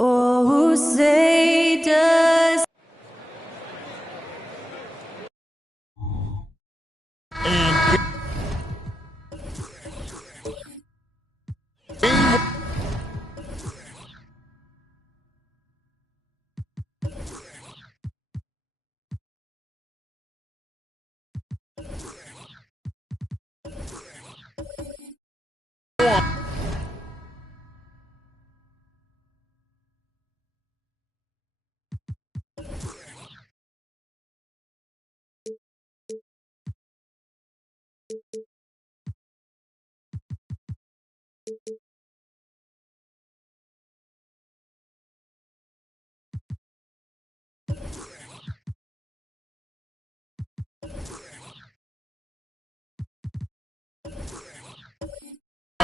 Oh, say does.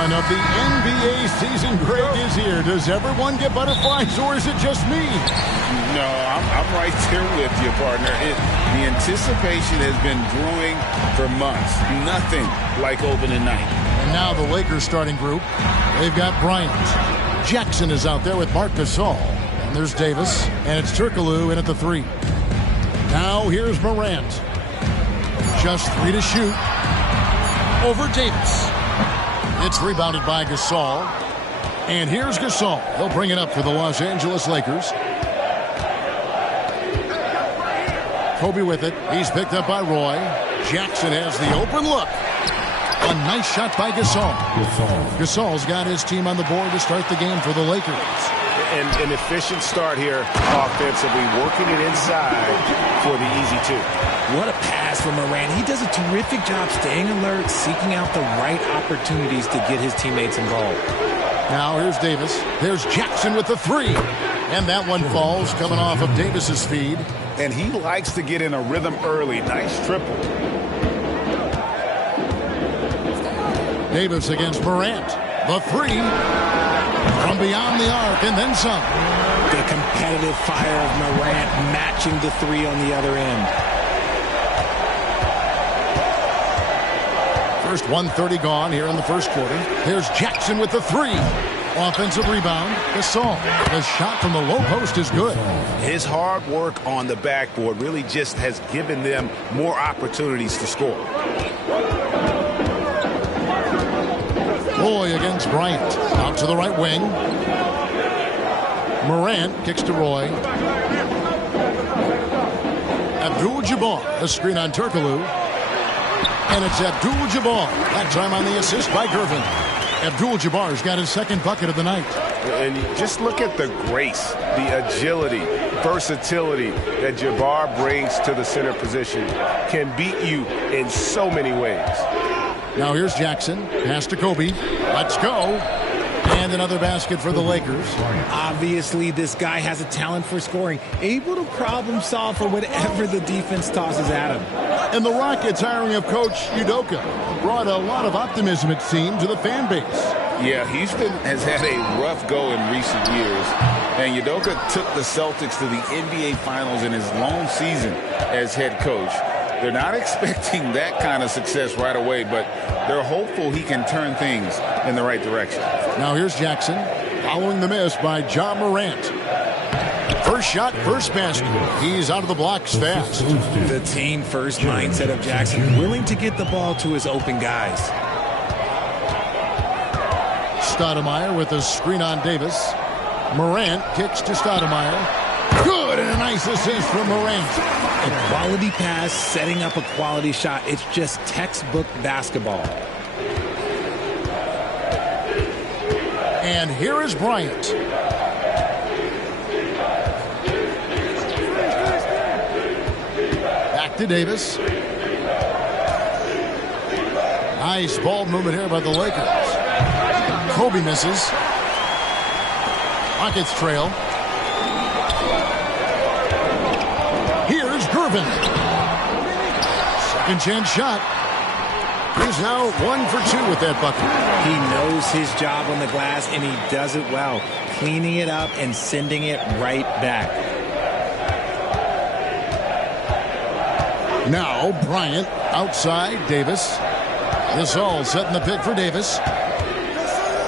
Of the NBA season break is here. Does everyone get butterflies, or is it just me? No, I'm right there with you, partner. The anticipation has been brewing for months. Nothing like opening night. And now the Lakers starting group. They've got Bryant. Jackson is out there with Marc Gasol. And there's Davis. And it's Turkoglu in at the 3. Now here's Morant. Just 3 to shoot. Over Davis. It's rebounded by Gasol. And here's Gasol. He'll bring it up for the Los Angeles Lakers. Kobe with it. He's picked up by Roy. Jackson has the open look. A nice shot by Gasol. Gasol's got his team on the board to start the game for the Lakers. An efficient start here offensively, working it inside for the easy 2. What a pass from Morant. He does a terrific job staying alert, seeking out the right opportunities to get his teammates involved. Now here's Davis. There's Jackson with the 3. And that one falls, coming off of Davis's feed. And he likes to get in a rhythm early. Nice triple. Davis against Morant. The 3. From beyond the arc, and then some. The competitive fire of Morant matching the 3 on the other end. First 1:30 gone here in the first quarter. Here's Jackson with the three. Offensive rebound. Gasol. The shot from the low post is good. His hard work on the backboard really just has given them more opportunities to score. Roy against Bryant. Out to the right wing. Morant kicks to Roy. Abdul-Jabbar. A screen on Turkoglu. And it's Abdul-Jabbar. That time on the assist by Gervin. Abdul-Jabbar's got his second bucket of the night. And just look at the grace, the agility, versatility that Jabbar brings to the center position. Can beat you in so many ways. Now here's Jackson. Pass to Kobe. Let's go. And another basket for the Lakers. Obviously, this guy has a talent for scoring, able to problem solve for whatever the defense tosses at him. And the Rockets hiring of Coach Udoka brought a lot of optimism, it seemed, to the fan base. Yeah, Houston has had a rough go in recent years. And Udoka took the Celtics to the NBA Finals in his lone season as head coach. They're not expecting that kind of success right away, but they're hopeful he can turn things in the right direction. Now here's Jackson, following the miss by John Morant. First shot, first basket. He's out of the blocks fast. The team-first mindset of Jackson, willing to get the ball to his open guys. Stoudemire with a screen on Davis. Morant kicks to Stoudemire. Good, and a nice assist from Morant. A quality pass, setting up a quality shot. It's just textbook basketball. And here is Bryant. Back to Davis. Nice ball movement here by the Lakers. Kobe misses. Rockets trail. Here's Gervin. Second chance shot. He's now 1 for 2 with that bucket. He knows his job on the glass, and he does it well, cleaning it up and sending it right back. Now Bryant outside Davis. Gasol setting the pick for Davis.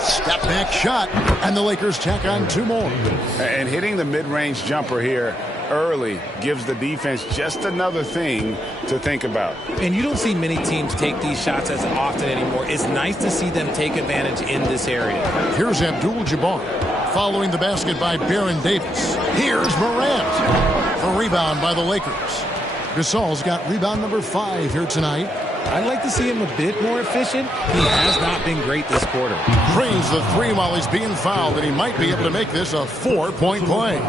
Step back shot, and the Lakers tack on 2 more. And hitting the mid-range jumper here early gives the defense just another thing to think about. And you don't see many teams take these shots as often anymore. It's nice to see them take advantage in this area. Here's Abdul-Jabbar following the basket by Baron Davis. Here's Morant for rebound by the Lakers. Gasol's got rebound number 5 here tonight. I'd like to see him a bit more efficient. He has not been great this quarter. Drains the 3 while he's being fouled, and he might be able to make this a 4-point play.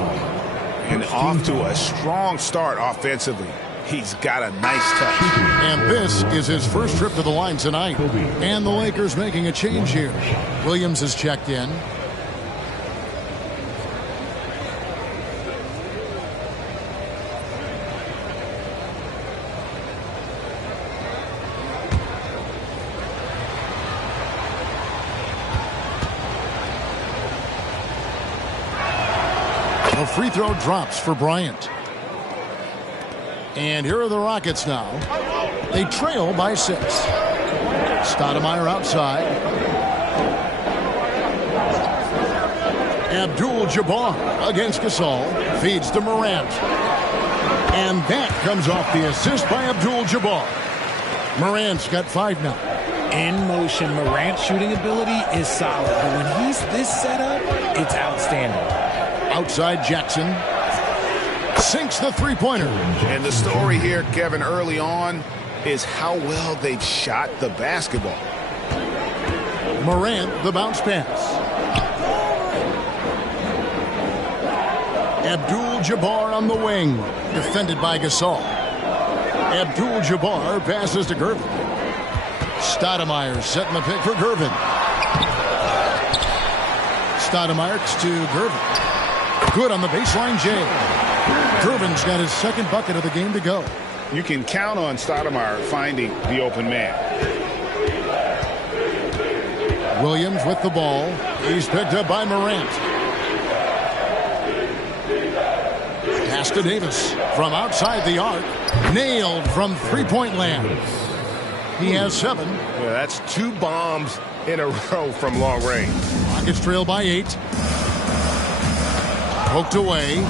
And off to a strong start offensively. He's got a nice touch. And this is his first trip to the line tonight. And the Lakers making a change here. Williams has checked in. The free throw drops for Bryant. And here are the Rockets now. They trail by 6. Stoudemire outside. Abdul-Jabbar against Gasol. Feeds to Morant. And that comes off the assist by Abdul-Jabbar. Morant's got 5 now. In motion, Morant's shooting ability is solid. But when he's this set up, it's outstanding. Outside Jackson. Sinks the three-pointer. And the story here, Kevin, early on is how well they've shot the basketball. Morant, the bounce pass. Abdul-Jabbar on the wing. Defended by Gasol. Abdul-Jabbar passes to Gervin. Stoudemire setting the pick for Gervin. Stoudemire to Gervin. Good on the baseline, Jay. Gervin's got his second bucket of the game to go. You can count on Stoudemire finding the open man. Williams with the ball. He's picked up by Morant. Pass to Davis from outside the arc. Nailed from three-point land. He has 7. Yeah, that's 2 bombs in a row from long range. Rockets trail by 8. Poked away.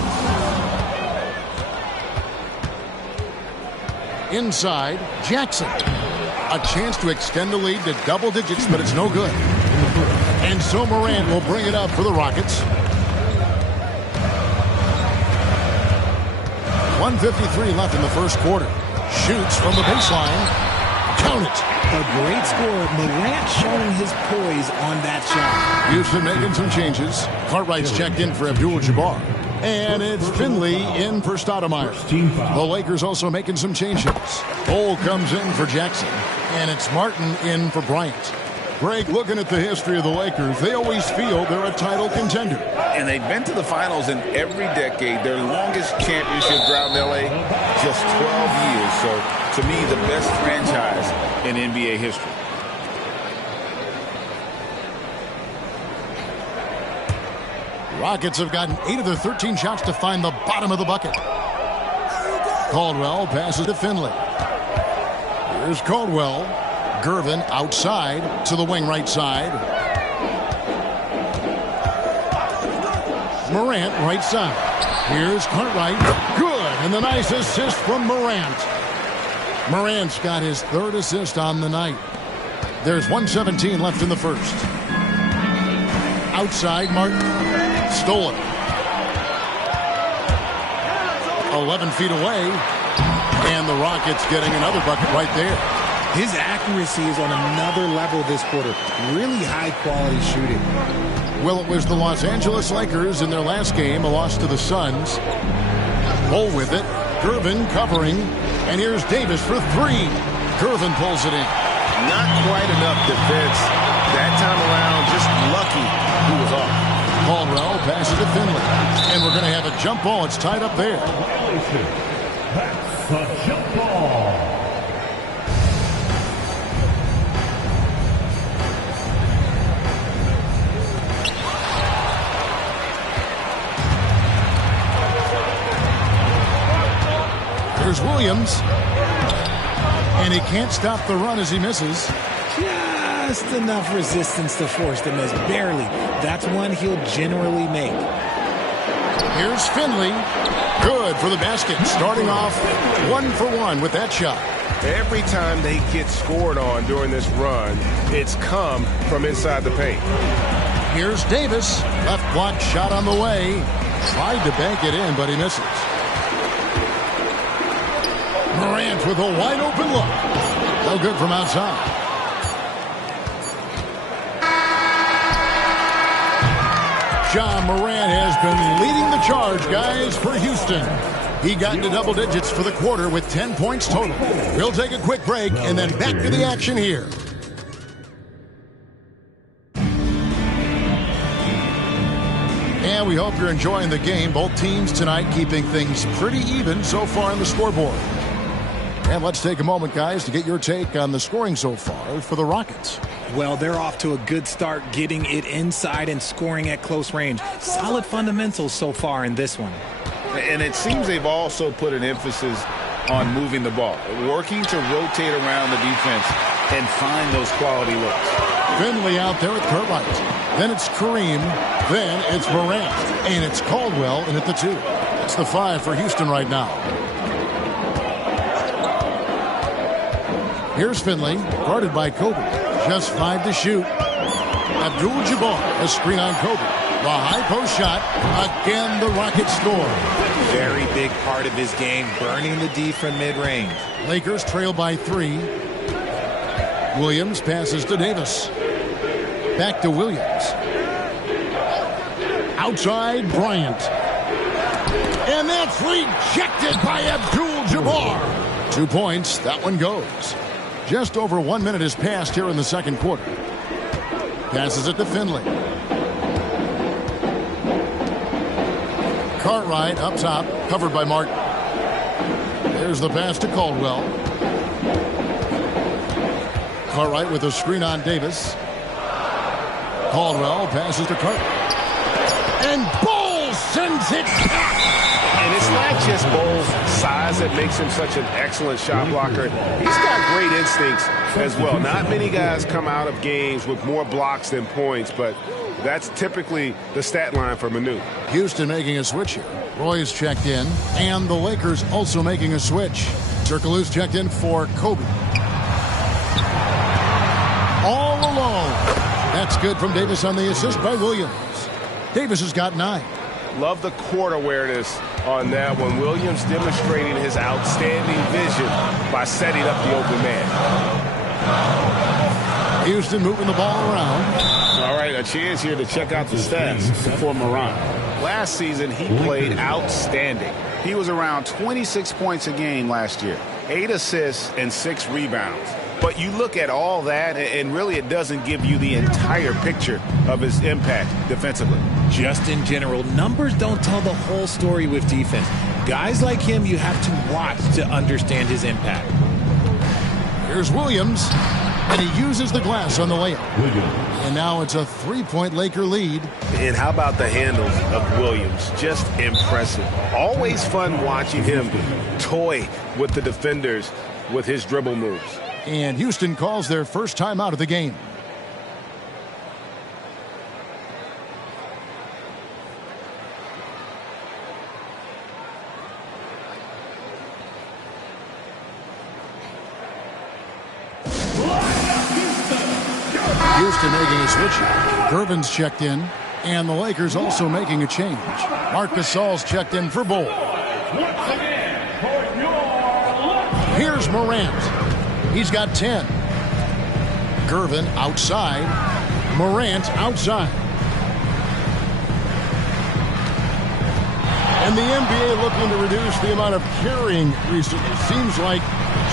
Inside, Jackson. A chance to extend the lead to double digits, but it's no good. And so Morant will bring it up for the Rockets. 1:53 left in the first quarter. Shoots from the baseline. Count it. A great score. Morant showing his poise on that shot. Houston making some changes. Cartwright's checked in for Abdul-Jabbar. And it's Finley in for Stoudemire. The Lakers also making some changes. Cole comes in for Jackson. And it's Martin in for Bryant. Greg, looking at the history of the Lakers, they always feel they're a title contender. And they've been to the finals in every decade. Their longest championship drought in L.A., just 12 years. So, to me, the best franchise in NBA history. Rockets have gotten 8 of their 13 shots to find the bottom of the bucket. Caldwell passes to Finley. Here's Caldwell. Gervin outside to the wing right side. Morant right side. Here's Cartwright. Good. And the nice assist from Morant. Morant's got his 3rd assist on the night. There's 1:17 left in the first. Outside, Martin. Stolen. 11 feet away. And the Rockets getting another bucket right there. His accuracy is on another level this quarter. Really high-quality shooting. Well, it was the Los Angeles Lakers in their last game, a loss to the Suns. Bull with it. Gervin covering. And here's Davis for 3. Gervin pulls it in. Not quite enough defense that time around. Just lucky he was off. Caldwell passes to Finley. And we're going to have a jump ball. It's tied up there. That's a jump ball. Here's Williams. And he can't stop the run as he misses. Just enough resistance to force the miss. Barely. That's one he'll generally make. Here's Finley. Good for the basket. Starting off 1 for 1 with that shot. Every time they get scored on during this run, it's come from inside the paint. Here's Davis. Left block shot on the way. Tried to bank it in, but he misses. Morant with a wide open look. No good from outside. John Morant has been leading the charge, guys, for Houston. He got into double digits for the quarter with 10 points total. We'll take a quick break and then back to the action here. And we hope you're enjoying the game. Both teams tonight keeping things pretty even so far on the scoreboard. And let's take a moment, guys, to get your take on the scoring so far for the Rockets. Well, they're off to a good start getting it inside and scoring at close range. Solid fundamentals so far in this one. And it seems they've also put an emphasis on moving the ball, working to rotate around the defense and find those quality looks. Finley out there with Cartwright. Then it's Kareem. Then it's Morant. And it's Caldwell in at the 2. It's the 5 for Houston right now. Here's Finley, guarded by Kobe. Just 5 to shoot. Abdul-Jabbar, a screen on Kobe. The high post shot. Again, the Rockets score. Very big part of his game, burning the D from mid-range. Lakers trail by 3. Williams passes to Davis. Back to Williams. Outside, Bryant. And that's rejected by Abdul-Jabbar. 2 points. That one goes. Just over 1 minute has passed here in the second quarter. Passes it to Finley. Cartwright up top, covered by Martin. There's the pass to Caldwell. Cartwright with a screen on Davis. Caldwell passes to Cartwright. And Bulls sends it back. And it's not just Bole's size that makes him such an excellent shot blocker. He's got great instincts as well. Not many guys come out of games with more blocks than points, but that's typically the stat line for Manu. Houston making a switch here. Roy's checked in, and the Lakers also making a switch. Turkoglu's checked in for Kobe. All alone. That's good from Davis on the assist by Williams. Davis has got 9. Love the court awareness on that one. Williams demonstrating his outstanding vision by setting up the open man. Houston moving the ball around. All right, a chance here to check out the stats for Morant. Last season, he played outstanding. He was around 26 points a game last year, 8 assists and 6 rebounds. But you look at all that, and really it doesn't give you the entire picture of his impact defensively. Just in general, numbers don't tell the whole story with defense. Guys like him, you have to watch to understand his impact. Here's Williams, and he uses the glass on the layup. And now it's a 3-point Laker lead. And how about the handles of Williams? Just impressive. Always fun watching him toy with the defenders with his dribble moves. And Houston calls their first time out of the game. Houston making a switch. Gervin's checked in, and the Lakers also making a change. Marc Gasol's checked in for Bol. Here's Morant. He's got 10. Gervin outside. Morant outside. And the NBA looking to reduce the amount of carrying recently. Seems like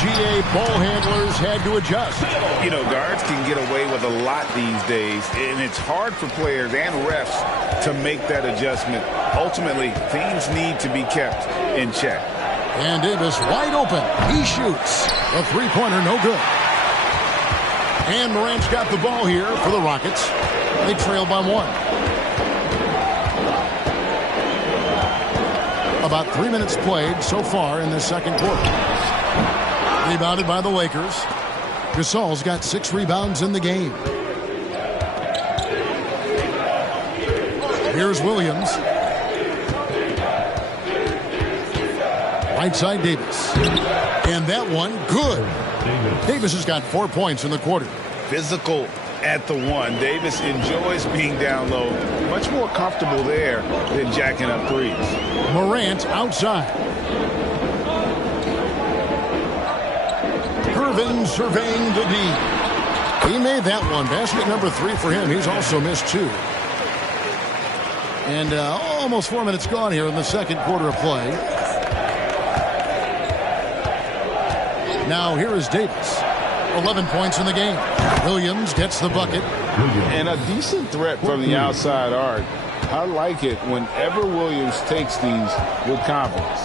GA ball handlers had to adjust. You know, guards can get away with a lot these days, and it's hard for players and refs to make that adjustment. Ultimately, things need to be kept in check. And Davis wide open. He shoots. A three-pointer, no good. And Morant's got the ball here for the Rockets. They trail by 1. About 3 minutes played so far in the second quarter. Rebounded by the Lakers. Gasol's got 6 rebounds in the game. Here's Williams. Right side Davis. And that one, good. Davis has got 4 points in the quarter. Physical at the 1. Davis enjoys being down low. Much more comfortable there than jacking up threes. Morant outside. Gervin surveying the D. He made that one. Basket number 3 for him. He's also missed 2. And almost 4 minutes gone here in the second quarter of play. Now here is Davis. 11 points in the game. Williams gets the bucket. And a decent threat from the outside arc. I like it whenever Williams takes these with confidence.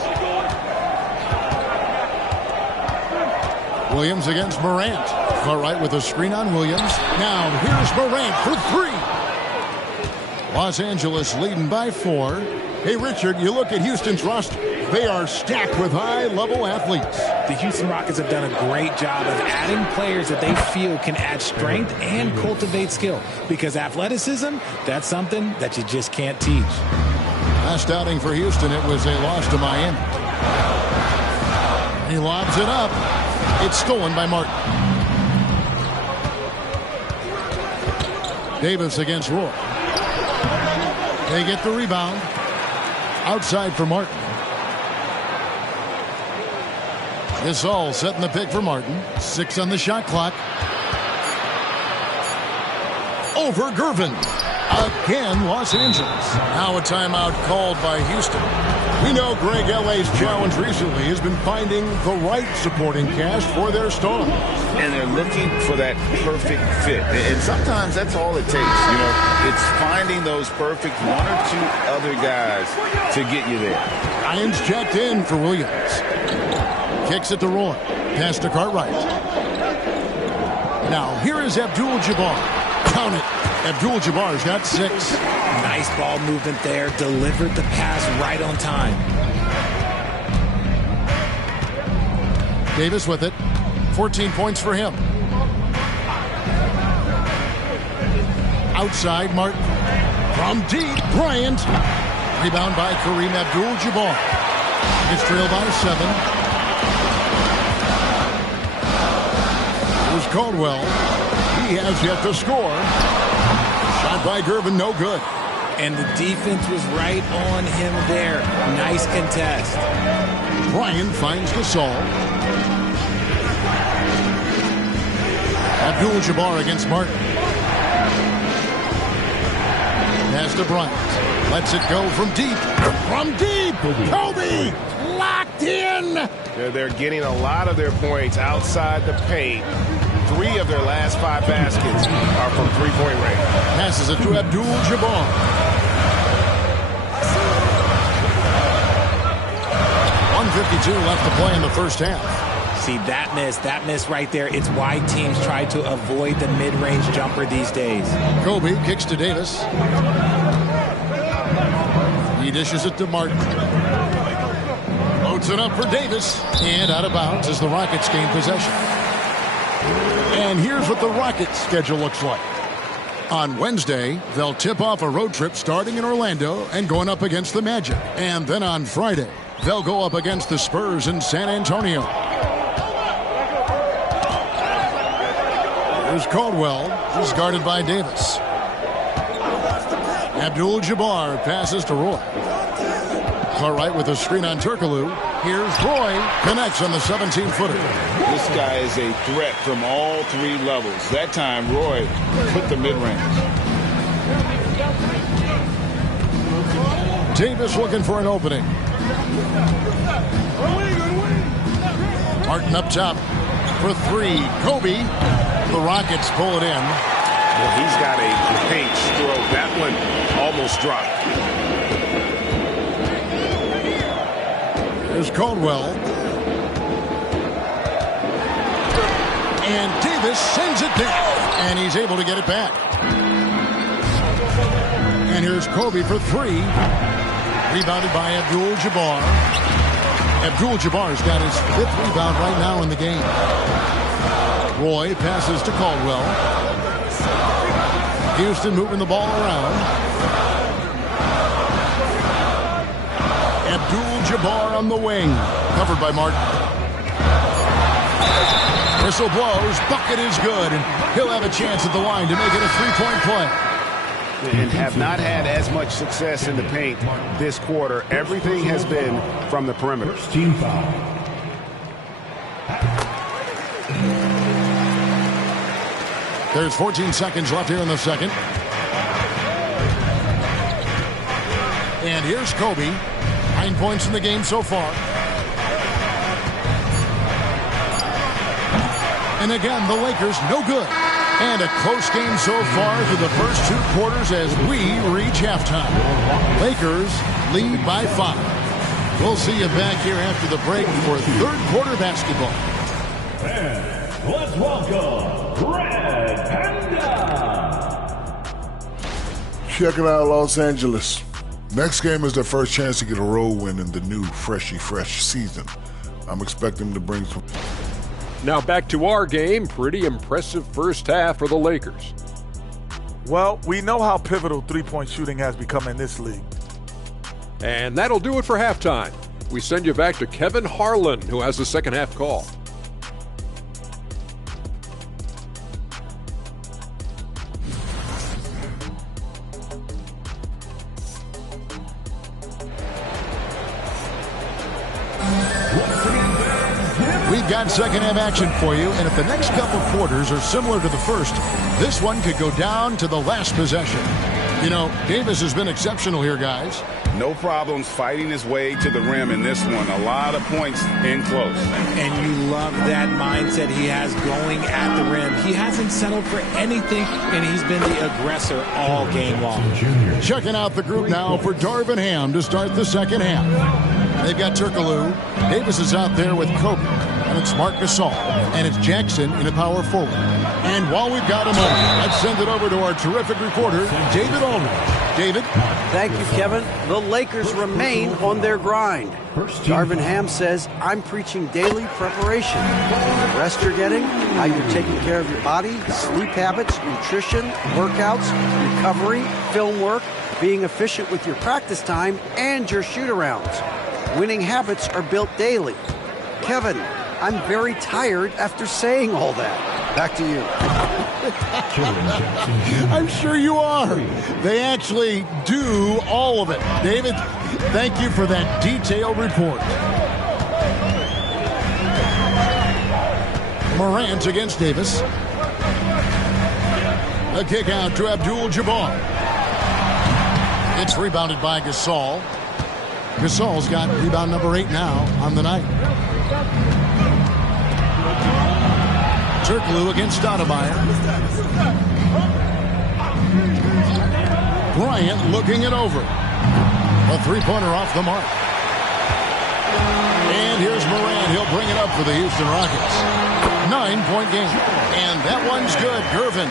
Williams against Morant. Far right with a screen on Williams. Now here's Morant for 3. Los Angeles leading by 4. Hey, Richard, you look at Houston's roster. They are stacked with high-level athletes. The Houston Rockets have done a great job of adding players that they feel can add strength and cultivate skill. Because athleticism, that's something that you just can't teach. Last outing for Houston, it was a loss to Miami. He lobs it up. It's stolen by Martin. Davis against Roy. They get the rebound. Outside for Martin. Gasol setting the pick for Martin. 6 on the shot clock. Over Gervin. Again, Los Angeles. Now a timeout called by Houston. We know Greg L.A.'s challenge recently has been finding the right supporting cast for their stars. And they're looking for that perfect fit. And sometimes that's all it takes. You know, it's finding those perfect 1 or 2 other guys to get you there. Ryan's checked in for Williams. Kicks it to Roy. Pass to Cartwright. Now here is Abdul-Jabbar. Count it. Abdul-Jabbar's got 6. Nice ball movement there. Delivered the pass right on time. Davis with it. 14 points for him. Outside, Martin. From deep, Bryant. Rebound by Kareem Abdul-Jabbar. It's trailed by 7. Here's Caldwell. He has yet to score. Shot by Gervin, no good. And the defense was right on him there. Nice contest. Bryant finds Gasol. Abdul-Jabbar against Martin. Pass to Bryant. Lets it go from deep. From deep. Kobe locked in. They're getting a lot of their points outside the paint. 3 of their last 5 baskets are from three-point range. Passes it to Abdul-Jabbar. .152 left to play in the first half. See, that miss right there. It's why teams try to avoid the mid-range jumper these days. Kobe kicks to Davis. He dishes it to Martin. Loads it up for Davis. And out of bounds as the Rockets gain possession. And here's what the Rockets' schedule looks like. On Wednesday, they'll tip off a road trip starting in Orlando and going up against the Magic. And then on Friday, they'll go up against the Spurs in San Antonio. Here's Caldwell. He's guarded by Davis. Abdul-Jabbar passes to Roy. Cartwright with a screen on Turkoglu. Here's Roy. Connects on the 17-footer. This guy is a threat from all 3 levels. That time, Roy put the mid-range. Davis looking for an opening. Martin up top for 3. Kobe. The Rockets pull it in. Well, he's got a paint stroke. That one almost dropped. There's Caldwell. And Davis sends it down. And he's able to get it back. And here's Kobe for 3. Rebounded by Abdul-Jabbar. Abdul-Jabbar's got his 5th rebound right now in the game. Roy passes to Caldwell. Houston moving the ball around. Abdul-Jabbar on the wing. Covered by Martin. Whistle blows. Bucket is good. And he'll have a chance at the line to make it a 3-point play. And have not had as much success in the paint this quarter. Everything has been from the perimeter. Team foul. There's 14 seconds left here in the second. And here's Kobe. 9 points in the game so far. And again, the Lakers no good. And a close game so far through the first 2 quarters as we reach halftime. Lakers lead by 5. We'll see you back here after the break for 3rd quarter basketball. And let's welcome Red Panda. Check it out, Los Angeles. Next game is their first chance to get a road win in the new fresh season. I'm expecting them to bring some... Now back to our game. Pretty impressive first half for the Lakers. Well, we know how pivotal three-point shooting has become in this league. And that'll do it for halftime. We send you back to Kevin Harlan, who has the second half call. We've got second half action for you, and if the next couple quarters are similar to the first, this one could go down to the last possession. You know, Davis has been exceptional here, guys. No problems fighting his way to the rim in this one. A lot of points in close. And you love that mindset he has going at the rim. He hasn't settled for anything, and he's been the aggressor all game long. Checking out the group now for Darvin Ham to start the second half. They've got Turkoglu. Davis is out there with Kobe. And it's Marc Gasol. And it's Jackson in a power forward. And while we've got a moment, let's send it over to our terrific reporter, David Aldridge. David? Thank you, Kevin. The Lakers remain on their grind. Darvin Ham says, I'm preaching daily preparation. The rest you're getting, how you're taking care of your body, sleep habits, nutrition, workouts, recovery, film work, being efficient with your practice time, and your shoot-arounds. Winning habits are built daily. Kevin, I'm very tired after saying all that. Back to you. I'm sure you are. They actually do all of it. David, thank you for that detailed report. Morant against Davis. A kick out to Abdul-Jabbar. It's rebounded by Gasol. Gasol's got rebound number 8 now on the night. Turkoglu against Stoudemire. Bryant looking it over. A three-pointer off the mark. And here's Morant. He'll bring it up for the Houston Rockets. 9-point game. And that one's good. Gervin.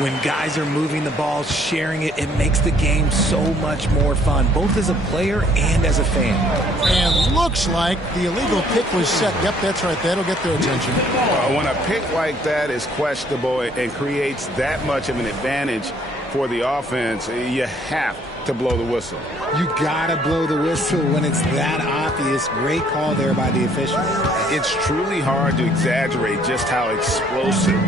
When guys are moving the ball, sharing it, it makes the game so much more fun, both as a player and as a fan. And looks like the illegal pick was set. Yep, that's right. That'll get their attention. When a pick like that is questionable and creates that much of an advantage for the offense, you have to blow the whistle. You gotta blow the whistle when it's that obvious. Great call there by the official. It's truly hard to exaggerate just how explosive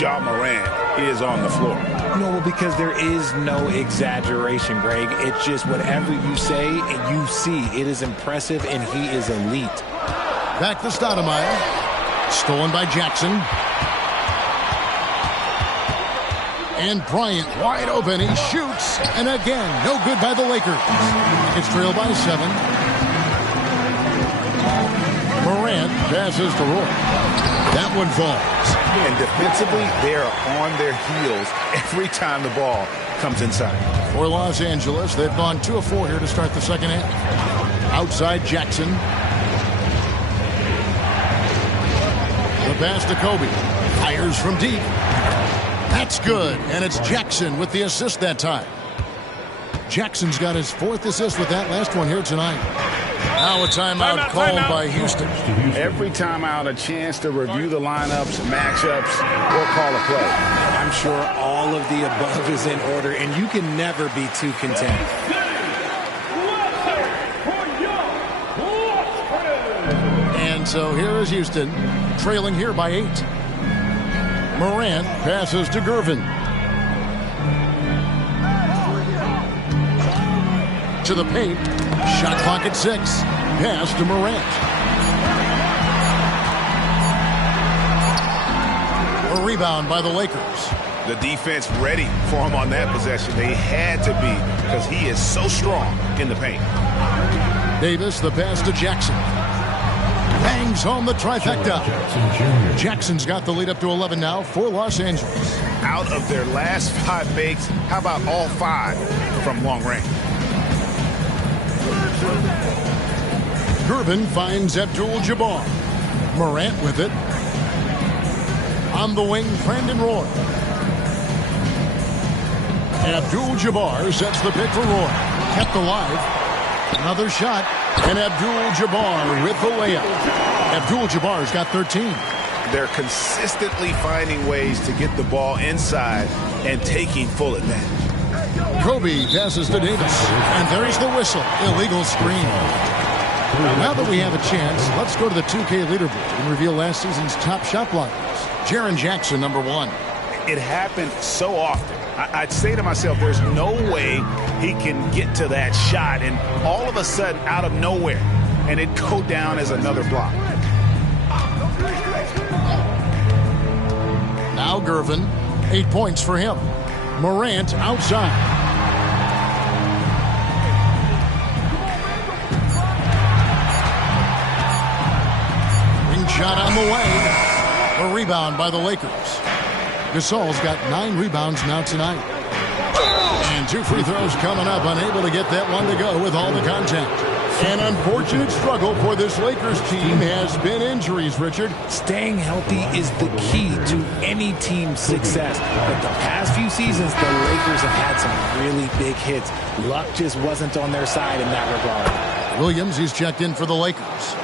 Ja Morant is on the floor. No, because there is no exaggeration, Greg. It's just whatever you say and you see. It is impressive, and he is elite. Back to Stoudemire. Stolen by Jackson. And Bryant wide open. He shoots. And again, no good by the Lakers. It's trailed by 7. Morant passes to Roy. That one falls. And defensively, they are on their heels every time the ball comes inside. For Los Angeles, they've gone 2 of 4 here to start the second half. Outside Jackson. The pass to Kobe. Fires from deep. That's good. And it's Jackson with the assist that time. Jackson's got his 4th assist with that last one here tonight. Now a timeout called by Houston. Every timeout, a chance to review the lineups, matchups, or call a play. I'm sure all of the above is in order, and you can never be too content. And so here is Houston, trailing here by 8. Morant passes to Gervin. To the paint. Shot clock at 6. Pass to Morant. A rebound by the Lakers. The defense ready for him on that possession. They had to be because he is so strong in the paint. Davis, the pass to Jackson. Bangs home the trifecta. Jackson's got the lead up to 11 now for Los Angeles. Out of their last 5 makes, how about all 5 from long range? Gervin finds Abdul-Jabbar. Morant with it. On the wing, Brandon Roy. Abdul-Jabbar sets the pick for Roy. Kept alive. Another shot. And Abdul-Jabbar with the layup. Abdul-Jabbar's got 13. They're consistently finding ways to get the ball inside and taking full advantage. Kobe passes to Davis. And there's the whistle. Illegal screen. Now that we have a chance, let's go to the 2K leaderboard and reveal last season's top shot blockers. Jaren Jackson, number 1. It happened so often. I'd say to myself, there's no way he can get to that shot, and all of a sudden, out of nowhere, and it go down as another block. Now Gervin, 8 points for him. Morant outside. Shot on the way. A rebound by the Lakers. Gasol's got 9 rebounds now tonight. And 2 free throws coming up. Unable to get that one to go with all the contact. An unfortunate struggle for this Lakers team has been injuries, Richard. Staying healthy is the key to any team's success. But the past few seasons, the Lakers have had some really big hits. Luck just wasn't on their side in that regard. Williams, he's checked in for the Lakers.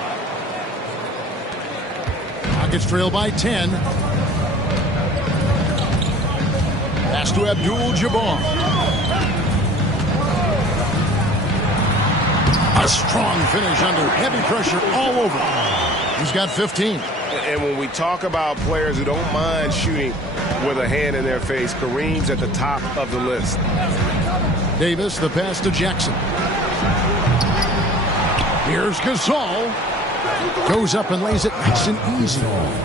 Rockets trail by 10. Pass to Abdul-Jabbar. A strong finish under heavy pressure all over. He's got 15. And when we talk about players who don't mind shooting with a hand in their face, Kareem's at the top of the list. Davis, the pass to Jackson. Here's Gasol. Goes up and lays it nice and easy.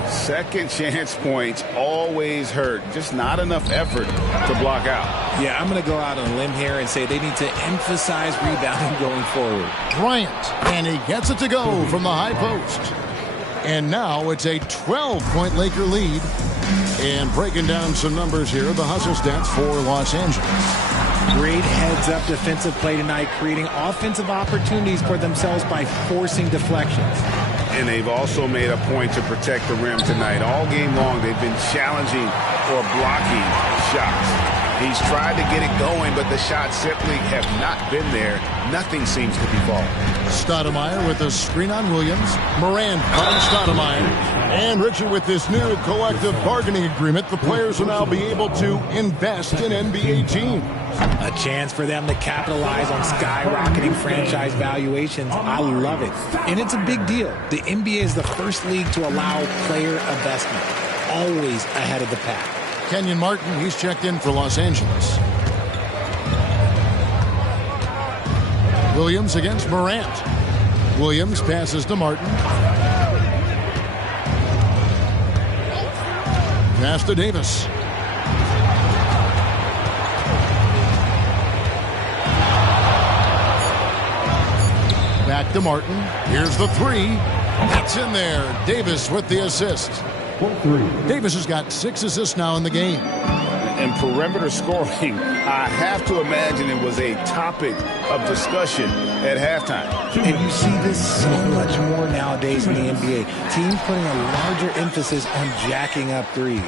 Second chance points always hurt. Just not enough effort to block out. Yeah, I'm going to go out on a limb here and say they need to emphasize rebounding going forward. Bryant, and he gets it to go from the high post. And now it's a 12-point Laker lead. And breaking down some numbers here, the hustle stats for Los Angeles. Great heads-up defensive play tonight, creating offensive opportunities for themselves by forcing deflections. And they've also made a point to protect the rim tonight. All game long, they've been challenging or blocking shots. He's tried to get it going, but the shots simply have not been there. Nothing seems to be falling. Stoudemire with a screen on Williams. Morant finds Stoudemire. And Richard, with this new collective bargaining agreement, the players will now be able to invest in NBA teams. A chance for them to capitalize on skyrocketing franchise valuations. I love it. And it's a big deal. The NBA is the first league to allow player investment. Always ahead of the pack. Kenyon Martin, he's checked in for Los Angeles. Williams against Morant. Williams passes to Martin. Pass to Davis. Back to Martin. Here's the three. That's in there. Davis with the assist. Davis has got 6 assists now in the game. And perimeter scoring, I have to imagine it was a topic of discussion at halftime. And you see this so much more nowadays in the NBA. Teams putting a larger emphasis on jacking up threes.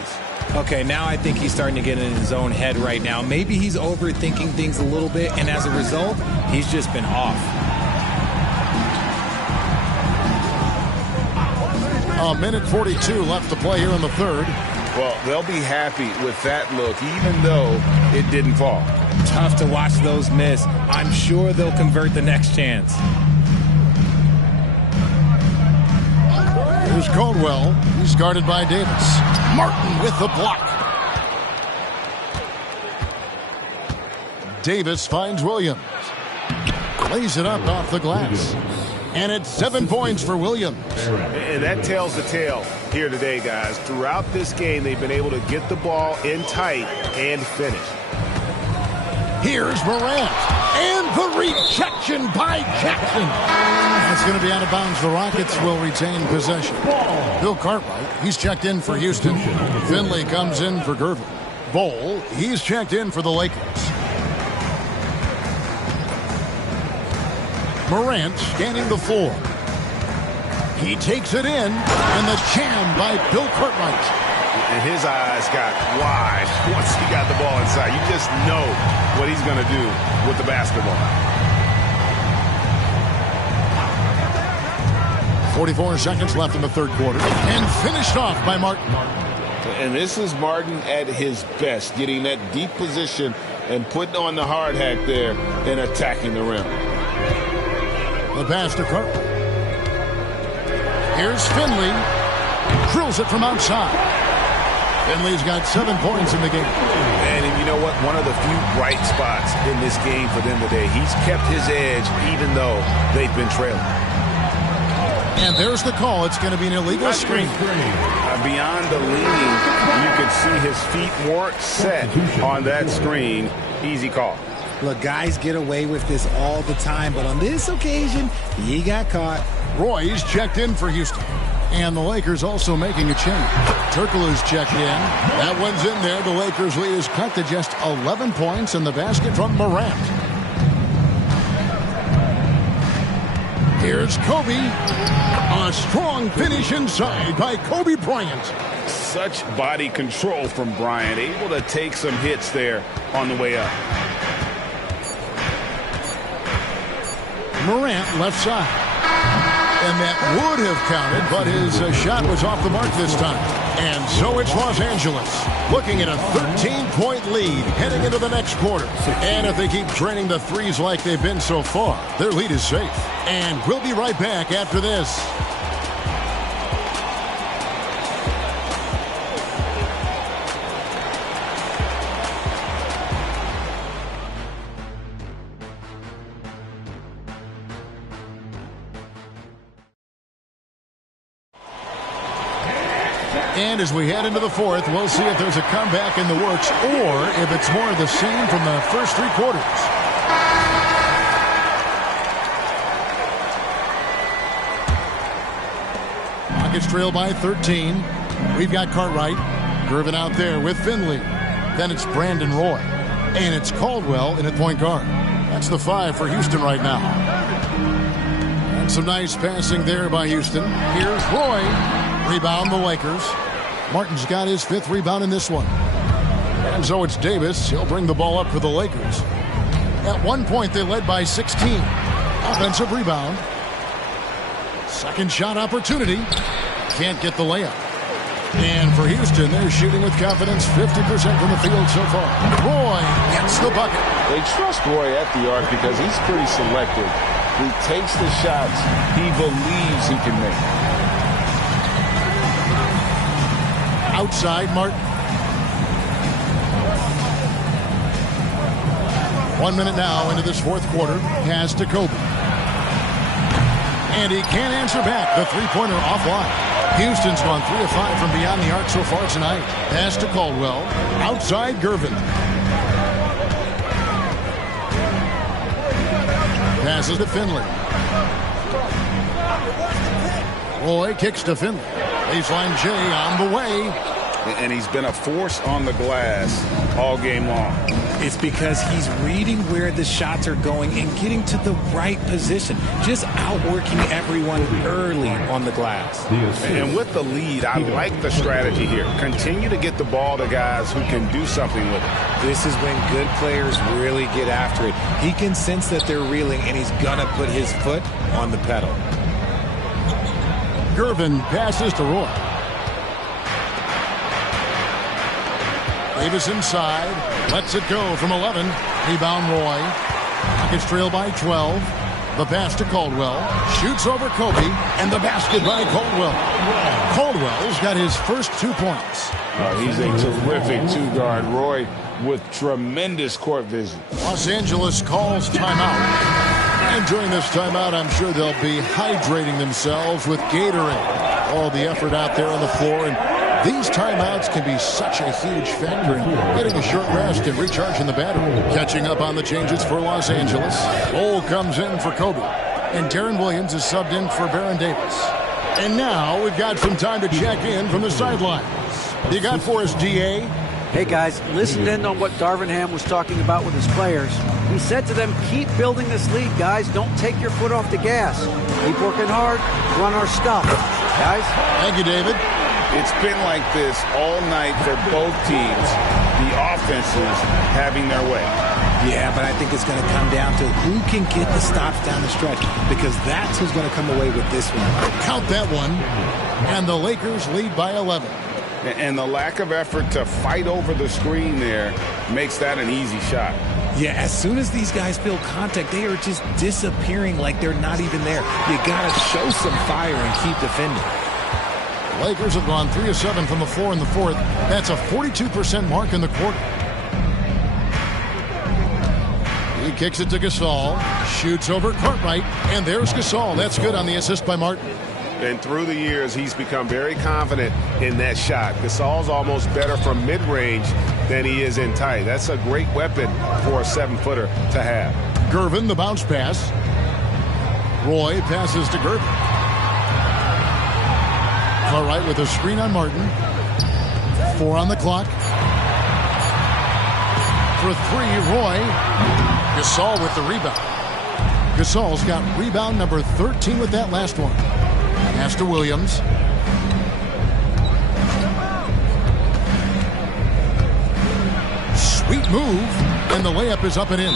Okay, now I think he's starting to get in his own head right now. Maybe he's overthinking things a little bit, and as a result, he's just been off. A minute 42 left to play here in the third. Well, they'll be happy with that look, even though it didn't fall. Tough to watch those miss. I'm sure they'll convert the next chance. Here's Caldwell. He's guarded by Davis. Martin with the block. Davis finds Williams. Lays it up off the glass. And it's 7 points for Williams. And that tells the tale here today, guys. Throughout this game, they've been able to get the ball in tight and finish. Here's Morant. And the rejection by Jackson. That's going to be out of bounds. The Rockets will retain possession. Bill Cartwright, he's checked in for Houston. Finley comes in for Gervin. Bowl, he's checked in for the Lakers. Morant scanning the floor. He takes it in, and the jam by Bill Cartwright. And his eyes got wide once he got the ball inside. You just know what he's going to do with the basketball. 44 seconds left in the third quarter, and finished off by Martin. And this is Martin at his best, getting that deep position and putting on the hard hat there and attacking the rim. The pass to Cartwright. Here's Finley. Drills it from outside. Finley's got 7 points in the game. And you know what? One of the few bright spots in this game for them today. He's kept his edge even though they've been trailing. And there's the call. It's going to be an illegal screen. Beyond the leaning, you could see his feet weren't set on that screen. Easy call. Look, guys get away with this all the time, but on this occasion, he got caught. Roy's checked in for Houston. And the Lakers also making a change. Turkoglu's checked in. That one's in there. The Lakers lead is cut to just 11 points in the basket from Morant. Here's Kobe. A strong finish inside by Kobe Bryant. Such body control from Bryant, able to take some hits there on the way up. Morant left side. And that would have counted, but his shot was off the mark this time. And so it's Los Angeles looking at a 13-point lead heading into the next quarter. And if they keep draining the threes like they've been so far, their lead is safe. And we'll be right back after this. And as we head into the fourth, we'll see if there's a comeback in the works or if it's more of the same from the first three quarters. Rockets trail by 13. We've got Cartwright. Gervin out there with Finley. Then it's Brandon Roy. And it's Caldwell in at point guard. That's the 5 for Houston right now. And some nice passing there by Houston. Here's Roy. Rebound the Lakers. Martin's got his 5th rebound in this one. And so it's Davis. He'll bring the ball up for the Lakers. At one point, they led by 16. Offensive rebound. Second shot opportunity. Can't get the layup. And for Houston, they're shooting with confidence, 50% from the field so far. Roy gets the bucket. They trust Roy at the arc because he's pretty selective. He takes the shots he believes he can make. Outside Martin. 1 minute now into this fourth quarter. Pass to Kobe. And he can't answer back. The three-pointer offline. Houston's gone 3 of 5 from beyond the arc so far tonight. Pass to Caldwell. Outside Gervin. Passes to Finley. Roy kicks to Finley. Baseline J on the way. And he's been a force on the glass all game long. It's because he's reading where the shots are going and getting to the right position. Just outworking everyone early on the glass. And with the lead, I like the strategy here. Continue to get the ball to guys who can do something with it. This is when good players really get after it. He can sense that they're reeling, and he's going to put his foot on the pedal. Gervin passes to Roy. Davis inside. Lets it go from 11. Rebound Roy. Rockets trail by 12. The pass to Caldwell. Shoots over Kobe. And the basket by Caldwell. Caldwell's got his first 2 points. He's a terrific two-guard. Roy with tremendous court vision. Los Angeles calls timeout. And during this timeout, I'm sure they'll be hydrating themselves with Gatorade. All the effort out there on the floor. And these timeouts can be such a huge factor in getting a short rest and recharging the battery. Catching up on the changes for Los Angeles. Lowell comes in for Kobe. And Darren Williams is subbed in for Baron Davis. And now we've got some time to check in from the sidelines. You got for us, DA? Hey guys, listened in on what Darvin Ham was talking about with his players. He said to them, keep building this lead, guys. Don't take your foot off the gas. Keep working hard. Run our stuff. Guys? Thank you, David. It's been like this all night for both teams. The offenses having their way. Yeah, but I think it's going to come down to who can get the stops down the stretch, because that's who's going to come away with this one. Count that one. And the Lakers lead by 11. And the lack of effort to fight over the screen there makes that an easy shot. Yeah, as soon as these guys feel contact, they are just disappearing like they're not even there. You got to show some fire and keep defending. The Lakers have gone 3 of 7 from the floor in the fourth. That's a 42% mark in the quarter. He kicks it to Gasol. Shoots over Cartwright. And there's Gasol. That's good on the assist by Martin. And through the years, he's become very confident in that shot. Gasol's almost better from mid-range than he is in tight. That's a great weapon for a 7-footer to have. Gervin, the bounce pass. Roy passes to Gervin. Cartwright with a screen on Martin. 4 on the clock. For 3, Roy. Gasol with the rebound. Gasol's got rebound number 13 with that last one. Pass to Williams. Sweet move, and the layup is up and in.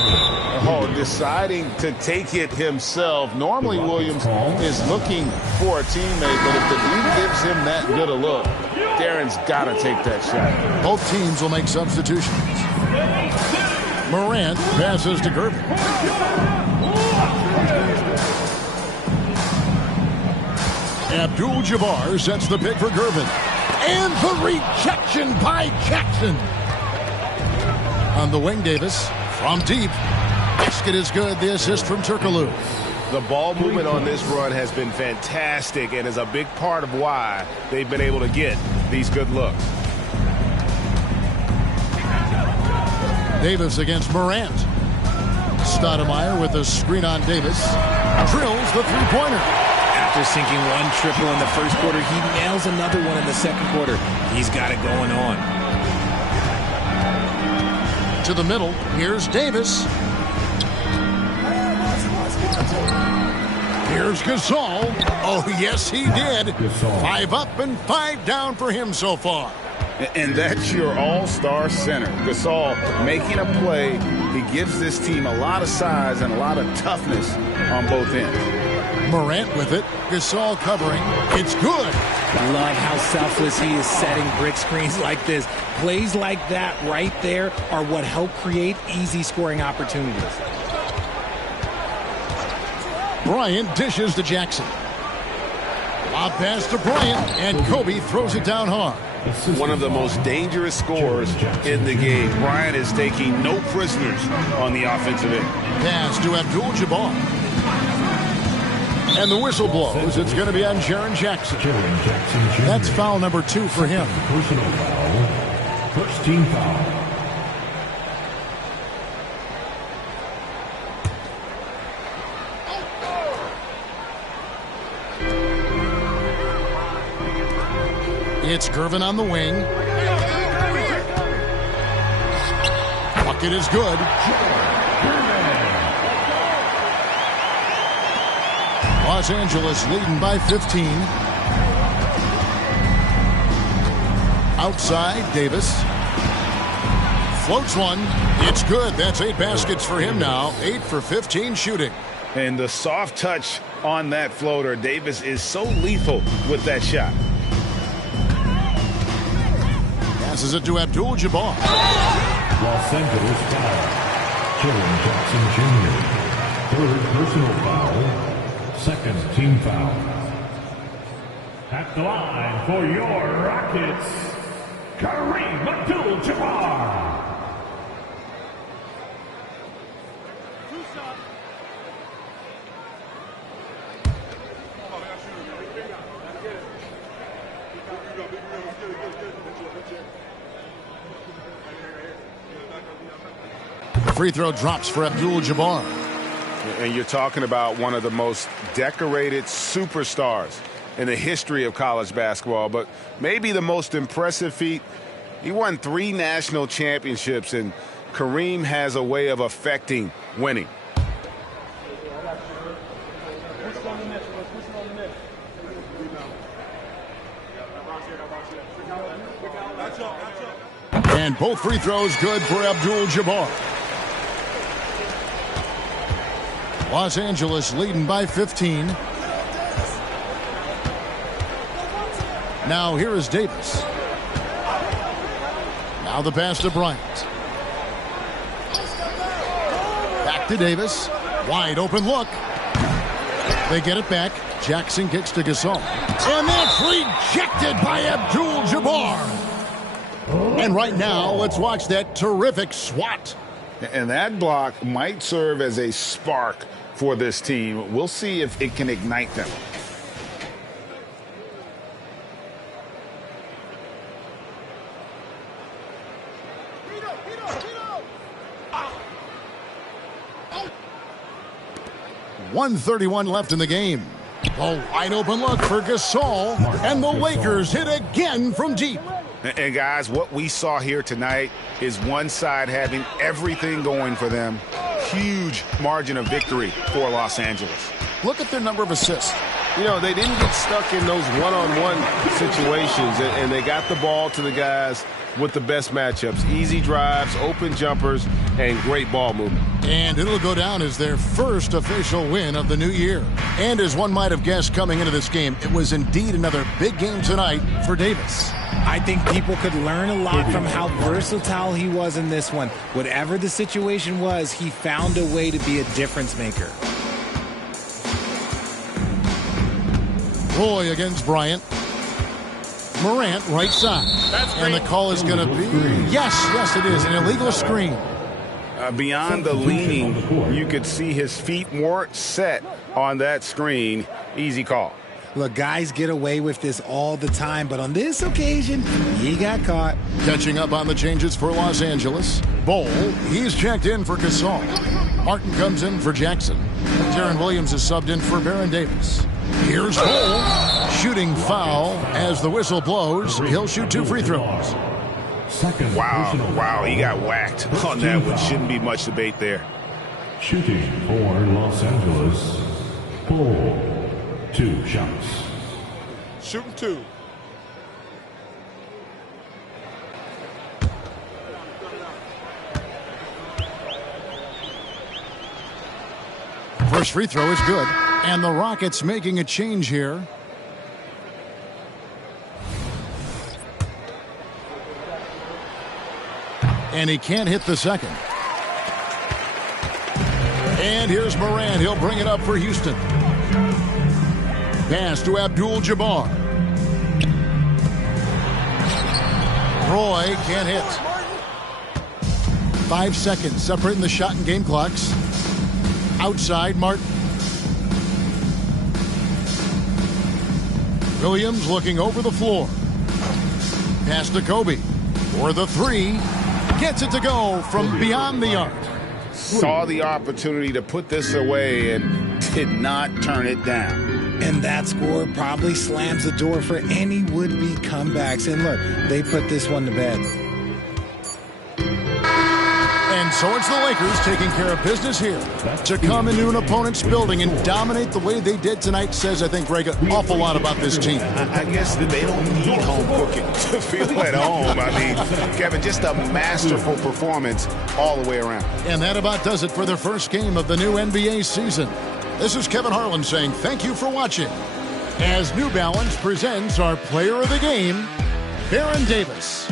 Oh, deciding to take it himself. Normally, Williams is looking for a teammate, but if the D gives him that good a look, Darren's got to take that shot. Both teams will make substitutions. Morant passes to Gervin. Abdul-Jabbar sets the pick for Gervin. And the rejection by Jackson. On the wing, Davis from deep. Basket is good. The assist from Turkoglu. The ball movement on this run has been fantastic and is a big part of why they've been able to get these good looks. Davis against Morant. Stoudemire with a screen on Davis. Drills the three-pointer. After sinking one triple in the first quarter, he nails another one in the second quarter. He's got it going on. To the middle, here's Davis. Here's Gasol. Oh, yes, he did. 5 up and 5 down for him so far. And that's your all-star center. Gasol making a play. He gives this team a lot of size and a lot of toughness on both ends. Morant with it. Gasol covering. It's good. Love how selfless he is setting brick screens like this. Plays like that right there are what help create easy scoring opportunities. Bryant dishes to Jackson. Lob pass to Bryant, and Kobe throws it down hard. One of the most dangerous scorers in the game. Bryant is taking no prisoners on the offensive end. Pass to Abdul-Jabbar. And the whistle blows. It's going to be on Jaren Jackson. That's foul number 2 for him. Personal foul. First team foul. It's Gervin on the wing. Bucket is good. Los Angeles leading by 15. Outside, Davis. Floats one. It's good. That's 8 baskets for him now. 8 for 15 shooting. And the soft touch on that floater. Davis is so lethal with that shot. Passes it to Abdul-Jabbar. Los Angeles foul. Jaren Jackson Jr. 3rd personal foul. 2nd team foul. At the line for your Rockets, Kareem Abdul-Jabbar. The free throw drops for Abdul-Jabbar. And you're talking about one of the most decorated superstars in the history of college basketball, but maybe the most impressive feat. He won 3 national championships, and Kareem has a way of affecting winning. And both free throws good for Abdul-Jabbar. Los Angeles leading by 15. Now here is Davis. Now the pass to Bryant. Back to Davis. Wide open look. They get it back. Jackson kicks to Gasol. And that's rejected by Abdul-Jabbar. And right now, let's watch that terrific swat. And that block might serve as a spark for this team. We'll see if it can ignite them. .131 left in the game. A wide open look for Gasol. And the Lakers hit again from deep. And guys, what we saw here tonight is one side having everything going for them, huge margin of victory for Los Angeles. Look at their number of assists. You know, they didn't get stuck in those one-on-one situations, and they got the ball to the guys with the best matchups. Easy drives, open jumpers, and great ball movement. And it'll go down as their first official win of the new year. And as one might have guessed coming into this game, it was indeed another big game tonight for Davis. I think people could learn a lot from how versatile he was in this one. Whatever the situation was, he found a way to be a difference maker. Roy against Bryant. Morant right side. And the call is going to be, yes, it is, an illegal screen. Beyond the leaning, you could see his feet weren't set on that screen. Easy call. Look, guys get away with this all the time, but on this occasion, he got caught. Catching up on the changes for Los Angeles. Bowl, he's checked in for Gasol. Martin comes in for Jackson. Jaron Williams is subbed in for Baron Davis. Here's Bowl, shooting foul as the whistle blows. He'll shoot 2 free throws. Wow, he got whacked on that one. Shouldn't be much debate there. Shooting for Los Angeles, Bull. 2 shots. Shooting 2. First free throw is good. And the Rockets making a change here. And he can't hit the second. And here's Morant. He'll bring it up for Houston. Pass to Abdul-Jabbar. Roy can't hit. 5 seconds separating the shot and game clocks. Outside, Martin. Williams looking over the floor. Pass to Kobe for the 3. Gets it to go from beyond the arc. Saw the opportunity to put this away and did not turn it down. And that score probably slams the door for any would-be comebacks. And look, they put this one to bed. And so it's the Lakers taking care of business here. To come into an opponent's building and dominate the way they did tonight says, I think, Greg, an awful lot about this team. I guess that they don't need home cooking to feel at home. I mean, Kevin, just a masterful performance all the way around. And that about does it for the first game of the new NBA season. This is Kevin Harlan saying thank you for watching as New Balance presents our player of the game, Baron Davis.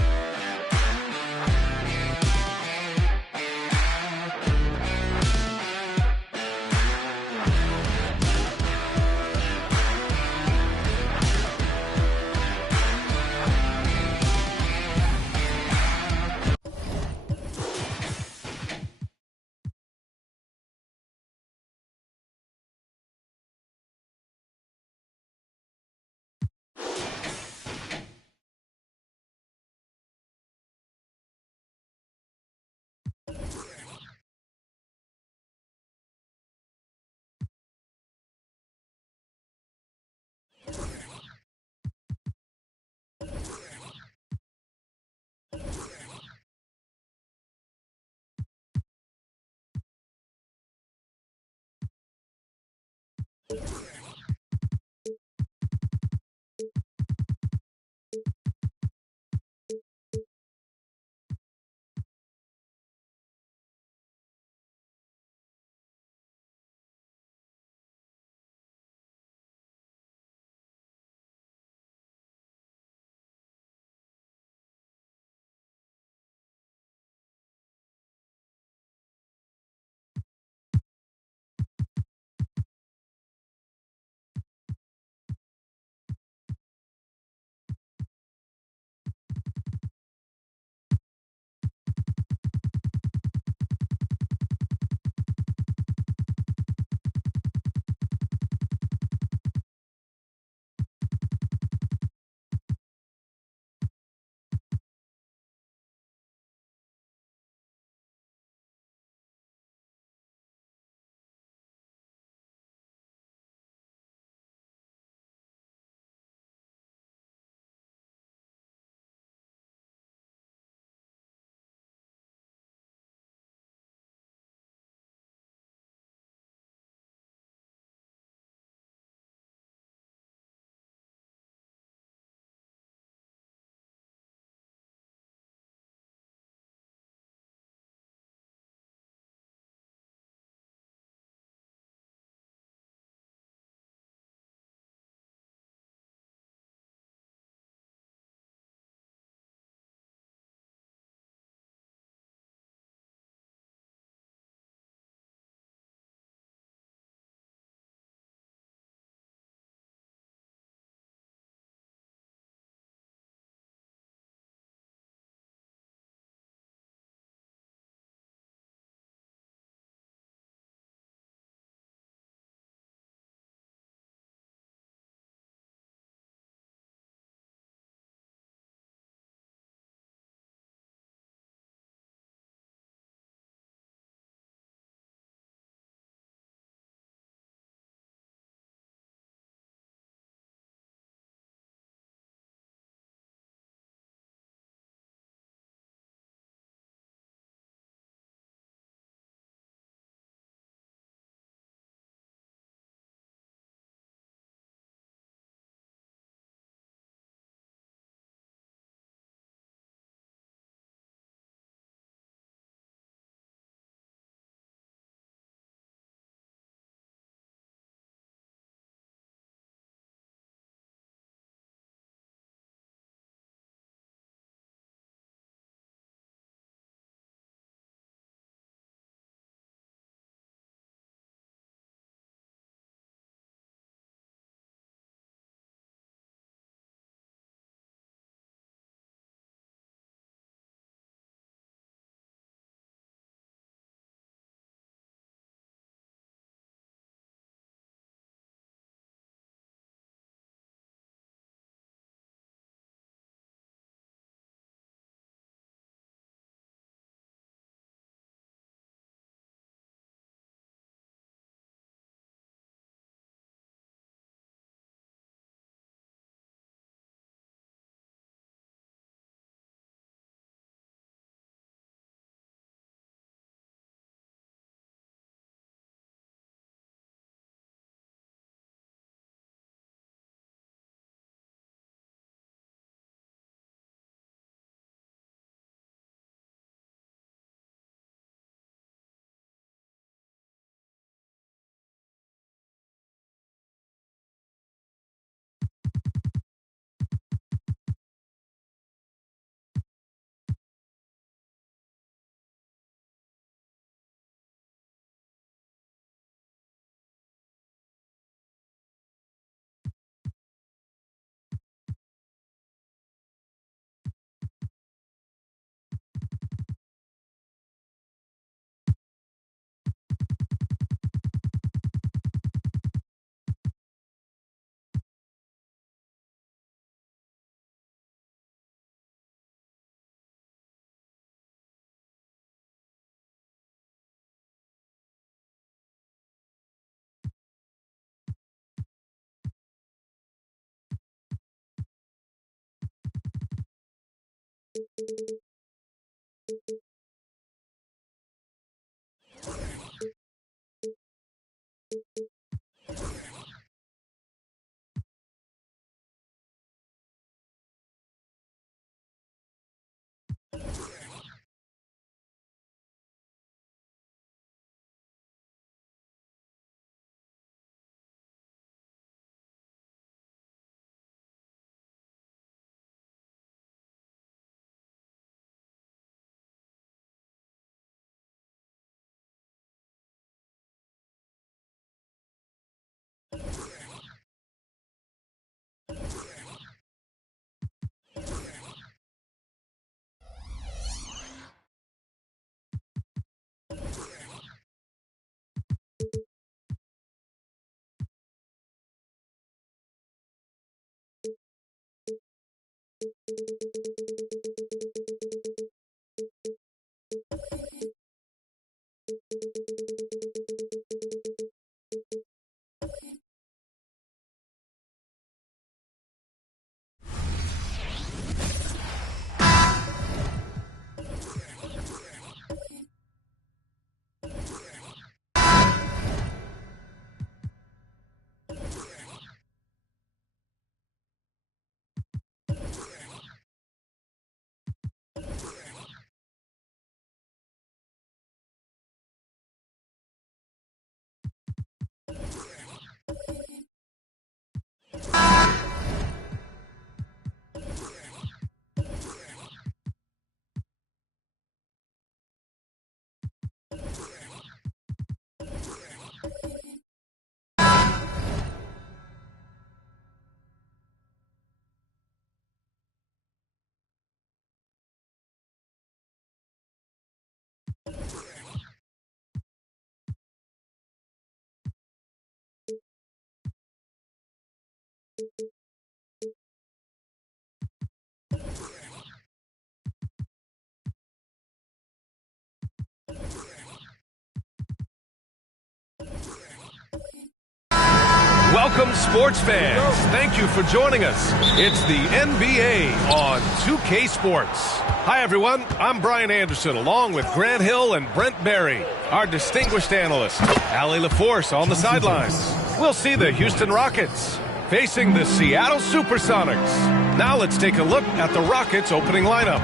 Welcome, sports fans. Thank you for joining us. It's the NBA on 2K Sports. Hi, everyone. I'm Brian Anderson, along with Grant Hill and Brent Barry, our distinguished analyst. Allie LaForce on the sidelines. We'll see the Houston Rockets facing the Seattle Supersonics. Now let's take a look at the Rockets' opening lineup.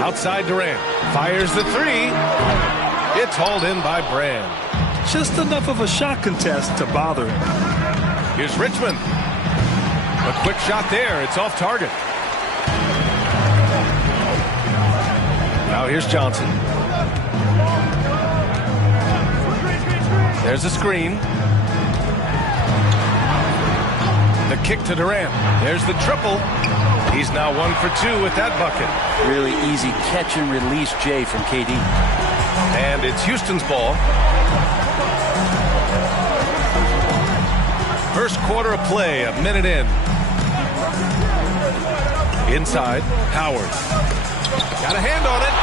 Outside Durant. Fires the three. It's hauled in by Brand. Just enough of a shot contest to bother him. Here's Richmond. A quick shot there. It's off target. Now here's Johnson. There's a screen. The kick to Durant. There's the triple. He's now 1 for 2 with that bucket. Really easy catch and release, Jay, from KD. And it's Houston's ball. First quarter of play, a minute in. Inside, Howard. Got a hand on it.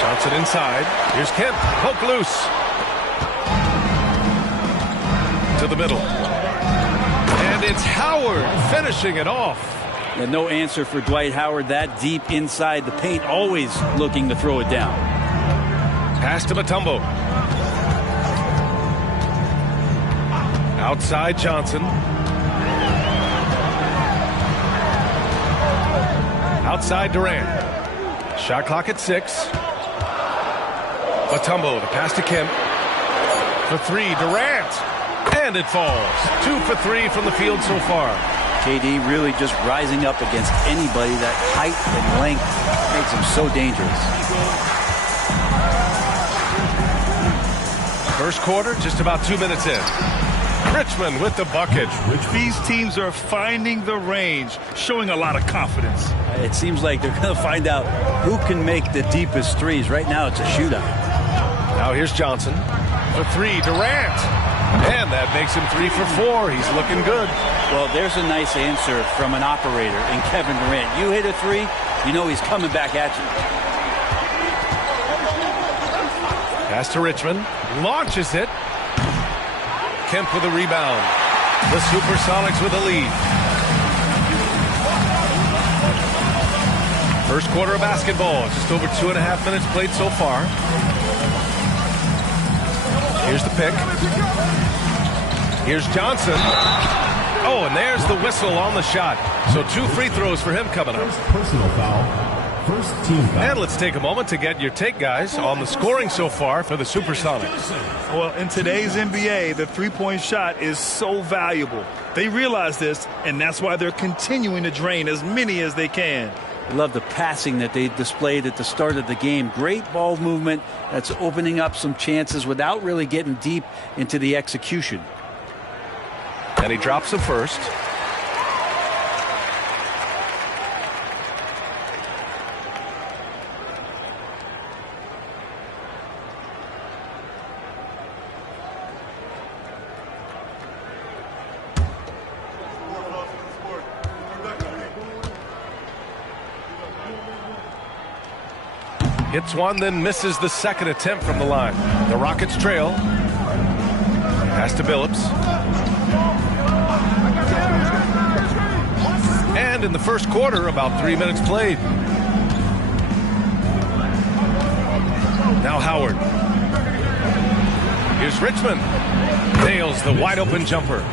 Johnson inside. Here's Kemp. Poke loose. To the middle. And it's Howard finishing it off. And no answer for Dwight Howard that deep inside the paint, always looking to throw it down. Pass to Mutombo. Outside Johnson. Outside Durant. Shot clock at 6. Mutombo, the pass to Kemp. For 3, Durant. And it falls. 2 for 3 from the field so far. KD really just rising up against anybody. That height and length makes him so dangerous. First quarter, just about 2 minutes in. Richmond with the bucket. These teams are finding the range, showing a lot of confidence. It seems like they're going to find out who can make the deepest threes. Right now, it's a shootout. Now here's Johnson. For 3, Durant. And that makes him 3 for 4. He's looking good. Well, there's a nice answer from an operator in Kevin Durant. You hit a 3, you know he's coming back at you. Pass to Richmond. Launches it. Kemp with a rebound. The Supersonics with a lead. First quarter of basketball. Just over 2.5 minutes played so far. Here's the pick. Here's Johnson. Oh, and there's the whistle on the shot. So 2 free throws for him coming up. Personal foul. First team foul. And let's take a moment to get your take, guys, on the scoring so far for the Supersonics. Well, in today's NBA, the three-point shot is so valuable. They realize this, and that's why they're continuing to drain as many as they can. I love the passing that they displayed at the start of the game. Great ball movement that's opening up some chances without really getting deep into the execution. And he drops the first. Hits one, then misses the second attempt from the line. The Rockets trail. Pass to Billups. And in the first quarter, about 3 minutes played. Now Howard. Here's Richmond. Nails the wide open jumper.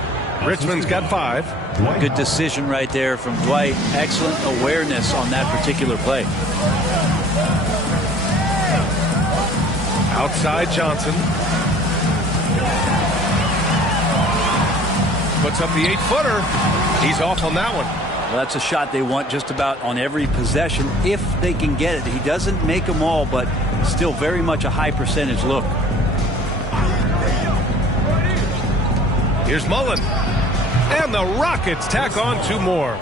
Richmond's got 5. Good decision right there from Dwight. Excellent awareness on that particular play. Outside Johnson. Puts up the 8-footer. He's off on that one. Well, that's a shot they want just about on every possession if they can get it. He doesn't make them all, but still very much a high percentage look. Here's Mullen. And the Rockets tack on 2 more.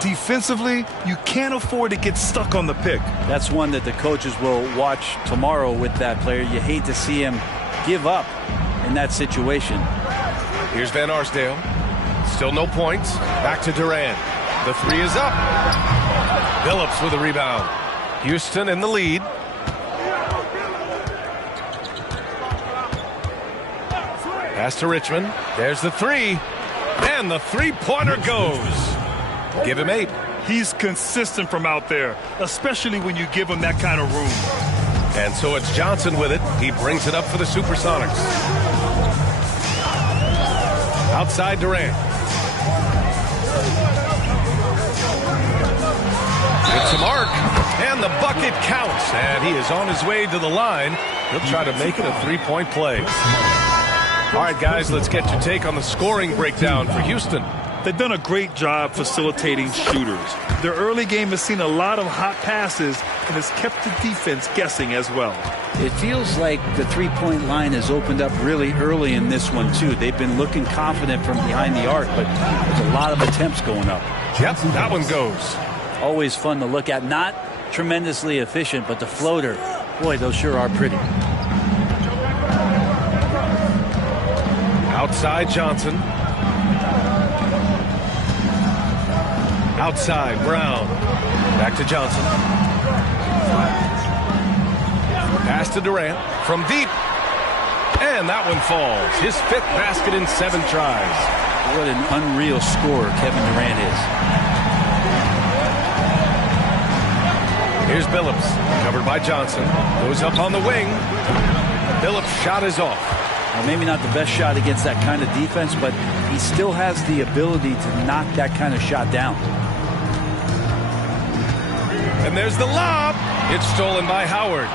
Defensively, you can't afford to get stuck on the pick. That's one that the coaches will watch tomorrow with that player. You hate to see him give up in that situation. Here's Van Arsdale. Still no points. Back to Durant. The 3 is up. Billups with a rebound. Houston in the lead. Pass to Richmond. There's the 3. And the 3-pointer goes. Give him 8. He's consistent from out there, especially when you give him that kind of room. And so it's Johnson with it. He brings it up for the Supersonics. Outside Durant. It's a mark. And the bucket counts. And he is on his way to the line. He'll try to make it a 3-point play. All right, guys, let's get your take on the scoring breakdown for Houston. They've done a great job facilitating shooters. Their early game has seen a lot of hot passes and has kept the defense guessing as well. It feels like the three-point line has opened up really early in this one, too. They've been looking confident from behind the arc, but there's a lot of attempts going up. Yep, that one goes. Always fun to look at. Not tremendously efficient, but the floater, boy, those sure are pretty. Outside Johnson. Outside Brown. Back to Johnson. Pass to Durant from deep. And that one falls. His 5th basket in 7 tries. What an unreal scorer Kevin Durant is. Here's Billups. Covered by Johnson. Goes up on the wing. Billups' shot is off. Well, maybe not the best shot against that kind of defense, but he still has the ability to knock that kind of shot down. And there's the lob. It's stolen by Howard.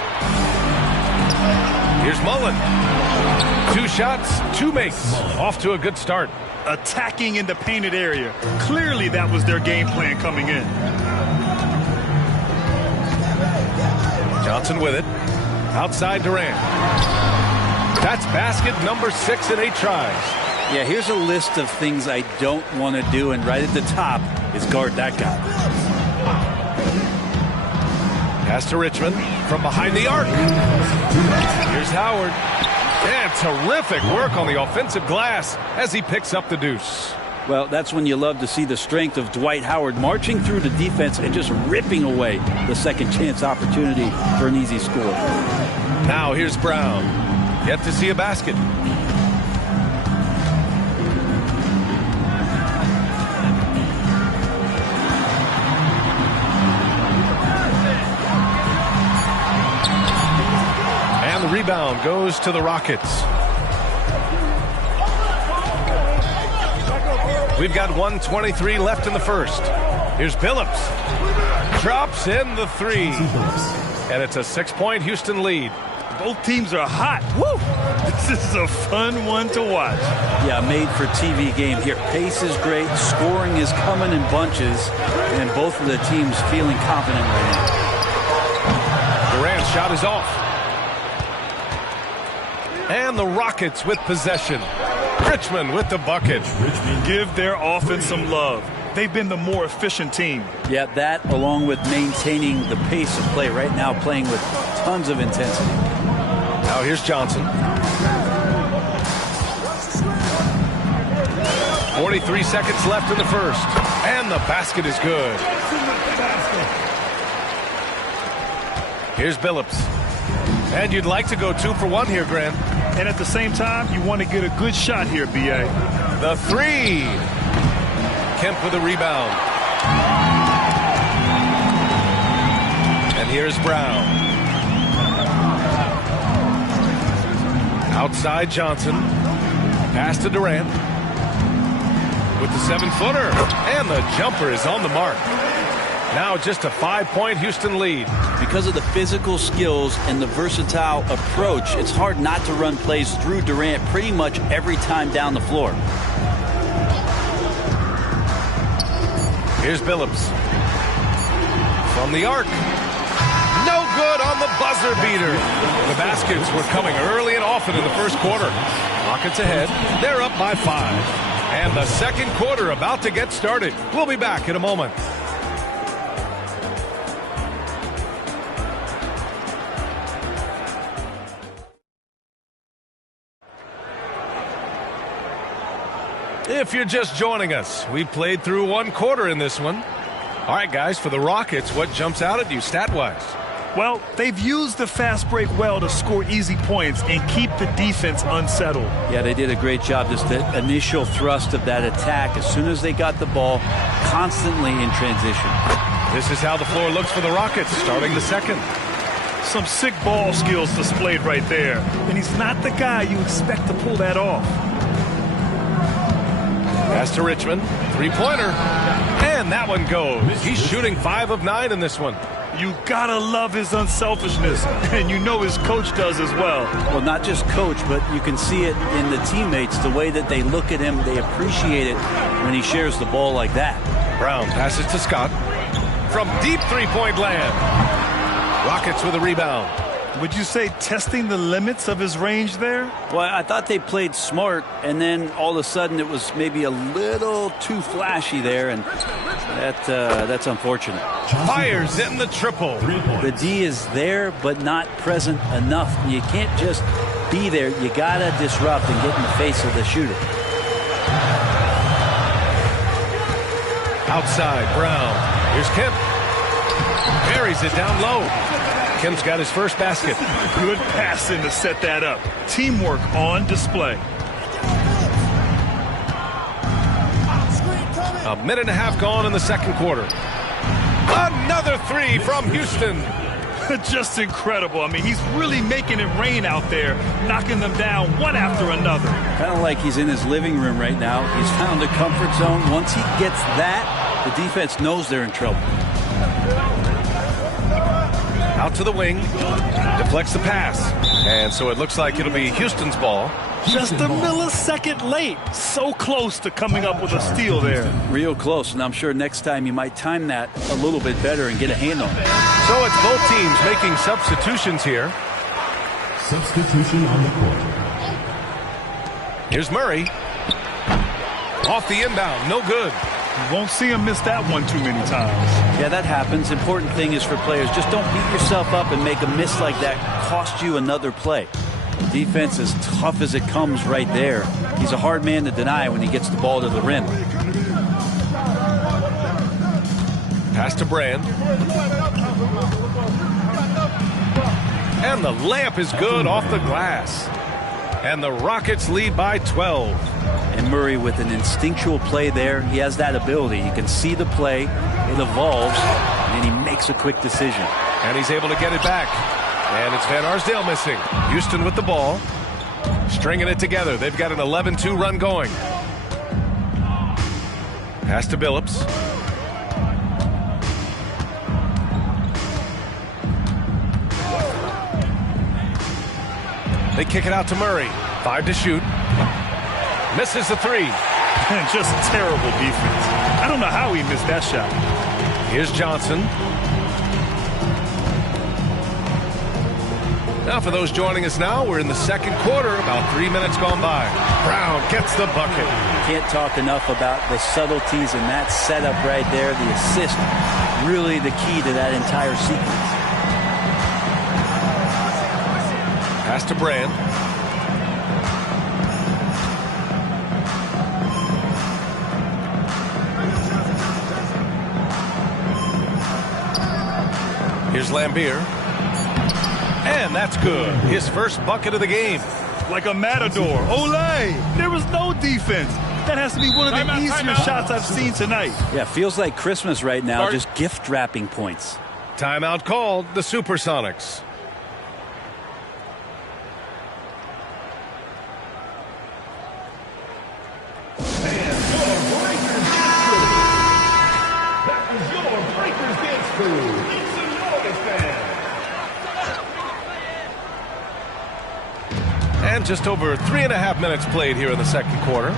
Here's Mullen. 2 shots, 2 makes. Off to a good start. Attacking in the painted area. Clearly that was their game plan coming in. Johnson with it. Outside Durant. That's basket number 6 in 8 tries. Yeah, here's a list of things I don't want to do, and right at the top is guard that guy. Pass to Richmond from behind the arc. Here's Howard. And terrific work on the offensive glass as he picks up the deuce. Well, that's when you love to see the strength of Dwight Howard marching through the defense and just ripping away the second chance opportunity for an easy score. Now here's Brown. Yet to see a basket. rebound goes to the Rockets. We've got 1:23 left in the first. Here's Billups. Drops in the three. And it's a 6-point Houston lead. Both teams are hot. Woo! This is a fun one to watch. Yeah, made for TV game here. Pace is great. Scoring is coming in bunches. And both of the teams feeling confident right now. Durant's shot is off. And the Rockets with possession. Richmond with the bucket. Give their offense some love. They've been the more efficient team. Yeah, that along with maintaining the pace of play right now, playing with tons of intensity. Now here's Johnson. 43 seconds left in the first. And the basket is good. Here's Billups. And you'd like to go 2 for 1 here, Grant. And at the same time, you want to get a good shot here, B.A. The three. Kemp with a rebound. And here's Brown. Outside Johnson. Pass to Durant. With the 7-footer. And the jumper is on the mark. Now just a 5-point Houston lead. Because of the physical skills and the versatile approach, it's hard not to run plays through Durant pretty much every time down the floor. Here's Billups. From the arc. No good on the buzzer beater. The baskets were coming early and often in the first quarter. Rockets ahead. They're up by 5. And the second quarter about to get started. We'll be back in a moment. If you're just joining us, we played through 1 quarter in this one. All right, guys, for the Rockets, what jumps out at you stat-wise? Well, they've used the fast break well to score easy points and keep the defense unsettled. Yeah, they did a great job. Just the initial thrust of that attack, as soon as they got the ball, constantly in transition. This is how the floor looks for the Rockets, starting the second. Some sick ball skills displayed right there. And he's not the guy you expect to pull that off. Pass to Richmond. 3-pointer. And that one goes. He's shooting 5 of 9 in this one. You gotta love his unselfishness. And you know his coach does as well. Well, not just coach, but you can see it in the teammates, the way that they look at him. They appreciate it when he shares the ball like that. Brown passes to Scott. From deep 3-point land. Rockets with a rebound. Would you say testing the limits of his range there? Well, I thought they played smart, and then all of a sudden it was maybe a little too flashy there, and that's unfortunate. Fires in the triple. The D is there, but not present enough. You can't just be there. You got to disrupt and get in the face of the shooter. Outside, Brown. Here's Kemp. Buries it down low. Kemp's got his first basket. Good passing to set that up. Teamwork on display. A minute and a half gone in the second quarter. Another 3 from Houston. Just incredible. I mean, he's really making it rain out there, knocking them down one after another. Kind of like he's in his living room right now. He's found a comfort zone. Once he gets that, the defense knows they're in trouble. Out to the wing. Deflects the pass. And so it looks like it'll be Houston's ball. Just a millisecond late. So close to coming up with a steal there. Real close, and I'm sure next time you might time that a little bit better and get a hand on it. So it's both teams making substitutions here. Substitution on the court. Here's Murray. Off the inbound. No good. You won't see him miss that one too many times. Yeah, that happens. Important thing is for players, just don't beat yourself up and make a miss like that cost you another play. Defense as tough as it comes right there. He's a hard man to deny when he gets the ball to the rim. Pass to Brand. And the layup is good off the glass. And the Rockets lead by 12. And Murray with an instinctual play there. He has that ability. You can see the play. It evolves. And then he makes a quick decision. And he's able to get it back. And it's Van Arsdale missing. Houston with the ball. Stringing it together. They've got an 11-2 run going. Pass to Billups. They kick it out to Murray. 5 to shoot. Misses the 3. Just terrible defense. I don't know how he missed that shot. Here's Johnson. Now for those joining us now, we're in the second quarter, about 3 minutes gone by. Brown gets the bucket. Can't talk enough about the subtleties in that setup right there. The assist, really the key to that entire sequence. Pass to Brand. Here's Lambier. And that's good. His first bucket of the game. Like a matador. Olé! There was no defense. That has to be one of the easier shots I've seen tonight. Yeah, feels like Christmas right now, just gift wrapping points. Timeout called, the Supersonics. And just over 3.5 minutes played here in the second quarter.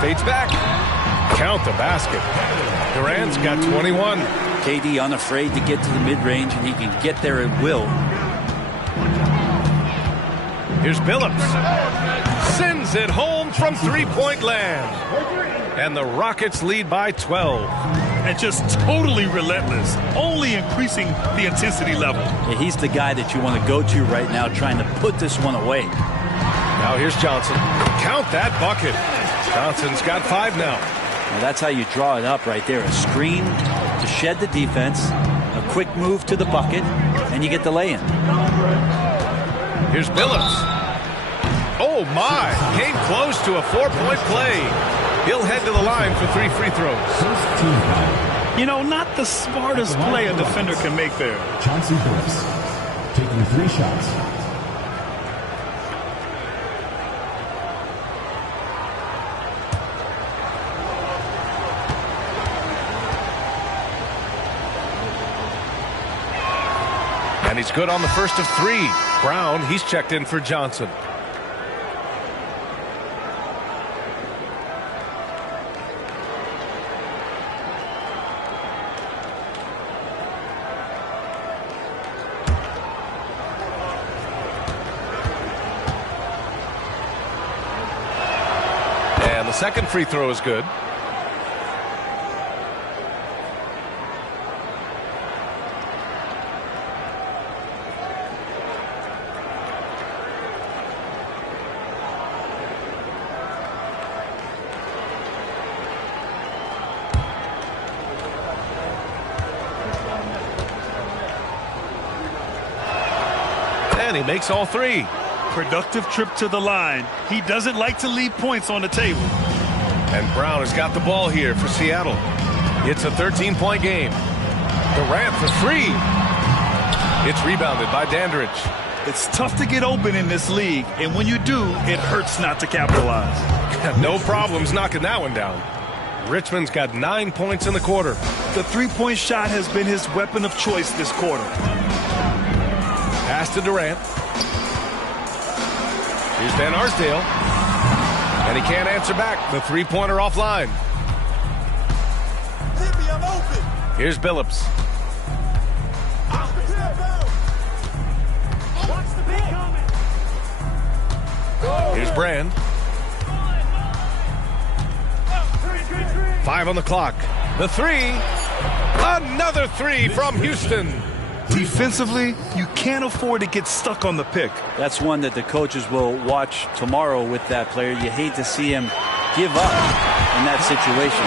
Fades back. Count the basket. Durant's got 21. KD unafraid to get to the mid-range, and he can get there at will. Here's Billups. Sends it home from three-point land. And the Rockets lead by 12. And just totally relentless, only increasing the intensity level. Yeah, he's the guy that you want to go to right now, trying to put this one away. Now here's Johnson. Count that bucket. Johnson's got 5 now. Well, that's how you draw it up right there. A screen to shed the defense, a quick move to the bucket, and you get the lay-in. Here's Billups. Oh, my. Came close to a 4-point play. He'll head to the line for 3 free throws. You know, not the smartest play a defender can make there. Chauncey Billups taking 3 shots. And he's good on the first of 3. Brown, he's checked in for Johnson. And the second free throw is good. And he makes all 3. Productive trip to the line. He doesn't like to leave points on the table. And Brown has got the ball here for Seattle. It's a 13-point game. Durant for 3. It's rebounded by Dandridge. It's tough to get open in this league, and when you do, it hurts not to capitalize. No problems knocking that one down. Richmond's got 9 points in the quarter. The three-point shot has been his weapon of choice this quarter. Pass to Durant. Here's Van Arsdale. And he can't answer back. The three-pointer offline. Hit me, I'm open. Here's Billups. Watch the beat coming. Here's Brand. 5 on the clock. The 3. Another 3 from Houston. Defensively, you can't afford to get stuck on the pick. That's one that the coaches will watch tomorrow with that player. You hate to see him give up in that situation.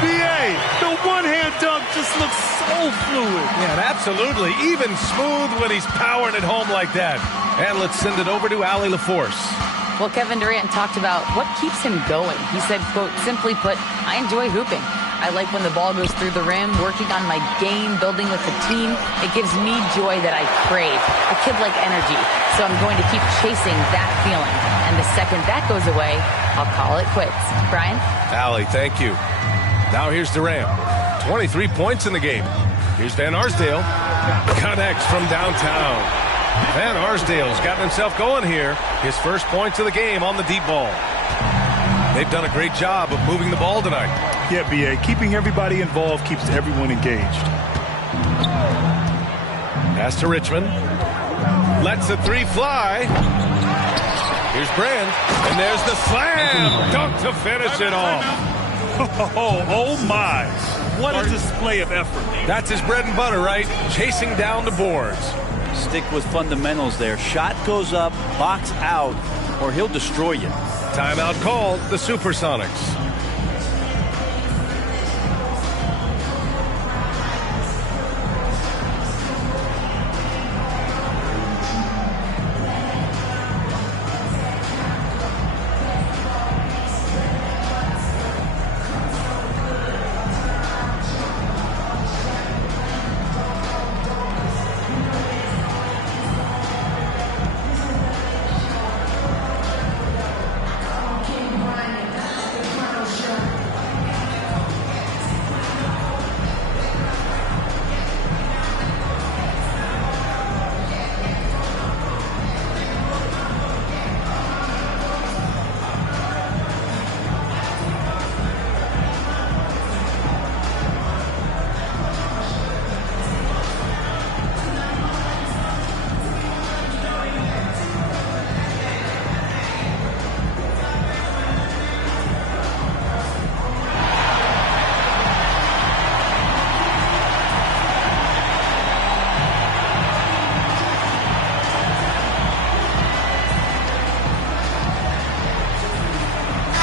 BA, the one-hand dunk just looks so fluid. Yeah, absolutely. Even smooth when he's powering it home like that. And let's send it over to Allie LaForce. Well, Kevin Durant talked about what keeps him going. He said, quote, simply put, I enjoy hooping. I like when the ball goes through the rim, working on my game, building with the team. It gives me joy that I crave, a kid-like energy. So I'm going to keep chasing that feeling. And the second that goes away, I'll call it quits. Brian? Allie, thank you. Now here's Durant. 23 points in the game. Here's Van Arsdale. Connects from downtown. Van Arsdale's gotten himself going here. His first points of the game on the deep ball. They've done a great job of moving the ball tonight. Yeah, B.A. Keeping everybody involved keeps everyone engaged. Pass to Richmond. Lets the three fly. Here's Brand. And there's the slam. Dunk to finish it off. Oh my. What a display of effort. That's his bread and butter, right? Chasing down the boards. Stick with fundamentals there. Shot goes up, box out, or he'll destroy you. Timeout called, the Supersonics.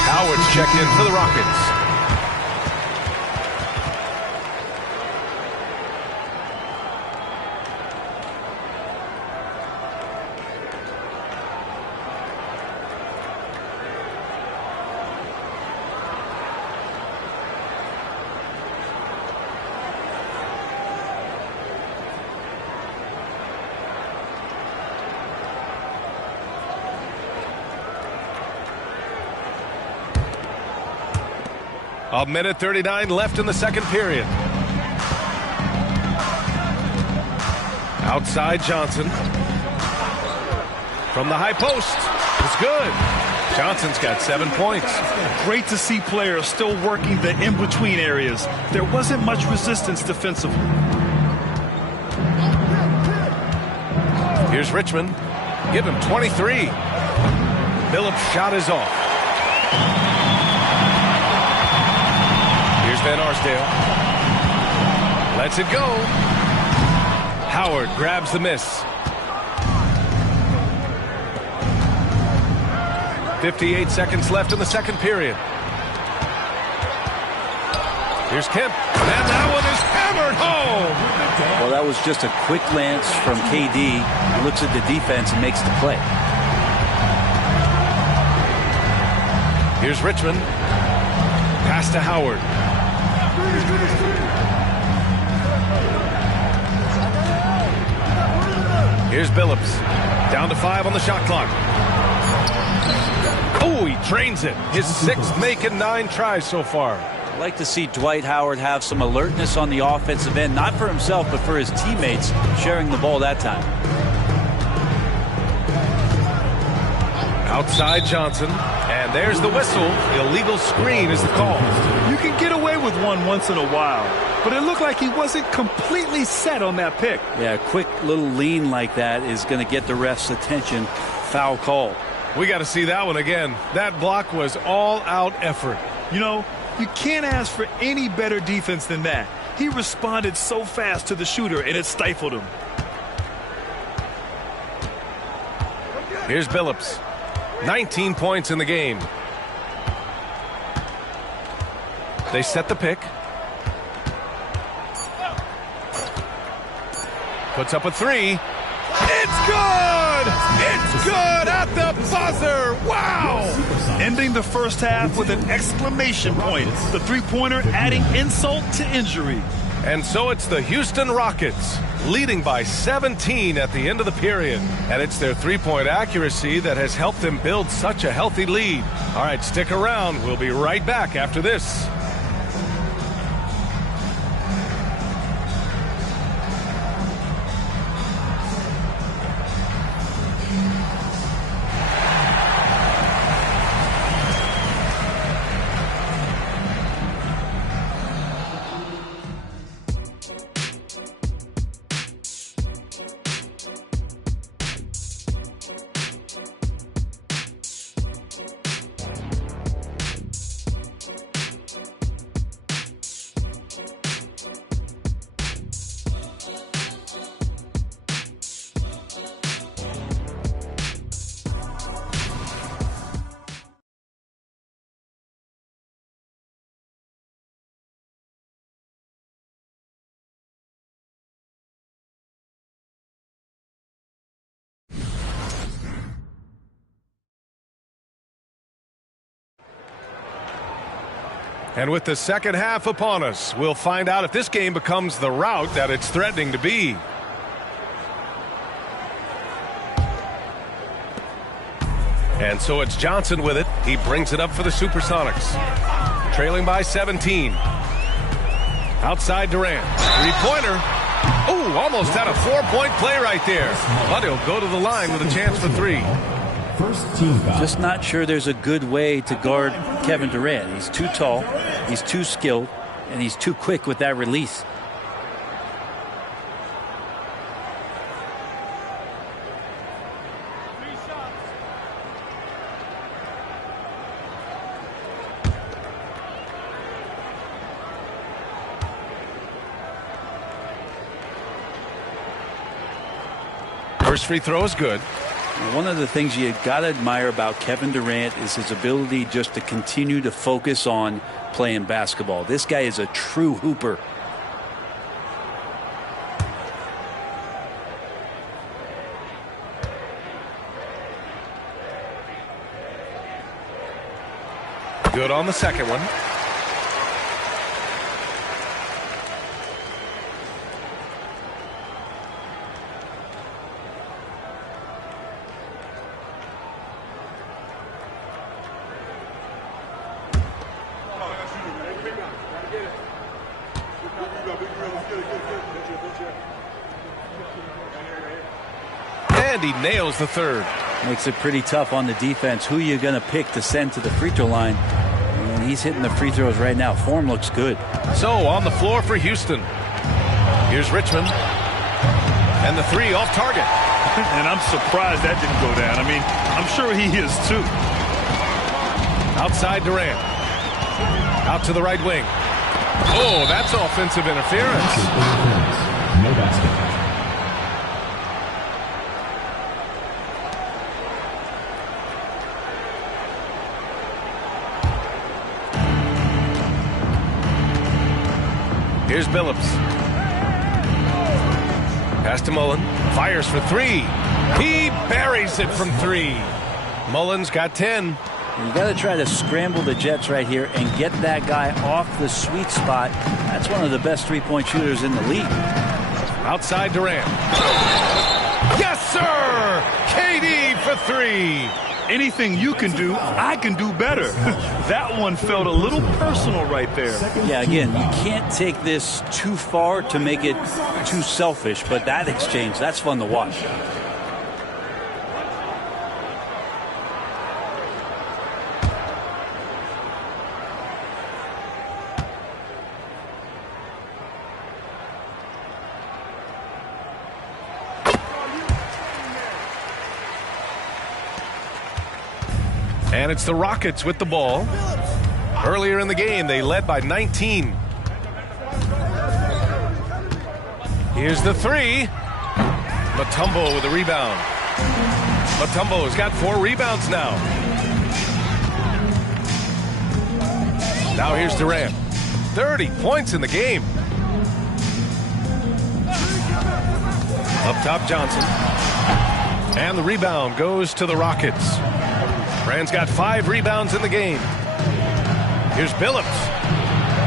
Howard's checked in for the Rockets. A minute 39 left in the second period. Outside Johnson. From the high post. It's good. Johnson's got 7 points. Great to see players still working the in-between areas. There wasn't much resistance defensively. Here's Richmond. Give him 23. Phillips' shot is off. Van Arsdale lets it go. Howard grabs the miss. 58 seconds left in the second period. Here's Kemp, and that one is hammered home. Well, that was just a quick glance from KD. He looks at the defense and makes the play. Here's Richmond. Pass to Howard. Here's Billups. Down to 5 on the shot clock. Oh, he drains it. His 6th make in 9 tries so far. I'd like to see Dwight Howard have some alertness on the offensive end, not for himself, but for his teammates sharing the ball that time. Outside Johnson. And there's the whistle. Illegal screen is the call. You can get away with one once in a while, but it looked like he wasn't completely set on that pick. Yeah, a quick little lean like that is going to get the ref's attention. Foul call. We got to see that one again. That block was all-out effort. You know, you can't ask for any better defense than that. He responded so fast to the shooter, and it stifled him. Here's Billups. 19 points in the game. They set the pick. Puts up a 3. It's good! It's good at the buzzer! Wow! ending the first half with an exclamation point. The three-pointer adding insult to injury. And so it's the Houston Rockets leading by 17 at the end of the period. And it's their three-point accuracy that has helped them build such a healthy lead. All right, stick around. We'll be right back after this. And with the second half upon us, we'll find out if this game becomes the rout that it's threatening to be. And so it's Johnson with it. He brings it up for the Supersonics. Trailing by 17. Outside Durant. Three-pointer. Oh, almost had a four-point play right there. But he'll go to the line with a chance for three. First team foul. Just not sure there's a good way to guard Kevin Durant. He's too tall, he's too skilled, and he's too quick with that release. First free throw is good. One of the things you got to admire about Kevin Durant is his ability just to continue to focus on playing basketball. This guy is a true hooper. Good on the second one. And he nails the third. Makes it pretty tough on the defense. Who you going to pick to send to the free throw line? And he's hitting the free throws right now. Form looks good. So on the floor for Houston. Here's Richmond. And the three off target. And I'm surprised that didn't go down. I mean, I'm sure he is too. Outside Durant. Out to the right wing. Oh, that's offensive interference. No basket. Here's Billups. Pass to Mullen. Fires for three. He buries it from three. Mullen's got 10. You got to try to scramble the Jets right here and get that guy off the sweet spot. That's one of the best three-point shooters in the league. Outside Durant. Yes, sir! KD for three. Anything you can do, I can do better. That one felt a little personal right there. Yeah, again, you can't take this too far to make it too selfish, but that exchange, that's fun to watch. And it's the Rockets with the ball. Earlier in the game, they led by 19. Here's the three. Mutombo with a rebound. Mutombo's got 4 rebounds now. Now here's Durant. 30 points in the game. Up top, Johnson. And the rebound goes to the Rockets. Brand's got 5 rebounds in the game. Here's Billups.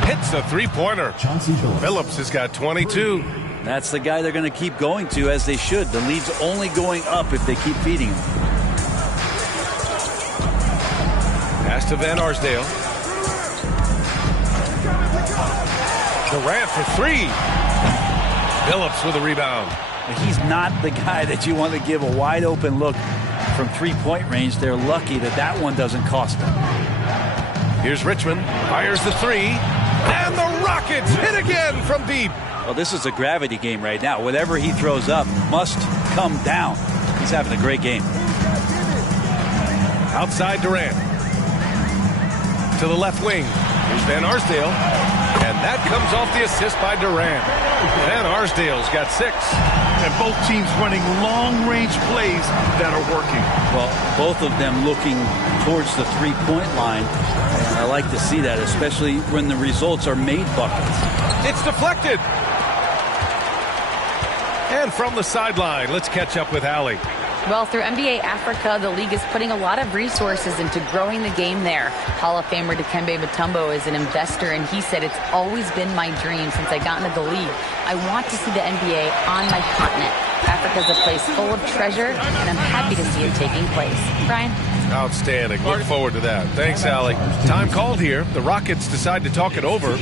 Hits a three-pointer. Billups has got 22. That's the guy they're going to keep going to, as they should. The lead's only going up if they keep feeding him. Pass to Van Arsdale. Durant for 3. Billups with a rebound. He's not the guy that you want to give a wide open look from 3-point range. They're lucky that that one doesn't cost them. Here's Richmond. Fires the 3. And the Rockets hit again from deep. Well, this is a gravity game right now. Whatever he throws up must come down. He's having a great game. Outside Durant. To the left wing. Here's Van Arsdale. And that comes off the assist by Durant. Van Arsdale's got 6. And both teams running long-range plays that are working. Well, both of them looking towards the 3-point line. And I like to see that, especially when the results are made buckets. It's deflected. And from the sideline, let's catch up with Allie. Well, through NBA Africa, the league is putting a lot of resources into growing the game there. Hall of Famer Dikembe Mutombo is an investor, and he said, "It's always been my dream since I got into the league. I want to see the NBA on my continent. Africa's a place full of treasure, and I'm happy to see it taking place." Brian? Outstanding. Look forward to that. Thanks, Allie. Time called here. The Rockets decide to talk it over.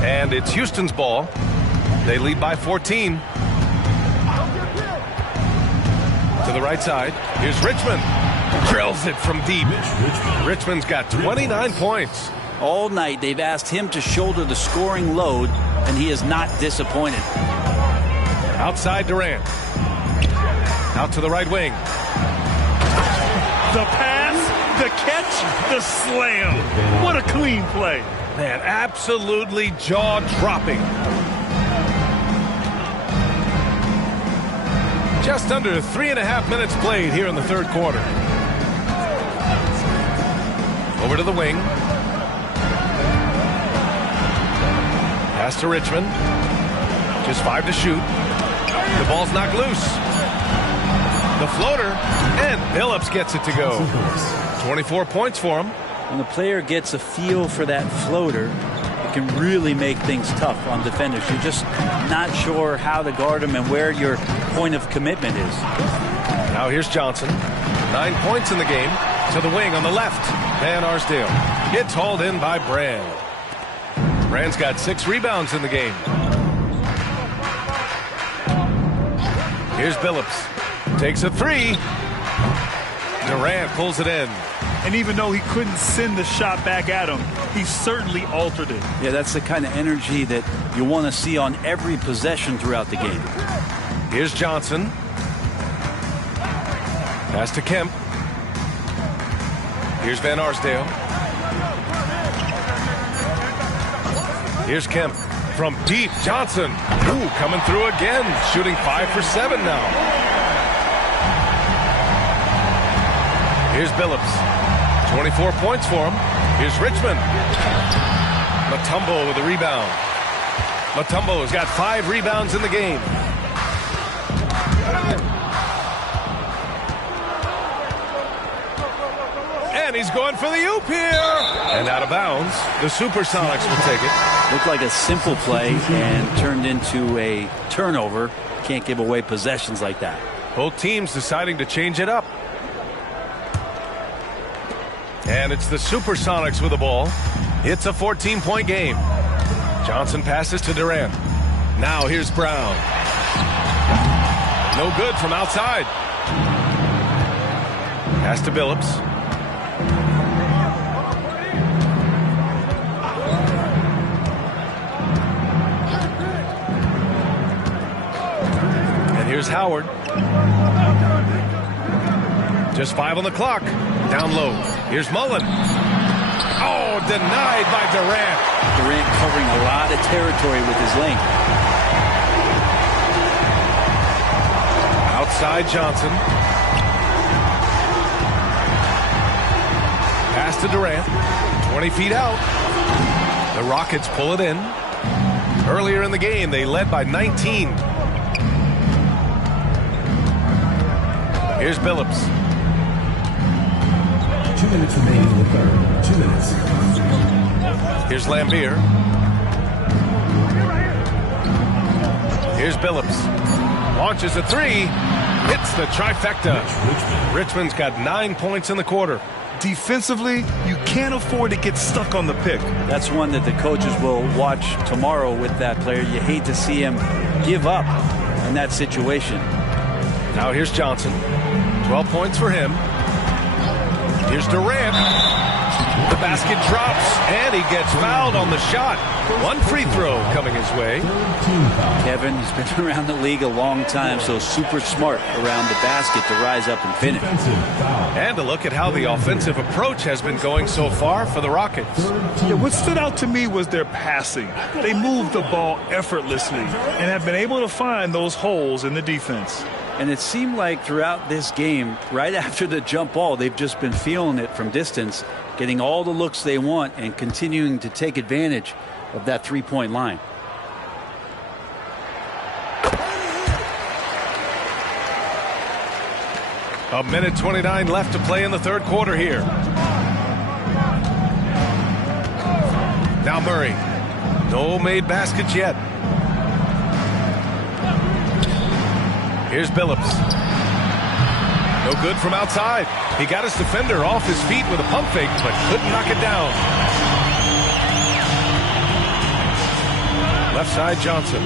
And it's Houston's ball. They lead by 14. To the right side. Here's Richmond. Drills it from deep. Richmond's got 29 points. All night they've asked him to shoulder the scoring load, and he is not disappointed. Outside Durant. Out to the right wing. The pass, the catch, the slam. What a clean play. Man, absolutely jaw-dropping. Just under 3.5 minutes played here in the third quarter. Over to the wing. Pass to Richmond. Just 5 to shoot. The ball's knocked loose. The floater, and Billups gets it to go. 24 points for him. When the player gets a feel for that floater, it can really make things tough on defenders. You're just not sure how to guard them and where your point of commitment is. Now here's Johnson. 9 points in the game. To the wing on the left. Van Arsdale. It's hauled in by Brand. Brand's got 6 rebounds in the game. Here's Billups. Takes a 3. Durant pulls it in. And even though he couldn't send the shot back at him, he certainly altered it. Yeah, that's the kind of energy that you want to see on every possession throughout the game. Here's Johnson. Pass to Kemp. Here's Van Arsdale. Here's Kemp. From deep, Johnson. Ooh, coming through again. Shooting 5 for 7 now. Here's Billups. 24 points for him. Here's Richmond. Mutombo with a rebound. Mutombo has got 5 rebounds in the game. And he's going for the oop here. And out of bounds. The Supersonics will take it. Looked like a simple play and turned into a turnover. Can't give away possessions like that. Both teams deciding to change it up. And it's the Supersonics with the ball. It's a 14-point game. Johnson passes to Durant. Now here's Brown. No good from outside. Pass to Billups. And here's Howard. Just 5 on the clock. Down low. Here's Mullen. Oh, denied by Durant. Durant covering a lot of territory with his length. Outside Johnson. Pass to Durant. 20 feet out. The Rockets pull it in. Earlier in the game, they led by 19. Here's Billups. 2 minutes remaining in the third. 2 minutes. Here's Lambeer. Here's Billups. Launches a 3. Hits the trifecta. Richmond's got 9 points in the quarter. Defensively, you can't afford to get stuck on the pick. That's one that the coaches will watch tomorrow with that player. You hate to see him give up in that situation. Now here's Johnson. 12 points for him. Here's Durant. The basket drops, and he gets fouled on the shot. 1 free throw coming his way. Kevin has been around the league a long time, so super smart around the basket to rise up and finish. And a look at how the offensive approach has been going so far for the Rockets. Yeah, what stood out to me was their passing. They moved the ball effortlessly and have been able to find those holes in the defense. And it seemed like throughout this game, right after the jump ball, they've just been feeling it from distance, getting all the looks they want and continuing to take advantage of that three-point line. A minute 29 left to play in the third quarter here. Now Murray. No made baskets yet. Here's Billups. No good from outside. He got his defender off his feet with a pump fake, but couldn't knock it down. Left side, Johnson.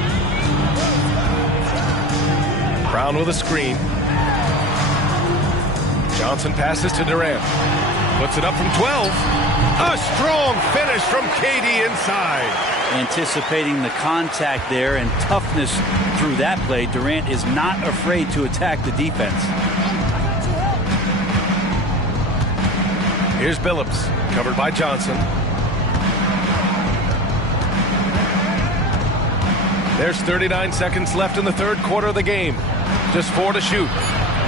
Brown with a screen. Johnson passes to Durant. Puts it up from 12. A strong finish from KD inside. Anticipating the contact there and toughness through that play, Durant is not afraid to attack the defense. Here's Billups, covered by Johnson. There's 39 seconds left in the third quarter of the game. Just 4 to shoot.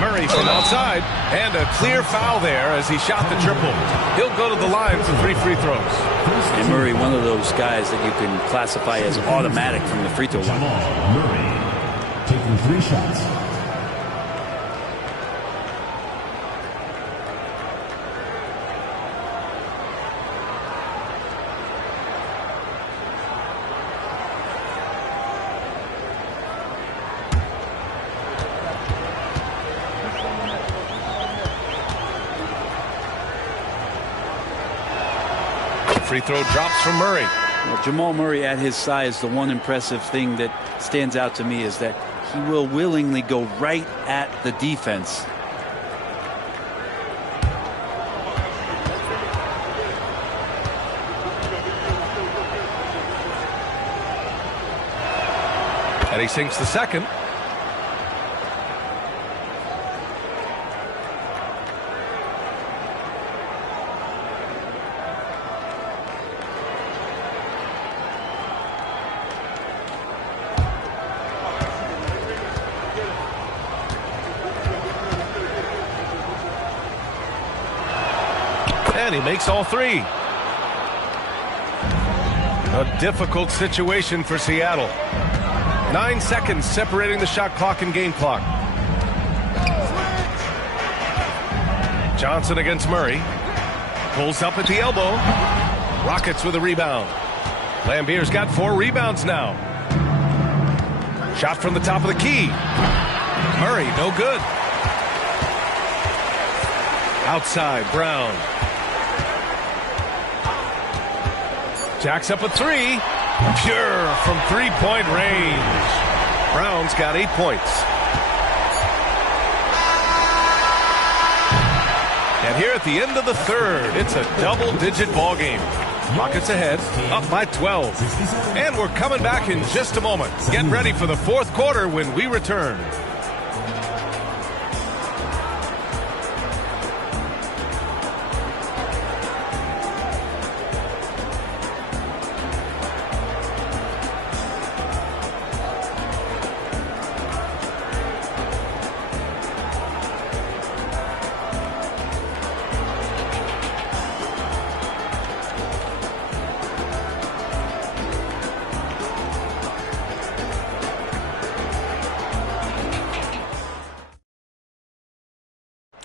Murray from outside, and a clear foul there as he shot the triple. He'll go to the line for 3 free throws. And Murray, one of those guys that you can classify as automatic from the free throw line. Murray taking 3 shots. Free throw drops from Murray. Well, Jamal Murray at his size, the one impressive thing that stands out to me is that he will willingly go right at the defense. And he sinks the second. And he makes all three. A difficult situation for Seattle. 9 seconds separating the shot clock and game clock. Johnson against Murray. Pulls up at the elbow. Rockets with a rebound. Lambier's got 4 rebounds now. Shot from the top of the key. Murray, no good. Outside, Brown. Jacks up a 3. Pure from three-point range. Brown's got 8 points. And here at the end of the third, it's a double-digit ball game. Rockets ahead, up by 12. And we're coming back in just a moment. Get ready for the fourth quarter when we return.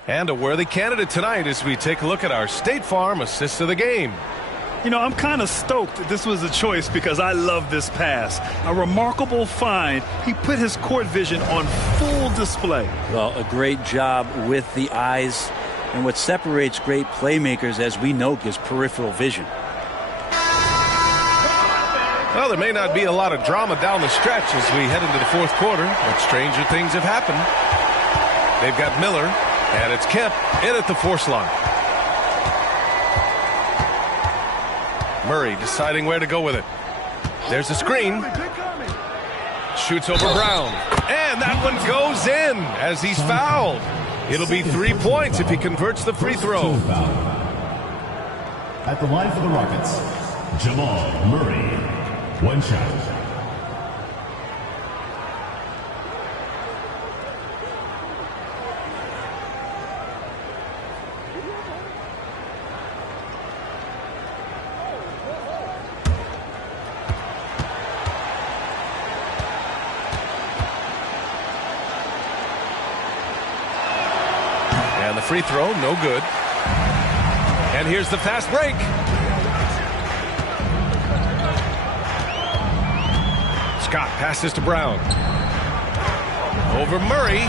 And a worthy candidate tonight as we take a look at our State Farm assist of the game. You know, I'm kind of stoked that this was a choice because I love this pass. A remarkable find. He put his court vision on full display. Well, a great job with the eyes. And what separates great playmakers, as we know, is peripheral vision. Well, there may not be a lot of drama down the stretch as we head into the fourth quarter, but stranger things have happened. They've got Miller. And it's Kemp in at the force line. Murray deciding where to go with it. There's a screen. Shoots over Brown. And that one goes in as he's fouled. It'll be 3 points if he converts the free throw. At the line for the Rockets, Jamal Murray. 1 shot. Free throw, no good. And here's the fast break. Scott passes to Brown. Over Murray.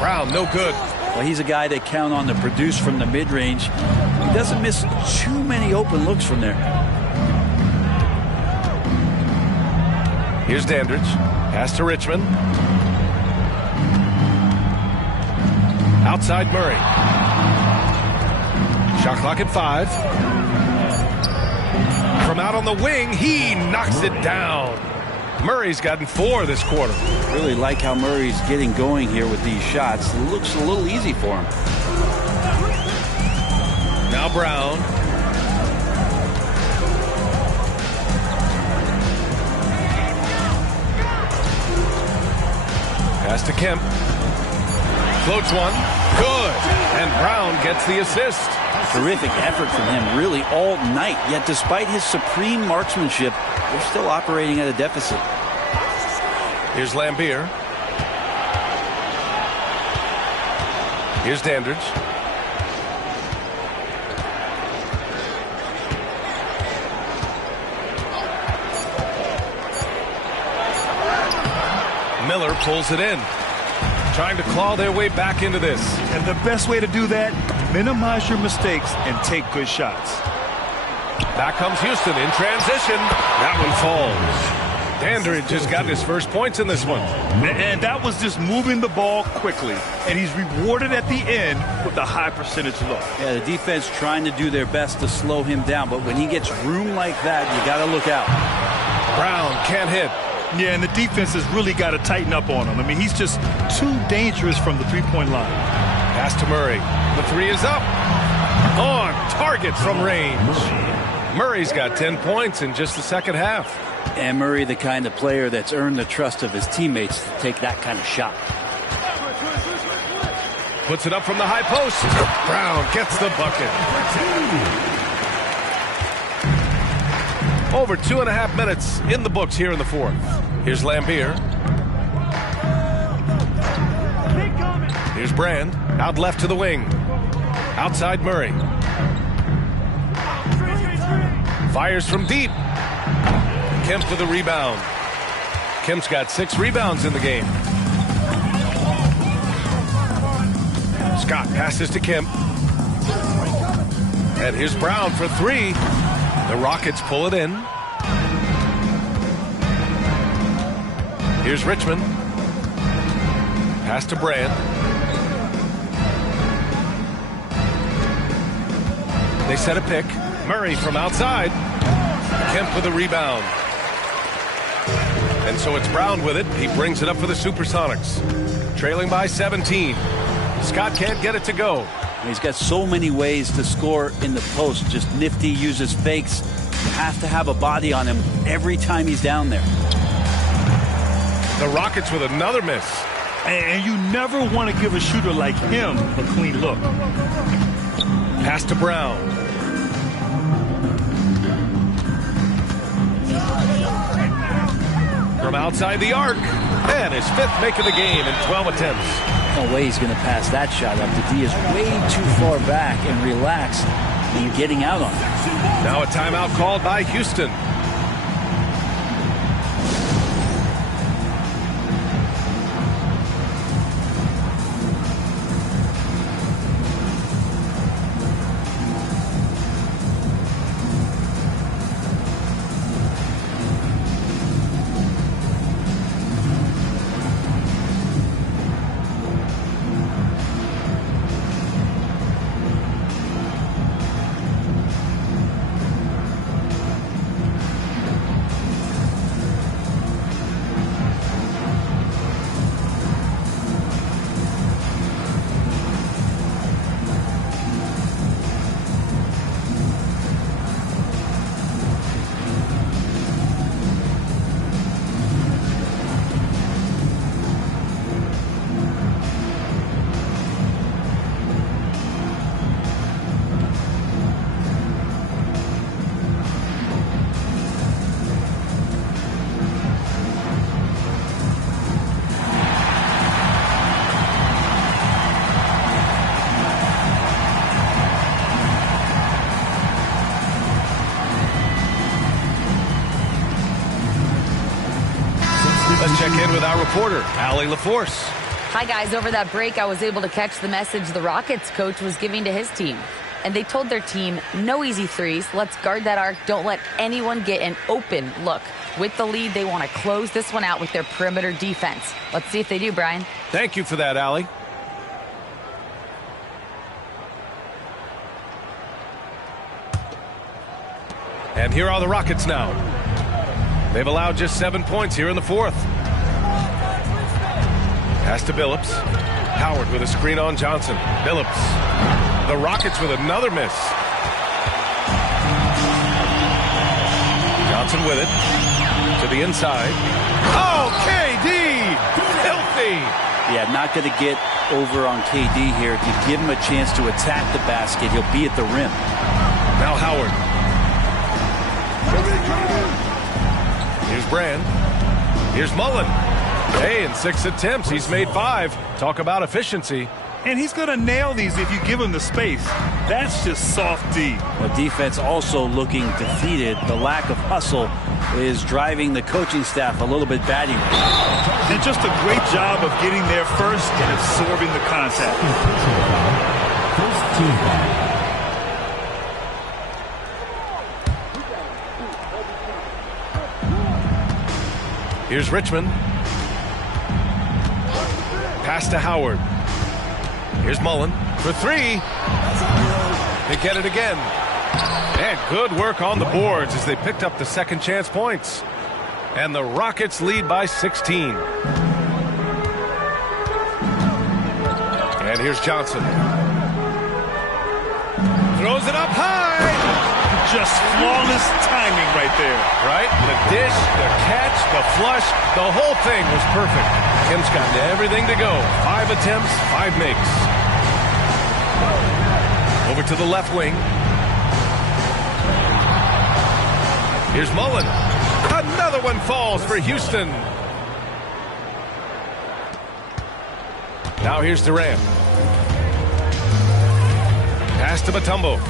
Brown, no good. Well, he's a guy they count on to produce from the mid-range. He doesn't miss too many open looks from there. Here's Dandridge. Pass to Richmond. Outside Murray. Shot clock at 5. From out on the wing, he knocks it down. Murray's gotten 4 this quarter. Really like how Murray's getting going here with these shots. It looks a little easy for him. Now Brown. Pass to Kemp. Floats one. Good. And Brown gets the assist. Terrific effort from him really all night. Yet despite his supreme marksmanship, they're still operating at a deficit. Here's Lambier. Here's Dandridge. Miller pulls it in. Trying to claw their way back into this. And the best way to do that, minimize your mistakes and take good shots. Back comes Houston in transition. That one falls. Dandridge has gotten his first points in this one. And that was just moving the ball quickly. And he's rewarded at the end with a high percentage look. Yeah, the defense trying to do their best to slow him down. But when he gets room like that, you got to look out. Brown can't hit. Yeah, and the defense has really got to tighten up on him. I mean, he's just too dangerous from the three-point line. Pass to Murray. The 3 is up. On target from range. Murray's got 10 points in just the second half. And Murray, the kind of player that's earned the trust of his teammates to take that kind of shot. Puts it up from the high post. Brown gets the bucket. Over 2.5 minutes in the books here in the fourth. Here's Lambier. Here's Brand. Out left to the wing. Outside Murray. Fires from deep. Kemp with the rebound. Kemp's got 6 rebounds in the game. Scott passes to Kemp. And here's Brown for 3. The Rockets pull it in. Here's Richmond. Pass to Brand. They set a pick. Murray from outside. Kemp with a rebound. And so it's Brown with it. He brings it up for the Supersonics. Trailing by 17. Scott can't get it to go. He's got so many ways to score in the post. Just nifty, uses fakes. You have to have a body on him every time he's down there. The Rockets with another miss. And you never want to give a shooter like him a clean look. Pass to Brown. From outside the arc. And his 5th make of the game in 12 attempts. No way he's going to pass that shot up. The D is way too far back and relaxed in getting out on it. Now a timeout called by Houston. Let's check in with our reporter, Allie LaForce. Hi, guys. Over that break, I was able to catch the message the Rockets coach was giving to his team. And they told their team, no easy threes. Let's guard that arc. Don't let anyone get an open look. With the lead, they want to close this one out with their perimeter defense. Let's see if they do, Brian. Thank you for that, Allie. And here are the Rockets now. They've allowed just 7 points here in the fourth. Pass to Billups. Howard with a screen on Johnson. Billups. The Rockets with another miss. Johnson with it. To the inside. Oh, KD! Filthy! Yeah, not going to get over on KD here. If you give him a chance to attack the basket, he'll be at the rim. Now Howard. Here's Brand. Here's Mullen. Hey, in 6 attempts, he's made 5. Talk about efficiency. And he's going to nail these if you give him the space. That's just soft D. The defense also looking defeated. The lack of hustle is driving the coaching staff a little bit batty. And just a great job of getting there first and absorbing the contact. First team. Here's Richmond. Pass to Howard. Here's Mullen for 3. They get it again. And good work on the boards as they picked up the second chance points. And the Rockets lead by 16. And here's Johnson. Throws it up high. Just flawless timing right there. Right? The dish, the catch, the flush, the whole thing was perfect. Kim's got everything to go. 5 attempts, 5 makes. Over to the left wing. Here's Mullen. Another one falls for Houston. Now here's Durant. Pass to Mutombo.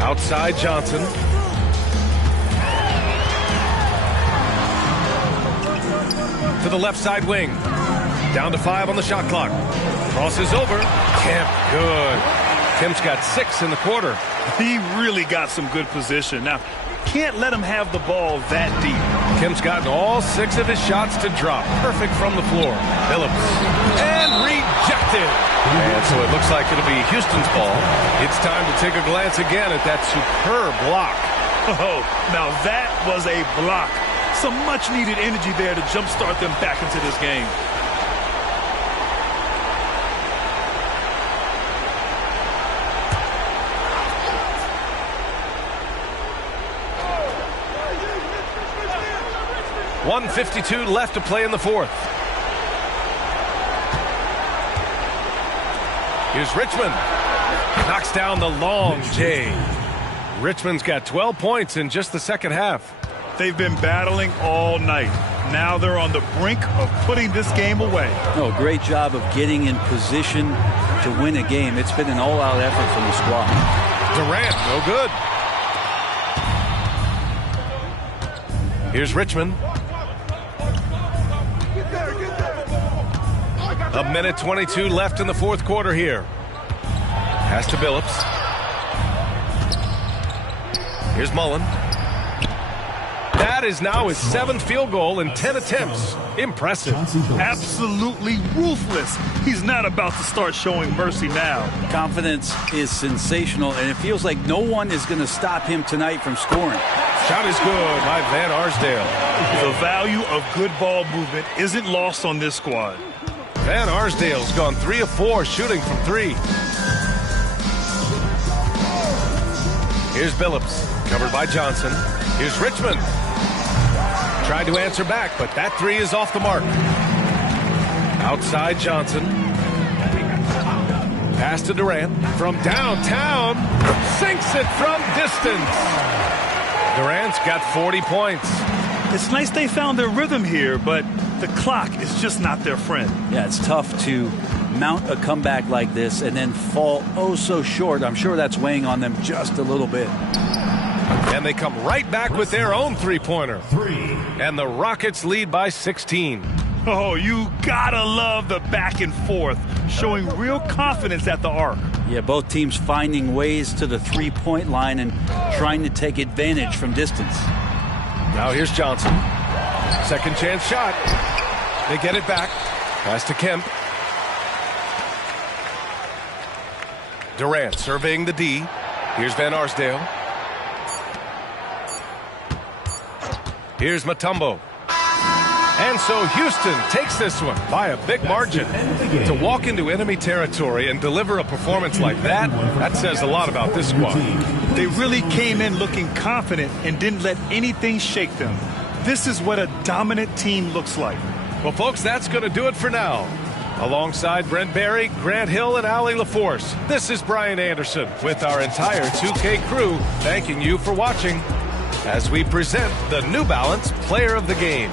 Outside Johnson. To the left side wing. Down to 5 on the shot clock. Crosses over. Kemp, good. Kemp's got 6 in the quarter. He really got some good position. Now, can't let him have the ball that deep. Kemp's gotten all 6 of his shots to drop. Perfect from the floor. Phillips. And rejected. And so it looks like it'll be Houston's ball. It's time to take a glance again at that superb block. Oh, now that was a block. Some much-needed energy there to jumpstart them back into this game. .152 left to play in the fourth. Here's Richmond. Knocks down the long J. Richmond's got 12 points in just the second half. They've been battling all night. Now they're on the brink of putting this game away. Oh, great job of getting in position to win a game. It's been an all-out effort from the squad. Durant, no good. Here's Richmond. A minute 22 left in the fourth quarter here. Pass to Billups. Here's Mullen. That is now his 7th field goal in 10 attempts. Impressive. Absolutely ruthless. He's not about to start showing mercy now. Confidence is sensational, and it feels like no one is going to stop him tonight from scoring. Shot is good by Van Arsdale. The value of good ball movement isn't lost on this squad. Van Arsdale's gone 3 of 4 shooting from 3. Here's Billups, covered by Johnson. Here's Richmond. Tried to answer back, but that 3 is off the mark. Outside Johnson. Pass to Durant from downtown. Sinks it from distance. Durant's got 40 points. It's nice they found their rhythm here, but the clock is just not their friend. Yeah, it's tough to mount a comeback like this and then fall oh so short. I'm sure that's weighing on them just a little bit. And they come right back with their own three-pointer. And the Rockets lead by 16. Oh, you gotta love the back and forth, showing real confidence at the arc. Yeah, both teams finding ways to the three-point line and trying to take advantage from distance. Now here's Johnson. Second chance shot. They get it back. Pass to Kemp. Durant surveying the D. Here's Van Arsdale. Here's Mutombo. And so Houston takes this one by a big margin. To walk into enemy territory and deliver a performance like that, that says a lot about this squad. They really came in looking confident and didn't let anything shake them. This is what a dominant team looks like. Well, folks, that's going to do it for now. Alongside Brent Barry, Grant Hill, and Allie LaForce, this is Brian Anderson with our entire 2K crew thanking you for watching as we present the New Balance Player of the Game.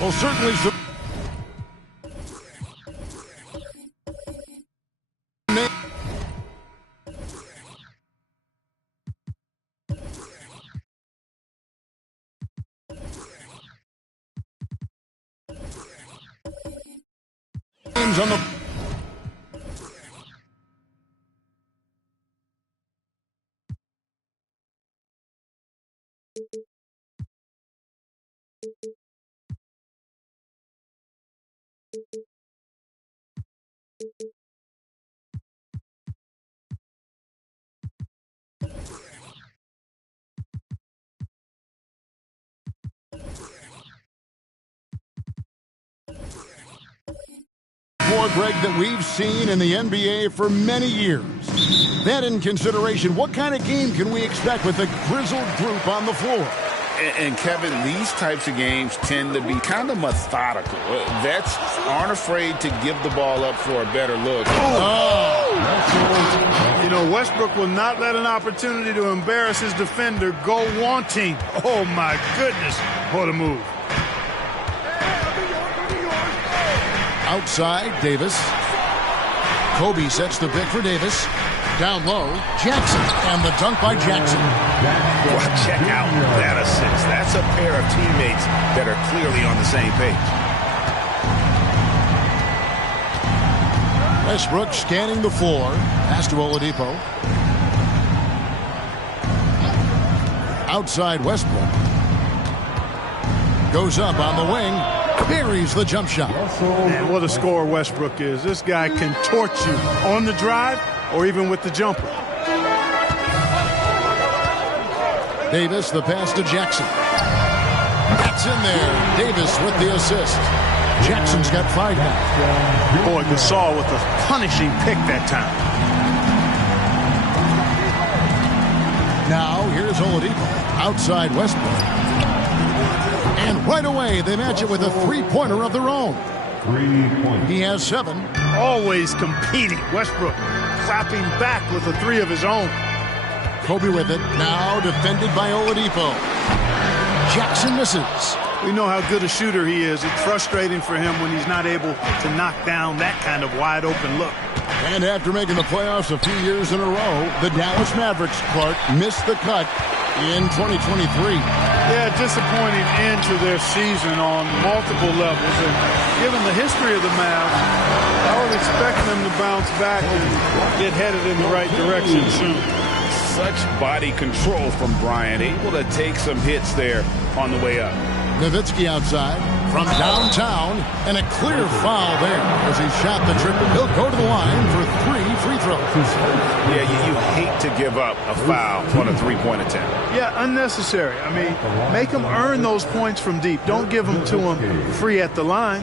Well, certainly some names on the Greg, that we've seen in the NBA for many years. That in consideration, what kind of game can we expect with a grizzled group on the floor? And Kevin, these types of games tend to be kind of methodical. Vets aren't afraid to give the ball up for a better look. Oh. You know, Westbrook will not let an opportunity to embarrass his defender go wanting. Oh, my goodness. What a move. Outside, Davis. Kobe sets the pick for Davis. Down low, Jackson. And the dunk by Jackson. Well, check out that assist. That's a pair of teammates that are clearly on the same page. Westbrook scanning the floor. Pass to Oladipo. Outside Westbrook. Goes up on the wing. Buries the jump shot. Man, what a scorer Westbrook is. This guy can torch you on the drive or even with the jumper. Davis, the pass to Jackson. That's in there. Davis with the assist. Jackson's got 5 now. Boy, Gasol with a punishing pick that time. Now, here's Oladipo. Outside Westbrook. And right away, they match it with a three-pointer of their own. 3-point. He has 7. Always competing. Westbrook clapping back with a 3 of his own. Kobe with it. Now defended by Oladipo. Jackson misses. We know how good a shooter he is. It's frustrating for him when he's not able to knock down that kind of wide-open look. And after making the playoffs a few years in a row, the Dallas Mavericks, Clark, missed the cut in 2023. Yeah, disappointing end to their season on multiple levels. And given the history of the Mavs, I would expect them to bounce back and get headed in the right direction soon. Such body control from Bryant, able to take some hits there on the way up. Nowitzki outside from downtown, and a clear foul there as he shot the triple. He'll go to the line for 3 free throws. Yeah, you hate to give up a foul on a three-point attempt. Yeah, unnecessary. I mean, make them earn those points from deep. Don't give them to them free at the line.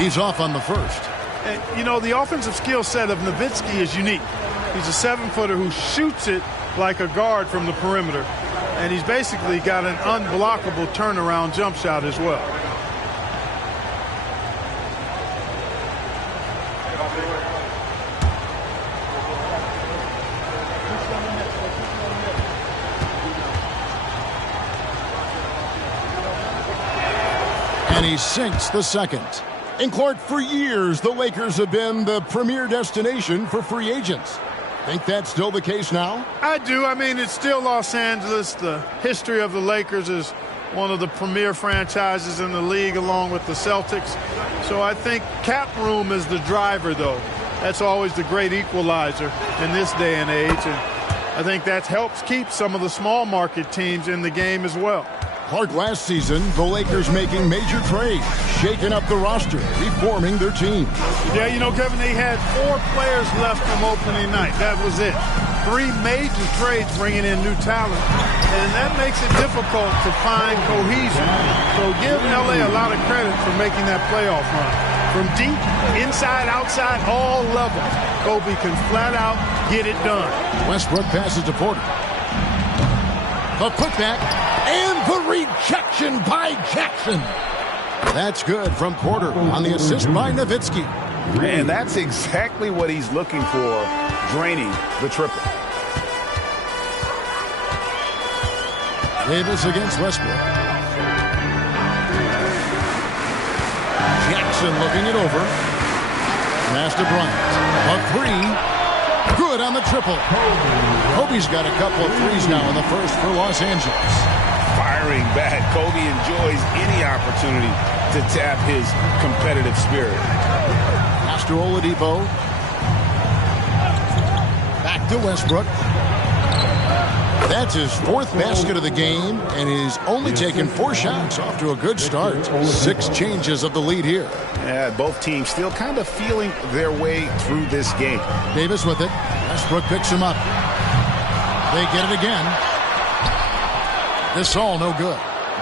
He's off on the first. And, you know, the offensive skill set of Nowitzki is unique. He's a 7-footer who shoots it like a guard from the perimeter. And he's basically got an unblockable turnaround jump shot as well. And he sinks the second. And Clark, for years, the Lakers have been the premier destination for free agents. Think that's still the case now? I do. I mean, it's still Los Angeles. The history of the Lakers is one of the premier franchises in the league along with the Celtics. So I think cap room is the driver, though. That's always the great equalizer in this day and age. And I think that helps keep some of the small market teams in the game as well. Clark, last season, the Lakers making major trades, shaking up the roster, reforming their team. Yeah, you know, Kevin, they had 4 players left from opening night. That was it. 3 major trades bringing in new talent, and that makes it difficult to find cohesion. So give L.A. a lot of credit for making that playoff run. From deep, inside, outside, all levels, Kobe can flat out get it done. Westbrook passes to Porter. The putback and the rejection by Jackson. That's good from Porter on the assist by Nowitzki. And that's exactly what he's looking for, draining the triple. Davis against Westbrook. Jackson looking it over. Pass to Bryant. A 3. Good on the triple. Kobe's got a couple of threes now in the first for Los Angeles. Firing back. Kobe enjoys any opportunity to tap his competitive spirit. Pass to Oladipo. Back to Westbrook. That's his 4th basket of the game, and he's only taken 4 shots. Off to a good start. 6 changes of the lead here. Yeah, both teams still kind of feeling their way through this game. Davis with it. Westbrook picks him up. They get it again. This all no good.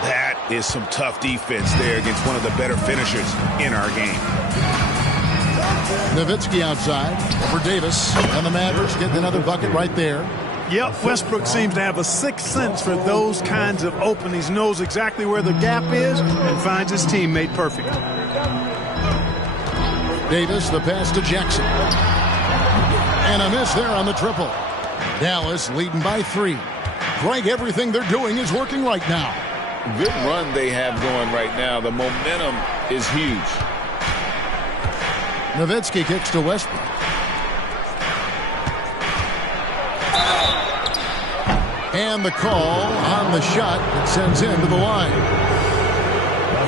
That is some tough defense there against one of the better finishers in our game. Nowitzki outside for Davis, and the Mavericks getting another bucket right there. Yep, Westbrook seems to have a sixth sense for those kinds of openings. Knows exactly where the gap is and finds his teammate perfect. Davis, the pass to Jackson. And a miss there on the triple. Dallas leading by 3. Greg, everything they're doing is working right now. Good run they have going right now. The momentum is huge. Nowitzki kicks to Westbrook. And the call on the shot that sends him to the line.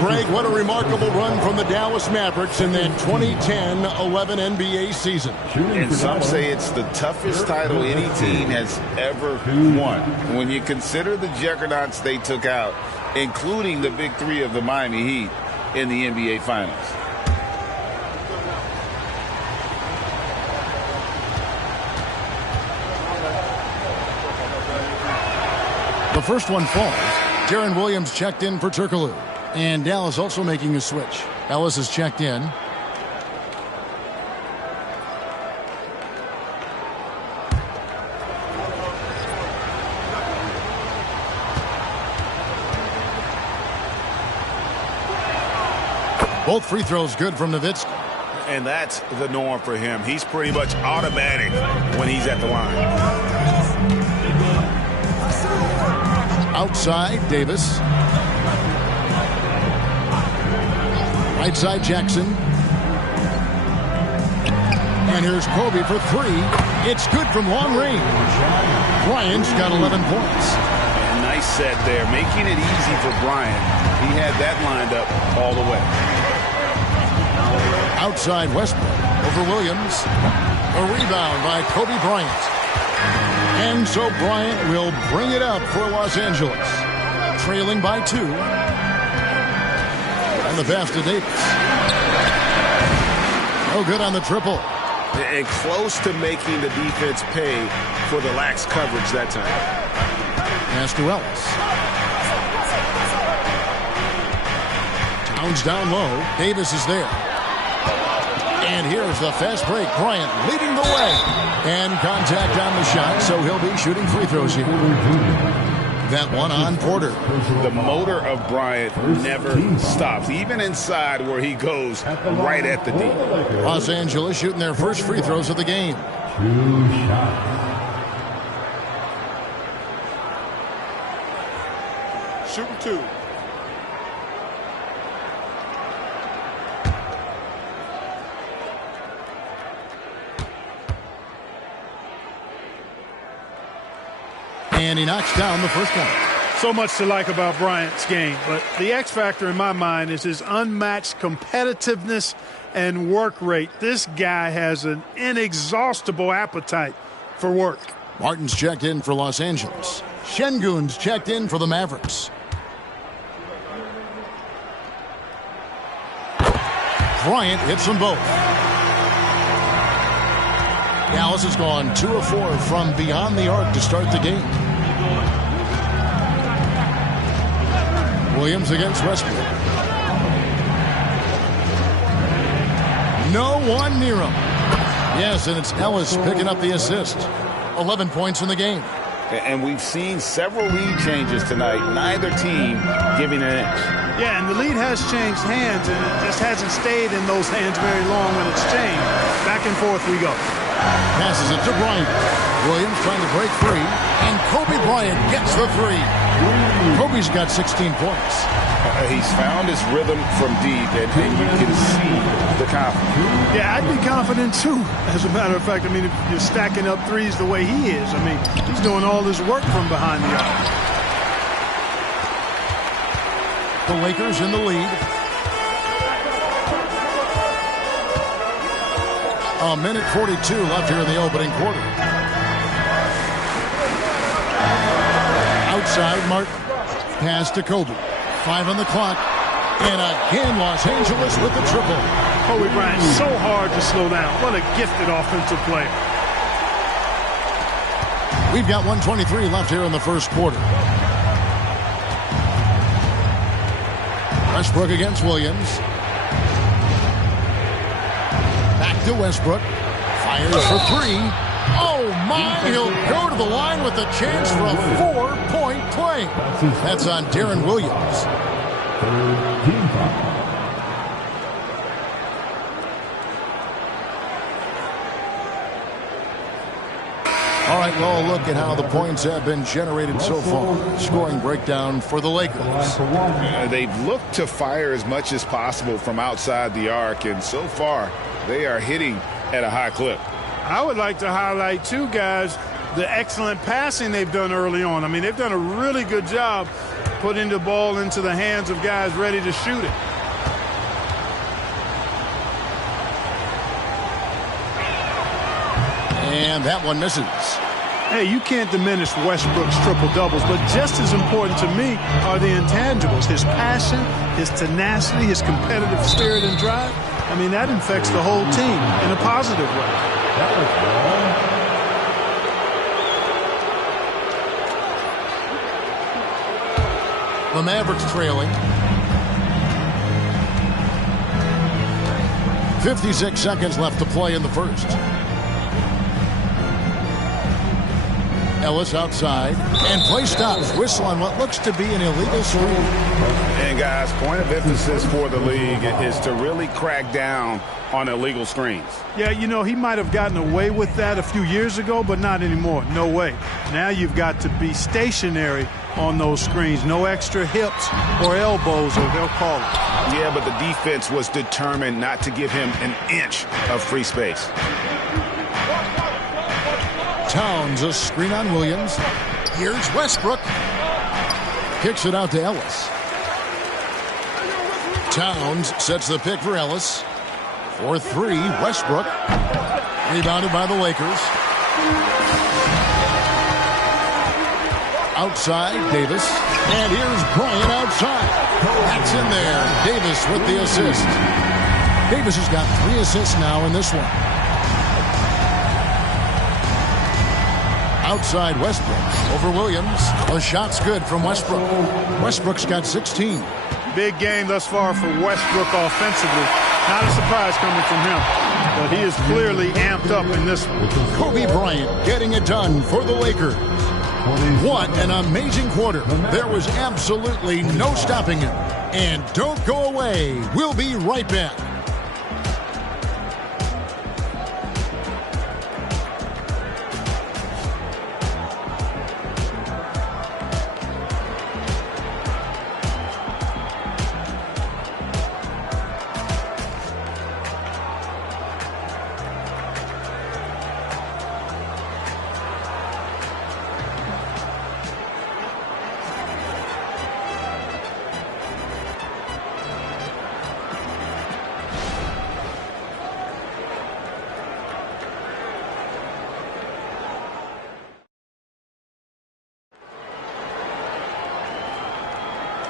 Greg, what a remarkable run from the Dallas Mavericks in that 2010-11 NBA season. And some say it's the toughest title any team has ever won. When you consider the juggernauts they took out, including the big 3 of the Miami Heat in the NBA Finals. The first one falls. Deron Williams checked in for Turkoglu. And Dallas also making a switch. Ellis is checked in. Both free throws good from Nowitzki. And that's the norm for him. He's pretty much automatic when he's at the line. Outside, Davis. Right side, Jackson. And here's Kobe for 3. It's good from long range. Bryant's got 11 points. And nice set there, making it easy for Bryant. He had that lined up all the way. Outside Westbrook over Williams. A rebound by Kobe Bryant. And so Bryant will bring it up for Los Angeles. Trailing by 2. And the pass to Davis. No good on the triple. And close to making the defense pay for the lax coverage that time. Pass to Ellis. Towns down low. Davis is there. And here's the fast break. Bryant leading the way. And contact on the shot, so he'll be shooting free throws here. That one on Porter. The motor of Bryant never stops, even inside where he goes right at the D. Los Angeles shooting their first free throws of the game. 2 shots. Shooting 2. And he knocks down the first one. So much to like about Bryant's game, but the X factor in my mind is his unmatched competitiveness and work rate. This guy has an inexhaustible appetite for work. Martin's checked in for Los Angeles. Şengün's checked in for the Mavericks. Bryant hits them both. Dallas has gone 2 of 4 from beyond the arc to start the game. Williams against Westbrook. No one near him. Yes, and it's Ellis picking up the assist. 11 points in the game. And we've seen several lead changes tonight. Neither team giving an inch. Yeah, and the lead has changed hands, and it just hasn't stayed in those hands very long when it's changed. Back and forth we go. Passes it to Bryant. Williams trying to break free, and Kobe Bryant gets the 3. Kobe's got 16 points. He's found his rhythm from deep, and you can see the confidence. Yeah, I'd be confident too. As a matter of fact, I mean, if you're stacking up threes the way he is, I mean, he's doing all this work from behind the arc. The Lakers in the lead. A minute 42 left here in the opening quarter. Outside, Martin. Pass to Kobe. 5 on the clock. And again, Los Angeles with the triple. Kobe Bryant, so hard to slow down. What a gifted offensive player. We've got 1:23 left here in the first quarter. Westbrook against Williams. Back to Westbrook. Fires for three. Oh, my. He'll go to the line with a chance for a 4-point play. That's on Darren Williams. Team foul. All right, well, look at how the points have been generated so far. Scoring breakdown for the Lakers. They've looked to fire as much as possible from outside the arc, and so far they are hitting at a high clip. I would like to highlight, too, guys, the excellent passing they've done early on. I mean, they've done a really good job putting the ball into the hands of guys ready to shoot it. And that one misses. Hey, you can't diminish Westbrook's triple-doubles, but just as important to me are the intangibles. His passion, his tenacity, his competitive spirit and drive. I mean, that infects the whole team in a positive way. The Mavericks trailing. 56 seconds left to play in the first. Ellis outside, and play stops. Whistle on what looks to be an illegal screen. And guys, point of emphasis for the league is to really crack down on illegal screens. Yeah, you know, he might have gotten away with that a few years ago, but not anymore. No way. Now you've got to be stationary on those screens. No extra hips or elbows, or they'll call it. Yeah, but the defense was determined not to give him an inch of free space. Towns, a screen on Williams. Here's Westbrook. Kicks it out to Ellis. Towns sets the pick for Ellis. For three, Westbrook. Rebounded by the Lakers. Outside, Davis. And here's Bryant outside. That's in there. Davis with the assist. Davis has got 3 assists now in this one. Outside Westbrook over Williams. The shot's good from Westbrook. Westbrook's got 16. Big game thus far for Westbrook offensively. Not a surprise coming from him, but he is clearly amped up in this one. Kobe Bryant getting it done for the Lakers. What an amazing quarter. There was absolutely no stopping him. And don't go away. We'll be right back.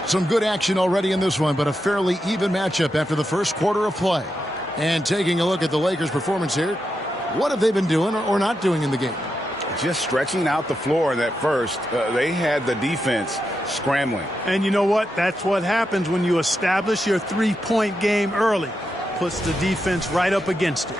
Some good action already in this one, but a fairly even matchup after the first quarter of play. And taking a look at the Lakers' performance here, what have they been doing or not doing in the game? Just stretching out the floor in that first. They had the defense scrambling. And you know what? That's what happens when you establish your three-point game early. Puts the defense right up against it.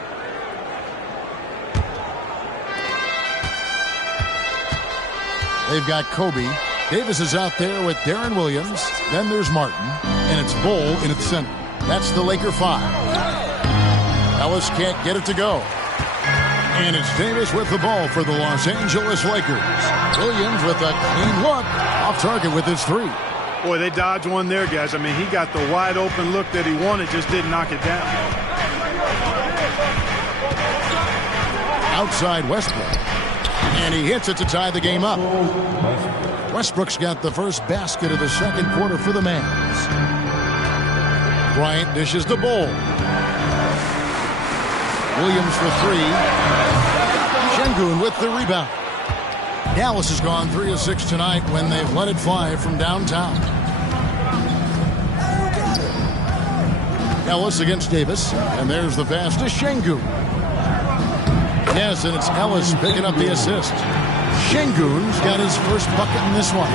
They've got Kobe. Davis is out there with Darren Williams. Then there's Martin. And it's Bull in its center. That's the Laker 5. Ellis can't get it to go. And it's Davis with the ball for the Los Angeles Lakers. Williams with a clean look. Off target with his 3. Boy, they dodged one there, guys. I mean, he got the wide open look that he wanted, just didn't knock it down. Outside Westbrook. And he hits it to tie the game up. Westbrook's got the first basket of the second quarter for the Mavs. Bryant dishes the Bull. Williams for 3. Şengün with the rebound. Dallas has gone 3 of 6 tonight when they've let it fly from downtown. Ellis against Davis. And there's the pass to Şengün. Yes, and it's Ellis picking up the assist. Şengün's got his first bucket in this one.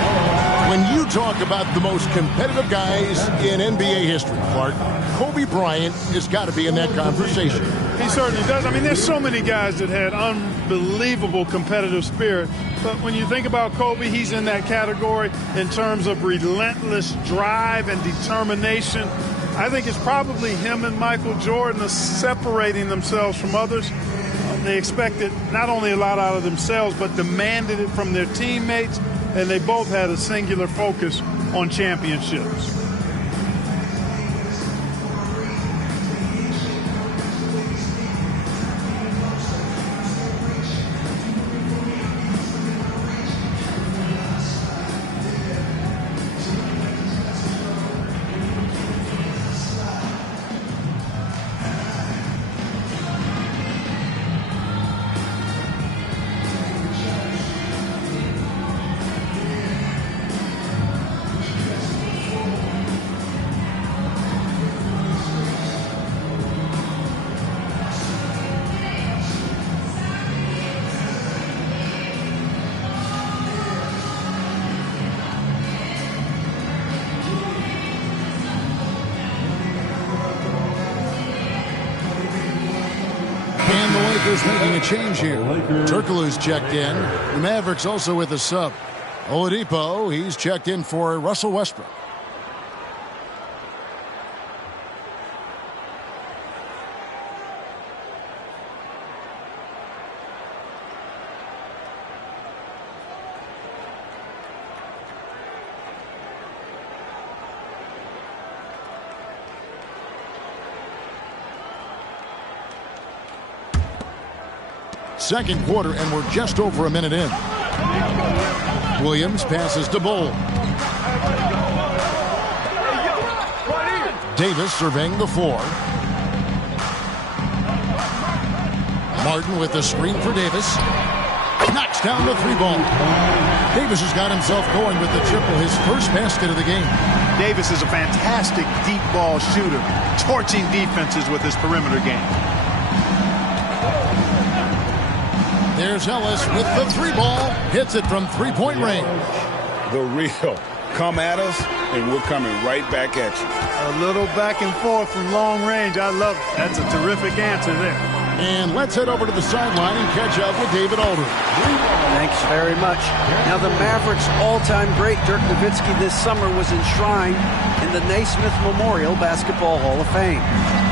When you talk about the most competitive guys in NBA history, Clark, Kobe Bryant has got to be in that conversation. He certainly does. I mean, there's so many guys that had unbelievable competitive spirit. But when you think about Kobe, he's in that category in terms of relentless drive and determination. I think it's probably him and Michael Jordan are separating themselves from others. They expected not only a lot out of themselves, but demanded it from their teammates. And they both had a singular focus on championships. Making a change here. Turkoglu's checked in. The Mavericks also with a sub. Oladipo, he's checked in for Russell Westbrook. Second quarter, and we're just over a minute in. Williams passes to Bull. Davis surveying the floor. Martin with the screen for Davis. Knocks down the three ball. Davis has got himself going with the triple, his first basket of the game. Davis is a fantastic deep ball shooter, torching defenses with his perimeter game. There's Ellis with the three ball. Hits it from three-point range. The real. Come at us, and we're coming right back at you. A little back and forth from long range. I love it. That's a terrific answer there. And let's head over to the sideline and catch up with David Aldridge. Thanks very much. Now, the Mavericks' all-time great Dirk Nowitzki this summer was enshrined in the Naismith Memorial Basketball Hall of Fame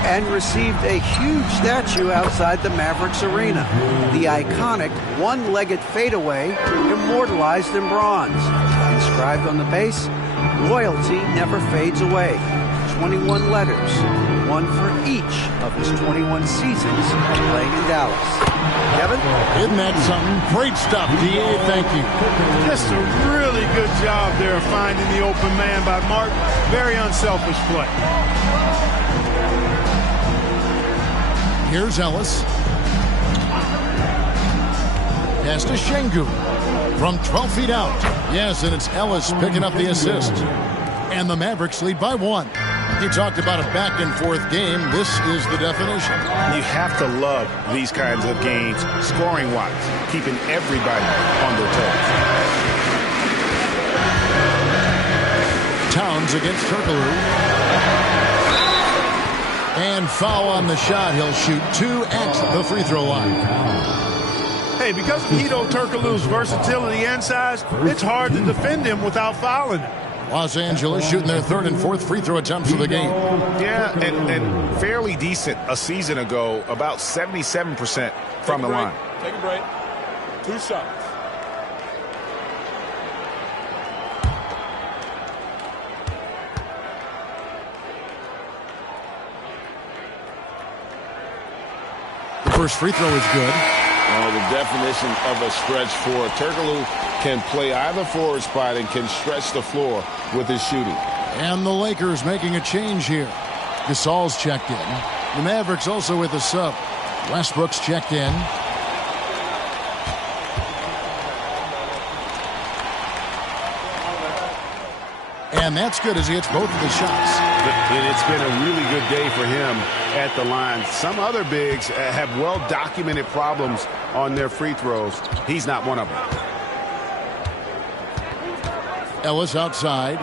and received a huge statue outside the Mavericks arena. The iconic one-legged fadeaway immortalized in bronze. Inscribed on the base, loyalty never fades away. 21 letters, one for each of his 21 seasons of playing in Dallas. Kevin? Isn't that something? Great stuff, D.A. Thank you. Just a really good job there of finding the open man by Martin. Very unselfish play. Here's Ellis. Pass to Şengün from 12 feet out. Yes, and it's Ellis picking up the assist. And the Mavericks lead by one. You talked about a back-and-forth game. This is the definition. You have to love these kinds of games, scoring-wise, keeping everybody on their toes. Towns against Turkoglu. And foul on the shot. He'll shoot two at the free throw line. Hey, because of Hedo Turkoglu's versatility and size, it's hard to defend him without fouling him. Los Angeles shooting their third and fourth free throw attempts of the game. Yeah, and fairly decent a season ago, about 77% from the line. Take a break. 2 shots. The first free throw is good. The definition of a stretch four. Turkoglu can play either forward spot and can stretch the floor with his shooting. And the Lakers making a change here. Gasol's checked in. The Mavericks also with a sub. Westbrook's checked in. And that's good as he hits both of the shots. And it's been a really good day for him at the line. Some other bigs have well-documented problems on their free throws. He's not one of them. Ellis outside.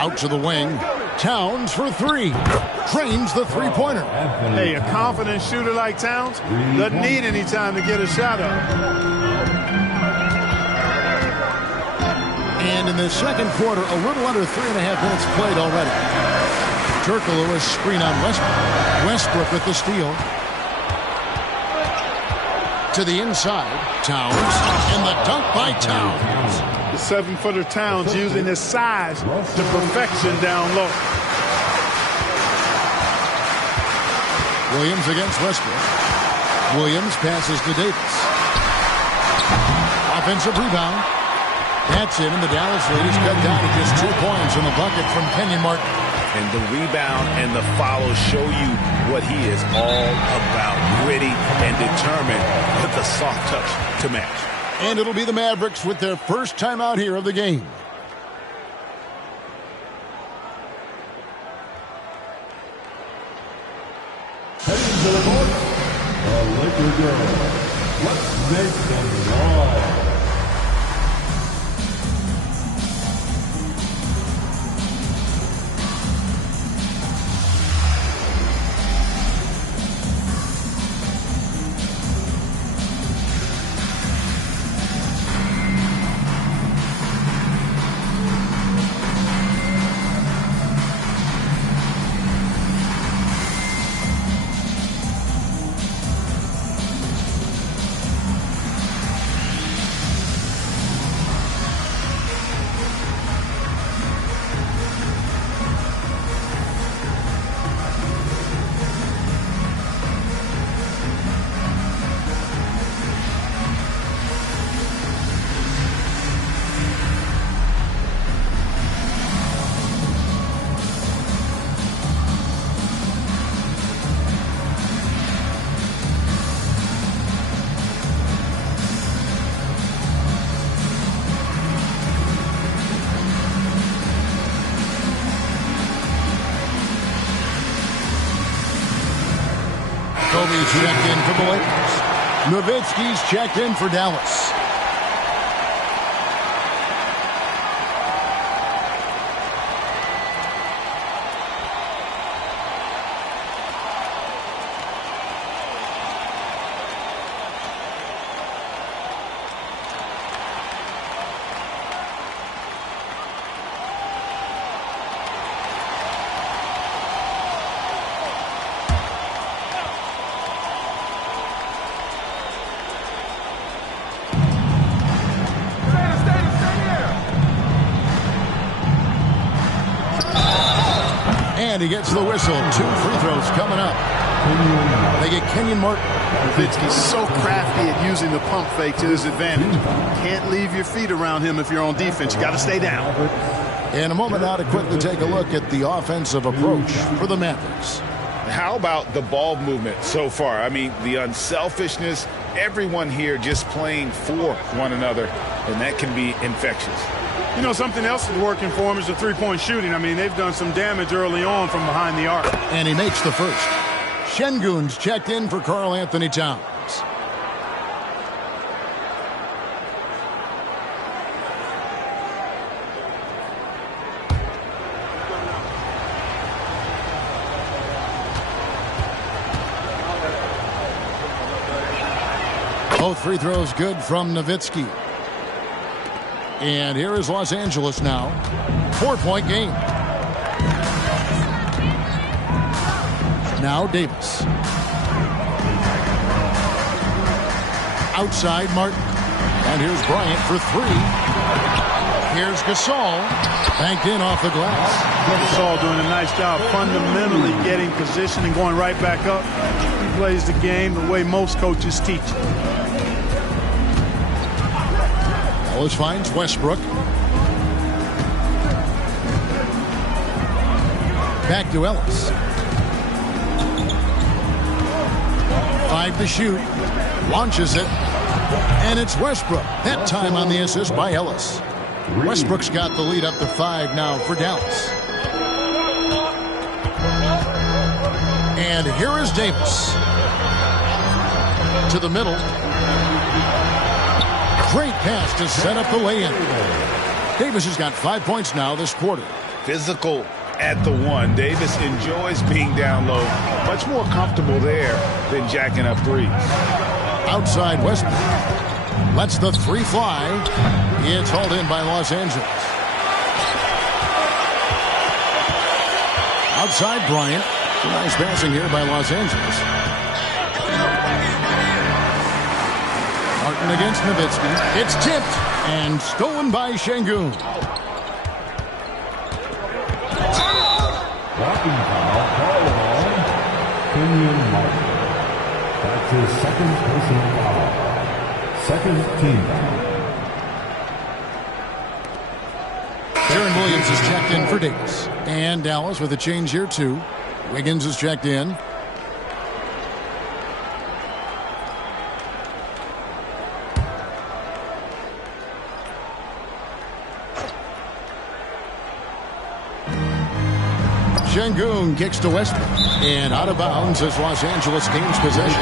Out to the wing. Towns for three. Drains the three-pointer. Hey, a confident shooter like Towns doesn't need any time to get a shot up. And in the second quarter, a little under 3.5 minutes played already. Turkoglu is screen on Westbrook. Westbrook with the steal. To the inside. Towns. And the dunk by Towns. The 7-footer Towns using his size to perfection down low. Williams against Westbrook. Williams passes to Davis. Offensive rebound. That's in, and the Dallas lead is cut down to just 2 points in the bucket from Kenyon Martin. And the rebound and the follow show you what he is all about. Gritty and determined with a soft touch to match. And it'll be the Mavericks with their first timeout here of the game. Heading to the court, the Laker girls. Let's make them noise. Kobe's checked in for the Lakers. Nowitzki's checked in for Dallas. And he gets the whistle. 2 free throws coming up. They get Kenyon Martin. Nowitzki's so crafty at using the pump fake to his advantage. Can't leave your feet around him if you're on defense. You got to stay down. In a moment now to quickly take a look at the offensive approach for the Mavericks. How about the ball movement so far? I mean, the unselfishness, everyone here just playing for one another, and that can be infectious. You know, something else that's working for him is the three-point shooting. I mean, they've done some damage early on from behind the arc. And he makes the first. Şengün's checked in for Karl Anthony Towns. Both free throws good from Nowitzki. And here is Los Angeles now. 4-point game. Now Davis. Outside Martin. And here's Bryant for 3. Here's Gasol. Banked in off the glass. Gasol doing a nice job fundamentally getting position and going right back up. He plays the game the way most coaches teach. Ellis finds Westbrook. Back to Ellis. 5 to shoot. Launches it. And it's Westbrook. That time on the assist by Ellis. Westbrook's got the lead up to 5 now for Dallas. And here is Davis. To the middle. Great pass to set up the lay-in. Davis has got 5 points now this quarter. Physical at the 1. Davis enjoys being down low. Much more comfortable there than jacking up threes. Outside Westbrook. Lets the 3 fly. It's hauled in by Los Angeles. Outside Bryant. Nice passing here by Los Angeles. Martin against Nowitzki. It's tipped and stolen by Şengün. Blocking foul, call on Kenyon Martin. That's his second personal foul. Second team foul. Jaron Williams is checked in for Davis. And Dallas with a change here too. Wiggins is checked in. Şengün kicks to Westbrook. And out of bounds as Los Angeles gains possession.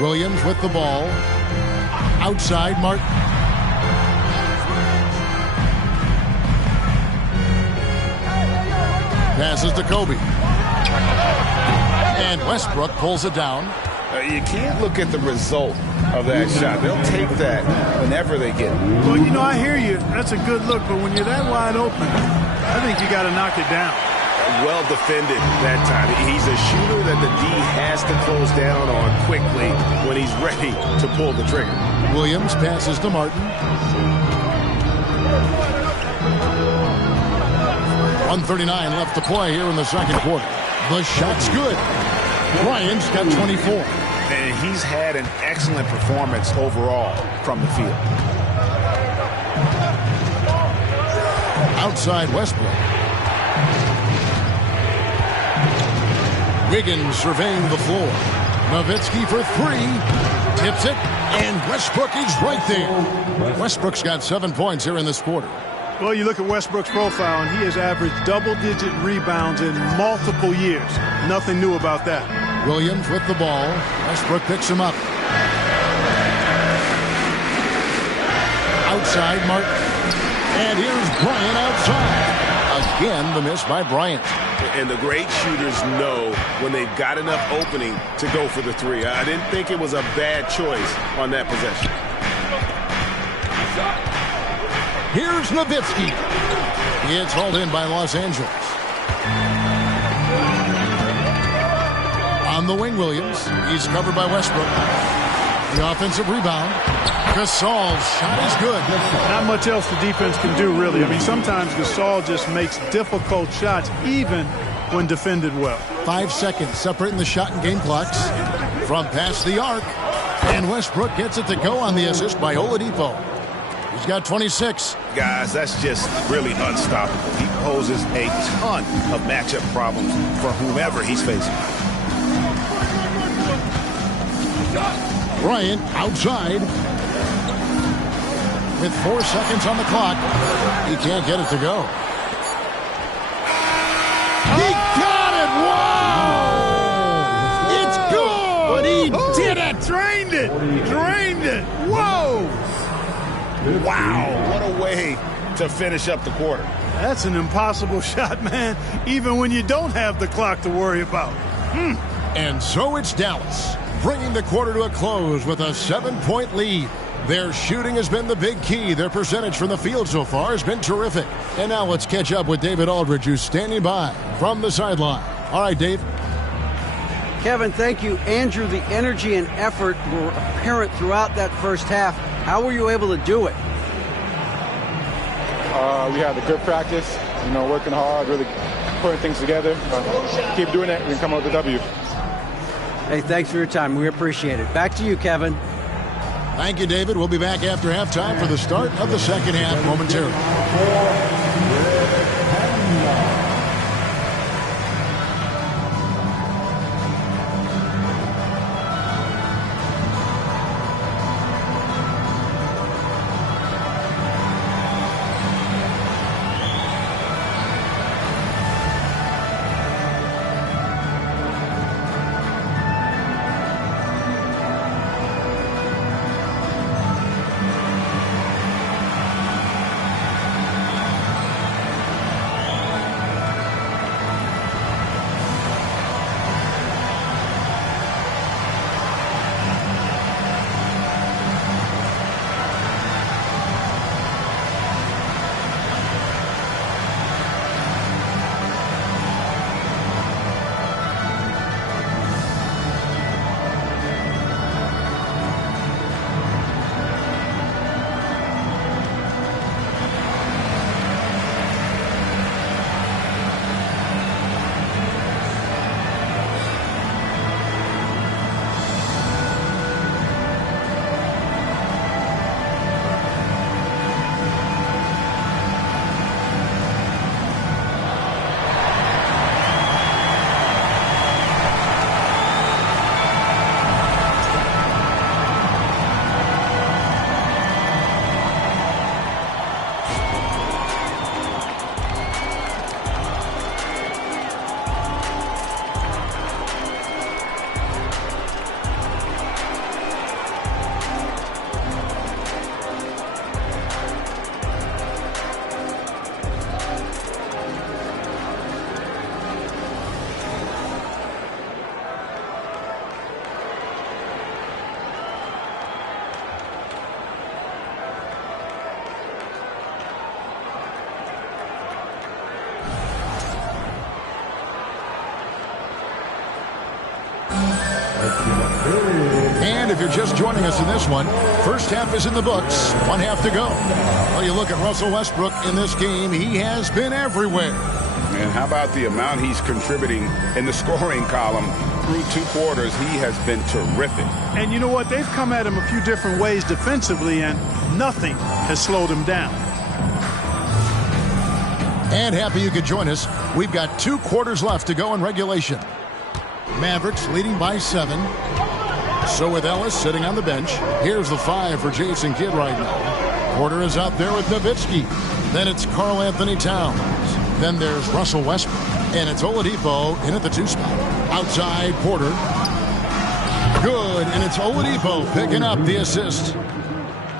Williams with the ball. Outside Martin. Passes to Kobe. And Westbrook pulls it down. You can't look at the result of that shot. They'll take that whenever they get it. Well, you know, I hear you. That's a good look, but when you're that wide open, I think you got to knock it down. Well defended that time. He's a shooter that the D has to close down on quickly when he's ready to pull the trigger. Williams passes to Martin. 1:39 left to play here in the second quarter. The shot's good. Bryant's got 24. And he's had an excellent performance overall from the field. Outside Westbrook. Wiggins surveying the floor. Nowitzki for 3. Tips it. And Westbrook is right there. Westbrook's got 7 points here in this quarter. Well, you look at Westbrook's profile, and he has averaged double-digit rebounds in multiple years. Nothing new about that. Williams with the ball. Westbrook picks him up. Outside Martin. And here's Bryant outside. Again, the miss by Bryant. And the great shooters know when they've got enough opening to go for the 3. I didn't think it was a bad choice on that possession. Here's Nowitzki. It's hauled in by Los Angeles. On the wing, Williams. He's covered by Westbrook. The offensive rebound. Gasol's shot is good. Not much else the defense can do, really. I mean, sometimes Gasol just makes difficult shots, even when defended well. 5 seconds separating the shot and game clocks from past the arc. And Westbrook gets it to go on the assist by Oladipo. He's got 26. Guys, that's just really unstoppable. He poses a ton of matchup problems for whomever he's facing. Bryant outside. With 4 seconds on the clock. He can't get it to go. He got it! Whoa! It's good! He did it! Drained it! Drained it! Whoa! Wow, what a way to finish up the quarter. That's an impossible shot, man, even when you don't have the clock to worry about. And so it's Dallas, bringing the quarter to a close with a 7-point lead. Their shooting has been the big key. Their percentage from the field so far has been terrific. And now let's catch up with David Aldridge, who's standing by from the sideline. All right, Dave. Kevin, thank you. Andrew, the energy and effort were apparent throughout that first half. How were you able to do it? We had a good practice, working hard, really putting things together. Keep doing it, we can come out with a W. Hey, thanks for your time. We appreciate it. Back to you, Kevin. Thank you, David. We'll be back after halftime for the start of the second half momentarily. And if you're just joining us in this one, first half is in the books, 1 half to go. Well, you look at Russell Westbrook in this game, he has been everywhere. And how about the amount he's contributing in the scoring column through 2 quarters? He has been terrific. And you know what? They've come at him a few different ways defensively, and nothing has slowed him down. And happy you could join us. We've got 2 quarters left to go in regulation. Mavericks leading by 7. So with Ellis sitting on the bench, here's the 5 for Jason Kidd right now. Porter is out there with Nowitzki. Then it's Karl Anthony Towns. Then there's Russell Westbrook. And it's Oladipo in at the 2 spot. Outside, Porter. Good, and it's Oladipo picking up the assist.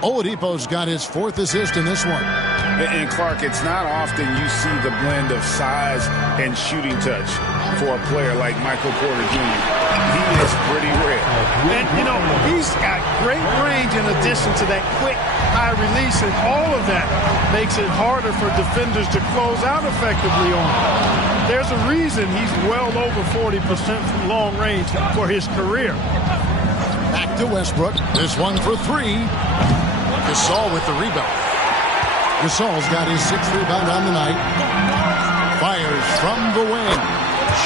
Oladipo's got his 4th assist in this one. And Clark, it's not often you see the blend of size and shooting touch for a player like Michael Porter Jr. He is pretty rare. And, you know, he's got great range in addition to that quick, high release, and all of that makes it harder for defenders to close out effectively on him. There's a reason he's well over 40% from long range for his career. Back to Westbrook. This one for 3. Gasol with the rebound. Gasol's got his 6th rebound on the night. Fires from the wing.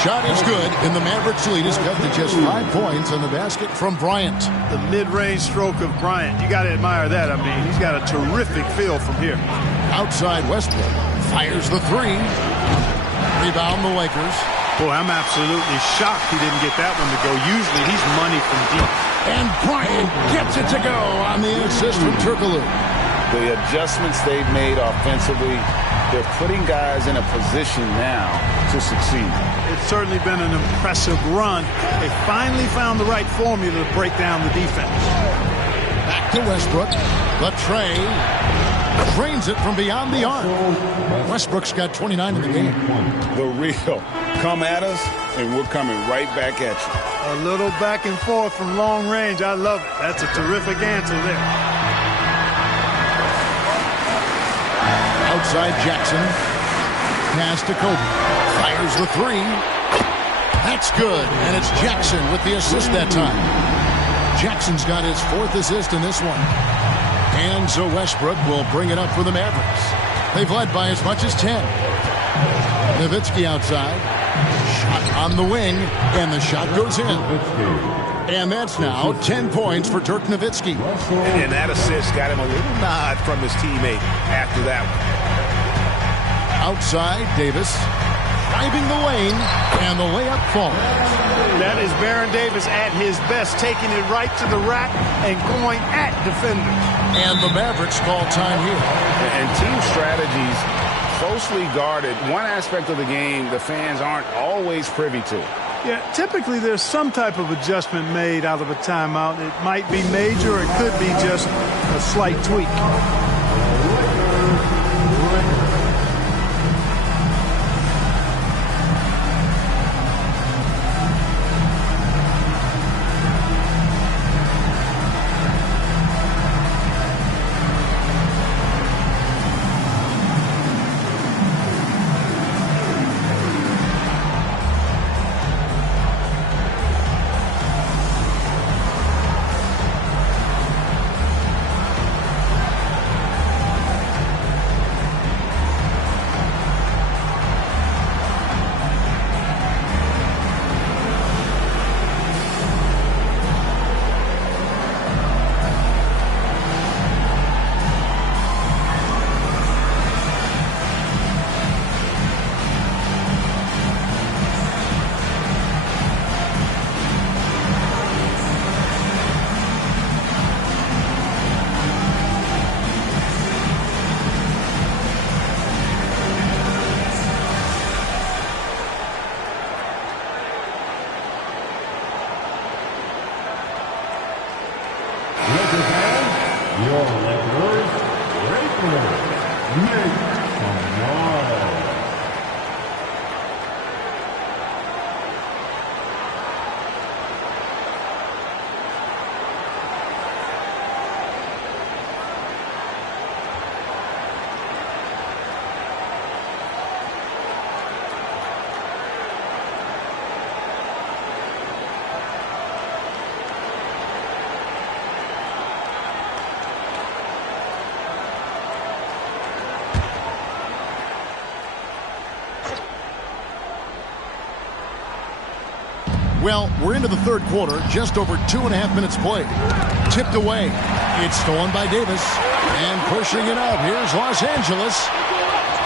Shot is good, and the Mavericks lead is cut to just 5 points on the basket from Bryant. The mid-range stroke of Bryant. You got to admire that. I mean, he's got a terrific feel from here. Outside Westbrook. Fires the 3. Rebound the Lakers. Boy, I'm absolutely shocked he didn't get that one to go. Usually he's money from deep. And Bryant gets it to go on the assist from Turkoglu. The adjustments they've made offensively, they're putting guys in a position now to succeed. It's certainly been an impressive run. They finally found the right formula to break down the defense. Back to Westbrook. The tray. Drains it from beyond the arc. Westbrook's got 29 in the game. The real. Come at us, and we're coming right back at you. A little back and forth from long range. I love it. That's a terrific answer there. Outside Jackson. Pass to Kobe. Fires the 3. That's good. And it's Jackson with the assist that time. Jackson's got his 4th assist in this one. And so Westbrook will bring it up for the Mavericks. They've led by as much as 10. Nowitzki outside. Shot on the wing. And the shot goes in. And that's now 10 points for Dirk Nowitzki. And that assist got him a little nod from his teammate after that one. Outside, Davis driving the lane, and the layup falls. That is Baron Davis at his best, taking it right to the rack and going at defenders. And the Mavericks call time here. And team strategies closely guarded. One aspect of the game the fans aren't always privy to. Yeah, typically there's some type of adjustment made out of a timeout. It might be major, or it could be just a slight tweak. Well, we're into the third quarter, just over 2.5 minutes played. Tipped away. It's stolen by Davis. And pushing it out, here's Los Angeles.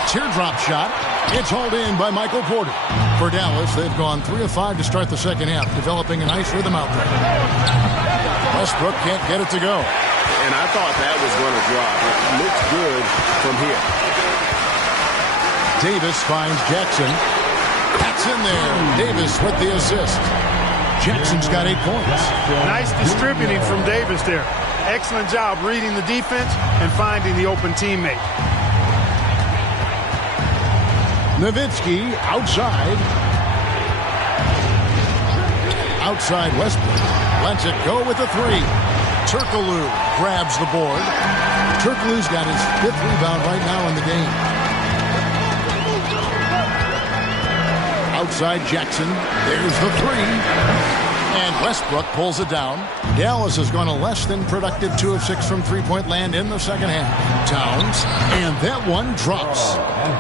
Teardrop shot. It's hauled in by Michael Porter. For Dallas, they've gone 3 of 5 to start the second half, developing a nice rhythm out there. Westbrook can't get it to go. And I thought that was going to drop. It looks good from here. Davis finds Jackson. That's in there. Davis with the assist. Jackson's got 8 points. Nice distributing from Davis there. Excellent job reading the defense and finding the open teammate. Nowitzki outside. Outside Westbrook. Lets it go with a 3. Turkoglu grabs the board. Turkoglu's got his 5th rebound right now in the game. Outside Jackson. There's the 3. And Westbrook pulls it down. Dallas has gone a less than productive 2 of 6 from three-point land in the second half. Towns, and that one drops.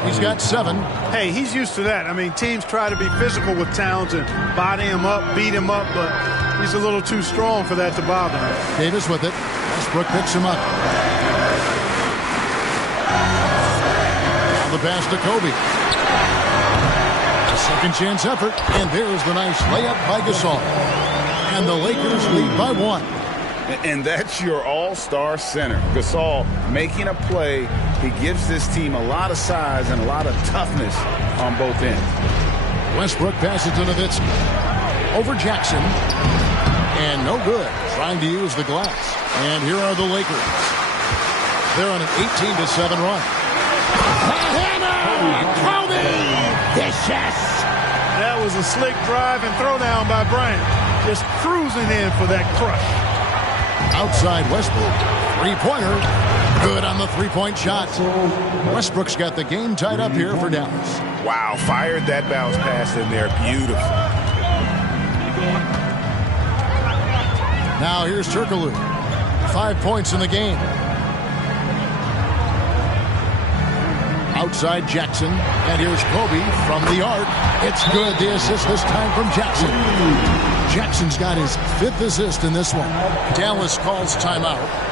He's got 7. Hey, he's used to that. I mean, teams try to be physical with Towns and body him up, beat him up, but he's a little too strong for that to bother him. Davis with it. Westbrook picks him up. The pass to Kobe. A second chance effort, and there's the nice layup by Gasol. And the Lakers lead by 1. And that's your all-star center. Gasol making a play. He gives this team a lot of size and a lot of toughness on both ends. Westbrook passes to Nowitzki. Over Jackson. And no good. Trying to use the glass. And here are the Lakers. They're on an 18-7 run. Kobe! Vicious! That was a slick drive and throwdown by Bryant. Just cruising in for that crush. Outside Westbrook. 3-pointer. Good on the 3-point shot. Westbrook's got the game tied up here for Dallas. Wow, fired that bounce pass in there. Beautiful. Now here's Turkoglu. 5 points in the game. Outside Jackson. And here's Kobe from the arc. It's good. The assist this time from Jackson. Jackson's got his 5th assist in this one. Dallas calls timeout.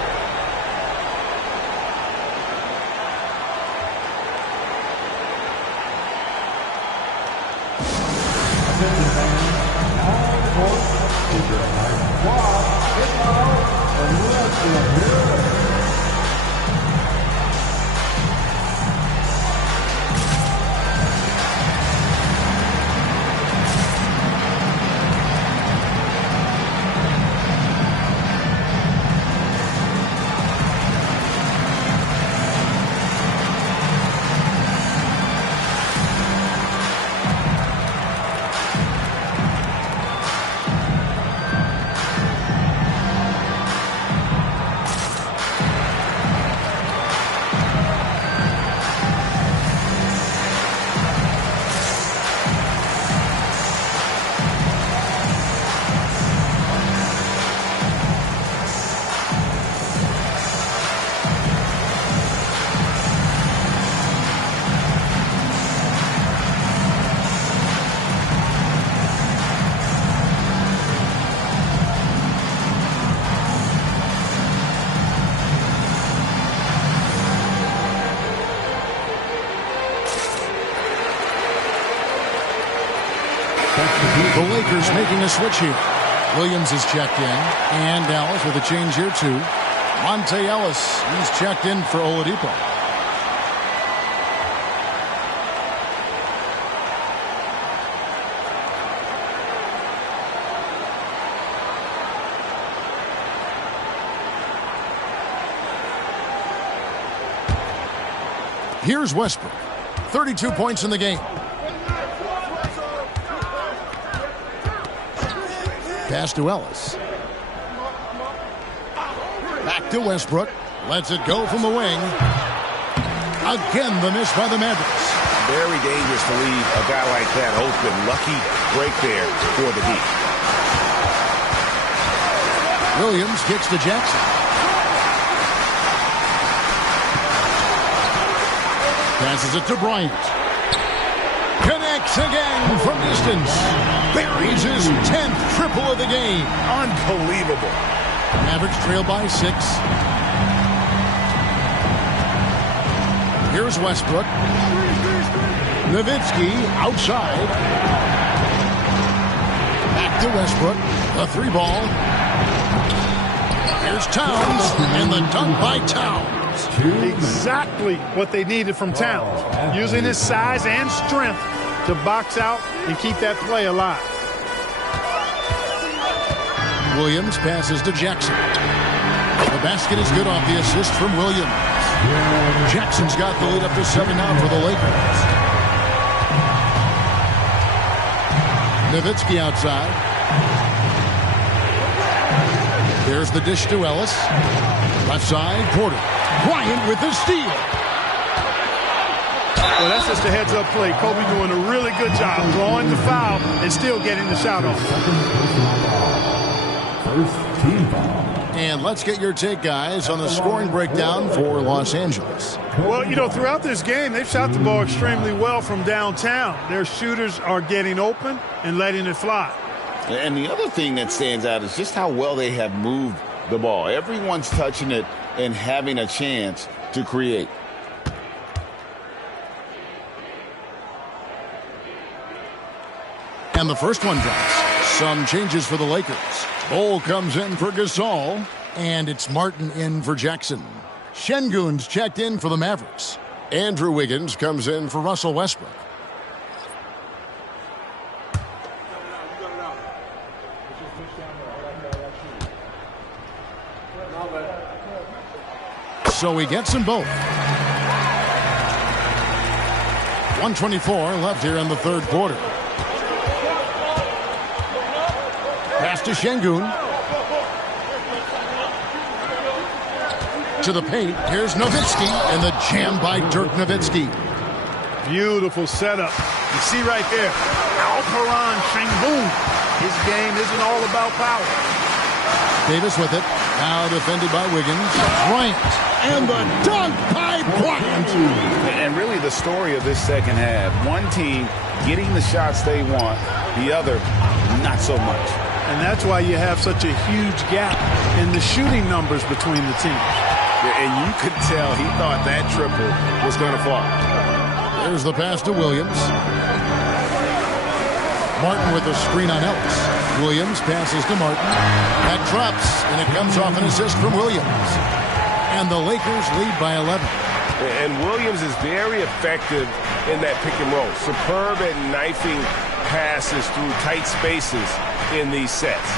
The Lakers making a switch here. Williams is checked in. And Dallas with a change here too. Monte Ellis, he's checked in for Oladipo. Here's Westbrook. 32 points in the game. Pass to Ellis. Back to Westbrook. Lets it go from the wing. Again, the miss by the Mavericks. Very dangerous to leave a guy like that open. Lucky break there for the Heat. Williams kicks to Jackson. Passes it to Bryant. Connects again from distance. Buries his 10th triple of the game. Unbelievable. Mavericks trail by 6. Here's Westbrook. Nowitzki outside. Back to Westbrook. The 3-ball. Here's Towns, and the dunk by Towns. Exactly what they needed from Towns. Using his size and strength to box out and keep that play alive. Williams passes to Jackson. The basket is good off the assist from Williams. Jackson's got the lead up to 7 now for the Lakers. Nowitzki outside. There's the dish to Ellis. Left side, Porter. Bryant with the steal. Well, that's just a heads-up play. Kobe doing a really good job drawing the foul and still getting the shot off. First team foul. And let's get your take, guys, on the scoring breakdown for Los Angeles. Well, you know, throughout this game, they've shot the ball extremely well from downtown. Their shooters are getting open and letting it fly. And the other thing that stands out is just how well they have moved the ball. Everyone's touching it and having a chance to create. And the first one drops. Some changes for the Lakers. Bol comes in for Gasol, and it's Martin in for Jackson. Şengün's checked in for the Mavericks. Andrew Wiggins comes in for Russell Westbrook. So he gets them both. 1:24 left here in the third quarter. Pass to Şengün. To the paint. Here's Nowitzki, and the jam by Dirk Nowitzki. Beautiful setup. You see right there, Alperen Şengün. His game isn't all about power. Davis with it. Now defended by Wiggins. Bryant. And the dunk by Bryant. And really the story of this second half. One team getting the shots they want. The other, not so much. And that's why you have such a huge gap in the shooting numbers between the teams. Yeah, and you could tell he thought that triple was going to fall. There's the pass to Williams. Martin with the screen on Ellis. Williams passes to Martin. That drops, and it comes off an assist from Williams. And the Lakers lead by 11. And Williams is very effective in that pick and roll. Superb at knifing passes through tight spaces in these sets.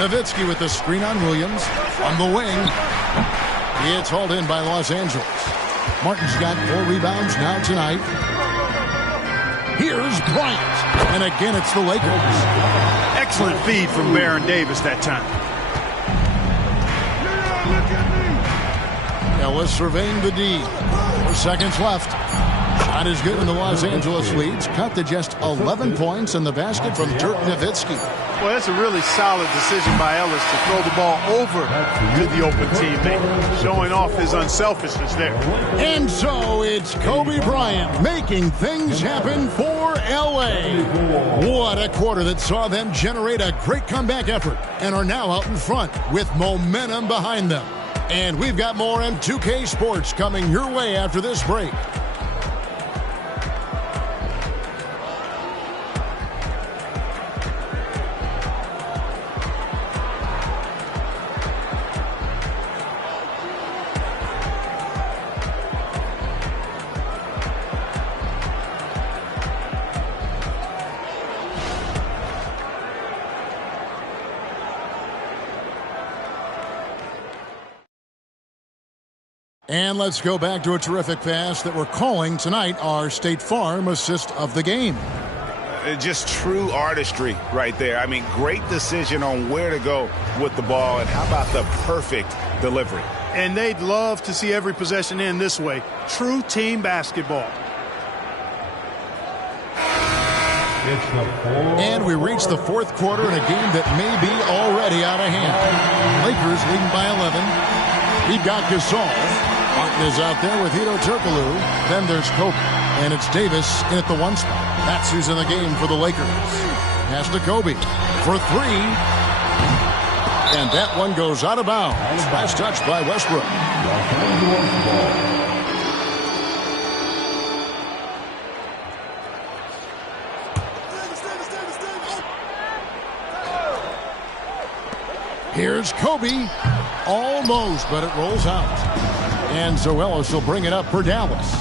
Nowitzki with the screen on Williams. On the wing. It's hauled in by Los Angeles. Martin's got 4 rebounds now tonight. Here's Bryant. And again, it's the Lakers. Excellent feed from Baron Davis that time. Ellis surveying the D. 4 seconds left. Shot is good, and the Los Angeles leads cut to just 11 points in the basket from Dirk Nowitzki. Well, that's a really solid decision by Ellis to throw the ball over to the open teammate, showing off his unselfishness there. And so it's Kobe Bryant making things happen for L.A. What a quarter that saw them generate a great comeback effort and are now out in front with momentum behind them. And we've got more M2K Sports coming your way after this break. And let's go back to a terrific pass that we're calling tonight our State Farm assist of the game. Just true artistry right there. I mean, great decision on where to go with the ball, and how about the perfect delivery? And they'd love to see every possession end this way. True team basketball. And we reach the fourth quarter in a game that may be already out of hand. Lakers leading by 11. We've got Gasol. Martin is out there with Hedo Turkoglu. Then there's Kobe. And it's Davis in at the 1 spot. That's who's in the game for the Lakers. Pass to Kobe for three. And that one goes out of bounds. Last touch by Westbrook. Here's Kobe. Almost, but it rolls out. And so Ellis will bring it up for Dallas.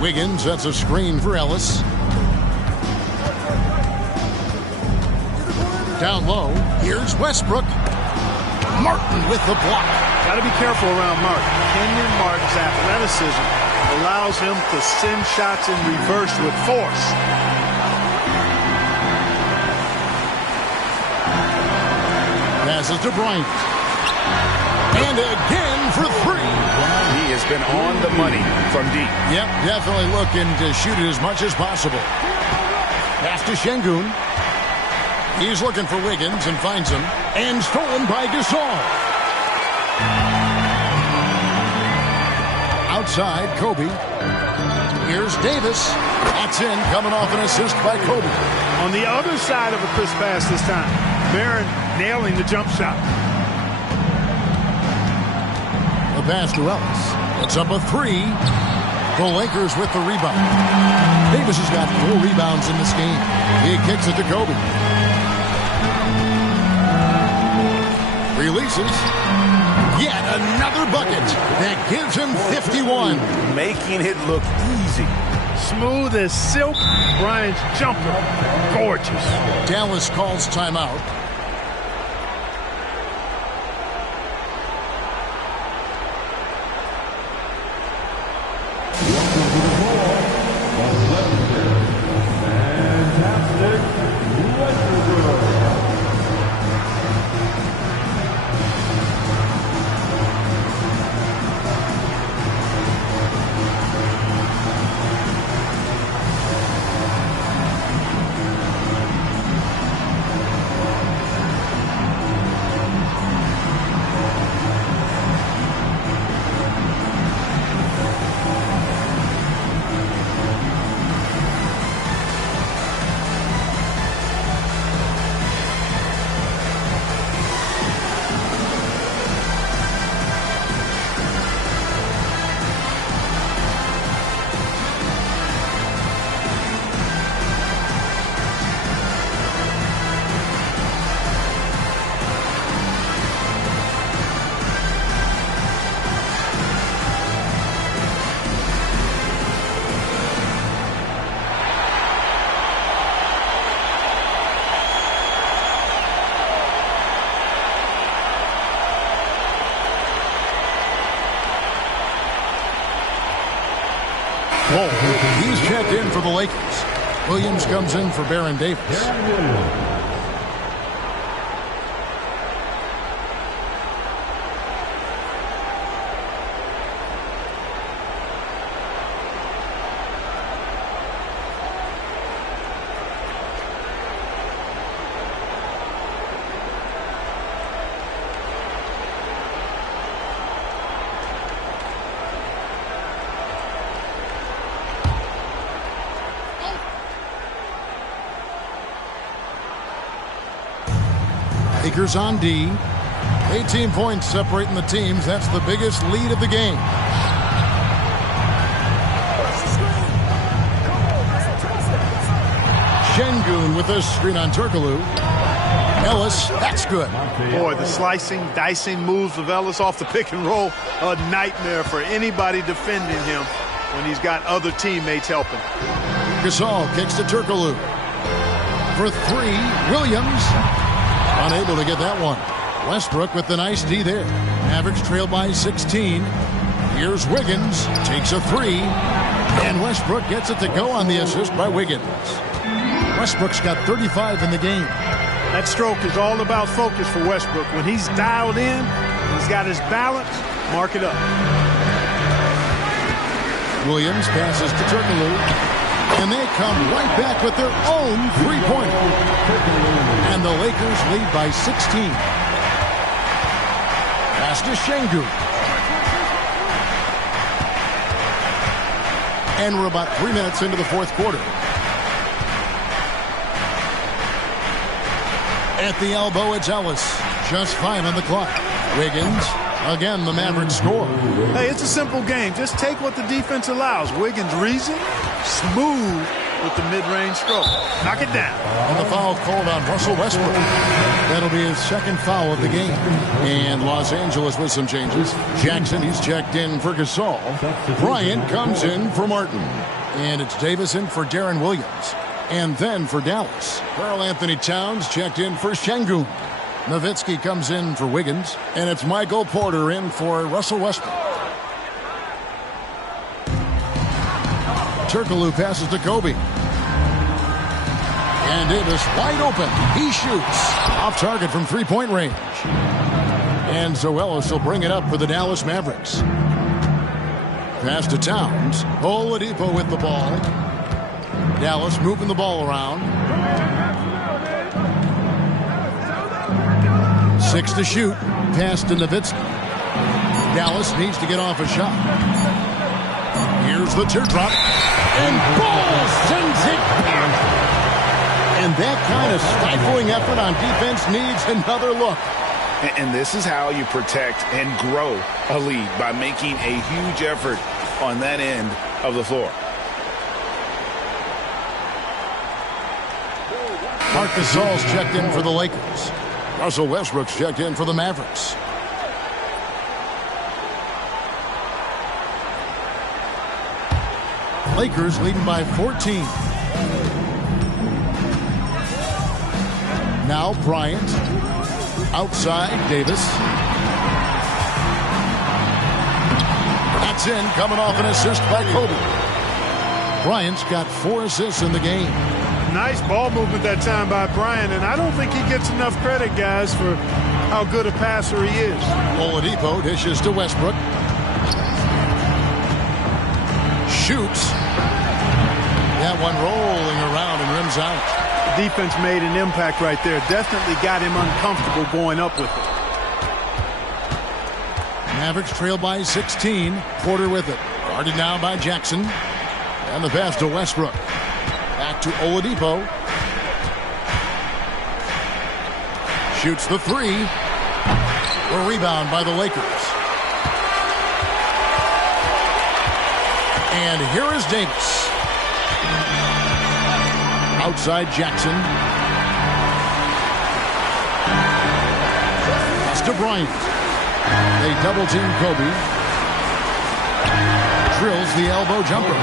Wiggins sets a screen for Ellis. Down low, here's Westbrook. Martin with the block. Got to be careful around Martin. Kenyon Martin's athleticism allows him to send shots in reverse with force. Passes to Bryant. And again for three. He has been on the money from deep. Yep, definitely looking to shoot it as much as possible. Pass to Şengün. He's looking for Wiggins and finds him. And stolen by Gasol. Outside, Kobe. Here's Davis. That's in, coming off an assist by Kobe. On the other side of a crisp pass this time. Barron nailing the jump shot. The pass to Ellis. It's up a three. The Lakers with the rebound. Davis has got 4 rebounds in this game. He kicks it to Kobe. Releases. Yet another bucket that gives him 51. Making it look easy. Smooth as silk. Bryant's jumper. Gorgeous. Dallas calls timeout. He's checked in for the Lakers. Williams comes in for Baron Davis. Lakers on D. 18 points separating the teams. That's the biggest lead of the game. Şengün with a screen on Turkoglu. Ellis, that's good. Boy, the slicing, dicing moves of Ellis off the pick and roll, a nightmare for anybody defending him when he's got other teammates helping. Gasol kicks to Turkoglu. For three, Williams. Unable to get that one. Westbrook with the nice D there. Mavericks trail by 16. Here's Wiggins. Takes a three. And Westbrook gets it to go on the assist by Wiggins. Westbrook's got 35 in the game. That stroke is all about focus for Westbrook. When he's dialed in, he's got his balance, mark it up. Williams passes to Turkoglu. And they come right back with their own three-pointer. And the Lakers lead by 16. Pass to Şengün. And we're about 3 minutes into the fourth quarter. At the elbow, it's Ellis. Just 5 on the clock. Wiggins. Again, the Mavericks score. Hey, it's a simple game. Just take what the defense allows. Wiggins reason, smooth with the mid-range stroke. Knock it down. And the foul called on Russell Westbrook. That'll be his second foul of the game. And Los Angeles with some changes. Jackson, he's checked in for Gasol. Bryant comes in for Martin. And it's Davis in for Darren Williams. And then for Dallas, Karl Anthony Towns checked in for Şengün. Nowitzki comes in for Wiggins. And it's Michael Porter in for Russell Westbrook. Turkoglu passes to Kobe. And Davis wide open. He shoots. Off target from three-point range. And Zoelis will bring it up for the Dallas Mavericks. Pass to Towns. Oladipo with the ball. Dallas moving the ball around. 6 to shoot. Pass to Nowitzki. Dallas needs to get off a shot. Here's the teardrop. And Ball sends it back. And that kind of stifling effort on defense needs another look. And this is how you protect and grow a lead, by making a huge effort on that end of the floor. Marc Gasol's checked in for the Lakers. Russell Westbrook's checked in for the Mavericks. Lakers leading by 14. Now Bryant. Outside, Davis. That's in, coming off an assist by Kobe. Bryant's got 4 assists in the game. Nice ball movement that time by Bryant, and I don't think he gets enough credit, guys, for how good a passer he is. Oladipo dishes to Westbrook. Shoots. That one rolling around and rims out. The defense made an impact right there. Definitely got him uncomfortable going up with it. Mavericks trail by 16. Porter with it. Guarded now by Jackson. And the pass to Westbrook. Back to Oladipo. Shoots the 3. A rebound by the Lakers. And here is Davis. Outside Jackson. Pass to Bryant. They double team Kobe. Drills the elbow jumper.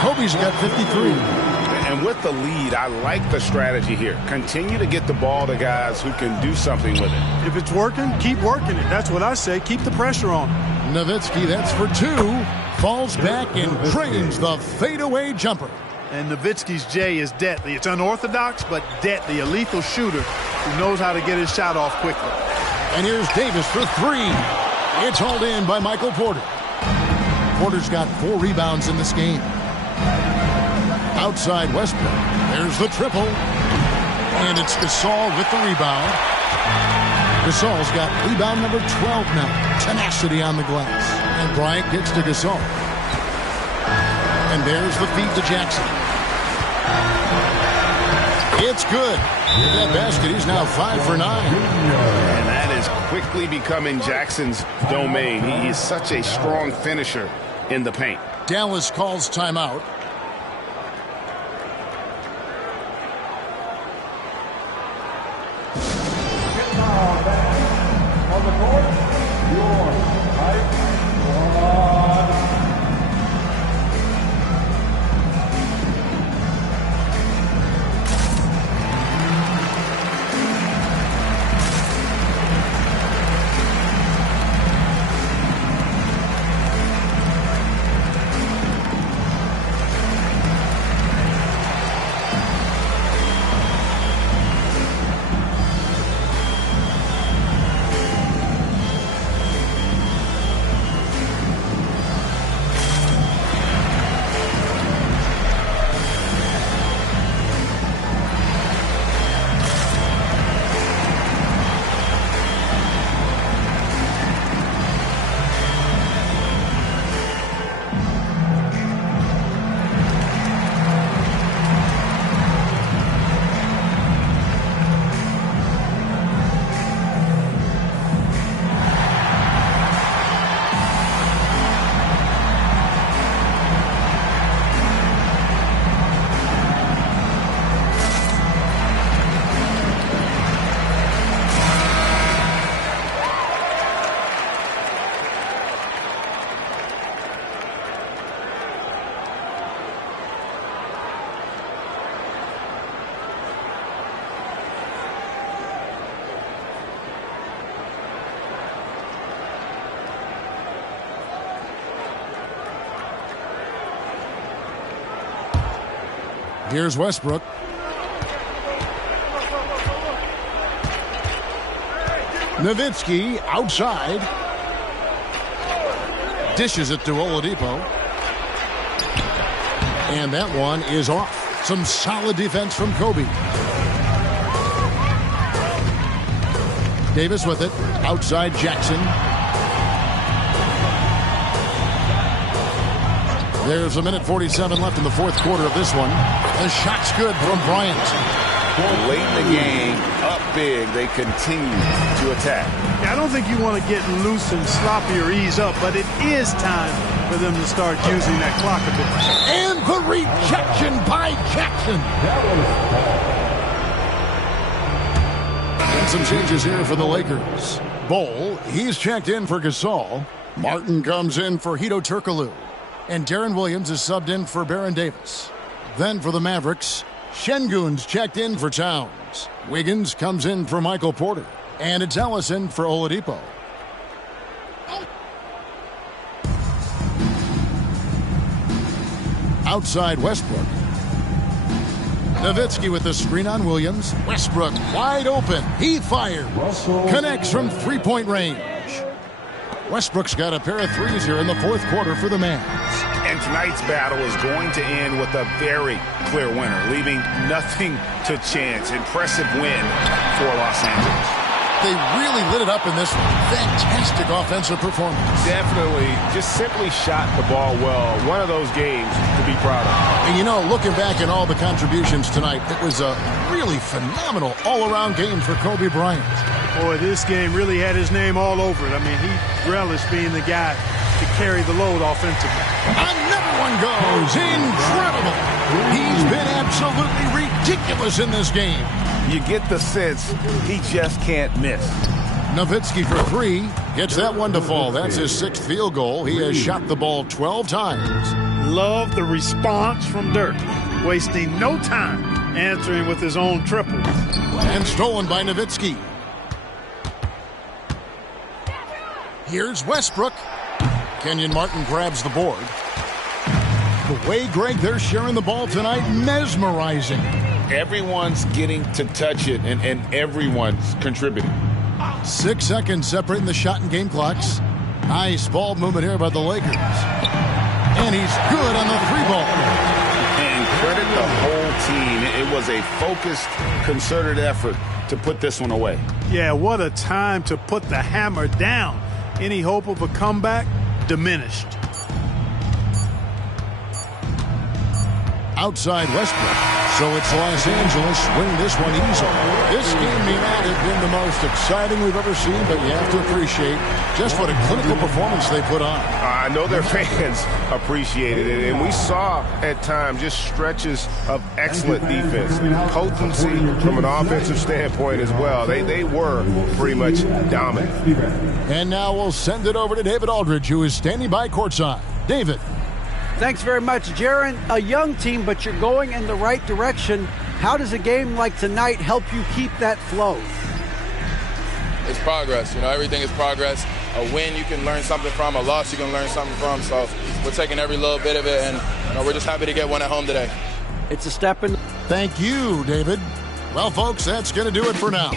Kobe's got 53. And with the lead, I like the strategy here. Continue to get the ball to guys who can do something with it. If it's working, keep working it. That's what I say. Keep the pressure on. Nowitzki, that's for 2. Falls back and drains the fadeaway jumper. And Nowitzki's J is deadly. It's unorthodox, but deadly. A lethal shooter who knows how to get his shot off quickly. And here's Davis for 3. It's hauled in by Michael Porter. Porter's got 4 rebounds in this game. Outside Westbrook. There's the triple. And it's Gasol with the rebound. Gasol's got rebound number 12 now. Tenacity on the glass. And Bryant gets to Gasol. And there's the feed to Jackson. It's good. With that basket, he's now 5 for 9. And that is quickly becoming Jackson's domain. He is such a strong finisher in the paint. Dallas calls timeout. On the court, your height. Here's Westbrook. Nowitzki outside. Dishes it to Oladipo. And that one is off. Some solid defense from Kobe. Davis with it. Outside Jackson. There's 1:47 left in the fourth quarter of this one. The shot's good from Bryant. Late in the game, up big, they continue to attack. Yeah, I don't think you want to get loose and sloppy or ease up, but it is time for them to start using that clock a bit. And the rejection by Jackson. And some changes here for the Lakers. Bol, he's checked in for Gasol. Martin comes in for Hito Turkoglu. And Darren Williams is subbed in for Baron Davis. Then for the Mavericks, Şengün's checked in for Towns. Wiggins comes in for Michael Porter. And it's Ellison for Oladipo. Outside Westbrook. Nowitzki with the screen on Williams. Westbrook wide open. He fires. Connects from three-point range. Westbrook's got a pair of threes here in the fourth quarter for the Mavs. And tonight's battle is going to end with a very clear winner, leaving nothing to chance. Impressive win for Los Angeles. They really lit it up in this one. Fantastic offensive performance. Definitely. Just simply shot the ball well. One of those games to be proud of. And you know, looking back at all the contributions tonight, it was a really phenomenal all-around game for Kobe Bryant. Boy, this game really had his name all over it. I mean, he relished being the guy to carry the load offensively. Another one goes. Incredible. He's been absolutely ridiculous in this game. You get the sense he just can't miss. Nowitzki for three. Gets that one to fall. That's his sixth field goal. He has shot the ball 12 times. Love the response from Dirk. Wasting no time answering with his own triple. And stolen by Nowitzki. Here's Westbrook. Kenyon Martin grabs the board. The way, Greg, they're sharing the ball tonight, mesmerizing. Everyone's getting to touch it, and everyone's contributing. 6 seconds separating the shot and game clocks. Nice ball movement here by the Lakers. And he's good on the three ball. And credit the whole team. It was a focused, concerted effort to put this one away. Yeah, what a time to put the hammer down. Any hope of a comeback diminished. Outside Westbrook. So it's Los Angeles winning this one easily. This game may not have been the most exciting we've ever seen, but you have to appreciate just what a clinical performance they put on. I know their fans appreciated it, and we saw at times just stretches of excellent defense. Potency from an offensive standpoint as well. They were pretty much dominant. And now we'll send it over to David Aldridge, who is standing by courtside. David. Thanks very much, Jaron. A young team, but you're going in the right direction. How does a game like tonight help you keep that flow? It's progress. You know, everything is progress. A win you can learn something from, a loss you can learn something from. So we're taking every little bit of it, and we're just happy to get one at home today. It's a step in. Thank you, David. Well, folks, that's going to do it for now.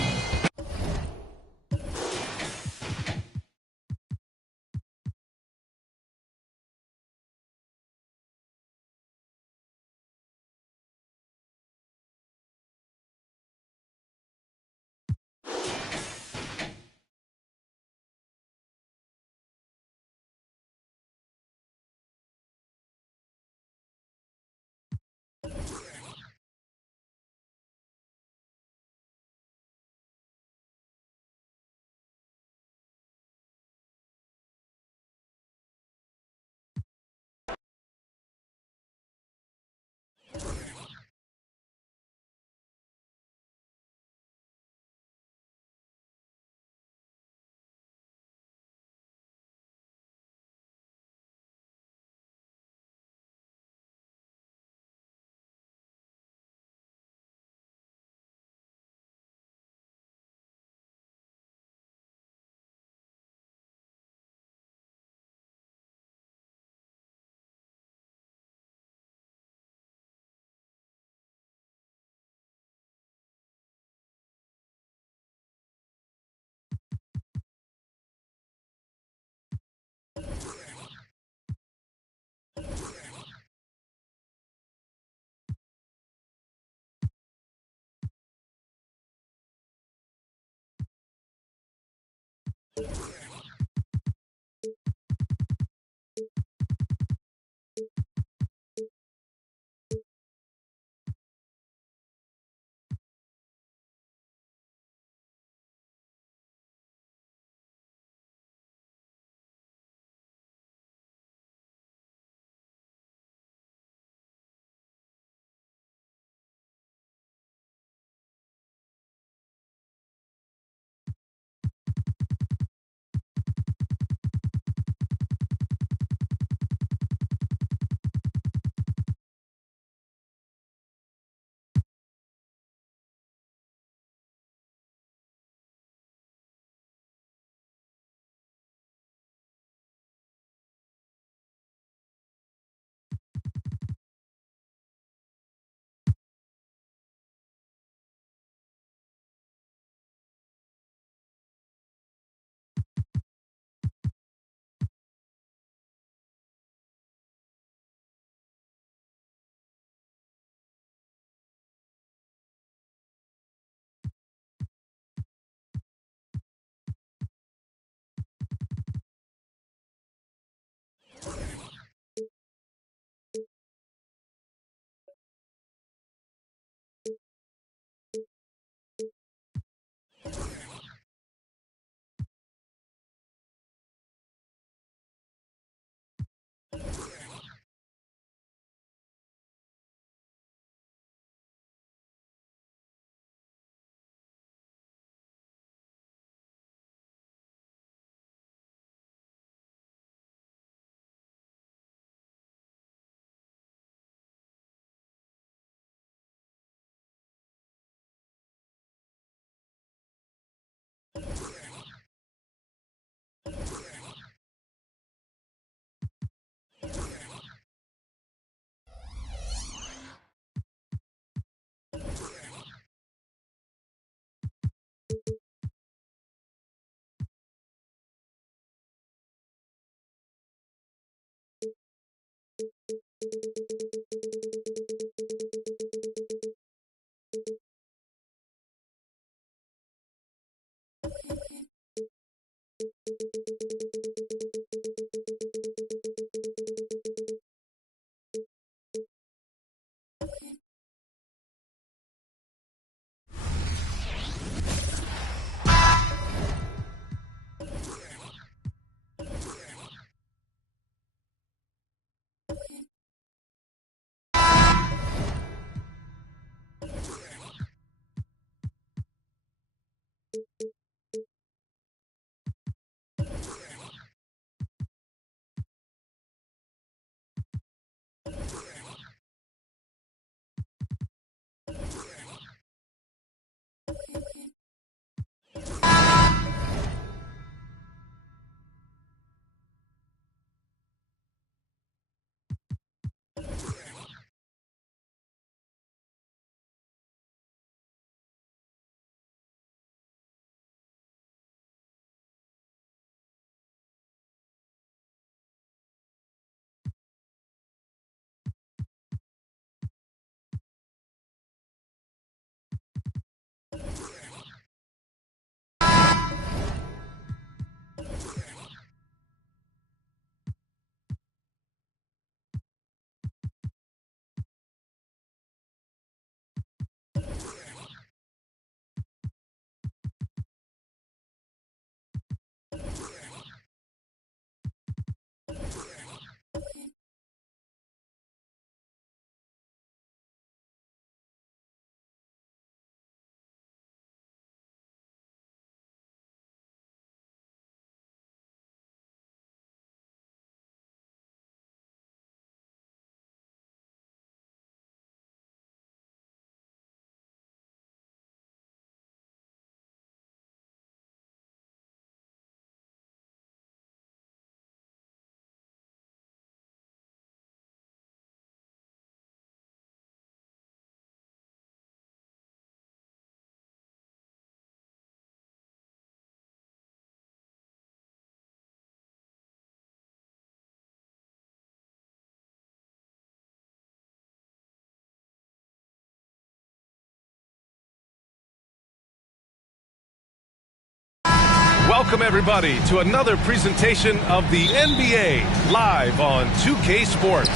Welcome, everybody, to another presentation of the NBA live on 2K Sports.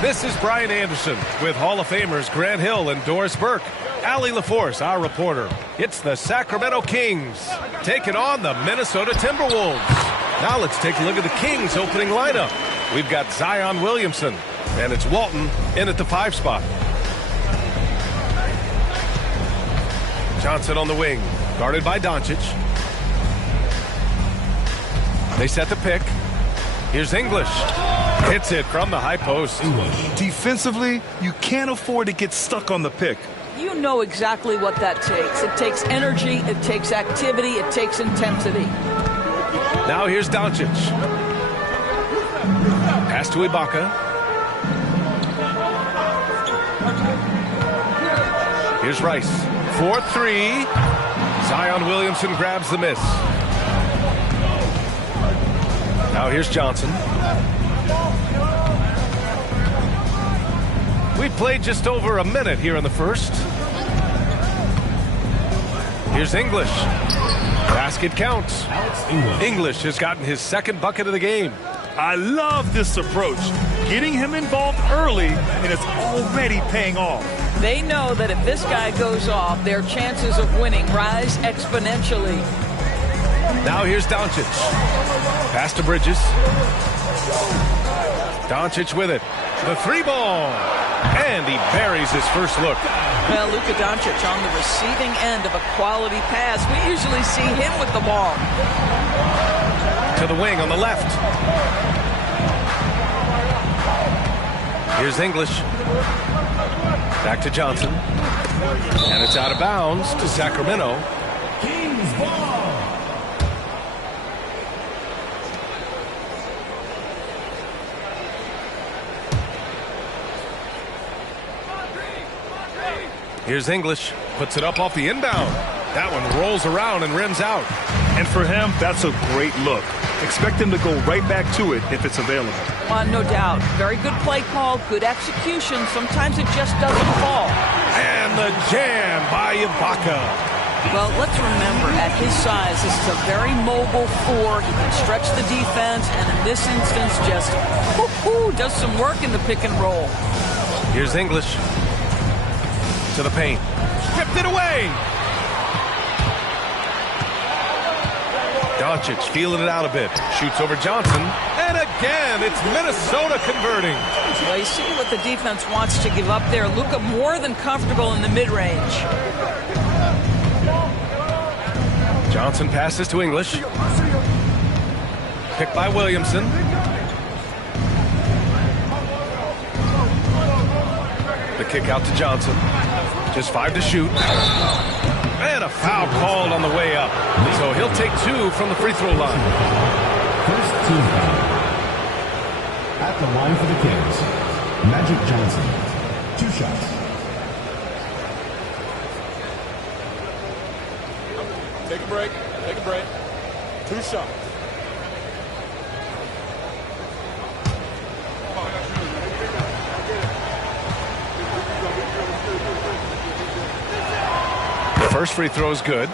This is Brian Anderson with Hall of Famers Grant Hill and Doris Burke. Allie LaForce, our reporter. It's the Sacramento Kings taking on the Minnesota Timberwolves. Now let's take a look at the Kings' opening lineup. We've got Zion Williamson, and it's Walton in at the 5 spot. Johnson on the wing, guarded by Doncic. They set the pick. Here's English. Hits it from the high post. Defensively, you can't afford to get stuck on the pick. You know exactly what that takes. It takes energy, it takes activity, it takes intensity. Now here's Doncic. Pass to Ibaka. Here's Rice. 4-3. Zion Williamson grabs the miss. Now here's Johnson. We played just over a minute here in the first. Here's English. Basket counts. English has gotten his second bucket of the game. I love this approach. Getting him involved early, and it's already paying off. They know that if this guy goes off, their chances of winning rise exponentially. Now here's Doncic. Pass to Bridges. Doncic with it. The 3-ball. And he buries his first look. Well, Luka Doncic on the receiving end of a quality pass. We usually see him with the ball. To the wing on the left. Here's English. Back to Johnson. And it's out of bounds to Sacramento. Kings ball. Here's English. Puts it up off the inbound. That one rolls around and rims out. And for him, that's a great look. Expect him to go right back to it if it's available. No doubt. Very good play call, good execution. Sometimes it just doesn't fall. And the jam by Ibaka. Well, let's remember, at his size, this is a very mobile 4. He can stretch the defense, and in this instance, just does some work in the pick and roll. Here's English. To the paint. Stripped it away. Doncic feeling it out a bit. Shoots over Johnson. And again, it's Minnesota converting. Well, you see what the defense wants to give up there. Luka more than comfortable in the mid-range. Johnson passes to English. Picked by Williamson. The kick out to Johnson. Just 5 to shoot. And a foul called on the way up. So he'll take 2 from the free throw line. First team foul. At the line for the Kings, Magic Johnson. 2 shots. Take a break. Take a break. 2 shots. First free throw is good.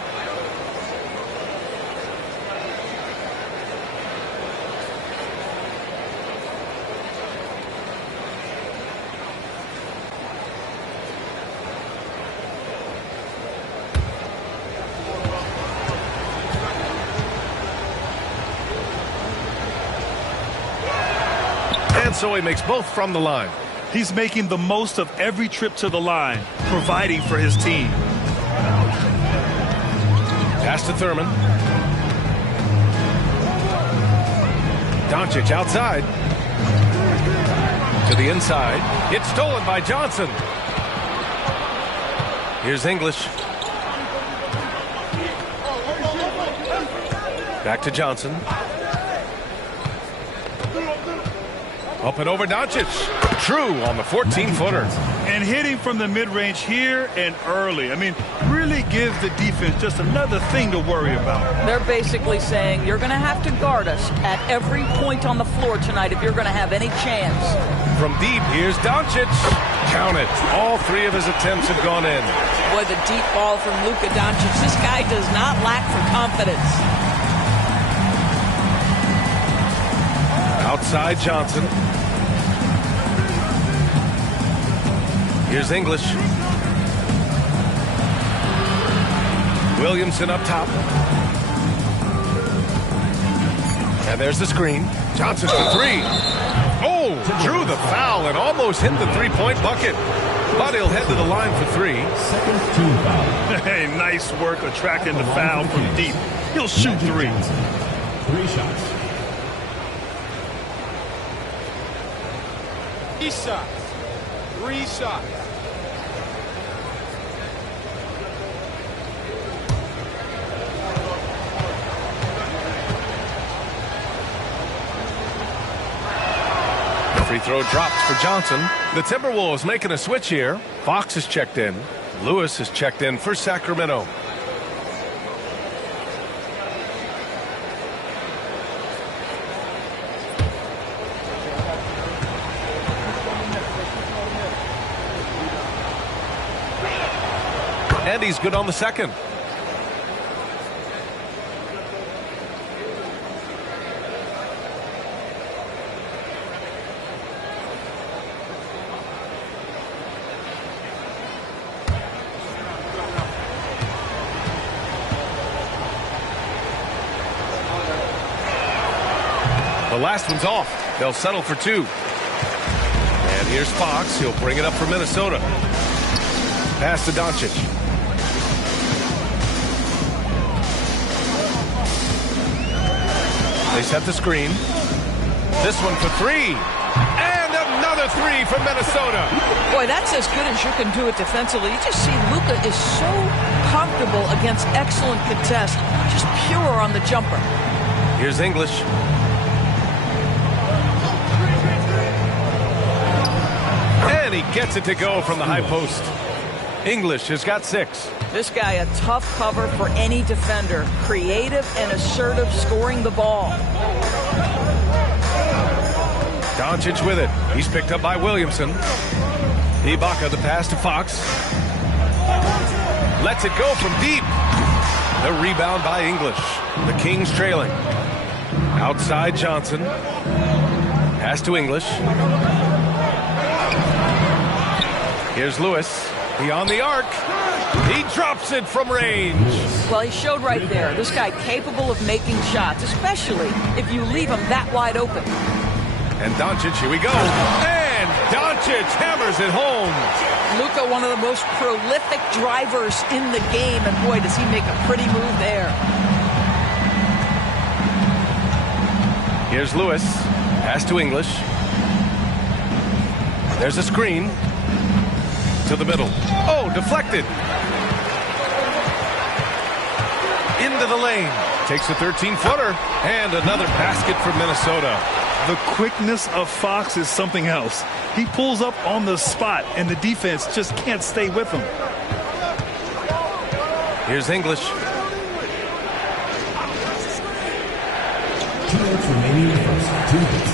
And so he makes both from the line. He's making the most of every trip to the line, providing for his team. Pass to Thurman. Doncic outside. To the inside. It's stolen by Johnson. Here's English. Back to Johnson. Up and over Doncic. True on the 14-footer. And hitting from the mid-range here and early. I mean, really gives the defense just another thing to worry about. They're basically saying you're going to have to guard us at every point on the floor tonight if you're going to have any chance. From deep, here's Doncic. Count it. All 3 of his attempts have gone in. Boy, the deep ball from Luka Doncic. This guy does not lack for confidence. Outside Johnson. Here's English. Williamson up top. And there's the screen. Johnson for three. Oh, drew the foul and almost hit the three-point bucket. But he'll head to the line for three. Hey, nice work attracting the foul from deep. He'll shoot three. 3 shots. 3 shots. 3 shots. Free throw drops for Johnson. The Timberwolves making a switch here. Fox is checked in. Lewis is checked in for Sacramento. And he's good on the second. The last one's off. They'll settle for two. And here's Fox. He'll bring it up for Minnesota. Pass to Doncic. They set the screen. This one for three. And another three from Minnesota. Boy, that's as good as you can do it defensively. You just see Luka is so comfortable against excellent contest. Just pure on the jumper. Here's English. And he gets it to go from the high post. English has got 6. This guy a tough cover for any defender. Creative and assertive scoring the ball. Doncic with it. He's picked up by Williamson. Ibaka the pass to Fox. Lets it go from deep. The rebound by English. The Kings trailing. Outside Johnson. Pass to English. Here's Lewis. Beyond the arc. He drops it from range. Well, he showed right there. This guy capable of making shots, especially if you leave him that wide open. And Doncic, here we go. And Doncic hammers it home. Luka, one of the most prolific drivers in the game, and boy, does he make a pretty move there. Here's Lewis. Pass to English. There's a screen. To the middle. Oh, deflected. Into the lane. Takes a 13-footer. And another basket for Minnesota. The quickness of Fox is something else. He pulls up on the spot, and the defense just can't stay with him. Here's English. 2 minutes remaining in the first. 2 hits.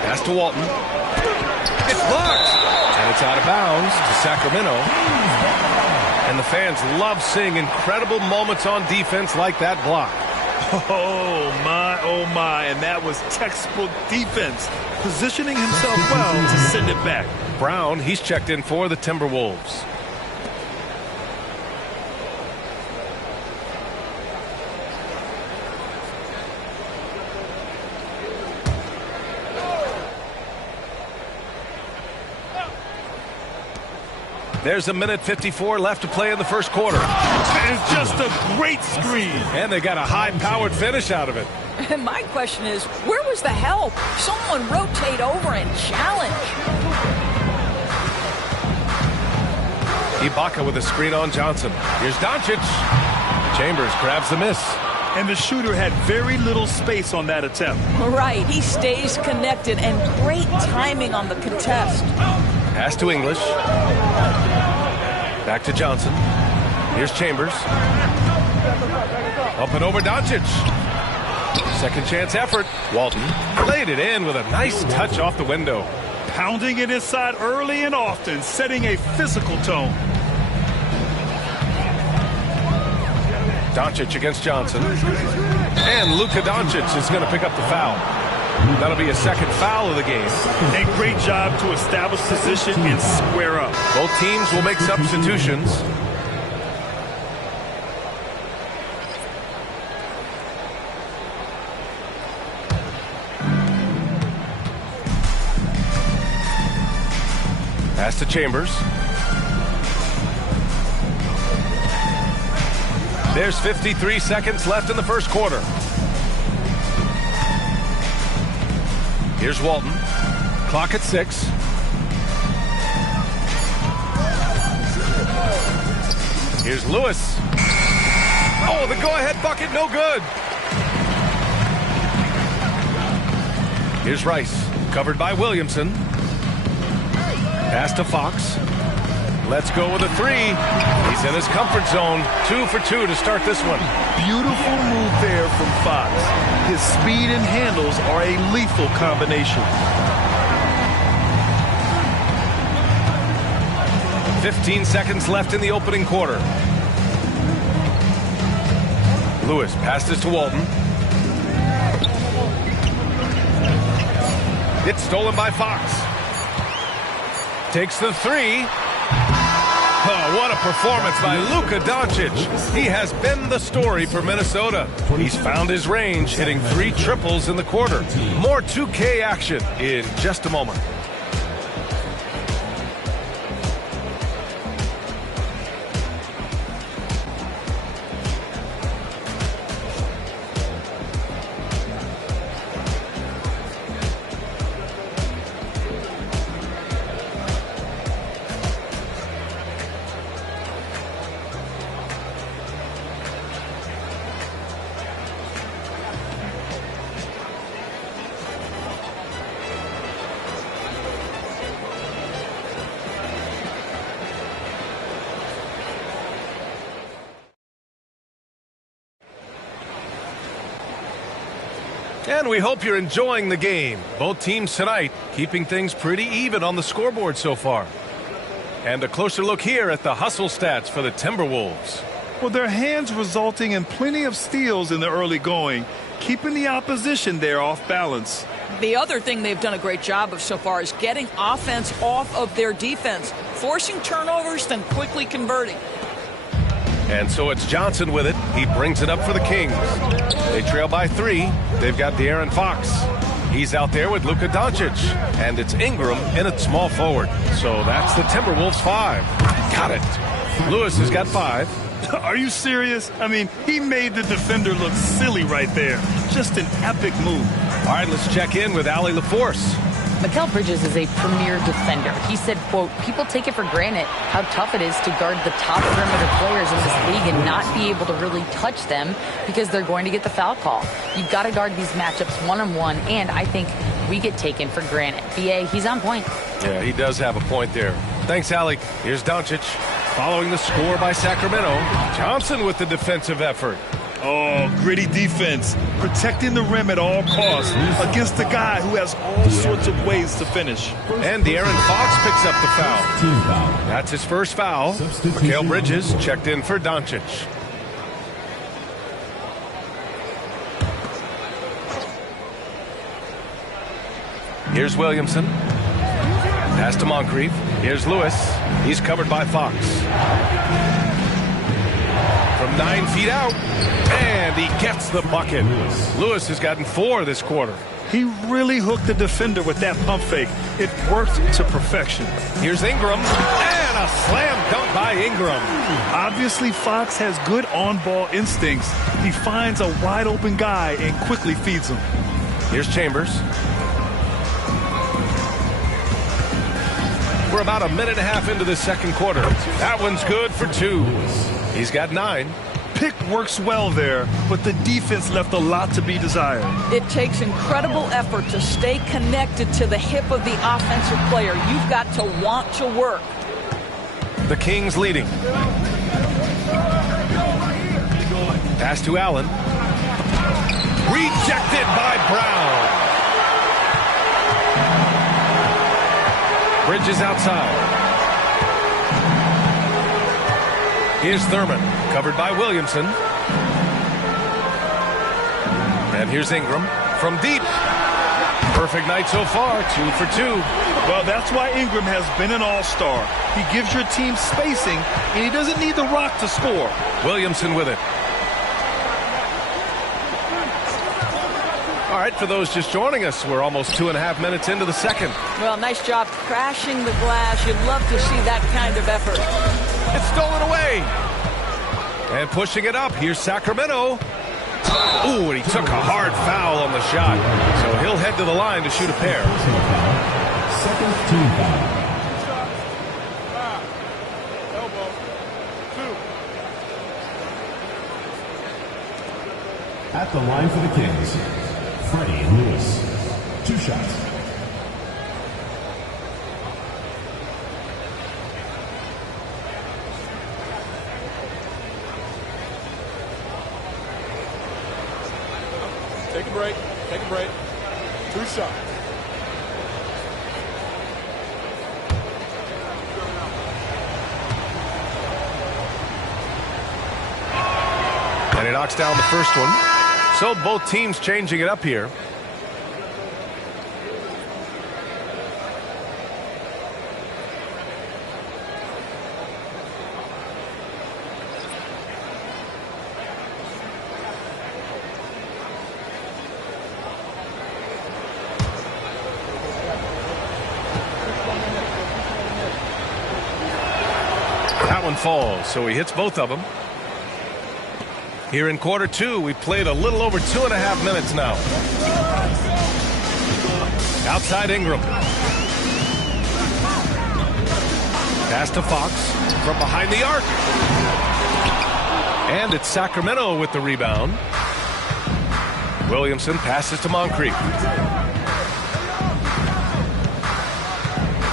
Pass to Walton. It's blocked. And it's out of bounds to Sacramento. And the fans love seeing incredible moments on defense like that block. Oh, my. And that was textbook defense. Positioning himself well to send it back. Brown, he's checked in for the Timberwolves. There's 1:54 left to play in the first quarter. It's just a great screen. And they got a high-powered finish out of it. And my question is, where was the help? Someone rotate over and challenge. Ibaka with a screen on Johnson. Here's Doncic. Chambers grabs the miss. And the shooter had very little space on that attempt. Right, he stays connected and great timing on the contest. Pass to English. Back to Johnson. Here's Chambers. Up and over Doncic. Second chance effort. Walton laid it in with a nice touch off the window. Pounding it inside early and often, setting a physical tone. Doncic against Johnson. And Luka Doncic is going to pick up the foul. That'll be a second foul of the game. A great job to establish position and square up. Both teams will make substitutions. Pass to Chambers. There's 53 seconds left in the first quarter. Here's Walton. Clock at 6. Here's Lewis. Oh, the go-ahead bucket, no good. Here's Rice, covered by Williamson. Pass to Fox. Let's go with a 3. He's in his comfort zone. 2 for 2 to start this one. Beautiful move there from Fox. His speed and handles are a lethal combination. 15 seconds left in the opening quarter. Lewis passes to Walton. It's stolen by Fox. Takes the 3. Oh, what a performance by Luka Doncic. He has been the story for Minnesota. He's found his range, hitting 3 triples in the quarter. More 2K action in just a moment. And we hope you're enjoying the game. Both teams tonight keeping things pretty even on the scoreboard so far. And a closer look here at the hustle stats for the Timberwolves. Well, their hands resulting in plenty of steals in the early going, keeping the opposition there off balance. The other thing they've done a great job of so far is getting offense off of their defense, forcing turnovers, then quickly converting. And so it's Johnson with it. He brings it up for the Kings. They trail by 3. They've got De'Aaron Fox. He's out there with Luka Doncic. And it's Ingram in at small forward. So that's the Timberwolves 5. Got it. Lewis has got 5. Are you serious? I mean, he made the defender look silly right there. Just an epic move. All right, let's check in with Allie LaForce. Mikal Bridges is a premier defender. He said, quote, people take it for granted how tough it is to guard the top perimeter players in this league and not be able to really touch them because they're going to get the foul call. You've got to guard these matchups one-on-one, and I think we get taken for granted. BA, he's on point. Yeah, he does have a point there. Thanks, Allie. Here's Doncic. Following the score by Sacramento, Johnson with the defensive effort. Oh, gritty defense, protecting the rim at all costs against a guy who has all sorts of ways to finish. And De'Aaron Fox picks up the foul. That's his first foul. Mikal Bridges checked in for Doncic. Here's Williamson. Pass to Moncrief. Here's Lewis. He's covered by Fox. From 9 feet out, and he gets the bucket. Lewis has gotten 4 this quarter. He really hooked the defender with that pump fake. It worked to perfection. Here's Ingram, and a slam dunk by Ingram. Obviously, Fox has good on-ball instincts. He finds a wide-open guy and quickly feeds him. Here's Chambers. We're about a minute and a half into the second quarter. That one's good for 2. He's got 9. Pick works well there, but the defense left a lot to be desired. It takes incredible effort to stay connected to the hip of the offensive player. You've got to want to work. The Kings leading. Pass to Allen. Rejected by Brown. Bridges outside. Here's Thurman, covered by Williamson. And here's Ingram from deep. Perfect night so far, 2 for 2. Well, that's why Ingram has been an all-star. He gives your team spacing, and he doesn't need the rock to score. Williamson with it. All right, for those just joining us, we're almost 2.5 minutes into the second. Well, nice job crashing the glass. You'd love to see that kind of effort. It's stolen away. And pushing it up, here's Sacramento. Ooh, and he took a hard foul on the shot. So he'll head to the line to shoot a pair. Second team foul. At the line for the Kings, Freddie Lewis. 2 shots. Take a break. Take a break. 2 shots. And he knocks down the first one. So both teams changing it up here. Falls, so he hits both of them. Here in quarter 2, we played a little over 2.5 minutes now. Outside Ingram. Pass to Fox from behind the arc. And it's Sacramento with the rebound. Williamson passes to Moncrief.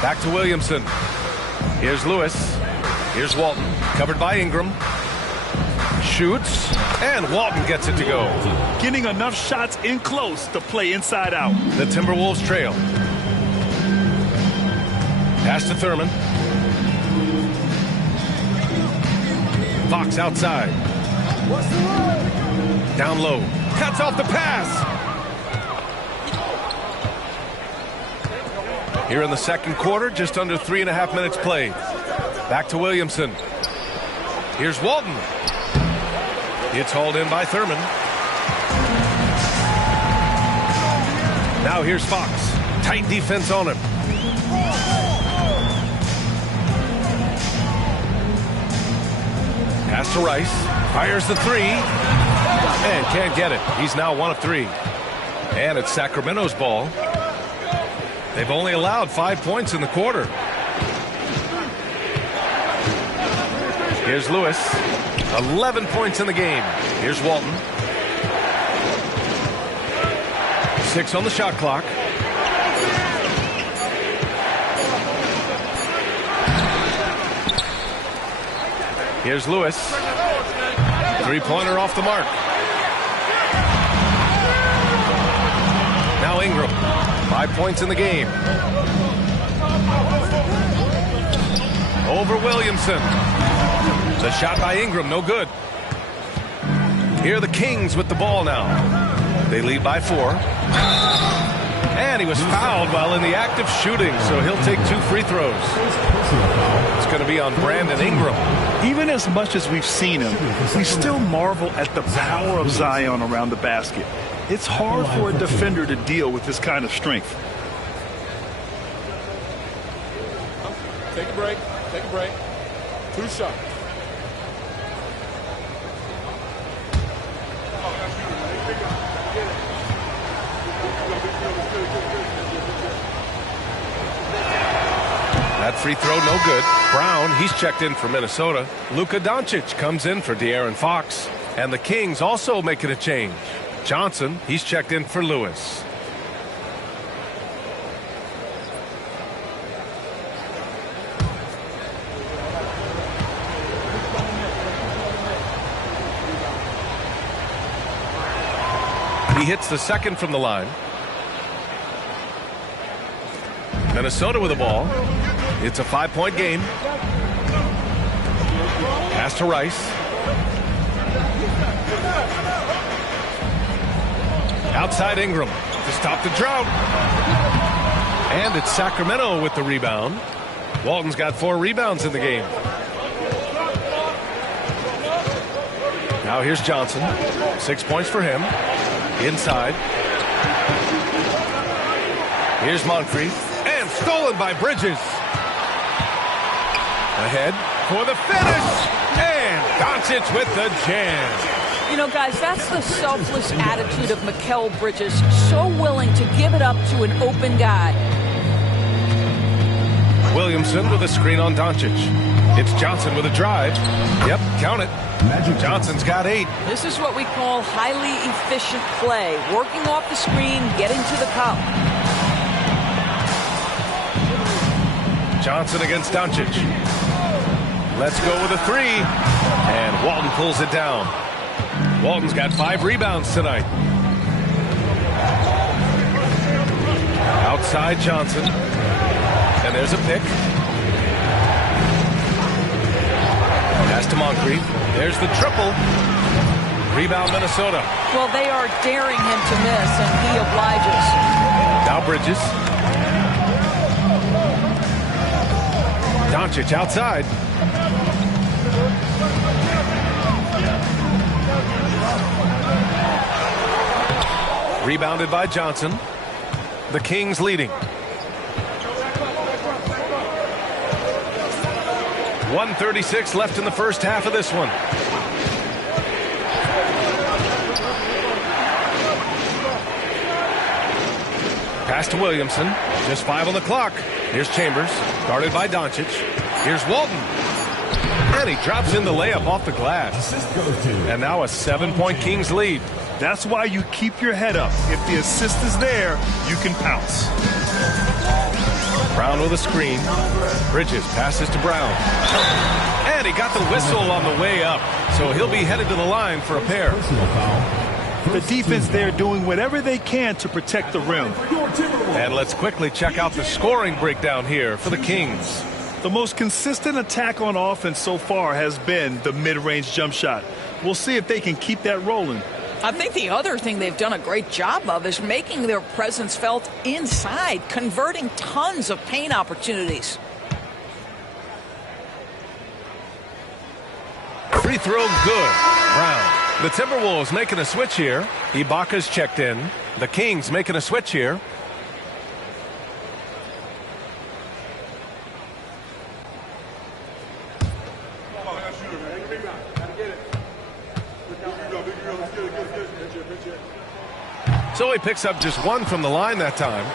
Back to Williamson. Here's Lewis. Here's Walton, covered by Ingram. Shoots, and Walton gets it to go. Getting enough shots in close to play inside out. The Timberwolves trail. Pass to Thurman. Fox outside. Down low. Cuts off the pass. Here in the second quarter, just under 3.5 minutes played. Back to Williamson. Here's Walton. It's hauled in by Thurman. Now here's Fox. Tight defense on him. Pass to Rice. Fires the 3. And can't get it. He's now 1 of 3. And it's Sacramento's ball. They've only allowed 5 points in the quarter. Here's Lewis. 11 points in the game. Here's Walton. 6 on the shot clock. Here's Lewis. 3-pointer off the mark. Now Ingram. 5 points in the game. Over Williamson. The shot by Ingram, no good. Here are the Kings with the ball now. They lead by 4. And he was fouled while in the act of shooting, so he'll take 2 free throws. It's going to be on Brandon Ingram. Even as much as we've seen him, we still marvel at the power of Zion around the basket. It's hard for a defender to deal with this kind of strength. Take a break. Take a break. 2 shots. That free throw, no good. Brown, he's checked in for Minnesota. Luka Doncic comes in for De'Aaron Fox. And the Kings also making a change. Johnson, he's checked in for Lewis. He hits the second from the line. Minnesota with the ball. It's a 5-point game. Pass to Rice. Outside Ingram to stop the drought. And it's Sacramento with the rebound. Walton's got 4 rebounds in the game. Now here's Johnson. 6 points for him. Inside. Here's Moncrief. And stolen by Bridges. Ahead for the finish. And Doncic with the jam. You know, guys, that's the selfless attitude of Mikal Bridges. So willing to give it up to an open guy. Williamson with a screen on Doncic. It's Johnson with a drive. Yep, count it. Johnson's got 8. This is what we call highly efficient play. Working off the screen, getting to the cup. Johnson against Doncic. Let's go with a 3. And Walton pulls it down. Walton's got 5 rebounds tonight. Outside Johnson. And there's a pick. Pass to Moncrief. There's the triple. Rebound Minnesota. Well, they are daring him to miss, and he obliges. Now Bridges. Doncic outside. Rebounded by Johnson. The Kings leading. 1:36 left in the first half of this one. Pass to Williamson. Just 5 on the clock. Here's Chambers. Guarded by Doncic. Here's Walton. And he drops in the layup off the glass. And now a 7-point Kings lead. That's why you keep your head up. If the assist is there, you can pounce. Brown with a screen. Bridges passes to Brown. And he got the whistle on the way up. So he'll be headed to the line for a pair. The defense there doing whatever they can to protect the rim. And let's quickly check out the scoring breakdown here for the Kings. The most consistent attack on offense so far has been the mid-range jump shot. We'll see if they can keep that rolling. I think the other thing they've done a great job of is making their presence felt inside, converting tons of paint opportunities. Free throw good. Brown. The Timberwolves making a switch here. Ibaka's checked in. The Kings making a switch here. So he picks up just 1 from the line that time.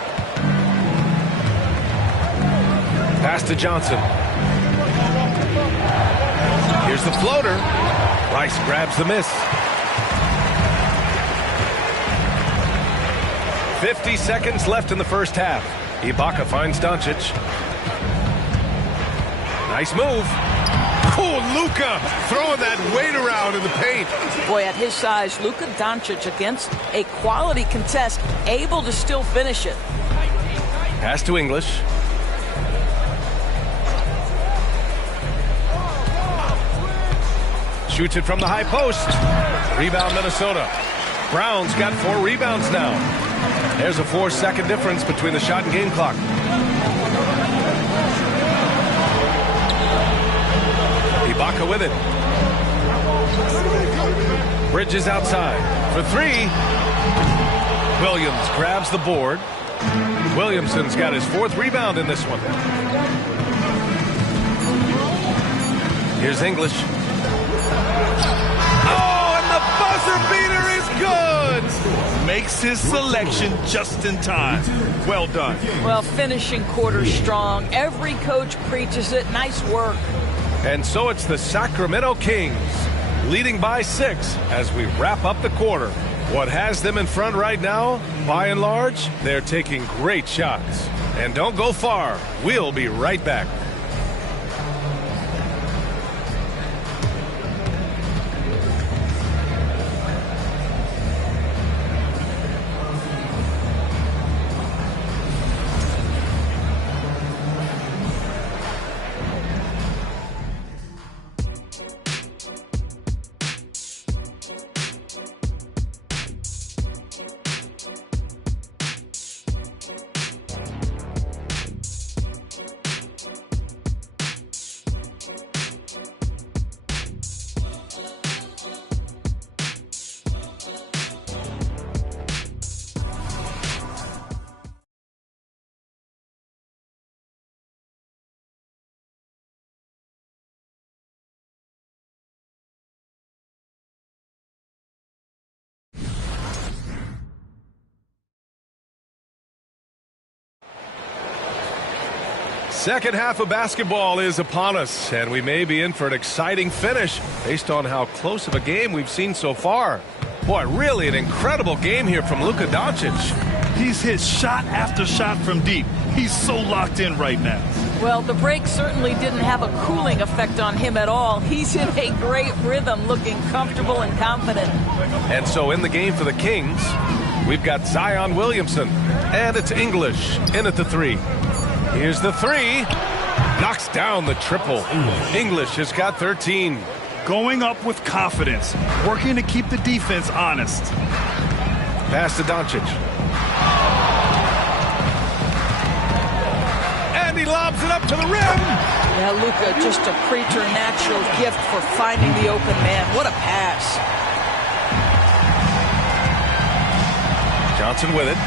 Pass to Johnson. Here's the floater. Rice grabs the miss. 50 seconds left in the first half. Ibaka finds Doncic. Nice move. Oh, Luka throwing that weight around in the paint. Boy, at his size, Luka Doncic against a quality contest, able to still finish it. Pass to English. Shoots it from the high post. Rebound Minnesota. Brown's got 4 rebounds now. There's a 4-second difference between the shot and game clock. Ibaka with it. Bridges outside for 3. Williams grabs the board. Williamson's got his 4th rebound in this one. Here's English. Oh, and the buzzer beater is good! Makes his selection just in time. Well done. Well, finishing quarter strong. Every coach preaches it. Nice work. And so it's the Sacramento Kings leading by 6 as we wrap up the quarter. What has them in front right now, by and large, they're taking great shots. And don't go far. We'll be right back. Second half of basketball is upon us, and we may be in for an exciting finish based on how close of a game we've seen so far. Boy, really an incredible game here from Luka Doncic. He's hit shot after shot from deep. He's so locked in right now. Well, the break certainly didn't have a cooling effect on him at all. He's in a great rhythm, looking comfortable and confident. And so in the game for the Kings, we've got Zion Williamson, and it's English in at the 3. Here's the 3. Knocks down the triple. English has got 13. Going up with confidence, working to keep the defense honest. Pass to Doncic. And he lobs it up to the rim. Yeah, Luka, just a preternatural gift for finding the open man. What a pass. Johnson with it.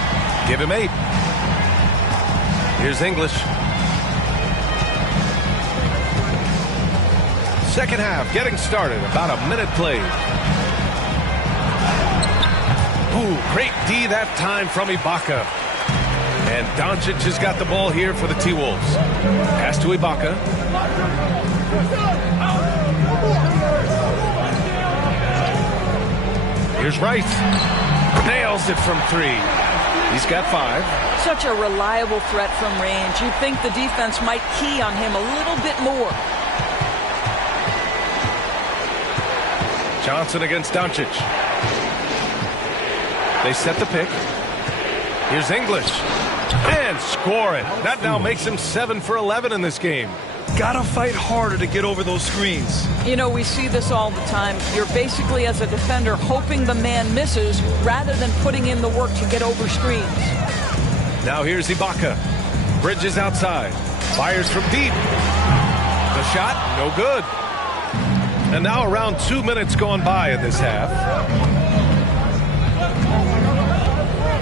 Give him 8. Here's English. Second half getting started. About a minute played. Ooh, great D that time from Ibaka. And Doncic has got the ball here for the T-Wolves. Pass to Ibaka. Here's Rice. Nails it from 3. He's got 5. Such a reliable threat from range. You'd think the defense might key on him a little bit more. Johnson against Doncic. They set the pick. Here's English. And score it. That now makes him 7 for 11 in this game. Gotta fight harder to get over those screens. You know, we see this all the time. You're basically, as a defender, hoping the man misses rather than putting in the work to get over screens. Now here's Ibaka. Bridges outside. Fires from deep. The shot, no good. And now around 2 minutes gone by in this half.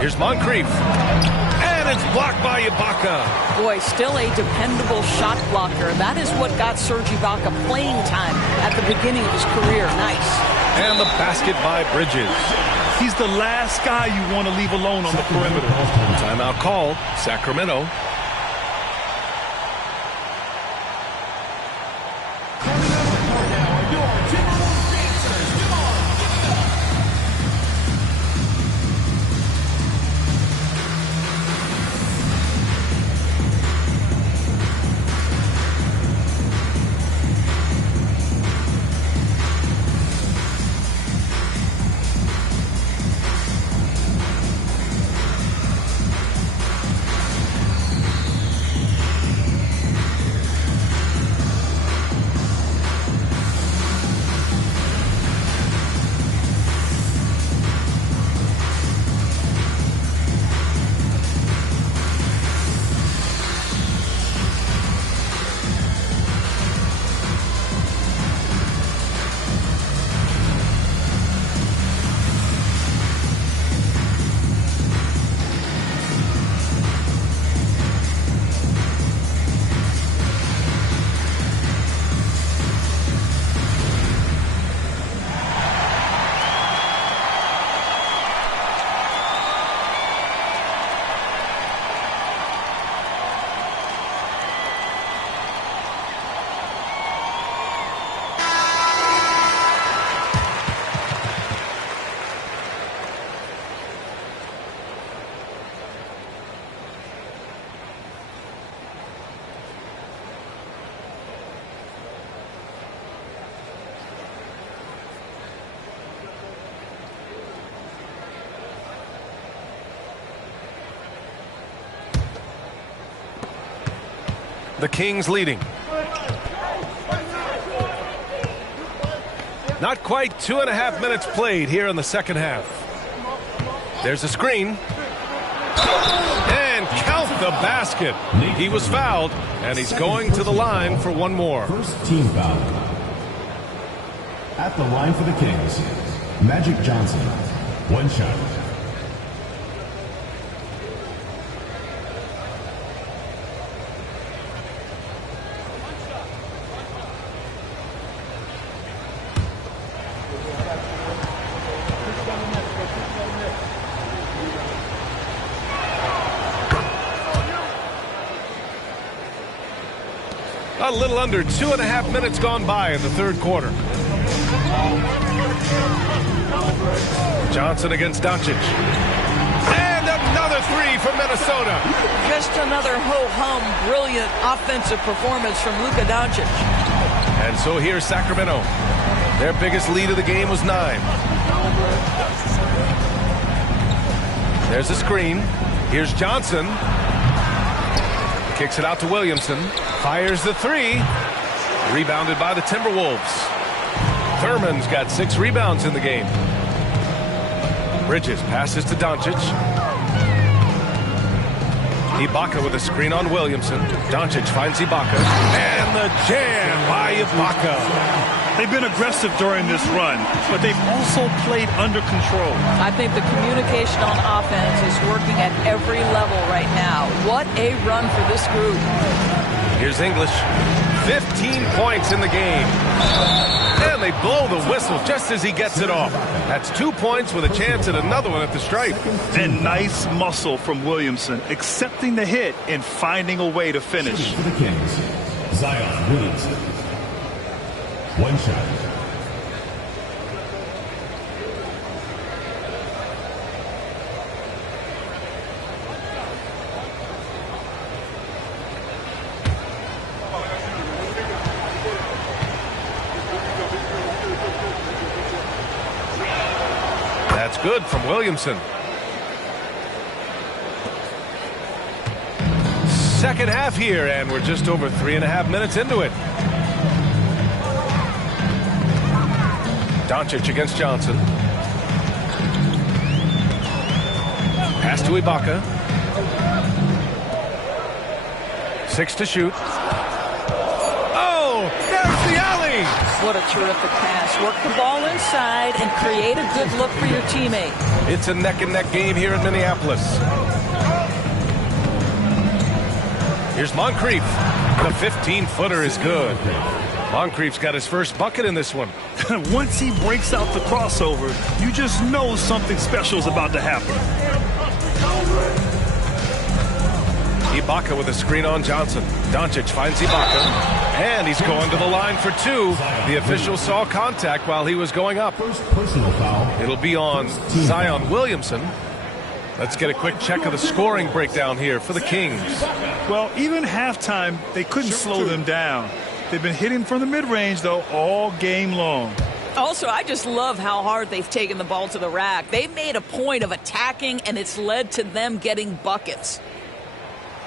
Here's Moncrief. And it's blocked by Ibaka. Boy, still a dependable shot blocker. That is what got Serge Ibaka playing time at the beginning of his career. Nice. And the basket by Bridges. He's the last guy you want to leave alone on the perimeter. Timeout called. Sacramento. The Kings leading. Not quite 2.5 minutes played here in the second half. There's a screen. And count the basket. He was fouled, and he's going to the line for one more. First team foul. At the line for the Kings, Magic Johnson. One shot. A little under 2.5 minutes gone by in the third quarter. Johnson against Doncic. And another three from Minnesota. Just another ho-hum, brilliant offensive performance from Luka Doncic. And so here's Sacramento. Their biggest lead of the game was 9. There's a screen. Here's Johnson. Kicks it out to Williamson. Fires the three. Rebounded by the Timberwolves. Thurman's got 6 rebounds in the game. Bridges passes to Doncic. Ibaka with a screen on Williamson. Doncic finds Ibaka. And the jam by Ibaka. They've been aggressive during this run, but they've also played under control. I think the communication on offense is working at every level right now. What a run for this group. Here's English. 15 points in the game. And they blow the whistle just as he gets it off. That's 2 points with a chance at another one at the stripe. And nice muscle from Williamson, accepting the hit and finding a way to finish. For the Kings, Zion Williamson. 1 shot. That's good from Williamson. Second half here, and we're just over 3.5 minutes into it. Doncic against Johnson. Pass to Ibaka. 6 to shoot. Oh, there's the alley! What a terrific pass. Work the ball inside and create a good look for your teammate. It's a neck-and-neck game here in Minneapolis. Here's Moncrief. The 15-footer is good. Moncrief's got his first bucket in this one. Once he breaks out the crossover, you just know something special is about to happen. Ibaka with a screen on Johnson. Doncic finds Ibaka. And he's going to the line for 2. The official saw contact while he was going up. Personal foul. It'll be on Zion Williamson. Let's get a quick check of the scoring breakdown here for the Kings. Well, even halftime, they couldn't slow them down. They've been hitting from the mid-range, though, all game long. Also, I just love how hard they've taken the ball to the rack. They've made a point of attacking, and it's led to them getting buckets.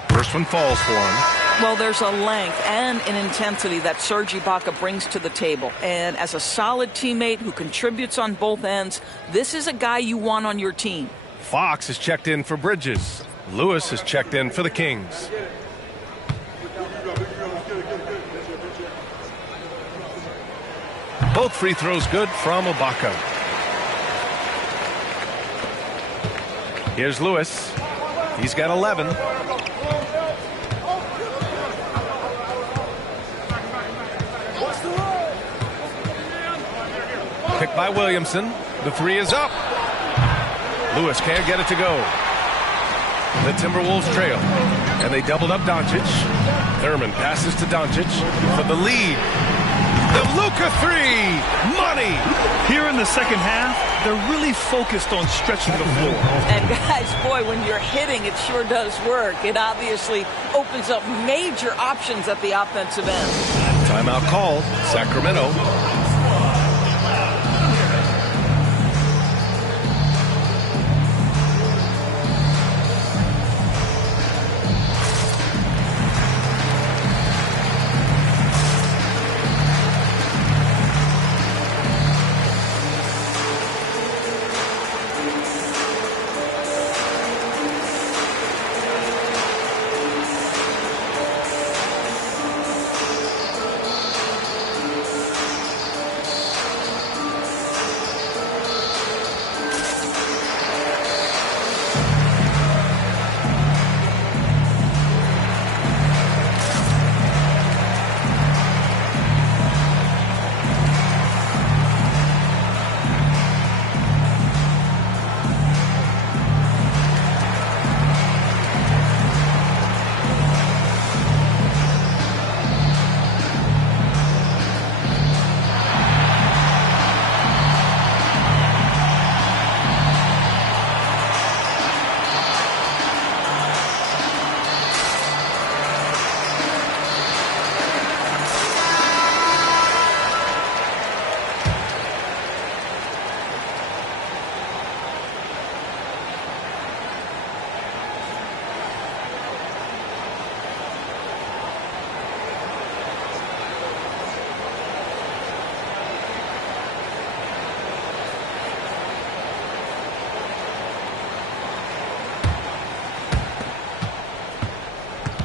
First one falls for him. Well, there's a length and an intensity that Serge Ibaka brings to the table. And as a solid teammate who contributes on both ends, this is a guy you want on your team. Fox has checked in for Bridges. Lewis has checked in for the Kings. Both free throws good from Ibaka. Here's Lewis. He's got 11. Picked by Williamson. The 3 is up. Lewis can't get it to go. The Timberwolves trail. And they doubled up Doncic. Thurman passes to Doncic for the lead. The Luka 3, money. Here in the second half, they're really focused on stretching the floor. And guys, boy, when you're hitting, it sure does work. It obviously opens up major options at the offensive end. Timeout called, Sacramento.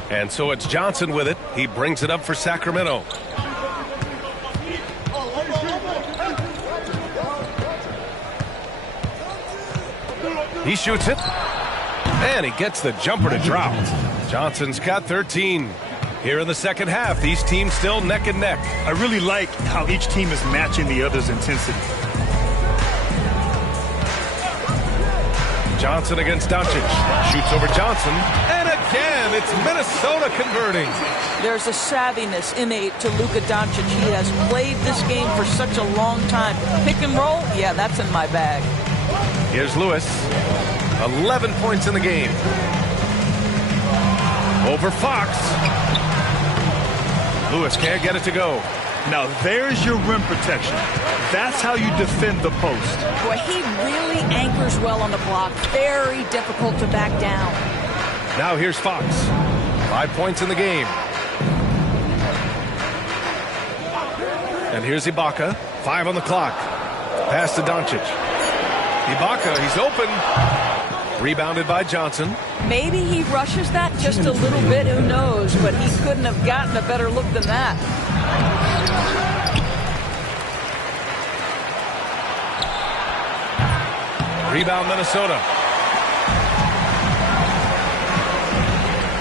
And so it's Johnson with it. He brings it up for Sacramento. He shoots it. And he gets the jumper to drop. Johnson's got 13. Here in the second half, these teams still neck and neck. I really like how each team is matching the other's intensity. Johnson against Doncic. Shoots over Johnson. And again, it's Minnesota converting. There's a savviness innate to Luka Doncic. He has played this game for such a long time. Pick and roll, yeah, that's in my bag. Here's Lewis. 11 points in the game. Over Fox. Lewis can't get it to go. Now there's your rim protection. That's how you defend the post. Boy, he really anchors well on the block. Very difficult to back down. Now here's Fox. 5 points in the game. And here's Ibaka. 5 on the clock. Pass to Doncic. Ibaka, he's open. Rebounded by Johnson. Maybe he rushes that just a little bit, who knows, but he couldn't have gotten a better look than that. Rebound Minnesota.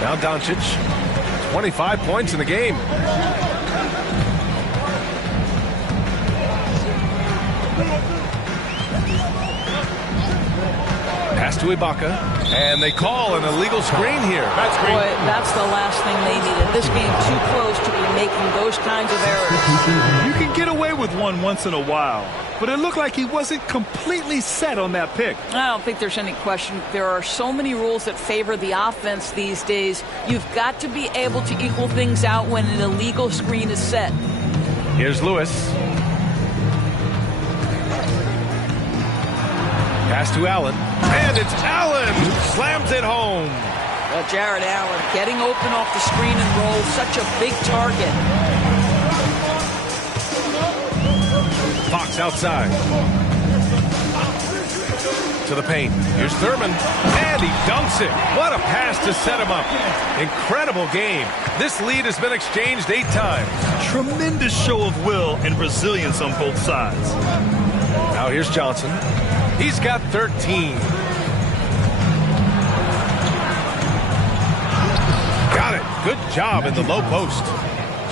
Now Doncic. 25 points in the game. Pass to Ibaka, and they call an illegal screen here. Boy, that's the last thing they needed. This game too close to be making those kinds of errors. You can get away with one once in a while, but it looked like he wasn't completely set on that pick. I don't think there's any question. There are so many rules that favor the offense these days. You've got to be able to equal things out when an illegal screen is set. Here's Lewis. Pass to Allen. And it's Allen who slams it home. Well, Jared Allen getting open off the screen and roll. Such a big target. Fox outside. To the paint. Here's Thurman. And he dunks it. What a pass to set him up. Incredible game. This lead has been exchanged 8 times. Tremendous show of will and resilience on both sides. Now here's Johnson. He's got 13. Got it. Good job in the low post.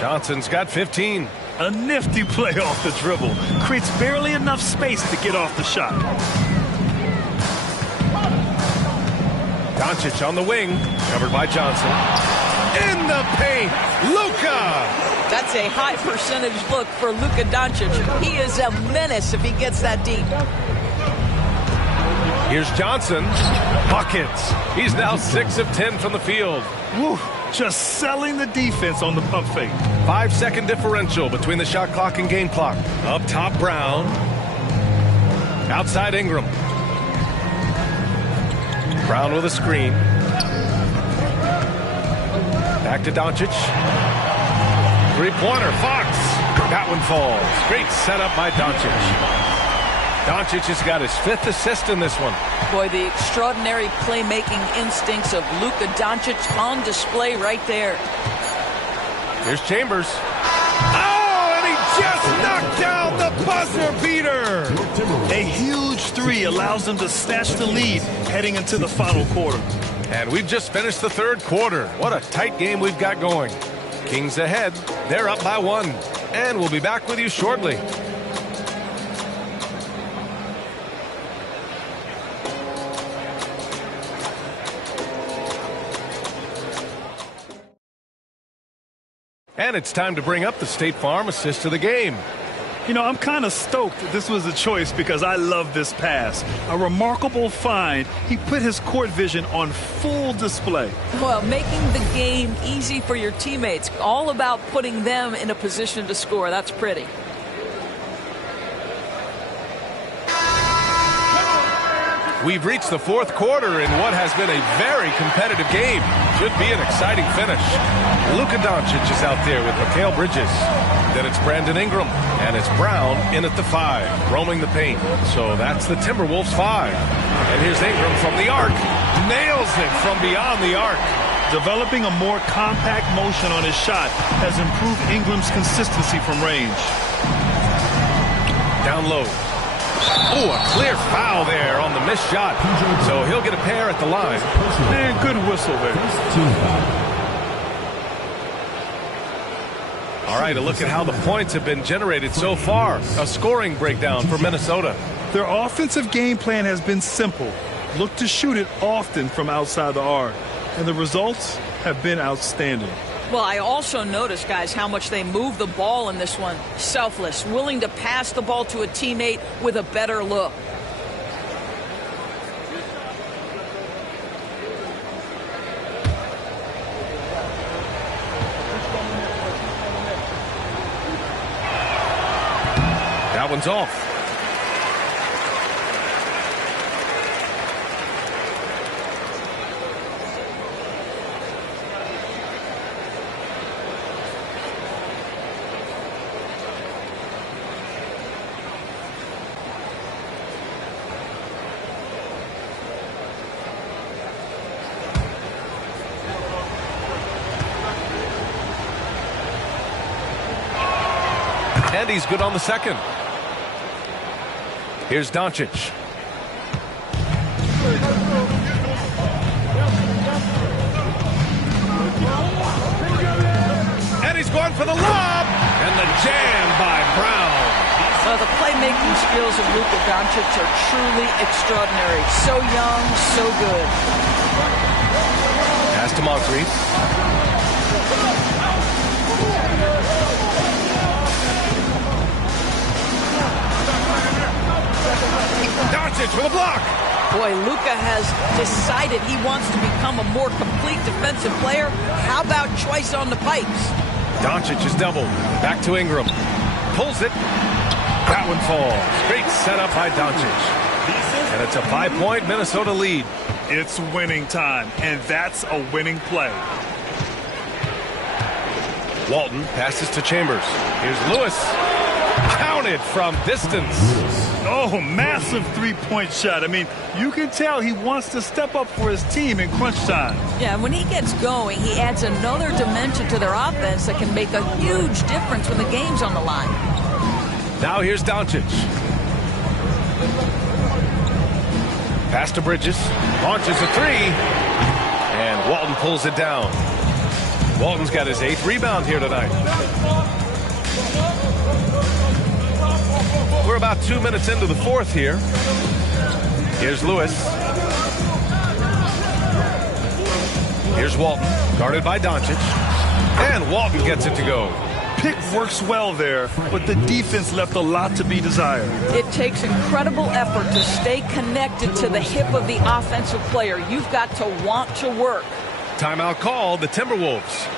Johnson's got 15. A nifty play off the dribble. Creates barely enough space to get off the shot. Doncic on the wing. Covered by Johnson. In the paint. Luka. That's a high percentage look for Luka Doncic. He is a menace if he gets that deep. Here's Johnson. Buckets. He's now 6 of 10 from the field. Woo, just selling the defense on the pump fake. 5-second differential between the shot clock and game clock. Up top, Brown. Outside, Ingram. Brown with a screen. Back to Doncic. Three-pointer, Fox. That one falls. Great setup by Doncic. Doncic has got his 5th assist in this one. Boy, the extraordinary playmaking instincts of Luka Doncic on display right there. Here's Chambers. Oh, and he just knocked down the buzzer beater. A huge 3 allows them to snatch the lead heading into the final quarter. And we've just finished the 3rd quarter. What a tight game we've got going. Kings ahead. They're up by 1. And we'll be back with you shortly. And it's time to bring up the State Farm assist to the game. You know, I'm kind of stoked this was a choice because I love this pass. A remarkable find. He put his court vision on full display. Well, making the game easy for your teammates. All about putting them in a position to score. That's pretty. We've reached the 4th quarter in what has been a very competitive game. Should be an exciting finish. Luka Doncic is out there with Mikal Bridges. Then it's Brandon Ingram. And it's Brown in at the 5, roaming the paint. So that's the Timberwolves 5. And here's Ingram from the arc. Nails it from beyond the arc. Developing a more compact motion on his shot has improved Ingram's consistency from range. Down low. Oh, a clear foul there on the missed shot. So he'll get a pair at the line. And good whistle there. All right, a look at how the points have been generated so far. A scoring breakdown for Minnesota. Their offensive game plan has been simple. Look to shoot it often from outside the arc. And the results have been outstanding. Well, I also noticed, guys, how much they move the ball in this one. Selfless, willing to pass the ball to a teammate with a better look. That one's off. And he's good on the second. Here's Doncic. And he's going for the lob. And the jam by Brown. Well, the playmaking skills of Luka Doncic are truly extraordinary. So young, so good. Pass to Moncrief. Doncic with a block. Boy, Luka has decided he wants to become a more complete defensive player. How about choice on the pipes? Doncic is doubled. Back to Ingram. Pulls it. That one falls. Great setup by Doncic. And it's a 5-point Minnesota lead. It's winning time, and that's a winning play. Walton passes to Chambers. Here's Lewis. Counted from distance. Oh, massive three-point shot. I mean, you can tell he wants to step up for his team in crunch time. Yeah, when he gets going, he adds another dimension to their offense that can make a huge difference when the game's on the line. Now here's Doncic. Pass to Bridges. Launches a three. And Walton pulls it down. Walton's got his 8th rebound here tonight. We're about 2 minutes into the 4th here. Here's Lewis. Here's Walton, guarded by Doncic. And Walton gets it to go. Pick works well there, but the defense left a lot to be desired. It takes incredible effort to stay connected to the hip of the offensive player. You've got to want to work. Timeout called, the Timberwolves.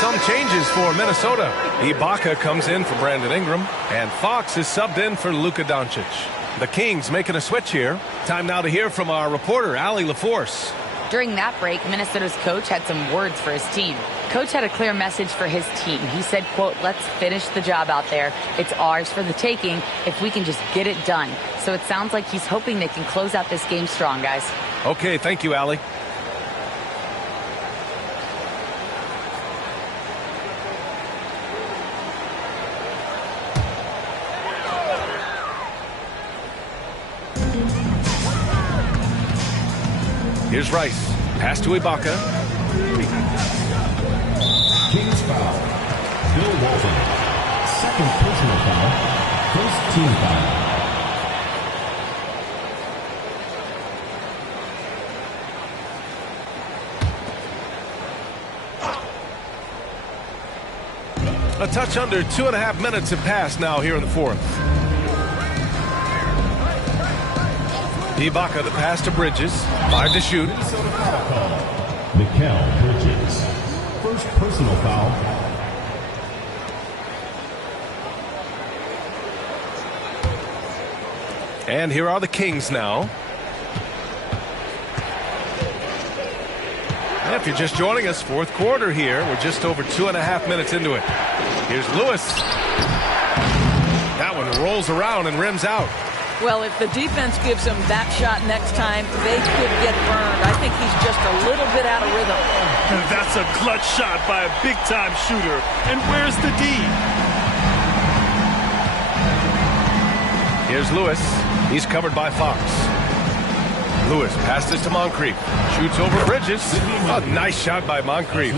Some changes for Minnesota. Ibaka comes in for Brandon Ingram, and Fox is subbed in for Luka Doncic. The Kings making a switch here. Time now to hear from our reporter, Allie LaForce. During that break, Minnesota's coach had some words for his team. Coach had a clear message for his team. He said, quote, "Let's finish the job out there. It's ours for the taking if we can just get it done." So it sounds like he's hoping they can close out this game strong, guys. Okay, thank you, Allie. Here's Rice. Pass to Ibaka. Kings foul. Bill Walton. Second personal foul. First team foul. A touch under 2.5 minutes have passed now here in the fourth. Ibaka, the pass to Bridges. 5 to shoot. Mikal Bridges. First personal foul. And here are the Kings now. And if you're just joining us, fourth quarter here. We're just over 2.5 minutes into it. Here's Lewis. That one rolls around and rims out. Well, if the defense gives him that shot next time, they could get burned. I think he's just a little bit out of rhythm. That's a clutch shot by a big-time shooter. And where's the D? Here's Lewis. He's covered by Fox. Lewis passes to Moncrief. Shoots over Bridges. A nice shot by Moncrief.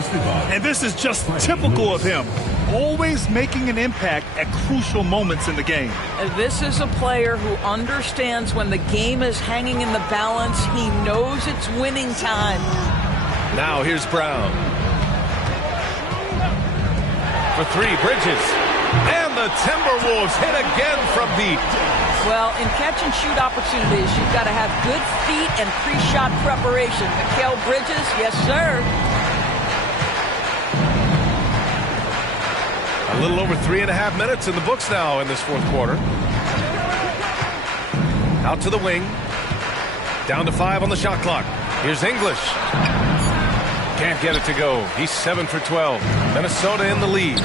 And this is just typical of him. Always making an impact at crucial moments in the game. This is a player who understands when the game is hanging in the balance. He knows it's winning time. Now here's Brown. For 3, Bridges. And the Timberwolves hit again from deep. Well, in catch-and-shoot opportunities, you've got to have good feet and pre-shot preparation. Mikal Bridges, yes, sir. A little over 3.5 minutes in the books now in this fourth quarter. Out to the wing. Down to 5 on the shot clock. Here's English. Can't get it to go. He's 7 for 12. Minnesota in the lead.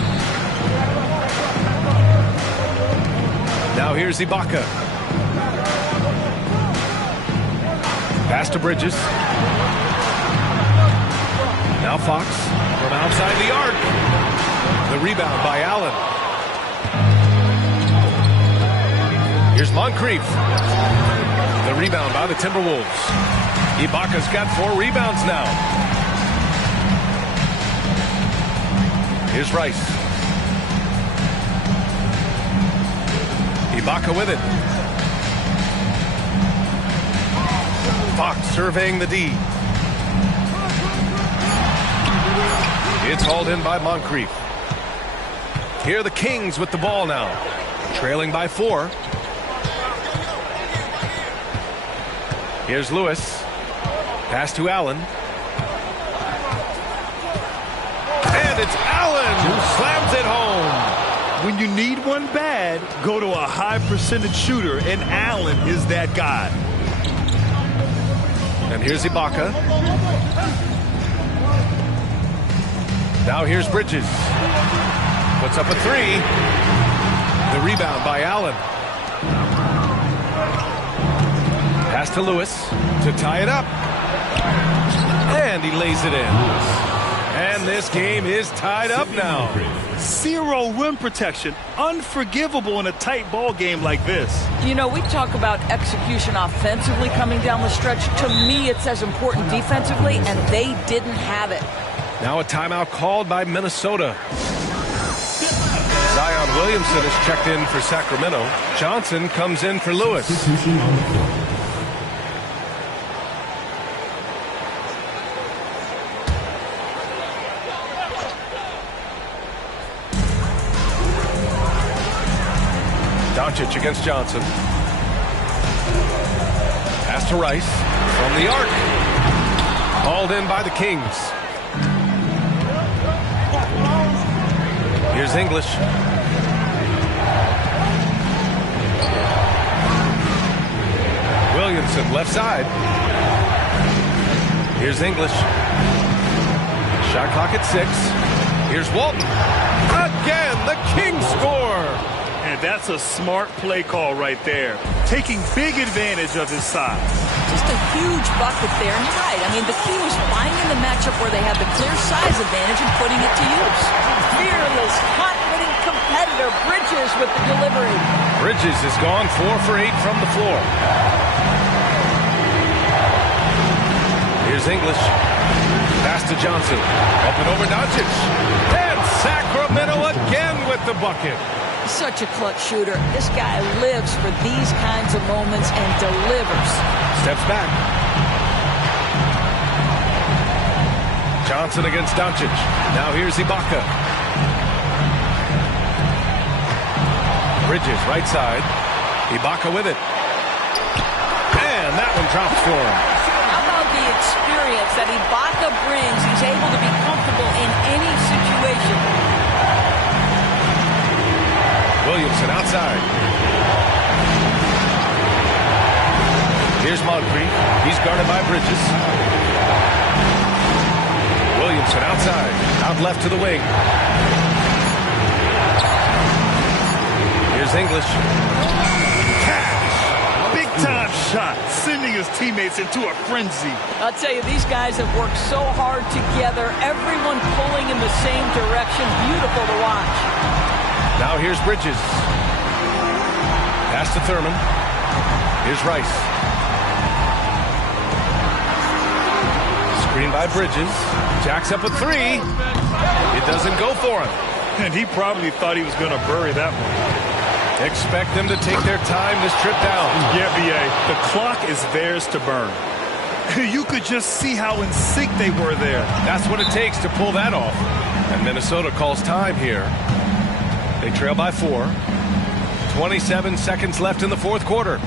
Now here's Ibaka. Pass to Bridges. Now Fox from outside the arc. The rebound by Allen. Here's Moncrief. The rebound by the Timberwolves. Ibaka's got 4 rebounds now. Here's Rice. Ibaka with it. Fox surveying the D. It's hauled in by Moncrief. Here are the Kings with the ball now. Trailing by 4. Here's Lewis. Pass to Allen. And it's Allen who slams it home. When you need one bad, go to a high percentage shooter, and Allen is that guy. And here's Ibaka. Now here's Bridges. Puts up a 3. The rebound by Allen. Pass to Lewis to tie it up. And he lays it in. And this game is tied up now. 0 rim protection. Unforgivable in a tight ball game like this. You know, we talk about execution offensively coming down the stretch. To me, it's as important defensively, and they didn't have it. Now a timeout called by Minnesota. Zion Williamson is checked in for Sacramento. Johnson comes in for Lewis. Doncic against Johnson. Pass to Rice from the arc. Hauled in by the Kings. Here's English. Williamson left side. Here's English. Shot clock at 6. Here's Walton. Again, the Kings score. And that's a smart play call right there. Taking big advantage of his size. Just a huge bucket there. And you're right. I mean, the key was finding the matchup where they had the clear size advantage and putting it to use. Fearless, hot-hitting competitor. Bridges with the delivery. Bridges has gone 4 for 8 from the floor. Here's English. Pass to Johnson. Up and over Doncic. And Sacramento again with the bucket. Such a clutch shooter. This guy lives for these kinds of moments and delivers. Steps back. Johnson against Doncic. Now here's Ibaka. Bridges, right side. Ibaka with it. And that one drops for him. How about the experience that Ibaka brings? He's able to be comfortable in any situation. Williamson outside. Here's Moncrief. He's guarded by Bridges. Williamson outside. Out left to the wing. Here's English. Cash. Big time shot. Sending his teammates into a frenzy. I'll tell you, these guys have worked so hard together. Everyone pulling in the same direction. Beautiful to watch. Now here's Bridges. Pass to Thurman. Here's Rice. Screen by Bridges. Jacks up a 3. It doesn't go for him. And he probably thought he was going to bury that one. Expect them to take their time this trip down. Yeah, B.A. The clock is theirs to burn. You could just see how in sync they were there. That's what it takes to pull that off. And Minnesota calls time here. They trail by 4. 27 seconds left in the fourth quarter.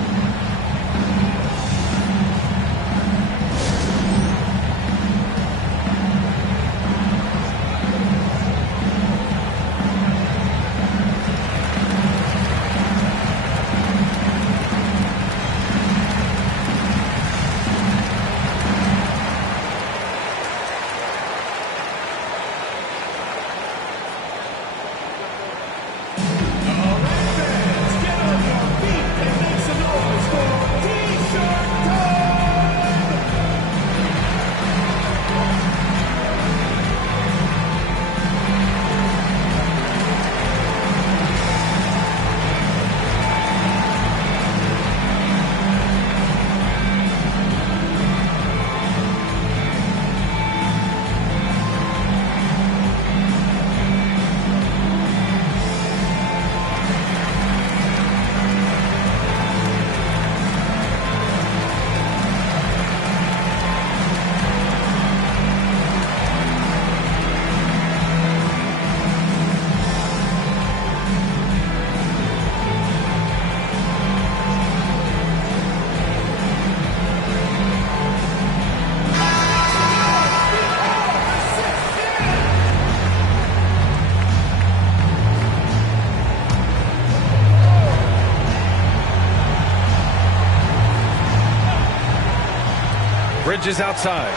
Bridges outside.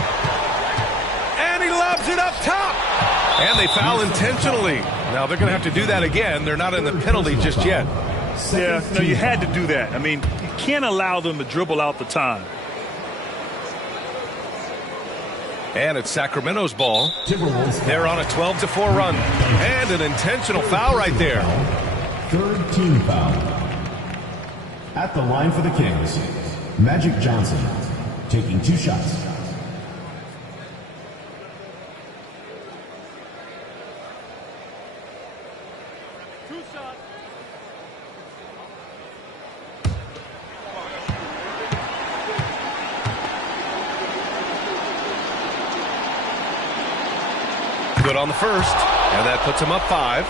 And he lobs it up top. And they foul intentionally. Now they're going to have to do that again. They're not in the penalty just yet. Yeah, no, you had to do that. I mean, you can't allow them to dribble out the time. And it's Sacramento's ball. They're on a 12-4 run. And an intentional foul right there. Third team foul. At the line for the Kings, Magic Johnson taking 2 shots. Good on the first, and that puts him up 5.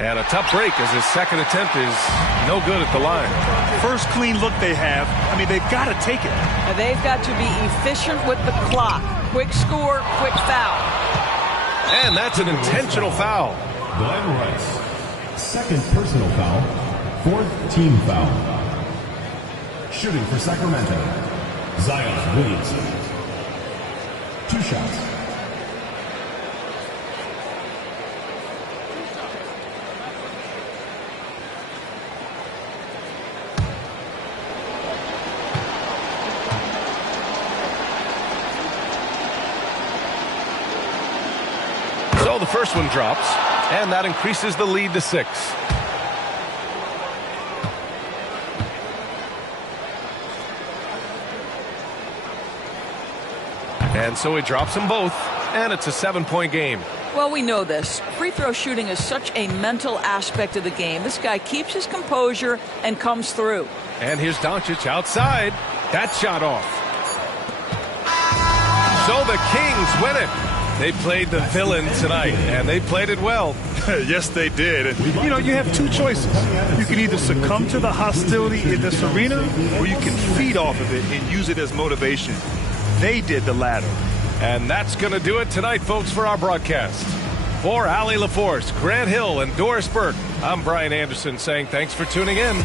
And a tough break as his second attempt is no good at the line. First clean look they have. I mean, they've got to take it. And they've got to be efficient with the clock. Quick score, quick foul. And that's an intentional foul. Glenn Rice Second personal foul. Fourth team foul. Shooting for Sacramento, Zion Williamson. 2 shots. So the first one drops, and that increases the lead to 6. And so he drops them both, and it's a 7-point game. Well, we know this. Free throw shooting is such a mental aspect of the game. This guy keeps his composure and comes through. And here's Doncic outside. That shot off. So the Kings win it. They played the villain tonight, and they played it well. Yes, they did. And, you have 2 choices. You can either succumb to the hostility in this arena, or you can feed off of it and use it as motivation. They did the latter. And that's going to do it tonight, folks, for our broadcast. For Allie LaForce, Grant Hill, and Doris Burke, I'm Brian Anderson saying thanks for tuning in.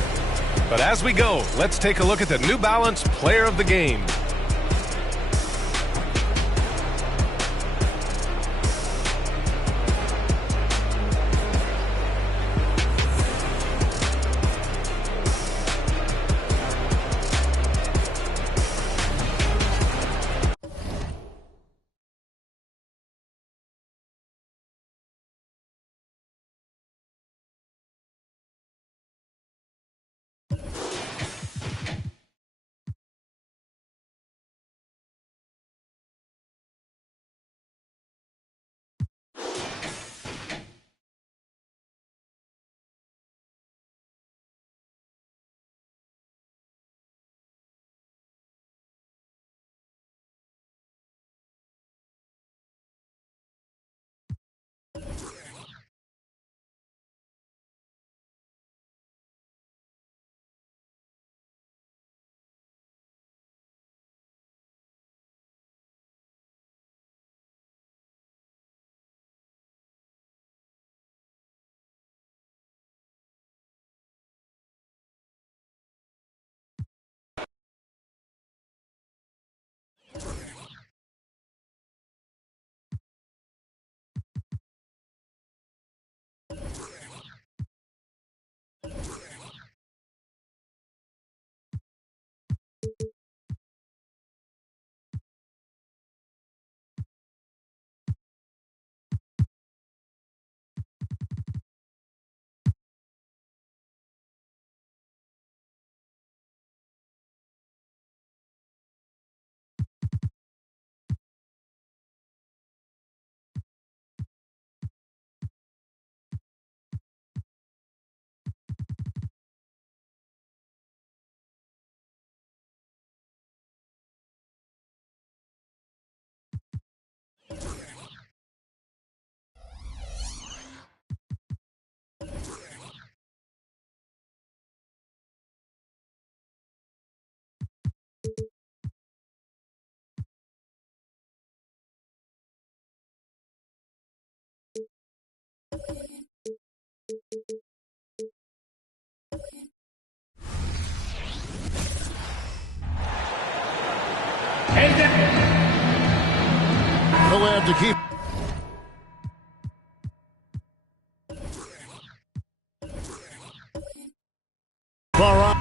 But as we go, let's take a look at the New Balance Player of the Game. He'll have to keep. Far out.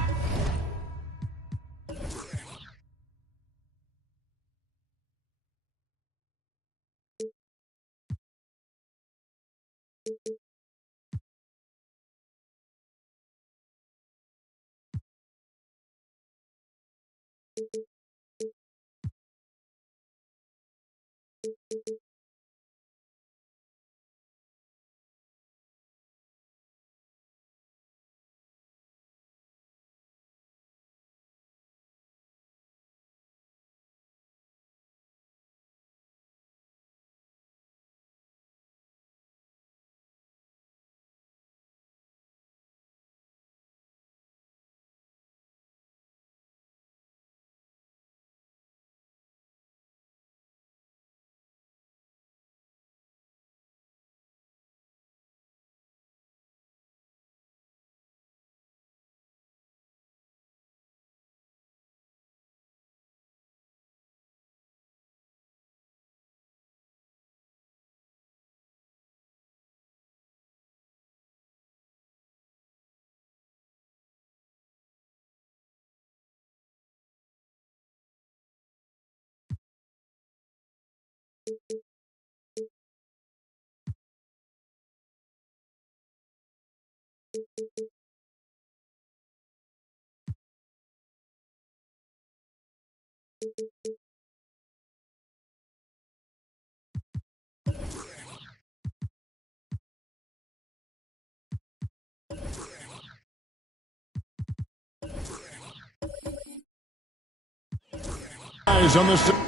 Eyes on the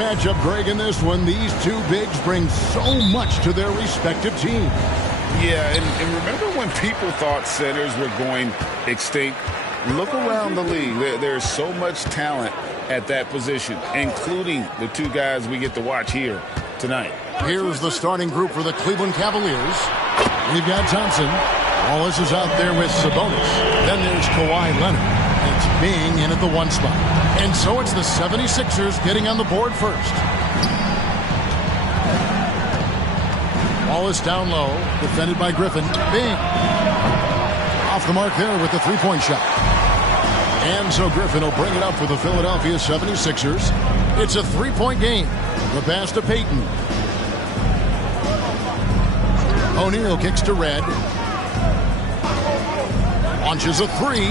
matchup, Greg, in this one. These two bigs bring so much to their respective teams. Yeah, and remember when people thought centers were going extinct? Look around the league. There's so much talent at that position, including the two guys we get to watch here tonight. Here's the starting group for the Cleveland Cavaliers. We've got Thompson. Wallace is out there with Sabonis. Then there's Kawhi Leonard. It's Bing in at the 1 spot. And so it's the 76ers getting on the board first. Wallace down low, defended by Griffin. Bing. Off the mark there with the three-point shot. And so Griffin will bring it up for the Philadelphia 76ers. It's a three-point game. The pass to Payton. O'Neal kicks to Red. Launches a three.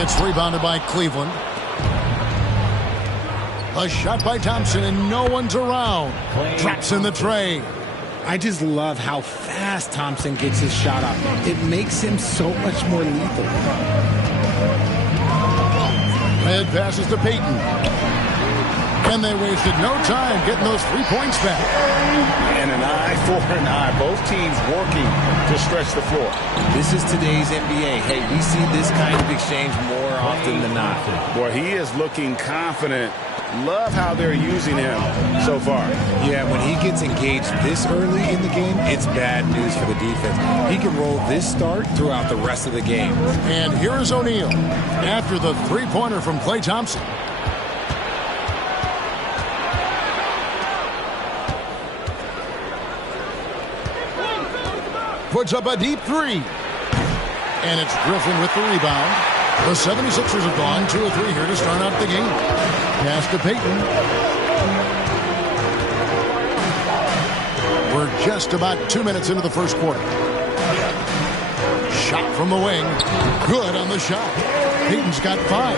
It's rebounded by Cleveland. A shot by Thompson, and no one's around. Drops in the tray. I just love how fast Thompson gets his shot off. It makes him so much more lethal. Red passes to Payton. And they wasted no time getting those 3 points back. And an eye for an eye. Both teams working to stretch the floor. This is today's NBA. Hey, we see this kind of exchange more often than not. Boy, he is looking confident. Love how they're using him so far. Yeah, when he gets engaged this early in the game, it's bad news for the defense. He can roll this start throughout the rest of the game. And here's O'Neal after the three-pointer from Klay Thompson. Puts up a deep three. And it's Griffin with the rebound. The 76ers have gone 2 of 3 here to start out the game. Pass to Payton. We're just about 2 minutes into the first quarter. Shot from the wing. Good on the shot. Payton's got 5.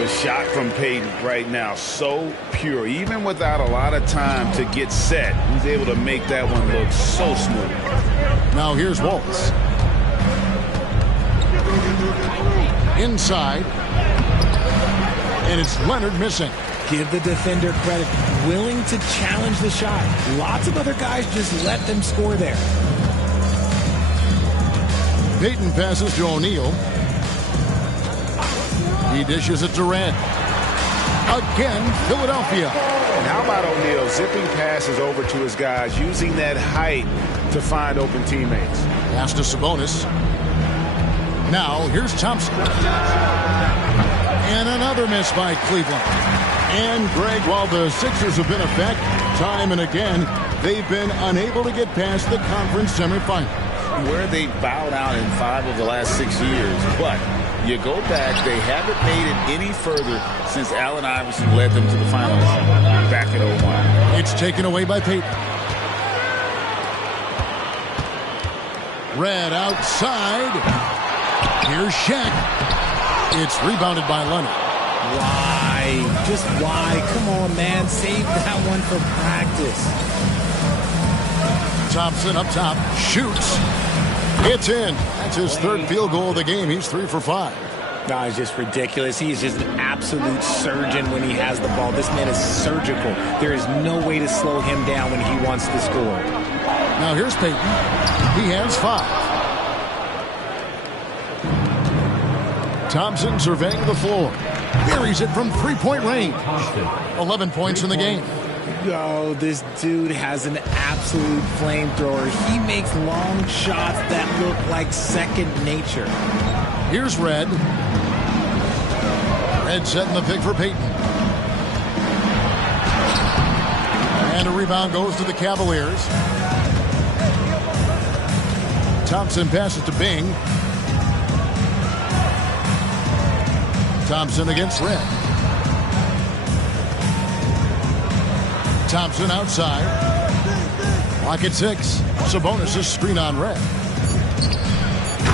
The shot from Payton right now, so pure. Even without a lot of time to get set, he's able to make that one look so smooth. Now here's Wallace. Inside. And it's Leonard missing. Give the defender credit. Willing to challenge the shot. Lots of other guys just let them score there. Payton passes to O'Neal. He dishes it to Red. Again, Philadelphia. And how about O'Neal zipping passes over to his guys, using that height to find open teammates. Pass to Sabonis. Now, here's Thompson. And another miss by Cleveland. And, Greg, while the Sixers have been effective time and again, they've been unable to get past the conference semifinal. Where they bowed out in 5 of the last 6 years. But you go back, they haven't made it any further since Allen Iverson led them to the finals back in 01. It's taken away by Payton. Red outside. Here's Shaq. It's rebounded by Leonard. Why? Just why? Come on, man. Save that one for practice. Thompson up top. Shoots. It's in. That's his 3rd field goal of the game. He's 3 for 5. No, it's just ridiculous. He is just an absolute surgeon when he has the ball. This man is surgical. There is no way to slow him down when he wants to score. Now here's Payton. He has 5. Thompson surveying the floor. Buries it from 3-point range. 11 points in the game. Yo, this dude has an absolute flamethrower. He makes long shots that look like second nature. Here's Red. Red setting the pick for Payton. And a rebound goes to the Cavaliers. Thompson passes to Bing. Thompson against Red. Thompson outside. Lock at 6. Sabonis' screen on Red.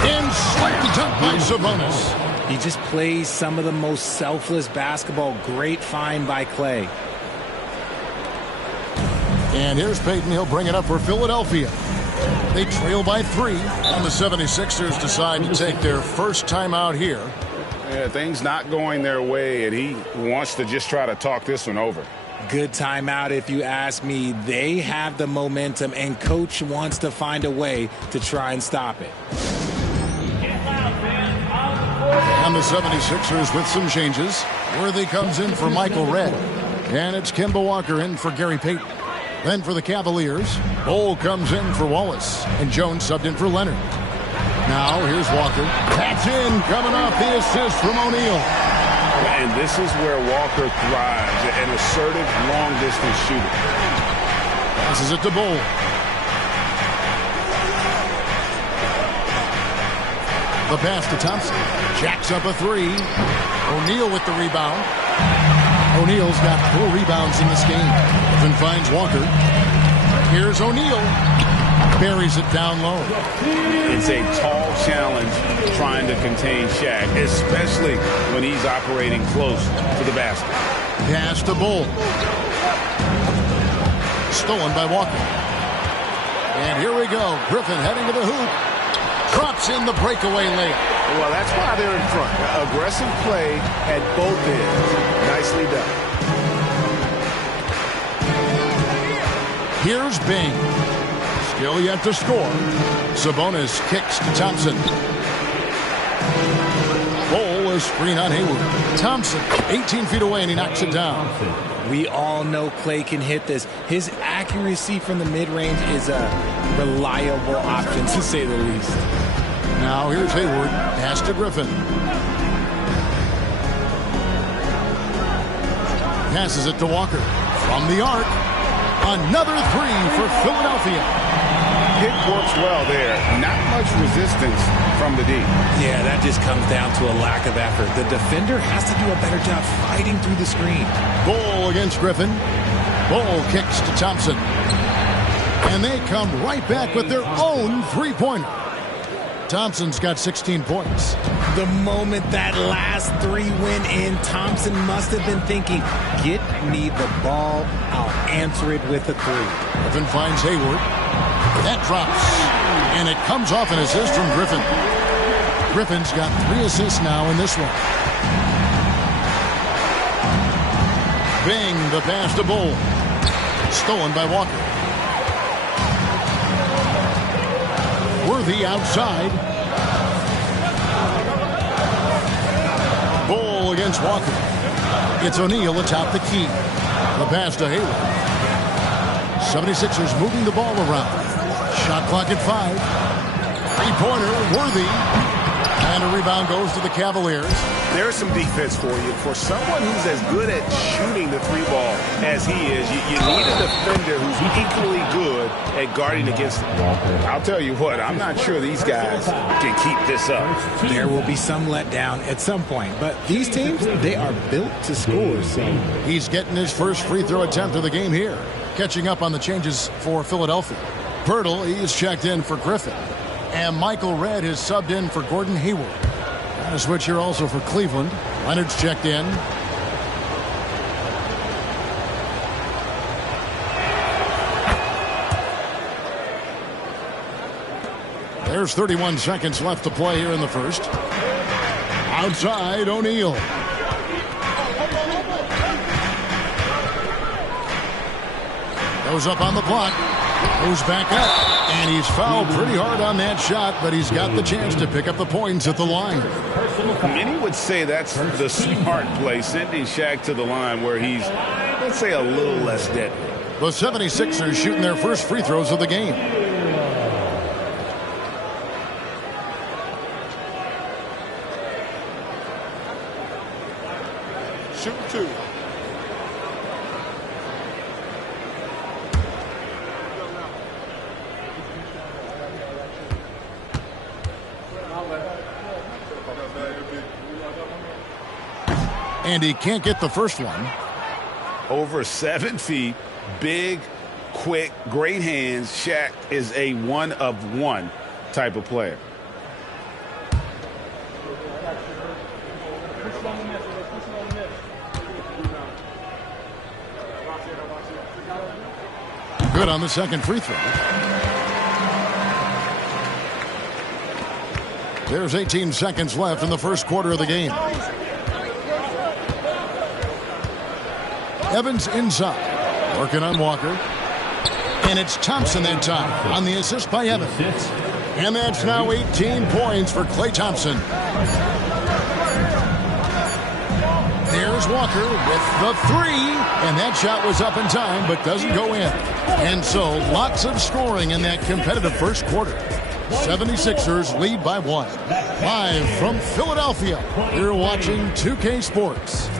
And slightly dunked by Sabonis. He just plays some of the most selfless basketball. Great find by Clay. And here's Payton. He'll bring it up for Philadelphia. They trail by 3. And the 76ers decide to take their first timeout here. Yeah, things not going their way, and he wants to just try to talk this one over. Good timeout if you ask me. They have the momentum, and Coach wants to find a way to try and stop it. And the 76ers with some changes. Worthy comes in for Michael Redd. And it's Kemba Walker in for Gary Payton. Then for the Cavaliers, Bol comes in for Wallace. And Jones subbed in for Leonard. Now here's Walker. That's in, coming off the assist from O'Neal. And this is where Walker thrives, an assertive long-distance shooter. Passes it to Bol. The pass to Thompson. Jacks up a 3. O'Neal with the rebound. O'Neal's got 4 rebounds in this game. Then finds Walker. Here's O'Neal. Buries it down low. It's a tall challenge trying to contain Shaq, especially when he's operating close to the basket. Pass to Bol. Stolen by Walker. And here we go. Griffin heading to the hoop. Drops in the breakaway layup. Well, that's why they're in front. Aggressive play at both ends. Nicely done. Here's Bing. Still yet to score. Sabonis kicks to Thompson. Bol, a screen on Hayward. Thompson, 18 feet away, and he knocks it down. We all know Clay can hit this. His accuracy from the mid-range is a reliable option, to say the least. Now here's Hayward. Pass to Griffin. Passes it to Walker. From the arc. Another 3 for Philadelphia. Hit works well there. Not much resistance from the D. Yeah, that just comes down to a lack of effort. The defender has to do a better job fighting through the screen. Bol against Griffin. Bol kicks to Thompson. And they come right back with their own three-pointer. Thompson's got 16 points. The moment that last 3 went in, Thompson must have been thinking, get me the ball, I'll answer it with a 3. Griffin finds Hayward. That drops. And it comes off an assist from Griffin. Griffin's got 3 assists now in this one. Bing, the pass to Bol. Stolen by Walker. Worthy outside. Bol against Walker. It's O'Neal atop the key. The pass to Hayward. 76ers moving the ball around. Shot clock at 5. 3-pointer, Worthy. And a rebound goes to the Cavaliers. There's some defense for you. For someone who's as good at shooting the 3-ball as he is, you need a defender who's equally good at guarding against him. I'll tell you what, I'm not sure these guys can keep this up. There will be some letdown at some point, but these teams, they are built to score. So he's getting his first free throw attempt of the game here. Catching up on the changes for Philadelphia. Pirtle, he's checked in for Griffin. And Michael Redd is subbed in for Gordon Hayward. And a switch here also for Cleveland. Leonard's checked in. There's 31 seconds left to play here in the first. Outside, O'Neal. Goes up on the block. Goes back up. And he's fouled pretty hard on that shot, but he's got the chance to pick up the points at the line. Many would say that's the smart play, sending Shaq to the line where he's, let's say, a little less deadly. The 76ers shooting their first free throws of the game. Shoot 2. And he can't get the first one. Over 7 feet, big, quick, great hands. Shaq is a one-of-one type of player. Good on the second free throw. There's 18 seconds left in the first quarter of the game. Evans inside, working on Walker. And it's Thompson that time on the assist by Evans. And that's now 18 points for Klay Thompson. There's Walker with the three. And that shot was up in time, but doesn't go in. And so lots of scoring in that competitive first quarter. 76ers lead by 1. Live from Philadelphia, you're watching 2K Sports.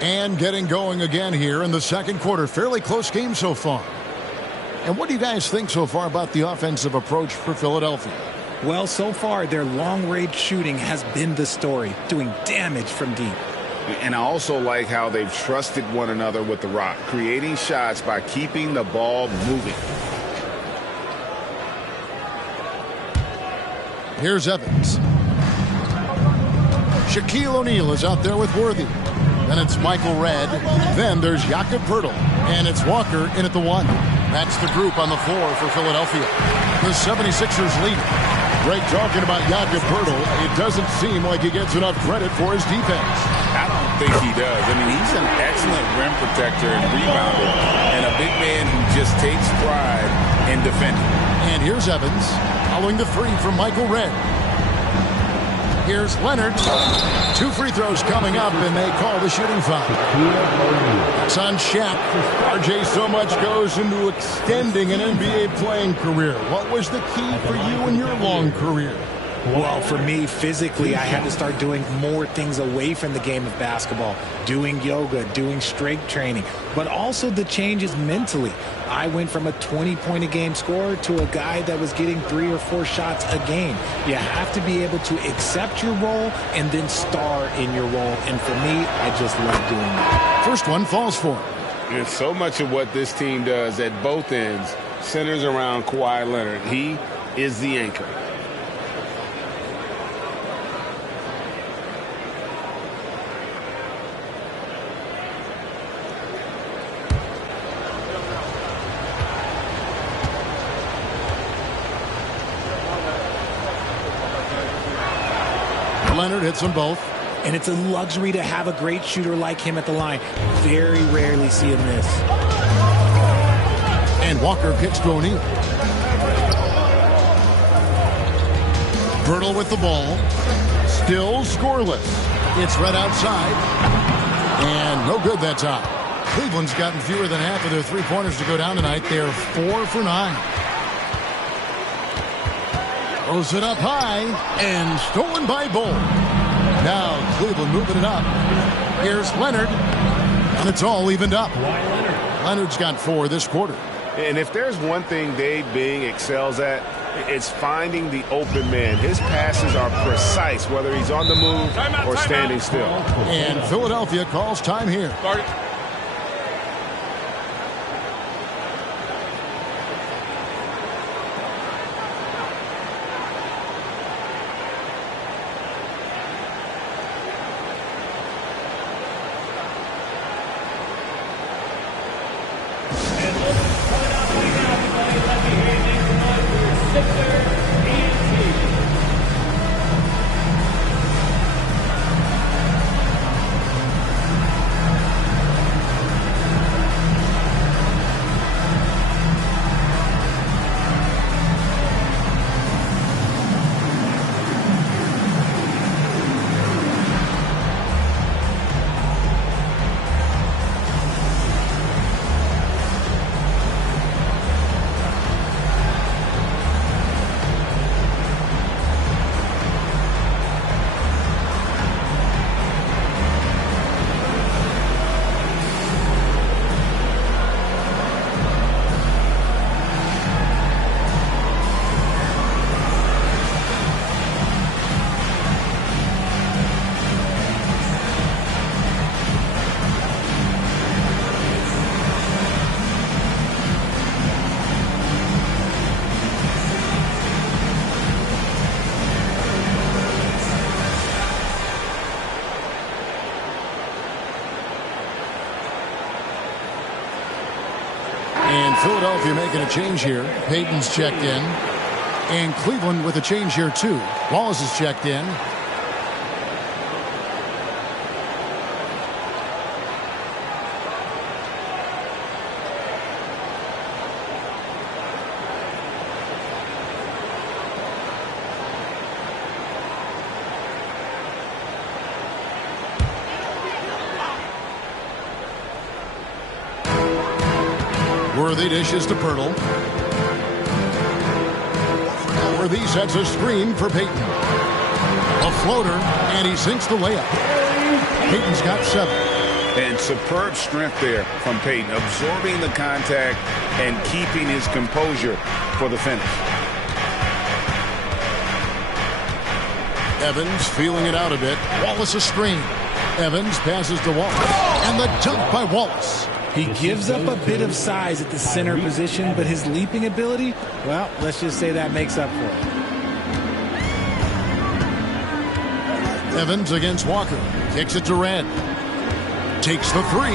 And getting going again here in the second quarter. Fairly close game so far. And what do you guys think so far about the offensive approach for Philadelphia? Well, so far, their long-range shooting has been the story, doing damage from deep. And I also like how they've trusted one another with the rock, creating shots by keeping the ball moving. Here's Evans. Shaquille O'Neal is out there with Worthy. Then it's Michael Redd. Then there's Jakob Poeltl. And it's Walker in at the 1. That's the group on the floor for Philadelphia. The 76ers lead. Greg talking about Jakob Poeltl. It doesn't seem like he gets enough credit for his defense. I don't think he does. I mean, he's an excellent rim protector and rebounder, and a big man who just takes pride in defending. And here's Evans following the three from Michael Redd. Here's Leonard. 2 free throws coming up, and they call the shooting foul. It's on Shaq. RJ, so much goes into extending an NBA playing career. What was the key for you in your long career? Well, for me, physically, I had to start doing more things away from the game of basketball, doing yoga, doing strength training, but also the changes mentally. I went from a 20-point-a-game scorer to a guy that was getting 3 or 4 shots a game. You have to be able to accept your role and then star in your role. And for me, I just love doing that. First one falls for him. And so much of what this team does at both ends centers around Kawhi Leonard. He is the anchor. Leonard hits them both. And it's a luxury to have a great shooter like him at the line. Very rarely see him miss. And Walker kicks to O'Neal. Poeltl with the ball. Still scoreless. It's right outside. And no good that time. Cleveland's gotten fewer than half of their three-pointers to go down tonight. They're 4 for 9. Throws it up high and stolen by Bull. Now Cleveland moving it up. Here's Leonard. And it's all evened up. Leonard's got 4 this quarter. And if there's one thing Dave Bing excels at, it's finding the open man. His passes are precise, whether he's on the move or standing still. And Philadelphia calls time here. And Philadelphia making a change here. Payton's checked in. And Cleveland with a change here, too. Wallace is checked in. Worthy dishes to Pirtle. Worthy sets a screen for Payton. A floater, and he sinks the layup. Payton's got 7. And superb strength there from Payton, absorbing the contact and keeping his composure for the finish. Evans feeling it out a bit. Wallace a screen. Evans passes to Wallace. And the dunk by Wallace. He gives up a bit of size at the center position, but his leaping ability, well, let's just say that makes up for it. Evans against Walker. Kicks it to Red. Takes the 3.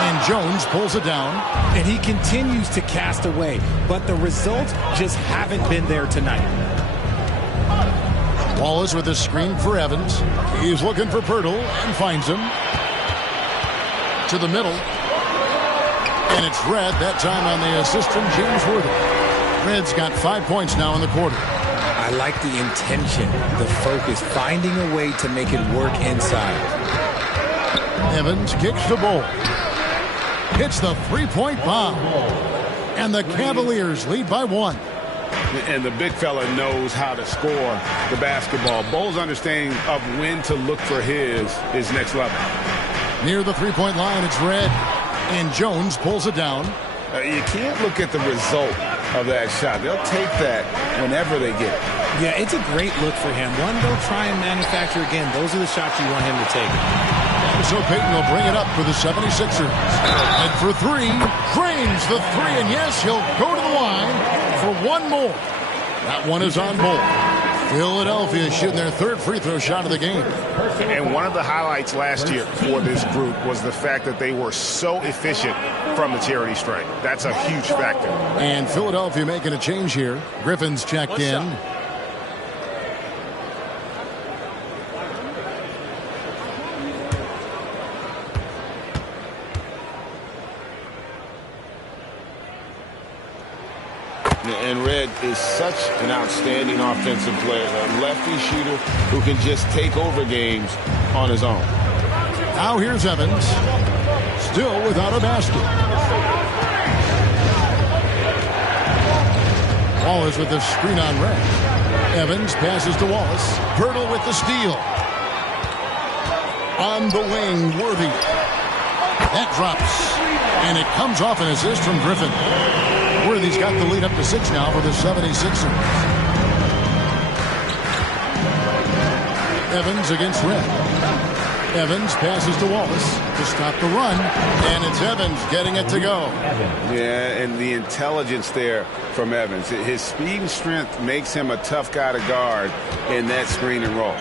And Jones pulls it down. And he continues to cast away, but the results just haven't been there tonight. Wallace with a screen for Evans. He's looking for Pirtle and finds him. To the middle. And it's Red, that time on the assist from James Worthy. Red's got 5 points now in the quarter. I like the intention, the focus, finding a way to make it work inside. Evans kicks the ball. Hits the three-point bomb. And the Cavaliers lead by 1. And the big fella knows how to score the basketball. Bo's understanding of when to look for his is next level. Near the three-point line, it's Red. And Jones pulls it down. You can't look at the result of that shot. They'll take that whenever they get it. Yeah, it's a great look for him. One they'll try and manufacture again. Those are the shots you want him to take. So Payton will bring it up for the 76ers. And for 3, drains the 3. And yes, he'll go to the line for one more. That one is on Bull. Philadelphia shooting their 3rd free throw shot of the game. And one of the highlights last year for this group was the fact that they were so efficient from the charity stripe. That's a huge factor. And Philadelphia making a change here. Griffin's checked in. And Red is such an outstanding offensive player, a lefty shooter who can just take over games on his own. Now here's Evans, still without a basket. Wallace with the screen on Red. Evans passes to Wallace. Pirtle with the steal. On the wing, Worthy. That drops. And it comes off an assist from Griffin. Worthy's got the lead up to 6 now for the 76ers. Evans against Red. Evans passes to Wallace to stop the run. And it's Evans getting it to go. Yeah, and the intelligence there from Evans. His speed and strength makes him a tough guy to guard in that screen and roll.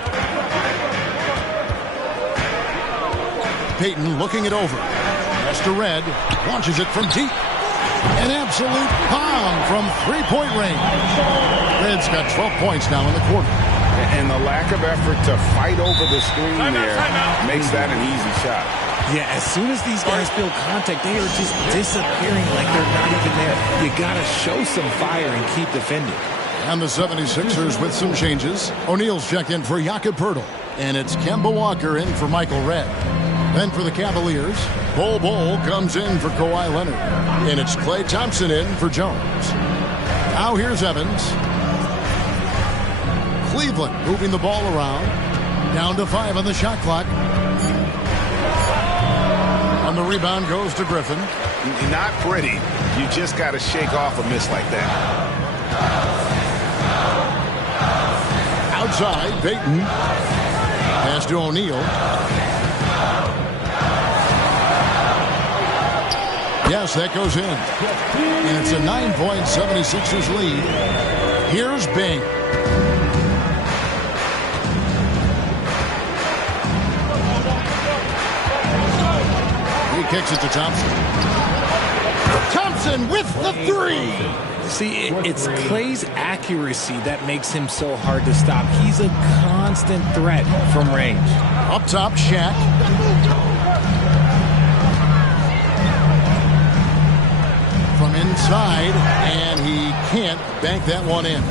Payton looking it over. Pass to Red. Launches it from deep. An absolute bomb from three-point range. Red's got 12 points now in the quarter. And the lack of effort to fight over the screen there makes that an easy shot. Yeah, as soon as these guys feel contact, they are just disappearing like they're not even there. You got to show some fire and keep defending. And the 76ers with some changes. O'Neal's checked in for Jakob Pirtle. And it's Kemba Walker in for Michael Red. Then for the Cavaliers, Bol comes in for Kawhi Leonard. And it's Klay Thompson in for Jones. Now here's Evans. Cleveland moving the ball around. Down to 5 on the shot clock. And the rebound goes to Griffin. Not pretty. You just got to shake off a miss like that. Outside, Payton. Pass to O'Neal. Yes, that goes in. And it's a 9-point 76ers lead. Here's Bing. He kicks it to Thompson. Thompson with the three. See, it's Clay's accuracy that makes him so hard to stop. He's a constant threat from range. Up top, Shaq. From inside, and he can't bank that one in.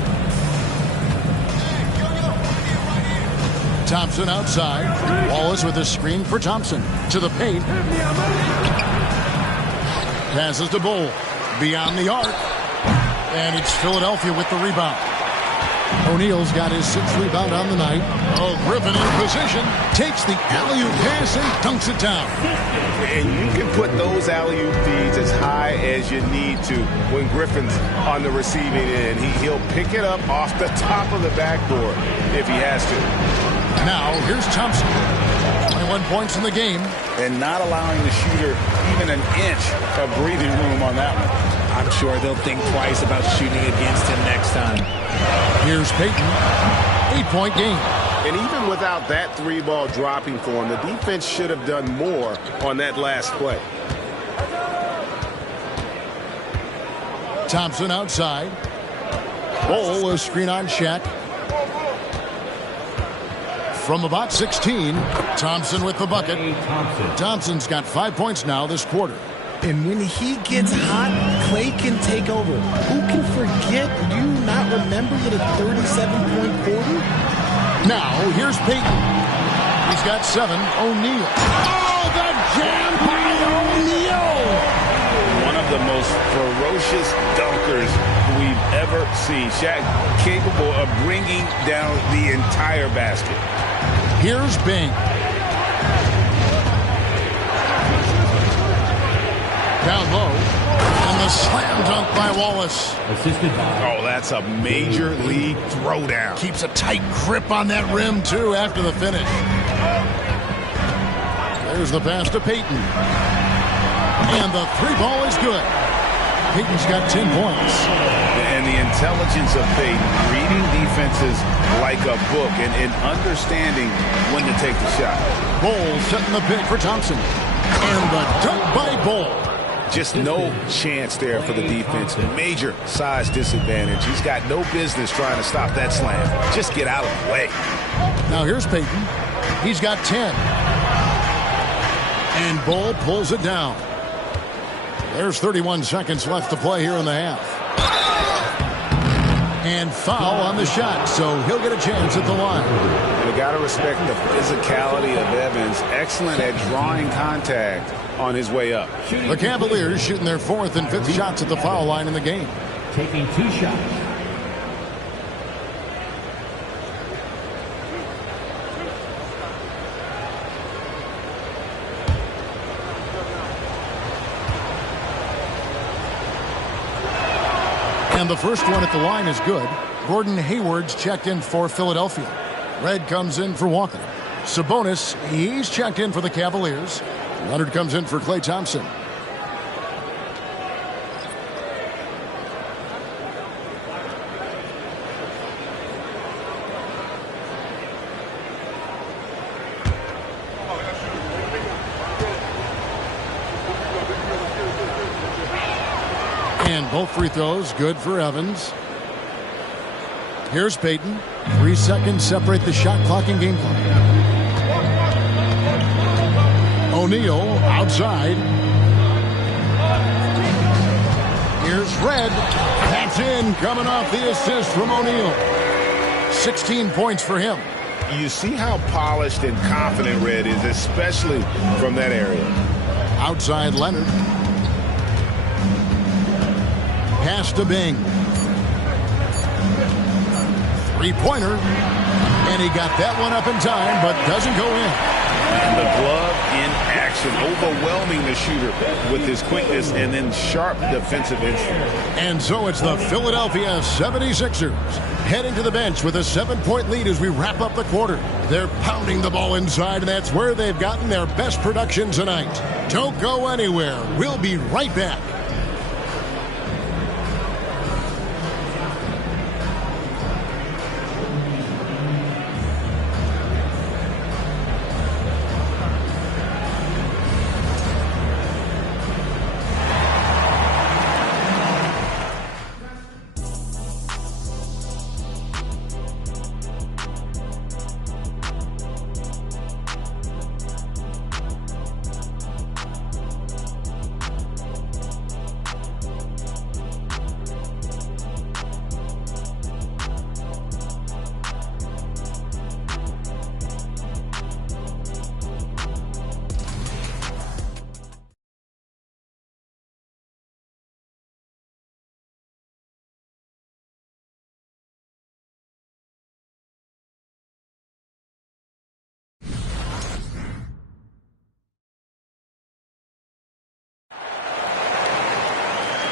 Thompson outside. Wallace with a screen for Thompson. To the paint. Passes to Bull. Beyond the arc. And it's Philadelphia with the rebound. O'Neal's got his 6th rebound on the night. Oh, Griffin in position. Takes the alley-oop pass and dunks it down. And you can put those alley-oop feeds as high as you need to when Griffin's on the receiving end. He'll pick it up off the top of the backboard if he has to. Now, here's Thompson. 21 points in the game. And not allowing the shooter even an inch of breathing room on that one. I'm sure they'll think twice about shooting against him next time. Here's Payton. 8-point game. And even without that 3-ball dropping for him, the defense should have done more on that last play. Thompson outside. Bull, a screen on Shaq. From about 16, Thompson with the bucket. Thompson's got 5 points now this quarter. And when he gets hot, Clay can take over. Who can forget? Do you not remember the 37-point quarter? Now, here's Payton. He's got 7. O'Neal. Oh, the jam by O'Neal! One of the most ferocious dunkers we've ever seen. Shaq capable of bringing down the entire basket. Here's Bing. Down low. And the slam dunk by Wallace. Oh, that's a major league throwdown. Keeps a tight grip on that rim, too, after the finish. There's the pass to Payton. And the 3-ball is good. Payton's got 10 points. And the intelligence of Payton, reading defenses like a book and understanding when to take the shot. Bull setting the pick for Thompson. And the dunk by Bull. Just no chance there for the defense. Major size disadvantage. He's got no business trying to stop that slam. Just get out of the way. Now here's Payton. He's got 10. And Bull pulls it down. There's 31 seconds left to play here in the half. And foul on the shot, so he'll get a chance at the line. You got to respect the physicality of Evans. Excellent at drawing contact on his way up. The Cavaliers shooting their 4th and 5th shots at the foul line in the game. Taking 2 shots. And the first one at the line is good. Gordon Hayward's checked in for Philadelphia. Red comes in for Walker. Sabonis, he's checked in for the Cavaliers. Leonard comes in for Klay Thompson. And both free throws good for Evans. Here's Payton. 3 seconds separate the shot clock and game clock. O'Neal outside. Here's Red. That's in, coming off the assist from O'Neal. 16 points for him. You see how polished and confident Red is, especially from that area. Outside Leonard. Pass to Bing. 3-pointer. And he got that one up in time, but doesn't go in. And the glove in action, overwhelming the shooter with his quickness and then sharp defensive instinct. And so it's the Philadelphia 76ers heading to the bench with a 7-point lead as we wrap up the quarter. They're pounding the ball inside, and that's where they've gotten their best production tonight. Don't go anywhere. We'll be right back.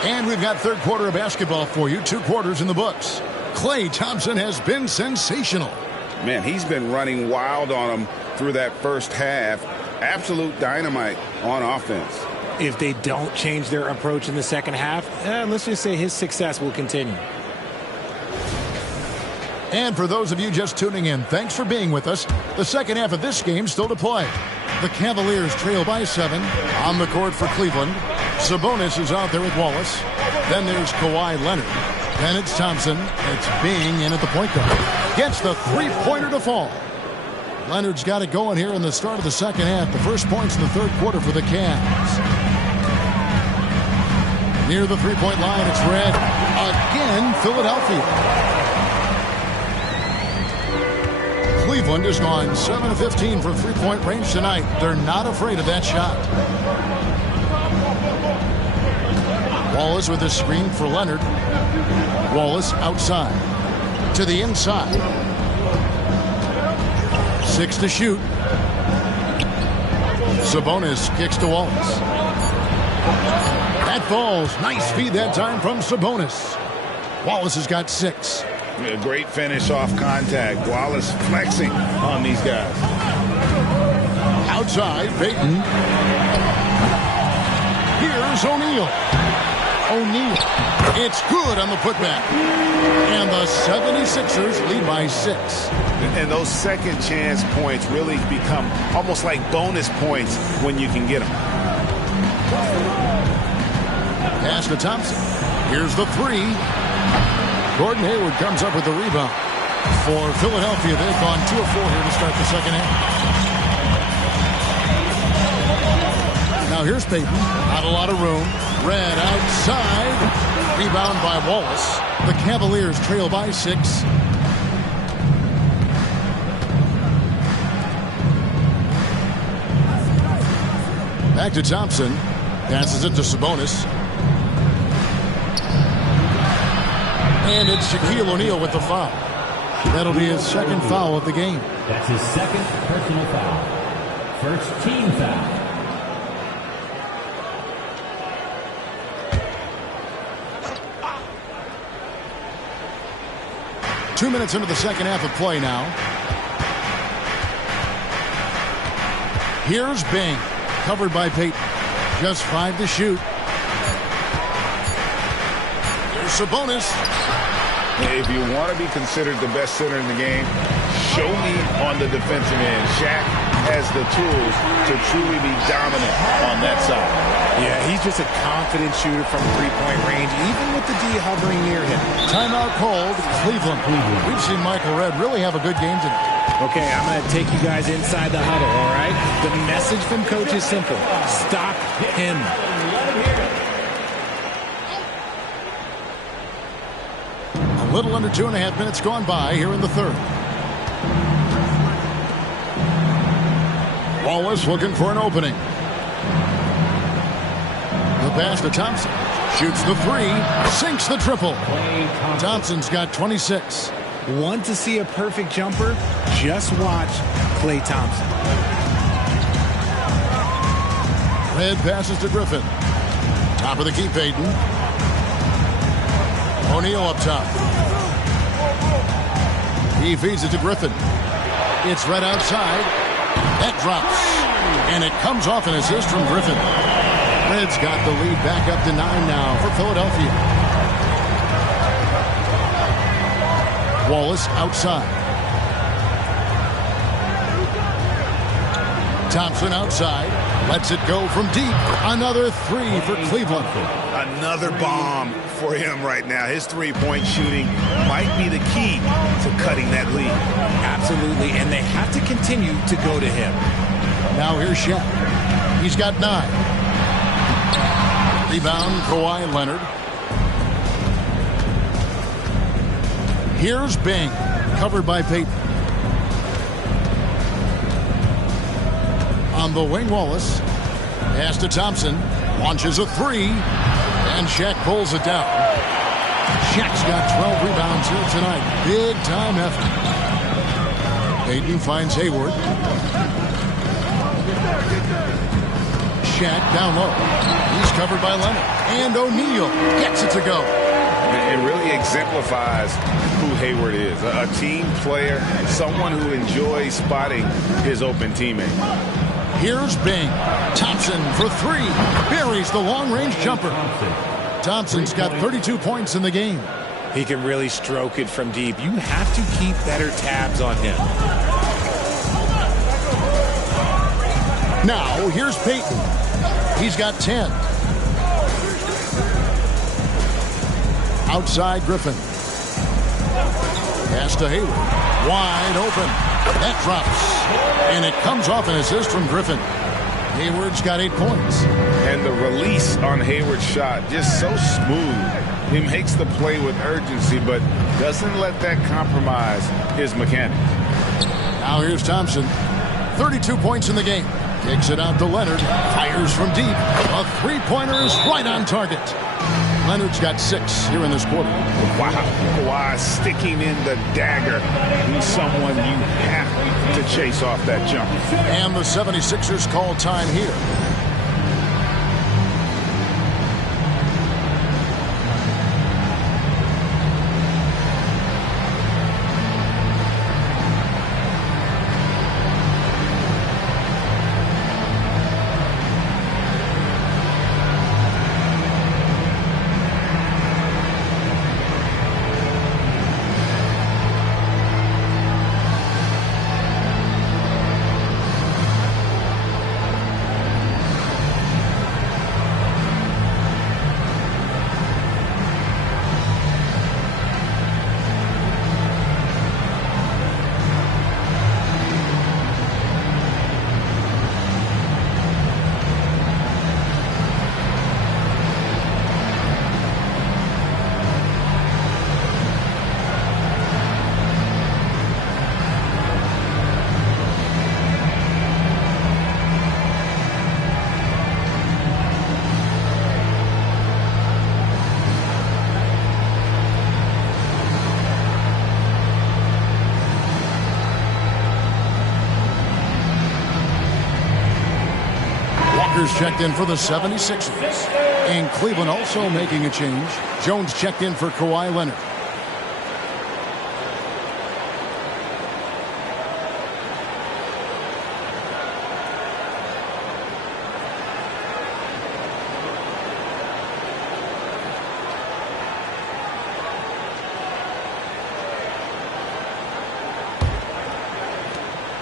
And we've got third quarter of basketball for you. 2 quarters in the books. Klay Thompson has been sensational. Man, he's been running wild on him through that first half. Absolute dynamite on offense. If they don't change their approach in the second half, let's just say his success will continue. And for those of you just tuning in, thanks for being with us. The second half of this game still to play. The Cavaliers trail by 7 on the court for Cleveland. Sabonis is out there with Wallace. Then there's Kawhi Leonard. Then it's Thompson. It's Bing in at the point guard. Gets the three-pointer to fall. Leonard's got it going here in the start of the second half. The first points in the third quarter for the Cavs. Near the three-point line, it's Red. Again, Philadelphia. Cleveland has gone 7 of 15 from three-point range tonight. They're not afraid of that shot. Wallace with a screen for Leonard. Wallace outside. To the inside. 6 to shoot. Sabonis kicks to Wallace. That falls. Nice feed that time from Sabonis. Wallace has got 6. A great finish off contact. Wallace flexing on these guys. Outside, Payton. Here's O'Neal. It's good on the putback. And the 76ers lead by 6. And those second chance points really become almost like bonus points when you can get them. Pass to Thompson. Here's the 3. Gordon Hayward comes up with the rebound. For Philadelphia, they've gone 2 of 4 here to start the second half. Now here's Payton. Not a lot of room. Red outside. Rebound by Wallace. The Cavaliers trail by 6. Back to Thompson. Passes it to Sabonis. And it's Shaquille O'Neal with the foul. That'll be his second foul of the game. That's his second personal foul. First team foul. Two minutes into the second half of play now. Here's Bing. Covered by Payton. Just 5 to shoot. There's Sabonis. If you want to be considered the best center in the game, show me on the defensive end. Shaq has the tools to truly be dominant on that side. Yeah, he's just a confident shooter from three-point range, even with the D hovering near him. Timeout called. Cleveland. We've seen Michael Redd really have a good game tonight. Okay, I'm going to take you guys inside the huddle, all right? The message from Coach is simple. Stop him. A little under 2.5 minutes gone by here in the third. Wallace looking for an opening. The pass to Thompson. Shoots the 3. Sinks the triple. Thompson's got 26. Want to see a perfect jumper? Just watch Klay Thompson. Red passes to Griffin. Top of the key, Payton. O'Neal up top. He feeds it to Griffin. It's Red outside. That drops. And it comes off an assist from Griffin. Red's got the lead back up to 9 now for Philadelphia. Wallace outside. Thompson outside. Lets it go from deep. Another 3 for Cleveland. Another bomb for him right now. His three-point shooting might be the key to cutting that lead. Absolutely, and they have to continue to go to him. Now here's Shaq. He's got 9. Rebound, Kawhi Leonard. Here's Bing, covered by Payton. On the wing, Wallace. Pass to Thompson. Launches a 3. And Shaq pulls it down. Shaq's got 12 rebounds here tonight. Big time effort. Payton finds Hayward. Shaq down low. He's covered by Leonard. And O'Neal gets it to go. It really exemplifies who Hayward is. A team player, someone who enjoys spotting his open teammate. Here's Bing. Thompson for three. Buries the long-range jumper. Thompson's got 32 points in the game. He can really stroke it from deep. You have to keep better tabs on him. Now, here's Peyton. He's got 10. Outside Griffin. Pass to Hayward. Wide open. That drops. And it comes off an assist from Griffin. Hayward's got 8 points. And the release on Hayward's shot, just so smooth. He makes the play with urgency, but doesn't let that compromise his mechanics. Now here's Thompson. 32 points in the game. Kicks it out to Leonard. Fires from deep. A three-pointer is right on target. Leonard's got 6 here in this quarter. Wow. Kawhi sticking in the dagger. He's someone you have to chase off that jump. And the 76ers call time here. Checked in for the 76ers. And Cleveland also making a change. Jones checked in for Kawhi Leonard.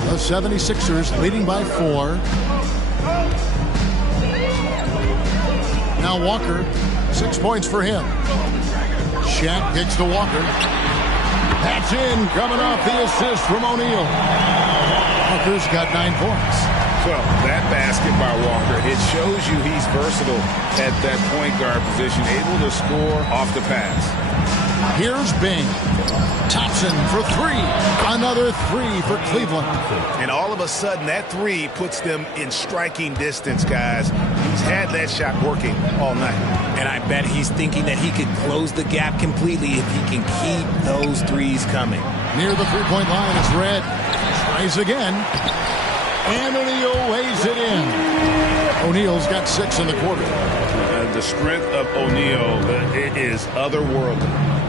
The 76ers leading by 4. Now Walker, 6 points for him. Shaq kicks to Walker. That's in, coming off the assist from O'Neal. Walker's got 9 points. Well, that basket by Walker, it shows you he's versatile at that point guard position, able to score off the pass. Here's Bing. Thompson for 3. Another 3 for Cleveland. And all of a sudden, that 3 puts them in striking distance, guys. He's had that shot working all night. And I bet he's thinking that he could close the gap completely if he can keep those 3s coming. Near the three-point line, it's Red. Tries again. And O'Neal weighs it in. O'Neal's got 6 in the quarter. The strength of O'Neal is otherworldly.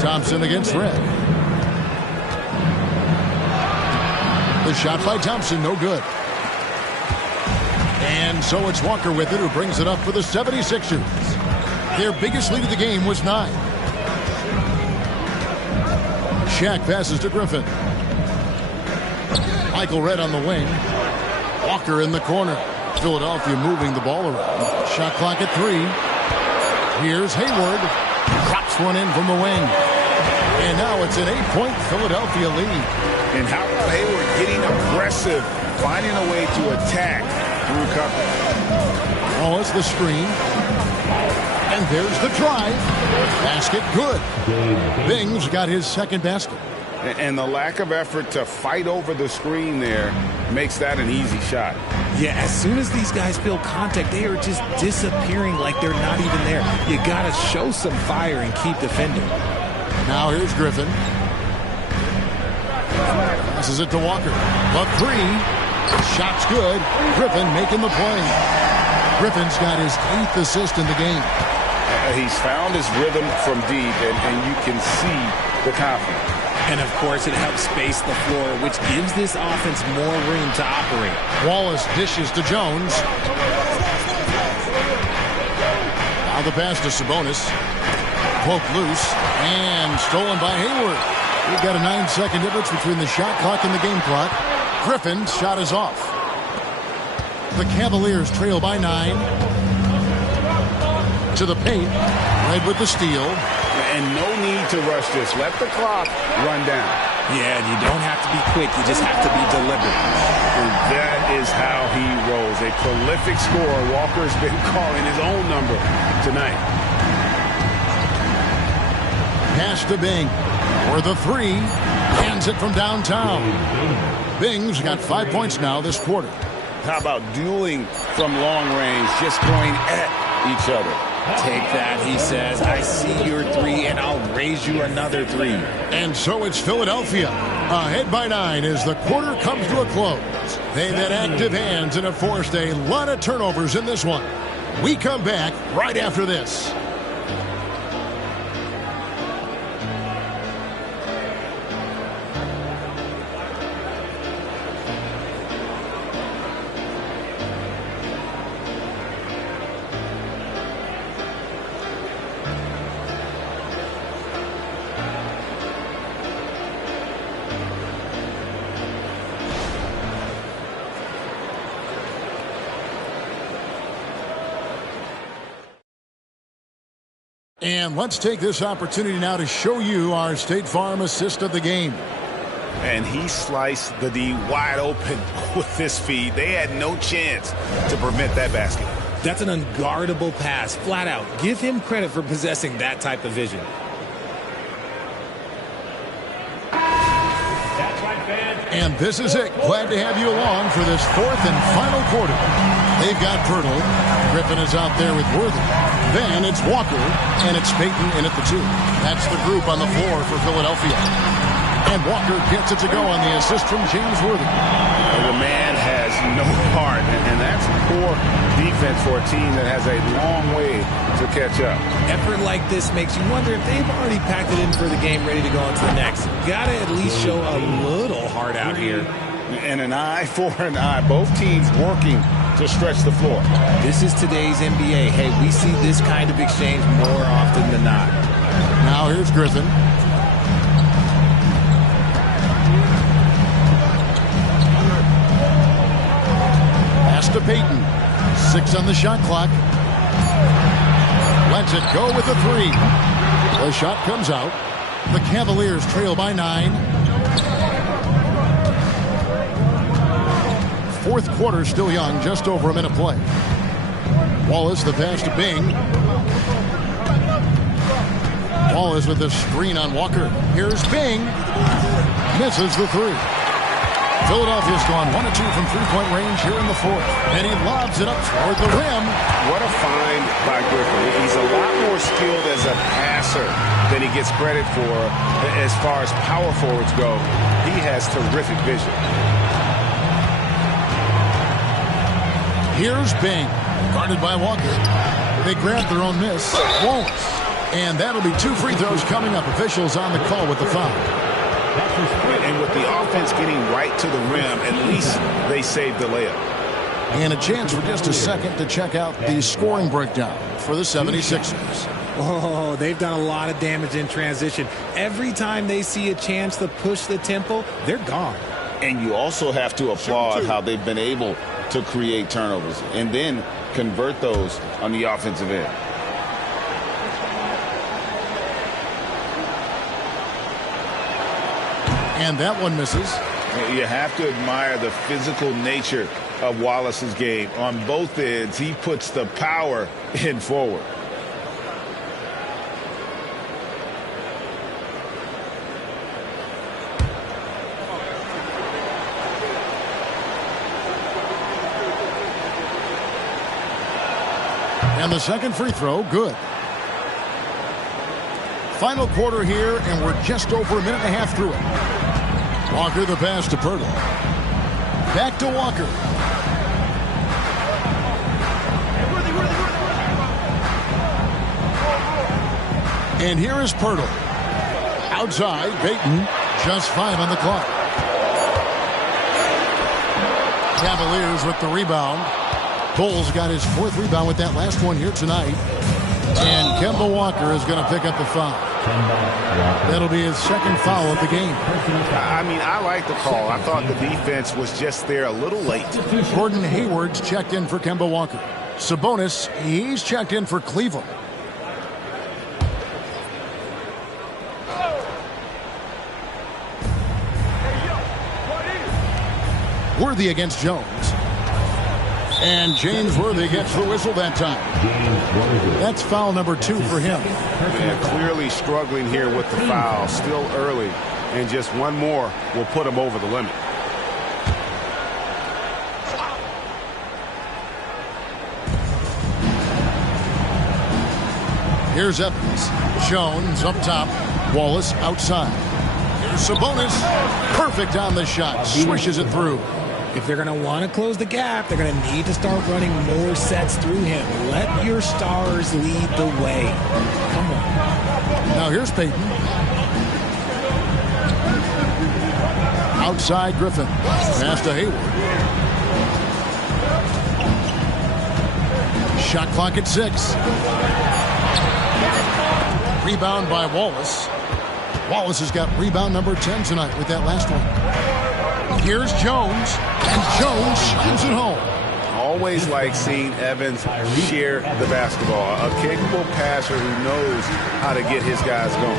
Thompson against Red. The shot by Thompson, no good. And so it's Walker with it, who brings it up for the 76ers. Their biggest lead of the game was 9. Shaq passes to Griffin. Michael Red on the wing. Walker in the corner. Philadelphia moving the ball around. Shot clock at 3. Here's Hayward. Drops one in from the wing. And now it's an 8-point Philadelphia lead. And how about Hayward getting aggressive, finding a way to attack through coverage. Oh, it's the screen. And there's the drive. Basket good. Bing's got his second basket. And the lack of effort to fight over the screen there makes that an easy shot. Yeah, as soon as these guys feel contact, they are just disappearing like they're not even there. You got to show some fire and keep defending. Now here's Griffin. Passes it to Walker. The 3. Shot's good. Griffin making the play. Griffin's got his 8th assist in the game. He's found his rhythm from deep, and you can see the confidence. And, of course, it helps space the floor, which gives this offense more room to operate. Wallace dishes to Jones. Now the pass to Sabonis. Poked loose and stolen by Hayward. We've got a 9-second difference between the shot clock and the game clock. Griffin's shot is off. The Cavaliers trail by 9. To the paint. Red with the steal. And no need to rush this. Let the clock run down. Yeah, you don't have to be quick. You just have to be deliberate. And that is how he rolls. A prolific scorer. Walker's been calling his own number tonight. Pass to Bing. For the 3. Hands it from downtown. Bing's got 5 points now this quarter. How about dueling from long range, just going at each other? Take that, he says. I see your 3, and I'll raise you another 3. And so it's Philadelphia. Ahead by 9 as the quarter comes to a close. They've had active hands and have forced a lot of turnovers in this one. We come back right after this. And let's take this opportunity now to show you our State Farm assist of the game. And he sliced the D wide open with this feed. They had no chance to prevent that basket. That's an unguardable pass, flat out. Give him credit for possessing that type of vision. And this is it. Glad to have you along for this 4th and final quarter. They've got Pirtle. Griffin is out there with Worthy. Then it's Walker, and it's Payton in at the 2. That's the group on the floor for Philadelphia. And Walker gets it to go on the assist from James Worthy. The man has no heart, and that's poor defense for a team that has a long way to catch up. Effort like this makes you wonder if they've already packed it in for the game, ready to go on to the next. Gotta at least show a little heart out here. And an eye for an eye. Both teams working to stretch the floor. This is today's NBA. Hey, we see this kind of exchange more often than not. Now here's Griffin. Pass to Payton. 6 on the shot clock. Lets it go with the 3. The shot comes out. The Cavaliers trail by 9. 4th quarter still young, just over a minute play. Wallace, the pass to Bing. Wallace with the screen on Walker. Here's Bing. Misses the 3. Philadelphia's gone 1 of 2 from three-point range here in the 4th. And he lobs it up toward the rim. What a find by Griffin. He's a lot more skilled as a passer than he gets credit for as far as power forwards go. He has terrific vision. Here's Bing, guarded by Walker. They grab their own miss. Won't. And that'll be 2 free throws coming up. Officials on the call with the foul. And with the offense getting right to the rim, at least they saved the layup. And a chance for just a second to check out the scoring breakdown for the 76ers. Oh, they've done a lot of damage in transition. Every time they see a chance to push the tempo, they're gone. And you also have to applaud how they've been able to create turnovers and then convert those on the offensive end. And that one misses. You have to admire the physical nature of Wallace's game. On both ends, he puts the power in forward. And the second free throw, good. Final quarter here, and we're just over a minute and a half through it. Walker the pass to Pirtle. Back to Walker. And here is Pirtle. Outside, Payton. Just 5 on the clock. Cavaliers with the rebound. Bulls got his 4th rebound with that last one here tonight. And Kemba Walker is going to pick up the foul. That'll be his 2nd foul of the game. I mean, I like the call. I thought the defense was just there a little late. Gordon Hayward's checked in for Kemba Walker. Sabonis, he's checked in for Cleveland. Worthy against Jones. And James Worthy gets the whistle that time. That's foul number 2 for him. Man, clearly struggling here with the foul. Still early. And just one more will put him over the limit. Here's Evans. Jones up top. Wallace outside. Here's Sabonis. Perfect on the shot. Swishes it through. If they're going to want to close the gap, they're going to need to start running more sets through him. Let your stars lead the way. Come on. Now here's Payton. Outside Griffin. Pass to Hayward. Shot clock at 6. Rebound by Wallace. Wallace has got rebound number 10 tonight with that last one. Here's Jones, and Jones shoots it home. Always like seeing Evans share the basketball. A capable passer who knows how to get his guys going.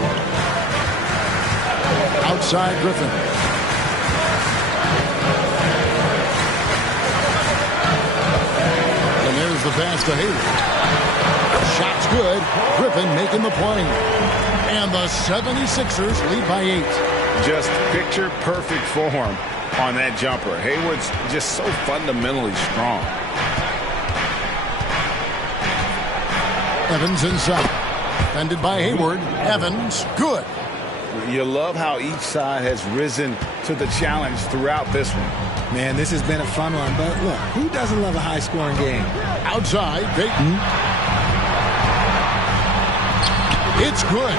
Outside Griffin. And there's the pass to Hayward. Shot's good. Griffin making the play. And the 76ers lead by 8. Just picture perfect form on that jumper. Hayward's just so fundamentally strong. Evans inside. Defended by Hayward. Evans, good. You love how each side has risen to the challenge throughout this one. Man, this has been a fun one, but look, who doesn't love a high-scoring game? Outside, Payton. It's good.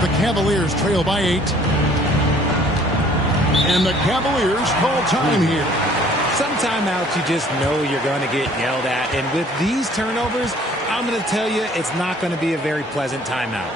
The Cavaliers trail by 8. And the Cavaliers call time here. Some timeouts you just know you're going to get yelled at. And with these turnovers, I'm going to tell you it's not going to be a very pleasant timeout.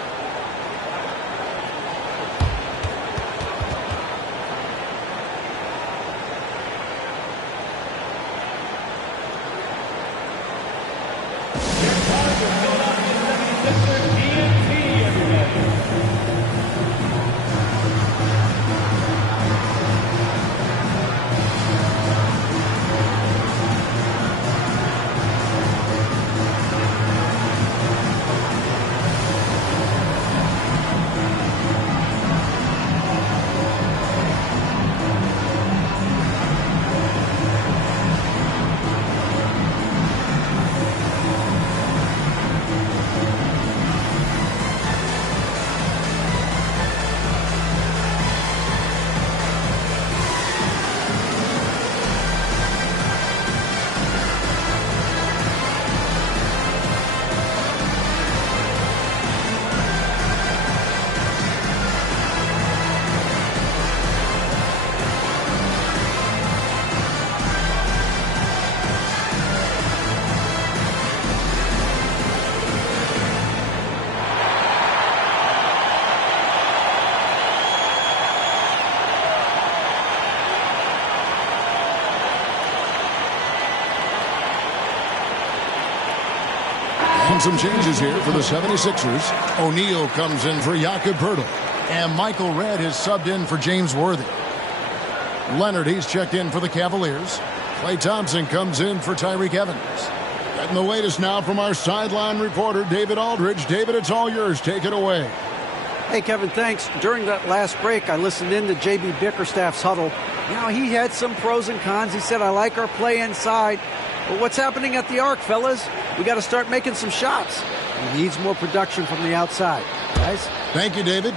Some changes here for the 76ers. O'Neal comes in for Jakob Poeltl. And Michael Redd is subbed in for James Worthy. Leonard, he's checked in for the Cavaliers. Klay Thompson comes in for Tyreke Evans. Getting the latest now from our sideline reporter, David Aldridge. David, it's all yours. Take it away. Hey, Kevin, thanks. During that last break, I listened in to J.B. Bickerstaff's huddle. You know, he had some pros and cons. He said, I like our play inside. But what's happening at the arc, fellas? We got to start making some shots. He needs more production from the outside. Guys? Thank you, David.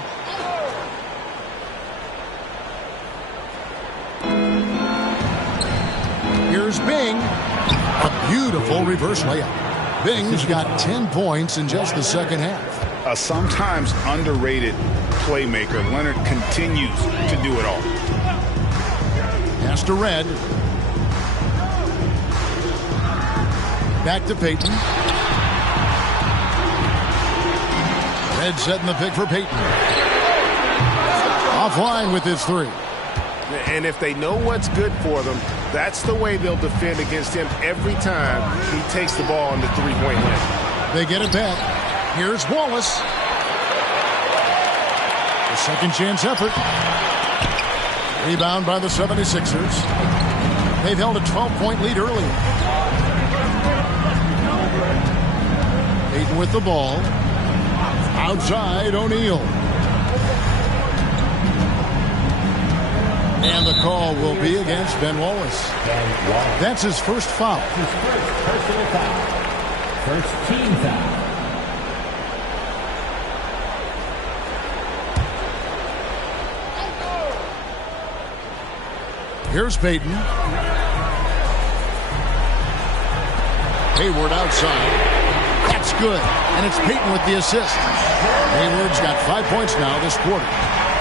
Here's Bing. A beautiful reverse layup. Bing's got 10 points in just the second half. A sometimes underrated playmaker. Leonard continues to do it all. Pass to Red. Back to Payton. Red setting the pick for Payton. Offline with his three. And if they know what's good for them, that's the way they'll defend against him every time he takes the ball in the three-point line. They get it back. Here's Wallace. The second chance effort. Rebound by the 76ers. They've held a 12-point lead early. Payton with the ball. Outside, O'Neal. And the call will be against Ben Wallace. That's his first foul. His first personal foul. First team foul. Here's Payton. Hayward outside. That's good. And it's Payton with the assist. Hayward's got 5 points now this quarter.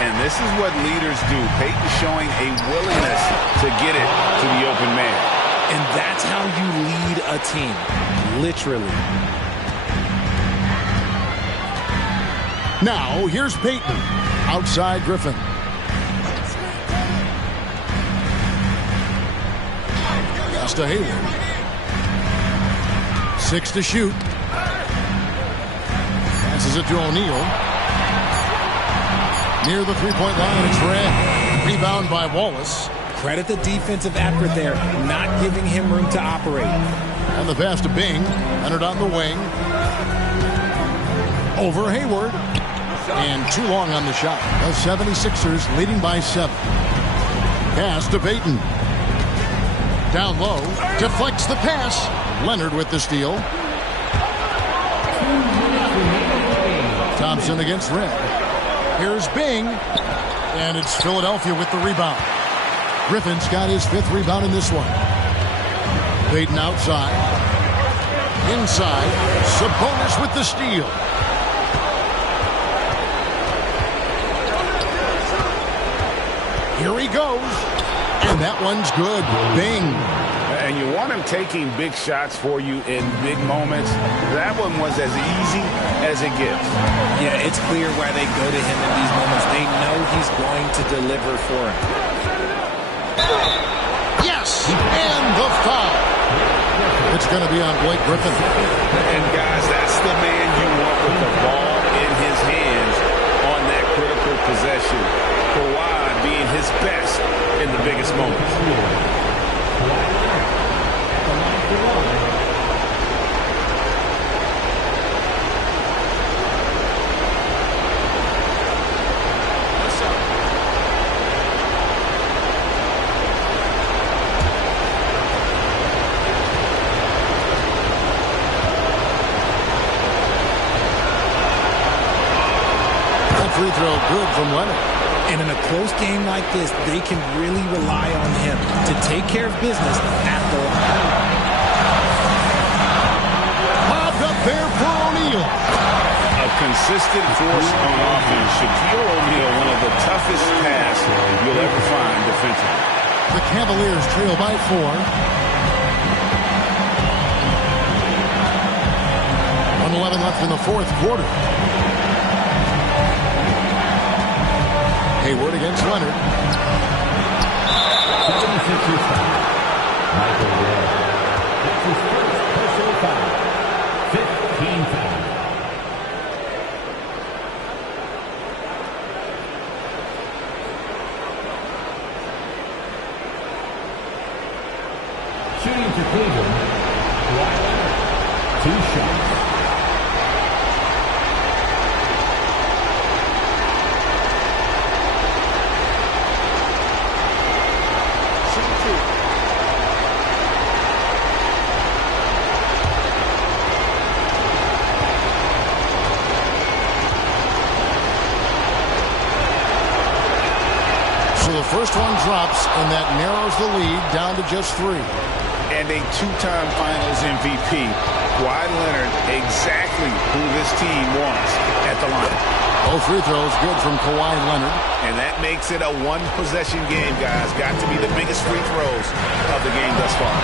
And this is what leaders do. Payton showing a willingness to get it to the open man. And that's how you lead a team. Literally. Now, here's Payton. Outside Griffin. Pass to Hayward. 6 to shoot. Passes it to O'Neal. Near the three-point line, it's Red. Rebound by Wallace. Credit the defensive effort there, not giving him room to operate. And the pass to Bing. Leonard on the wing. Over Hayward. And too long on the shot. The 76ers leading by 7. Pass to Payton. Down low. Deflects the pass. Leonard with the steal. Thompson against Red. Here's Bing. And it's Philadelphia with the rebound. Griffin's got his 5th rebound in this one. Payton outside. Inside. Sabonis with the steal. Here he goes. And that one's good. Bing. And you want him taking big shots for you in big moments. That one was as easy as it gets. Yeah, it's clear why they go to him in these moments. They know he's going to deliver for him. Yes! And the foul. It's going to be on Blake Griffin. And guys, that's the man you want with the ball in his hands on that critical possession. Kawhi being his best in the biggest moments. Free throw good from Leonard. And in a close game like this, they can really rely on him to take care of business at the line. Popped up there for O'Neal. A consistent force on offense. Shaquille O'Neal, one of the toughest passes you'll ever find defensively. The Cavaliers trail by 4. 1:11 left in the fourth quarter. Hayward against Leonard. 76ers foul. Michael Red. That's his first personal foul. 15 foul. Shooting for Cleveland. Kawhi Leonard. 2 shots. So the first one drops, and that narrows the lead down to just 3. and a two-time Finals MVP. Kawhi Leonard, exactly who this team wants at the line. Both free throws good from Kawhi Leonard. And that makes it a one-possession game, guys. Got to be the biggest free throws of the game thus far.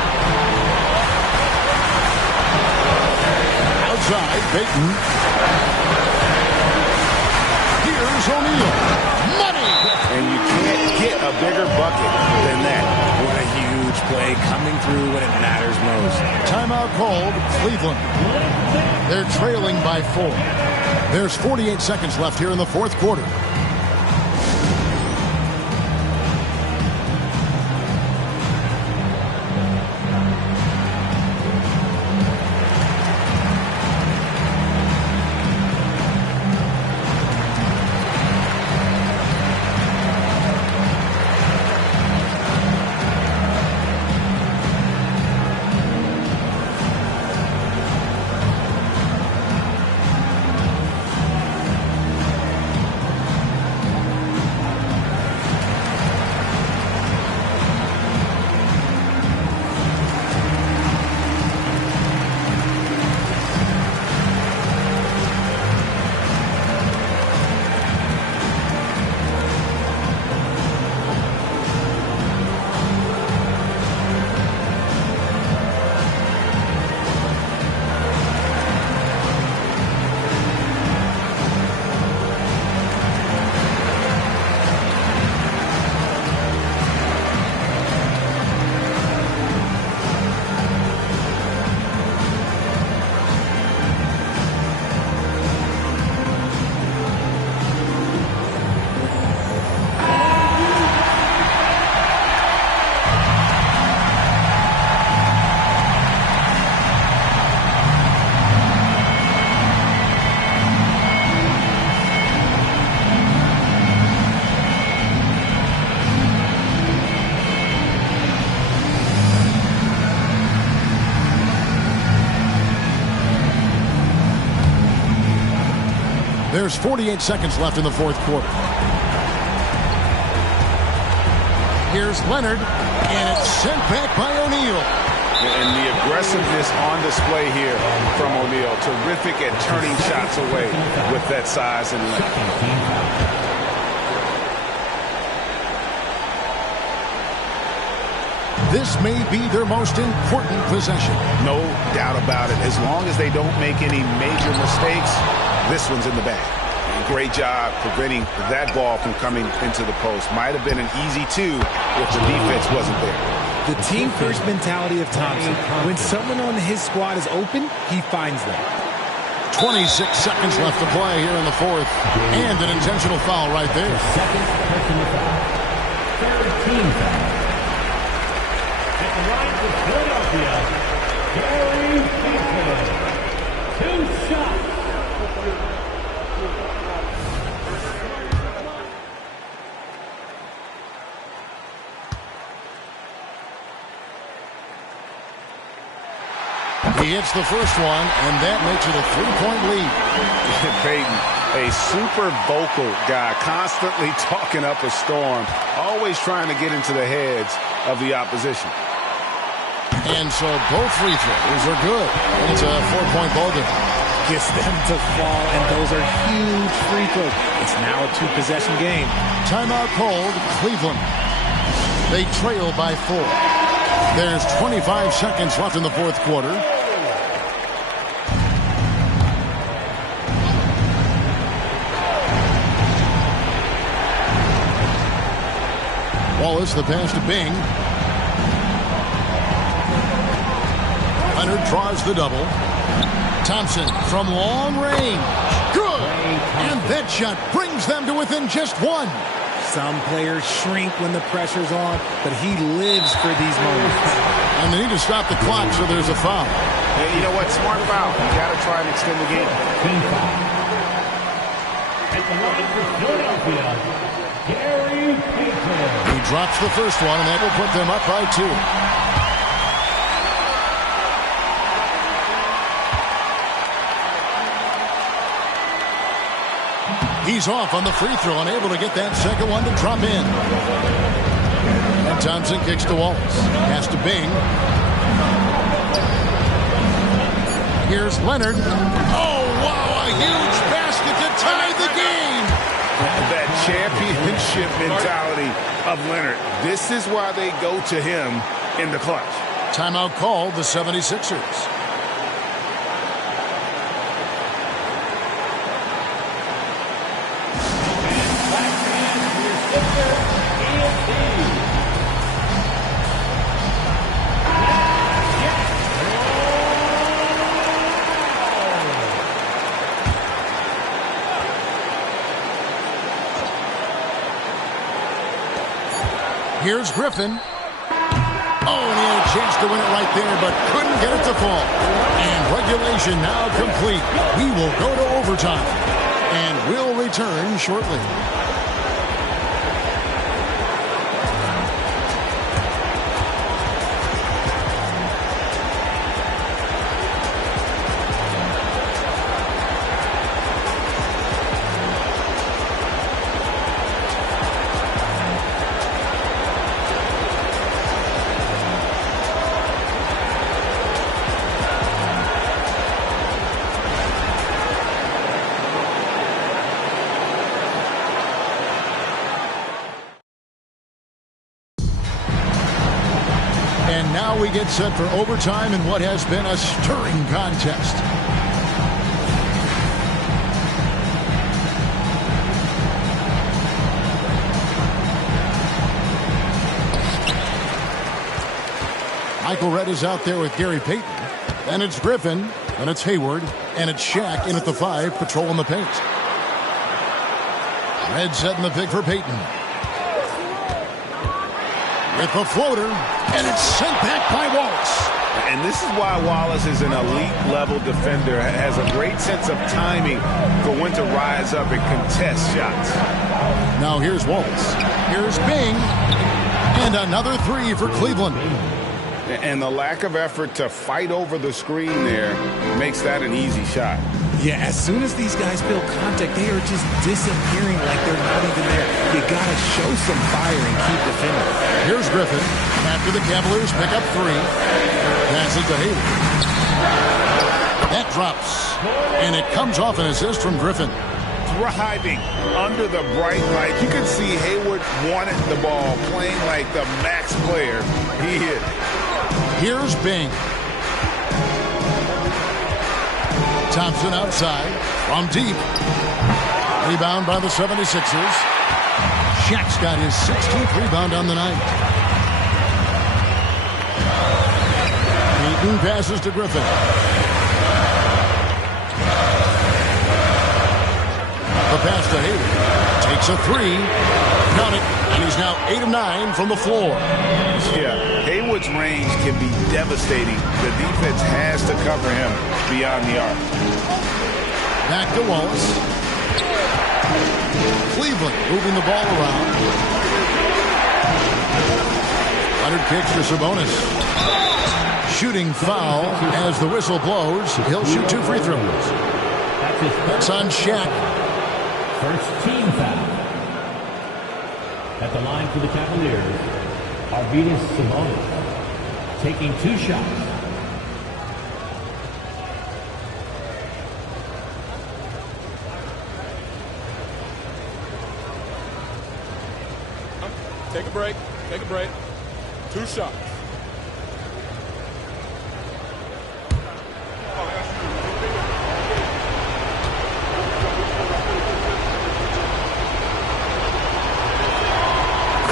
Outside, Payton. Here's O'Neal. Money! And you can't get a bigger bucket than that. What a huge play coming through when it matters most. Timeout called, Cleveland. They're trailing by 4. There's 48 seconds left here in the fourth quarter. There's 48 seconds left in the fourth quarter. Here's Leonard, and it's sent back by O'Neal. And the aggressiveness on display here from O'Neal. Terrific at turning shots away with that size and length. This may be their most important possession. No doubt about it. As long as they don't make any major mistakes, this one's in the bag. And great job preventing that ball from coming into the post. Might have been an easy 2 if the defense wasn't there. The team-first mentality of Thompson. When someone on his squad is open, he finds them. 26 seconds left to play here in the fourth. And an intentional foul right there. Second personal foul. Third team foul. At the line for Philadelphia, Gary Payton. 2 shots. He hits the first one, and that makes it a 3-point lead. Payton, a super vocal guy, constantly talking up a storm, always trying to get into the heads of the opposition. And so both free throws are good. And it's a 4-point ball game. Gets them to fall, and those are huge free throws. It's now a 2-possession game. Timeout called, Cleveland. They trail by 4. There's 25 seconds left in the fourth quarter. Wallace, the pass to Bing. Leonard draws the double. Thompson from long range. Good! And that shot brings them to within just 1. Some players shrink when the pressure's on, but he lives for these moments. And they need to stop the clock, so there's a foul. And you know what? Smart foul. You got to try and extend the game. Team foul. At the line for Philadelphia, Gary Payton. He drops the first one, and that will put them up by 2. He's off on the free throw, unable to get that second one to drop in. And Thompson kicks to Wallace. Pass to Bing. Here's Leonard. Oh, wow, a huge basket to tie the game. That championship mentality of Leonard. This is why they go to him in the clutch. Timeout called the 76ers. Here's Griffin. Oh, and he had a chance to win it right there, but couldn't get it to fall. And regulation now complete. We will go to overtime. And we'll return shortly. And now we get set for overtime in what has been a stirring contest. Michael Redd is out there with Gary Payton. And it's Griffin, and it's Hayward, and it's Shaq in at the 5, patrolling the paint. Redd setting the pick for Payton. With the floater, and it's sent back by Wallace. And this is why Wallace is an elite-level defender, has a great sense of timing for when to rise up and contest shots. Now here's Wallace. Here's Bing. And another 3 for Cleveland. And the lack of effort to fight over the screen there makes that an easy shot. Yeah, as soon as these guys feel contact, they are just disappearing like they're not even there. You got to show some fire and keep defending. Here's Griffin. After the Cavaliers pick up 3. Pass it to Hayward. That drops. And it comes off an assist from Griffin. Thriving under the bright light. You can see Hayward wanted the ball, playing like the max player he is. Here's Bing. Thompson outside from deep. Rebound by the 76ers. Shaq's got his 16th rebound on the night. Payton passes to Griffin. The pass to Hayward. Takes a 3. Count it. And he's now 8 of 9 from the floor. Yeah, Hayward's range can be devastating. The defense has to cover him beyond the arc. Back to Wallace. Cleveland moving the ball around. Leonard kicks to Sabonis. Shooting foul as the whistle blows. He'll shoot 2 free throws. That's on Shaq. First team foul. At the line for the Cavaliers, Arvydas Sabonis taking 2 shots. Take a break. Take a break. 2 shots.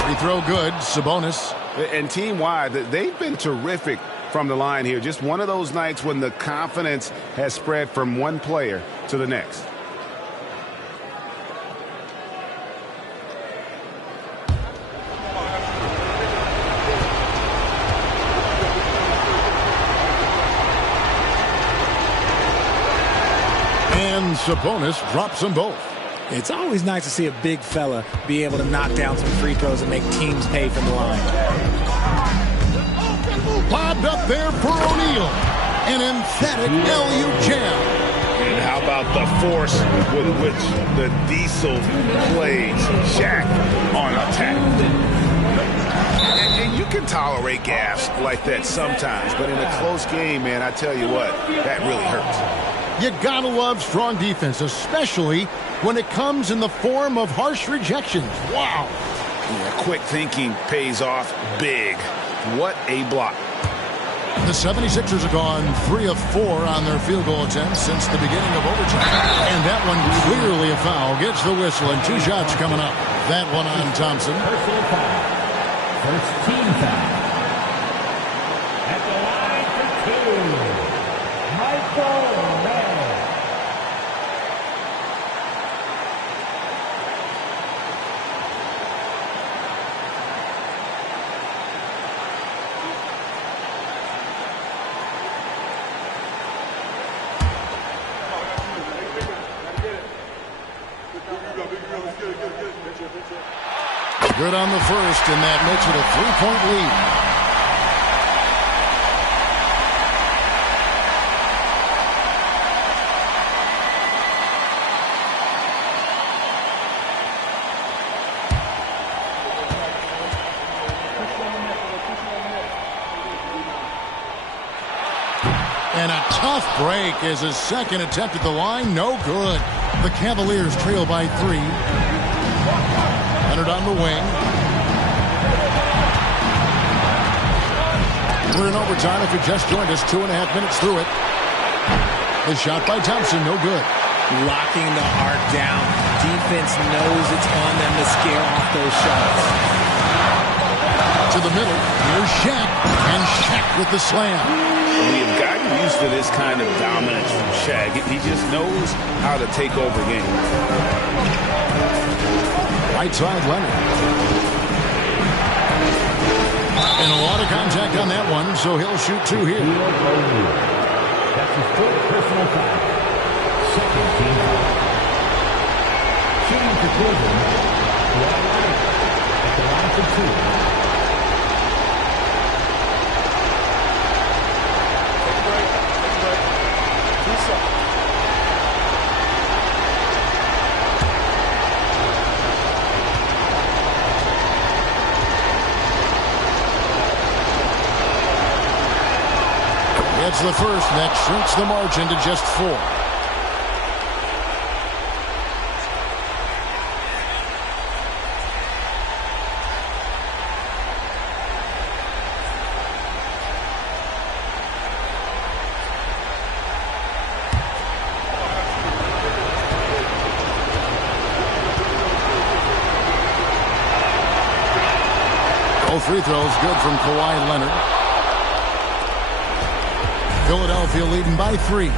Free throw good. Sabonis. And team-wide, they've been terrific from the line here. Just one of those nights when the confidence has spread from one player to the next. And Sabonis drops them both. It's always nice to see a big fella be able to knock down some free throws and make teams pay from the line. Bobbed up there for O'Neal. An emphatic LU jam. And how about the force with which the Diesel plays Shaq on attack? And you can tolerate gaffes like that sometimes, but in a close game, man, I tell you what, that really hurts. You gotta love strong defense, especially when it comes in the form of harsh rejections. Wow. Yeah, quick thinking pays off big. What a block. The 76ers have gone 3 of 4 on their field goal attempts since the beginning of overtime. And that one clearly a foul. Gets the whistle and 2 shots coming up. That one on Thompson. Personal foul. First team foul. At the line for 2, Michael Red. Good on the first, and that makes it a 3-point lead. And a tough break is his second attempt at the line. No good. The Cavaliers trail by 3. Leonard on the wing. We're in overtime. If you just joined us, 2.5 minutes through it. The shot by Thompson, no good. Locking the arc down. Defense knows it's on them to scare off those shots. To the middle. Here's Shaq. And Shaq with the slam. We have gotten used to this kind of dominance from Shaq. He just knows how to take over games. Right side, Leonard. And a lot of contact on that one, so he'll shoot 2 here. That's his first personal foul. Second team foul. Shooting for Cleveland. At the line for 2. That's the first. That shrinks the margin to just 4. All free throws good from Kawhi Leonard. Philadelphia leading by 3.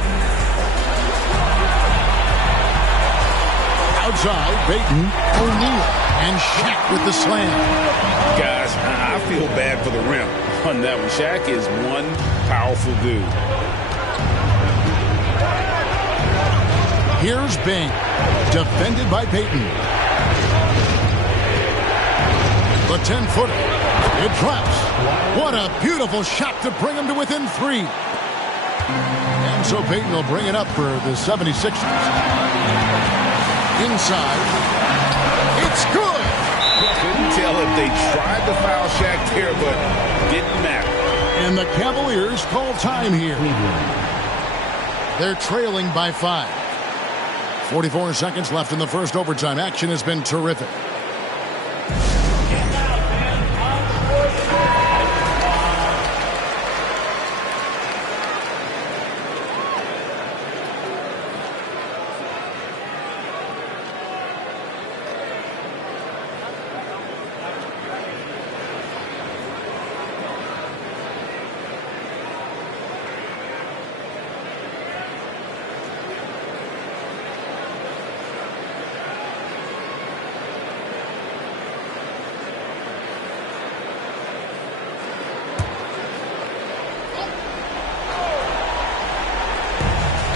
Outside, Payton, O'Neal, and Shaq with the slam. Guys, I feel bad for the rim on that one. Shaq is one powerful dude. Here's Bing, defended by Payton. The 10-footer, it drops. What a beautiful shot to bring him to within 3. And so Payton will bring it up for the 76ers. Inside. It's good. Couldn't tell if they tried to foul Shaq there, but didn't matter. And the Cavaliers call time here. They're trailing by 5. 44 seconds left in the first overtime. Action has been terrific.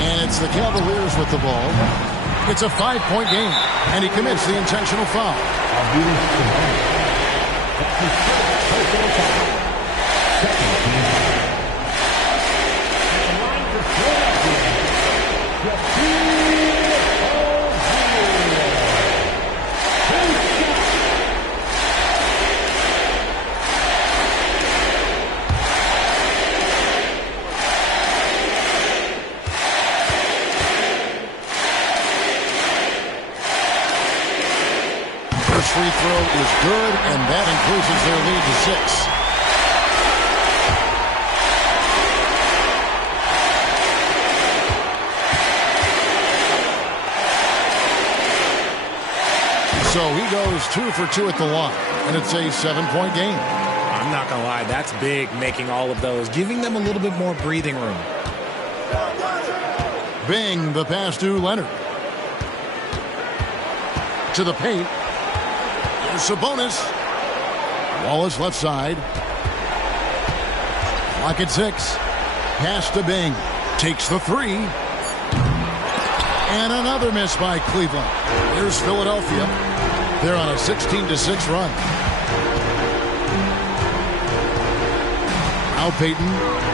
And it's the Cavaliers with the ball. It's a 5-point game, and he commits the intentional foul. First free throw is good, and that increases their lead to 6. So he goes 2 for 2 at the line, and it's a 7-point game. I'm not going to lie, that's big, making all of those, giving them a little bit more breathing room. Bing, the pass to Leonard. To the paint. There's Sabonis. Wallace left side. Lock at 6. Pass to Bing. Takes the 3. And another miss by Cleveland. Here's Philadelphia. They're on a 16-6 run. Now Peyton.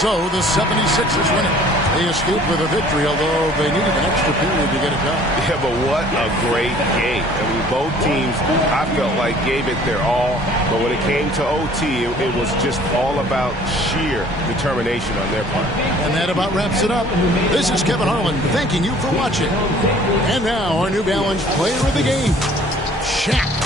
So the 76ers win it. They escaped with a victory, although they needed an extra period to get it done. Yeah, but what a great game. I mean, both teams, I felt like, gave it their all. But when it came to OT, it was just all about sheer determination on their part. And that about wraps it up. This is Kevin Harlan thanking you for watching. And now our New Balance player of the game, Shaq.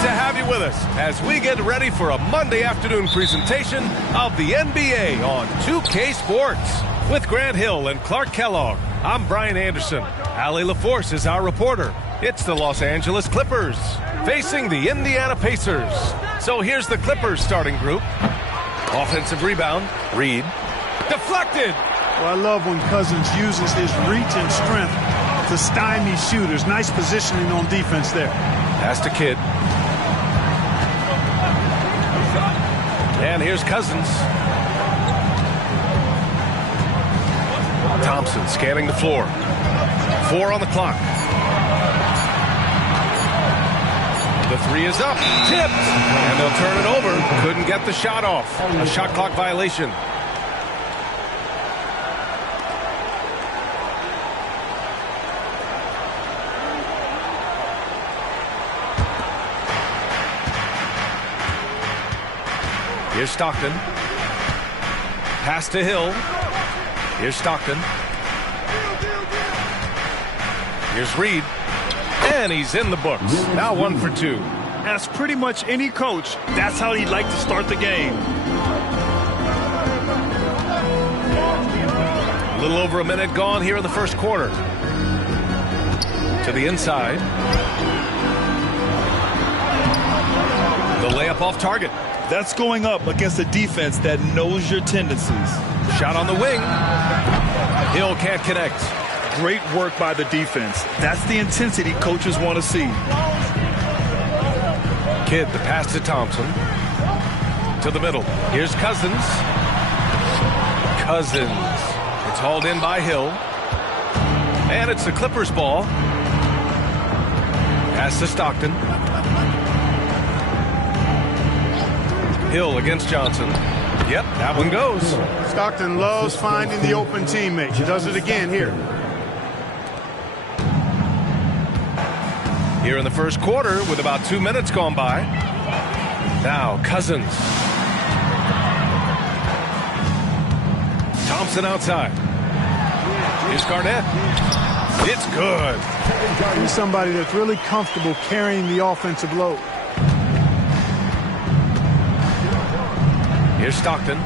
To have you with with us as we get ready for a Monday afternoon presentation of the NBA on 2K Sports. With Grant Hill and Clark Kellogg, I'm Brian Anderson. Allie LaForce is our reporter. It's the Los Angeles Clippers facing the Indiana Pacers. So here's the Clippers starting group. Offensive rebound, Reed. Deflected! Well, I love when Cousins uses his reach and strength to stymie shooters. Nice positioning on defense there. Pass to Kidd. And here's Cousins. Thompson scanning the floor. 4 on the clock. The 3 is up. Tipped. And they'll turn it over. Couldn't get the shot off. A shot clock violation. Here's Stockton. Pass to Hill. Here's Stockton. Here's Reed. And he's in the books. Now 1 for 2. As pretty much any coach, that's how he'd like to start the game. A little over a minute gone here in the first quarter. To the inside. The layup off target. That's going up against a defense that knows your tendencies. Shot on the wing. Hill can't connect. Great work by the defense. That's the intensity coaches want to see. Kidd, the pass to Thompson. To the middle. Here's Cousins. Cousins. It's hauled in by Hill. And it's the Clippers' ball. Pass to Stockton. Hill against Johnson. Yep, that one goes. Stockton loves finding the open teammate. He does it again here. Here in the first quarter with about 2 minutes gone by. Now Cousins. Thompson outside. Here's Garnett. It's good. He's somebody that's really comfortable carrying the offensive load. Here's Stockton.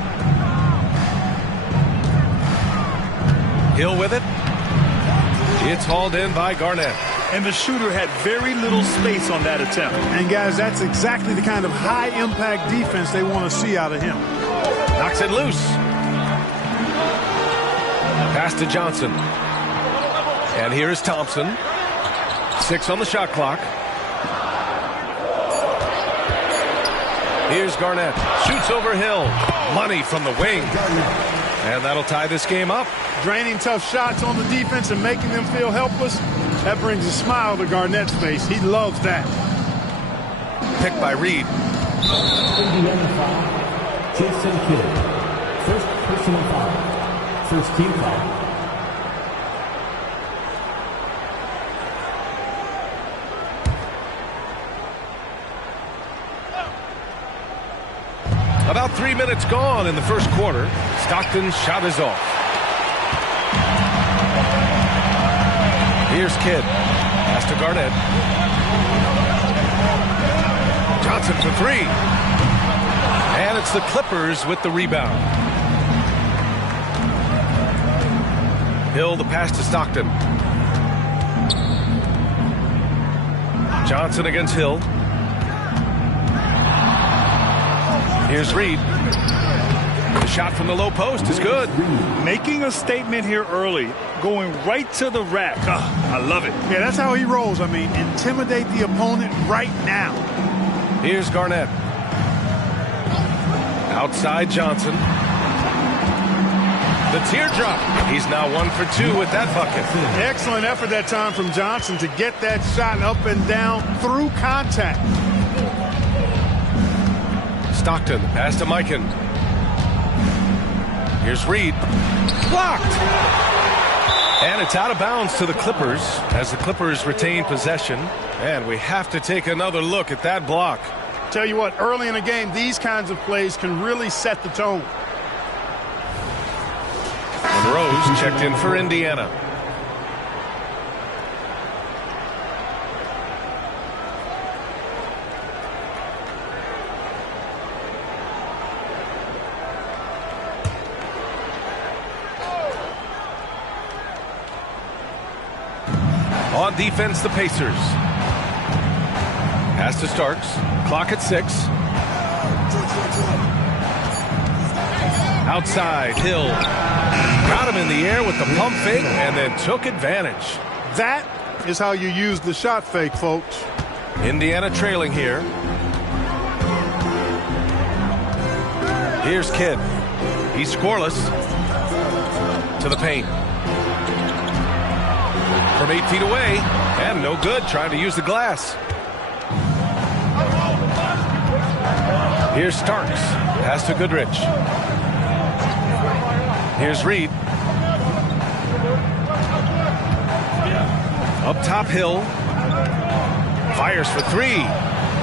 Hill with it. It's hauled in by Garnett. And the shooter had very little space on that attempt. And guys, that's exactly the kind of high-impact defense they want to see out of him. Knocks it loose. Pass to Johnson. And here is Thompson. 6 on the shot clock. Here's Garnett. Shoots over Hill. Money from the wing. And that'll tie this game up. Draining tough shots on the defense and making them feel helpless. That brings a smile to Garnett's face. He loves that. Picked by Reed. Indiana foul. Jason Kidd. First personal foul. First team foul. About 3 minutes gone in the first quarter. Stockton's shot is off. Here's Kidd. Pass to Garnett. Johnson for 3. And it's the Clippers with the rebound. Hill, the pass to Stockton. Johnson against Hill. Here's Reed. The shot from the low post is good. Making a statement here early. Going right to the rack. I love it. Yeah, that's how he rolls. I mean, intimidate the opponent right now. Here's Garnett. Outside Johnson. The teardrop. He's now 1 for 2 with that bucket. Excellent effort that time from Johnson to get that shot up and down through contact. Stockton, pass to Mikan. Here's Reed. Blocked! And it's out of bounds to the Clippers as the Clippers retain possession. And we have to take another look at that block. Tell you what, early in a game, these kinds of plays can really set the tone. And Rose checked in for Indiana. On defense, the Pacers. Pass to Starks. Clock at 6. Outside, Hill. Got him in the air with the pump fake and then took advantage. That is how you use the shot fake, folks. Indiana trailing here. Here's Kidd. He's scoreless. To the paint. From 8 feet away. And no good, trying to use the glass. Here's Starks. Pass to Goodrich. Here's Reed. Up top, Hill. Fires for 3.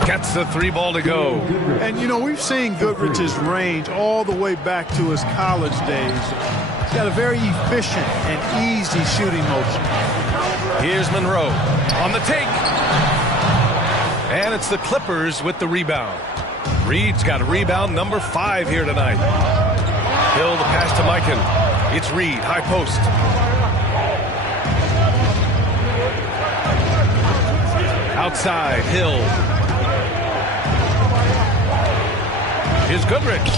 Gets the 3 ball to go. And, you know, we've seen Goodrich's range all the way back to his college days. He's got a very efficient and easy shooting motion. Here's Monroe on the take. And it's the Clippers with the rebound. Reed's got a rebound number 5 here tonight. Hill the pass to Mikan. It's Reed, high post. Outside, Hill. Here's Goodrich.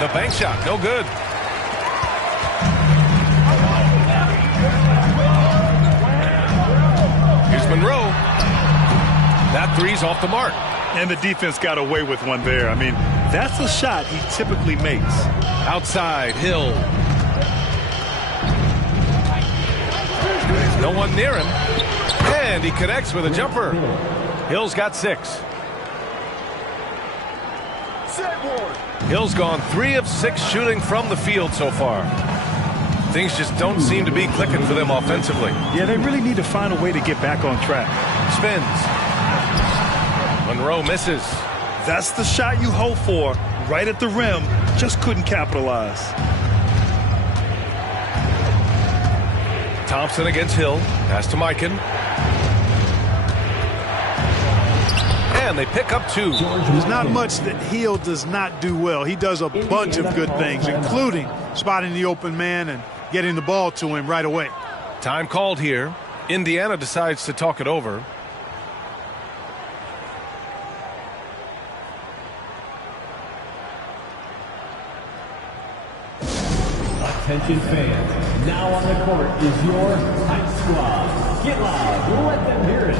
The bank shot, no good. Here's Monroe. That 3's off the mark. And the defense got away with one there. I mean, that's a shot he typically makes. Outside, Hill. No one near him. And he connects with a jumper. Hill's got 6. Hill's gone 3 of 6 shooting from the field so far. Things just don't seem to be clicking for them offensively. Yeah, they really need to find a way to get back on track. Spins. Monroe misses. That's the shot you hope for. Right at the rim. Just couldn't capitalize. Thompson against Hill. Pass to Mikan. And they pick up 2. There's not much that Hill does not do well. He does a bunch of good things, including spotting the open man and getting the ball to him right away. Time called here. Indiana decides to talk it over. Attention fans, now on the court is your hype squad. Get loud, let them hear it.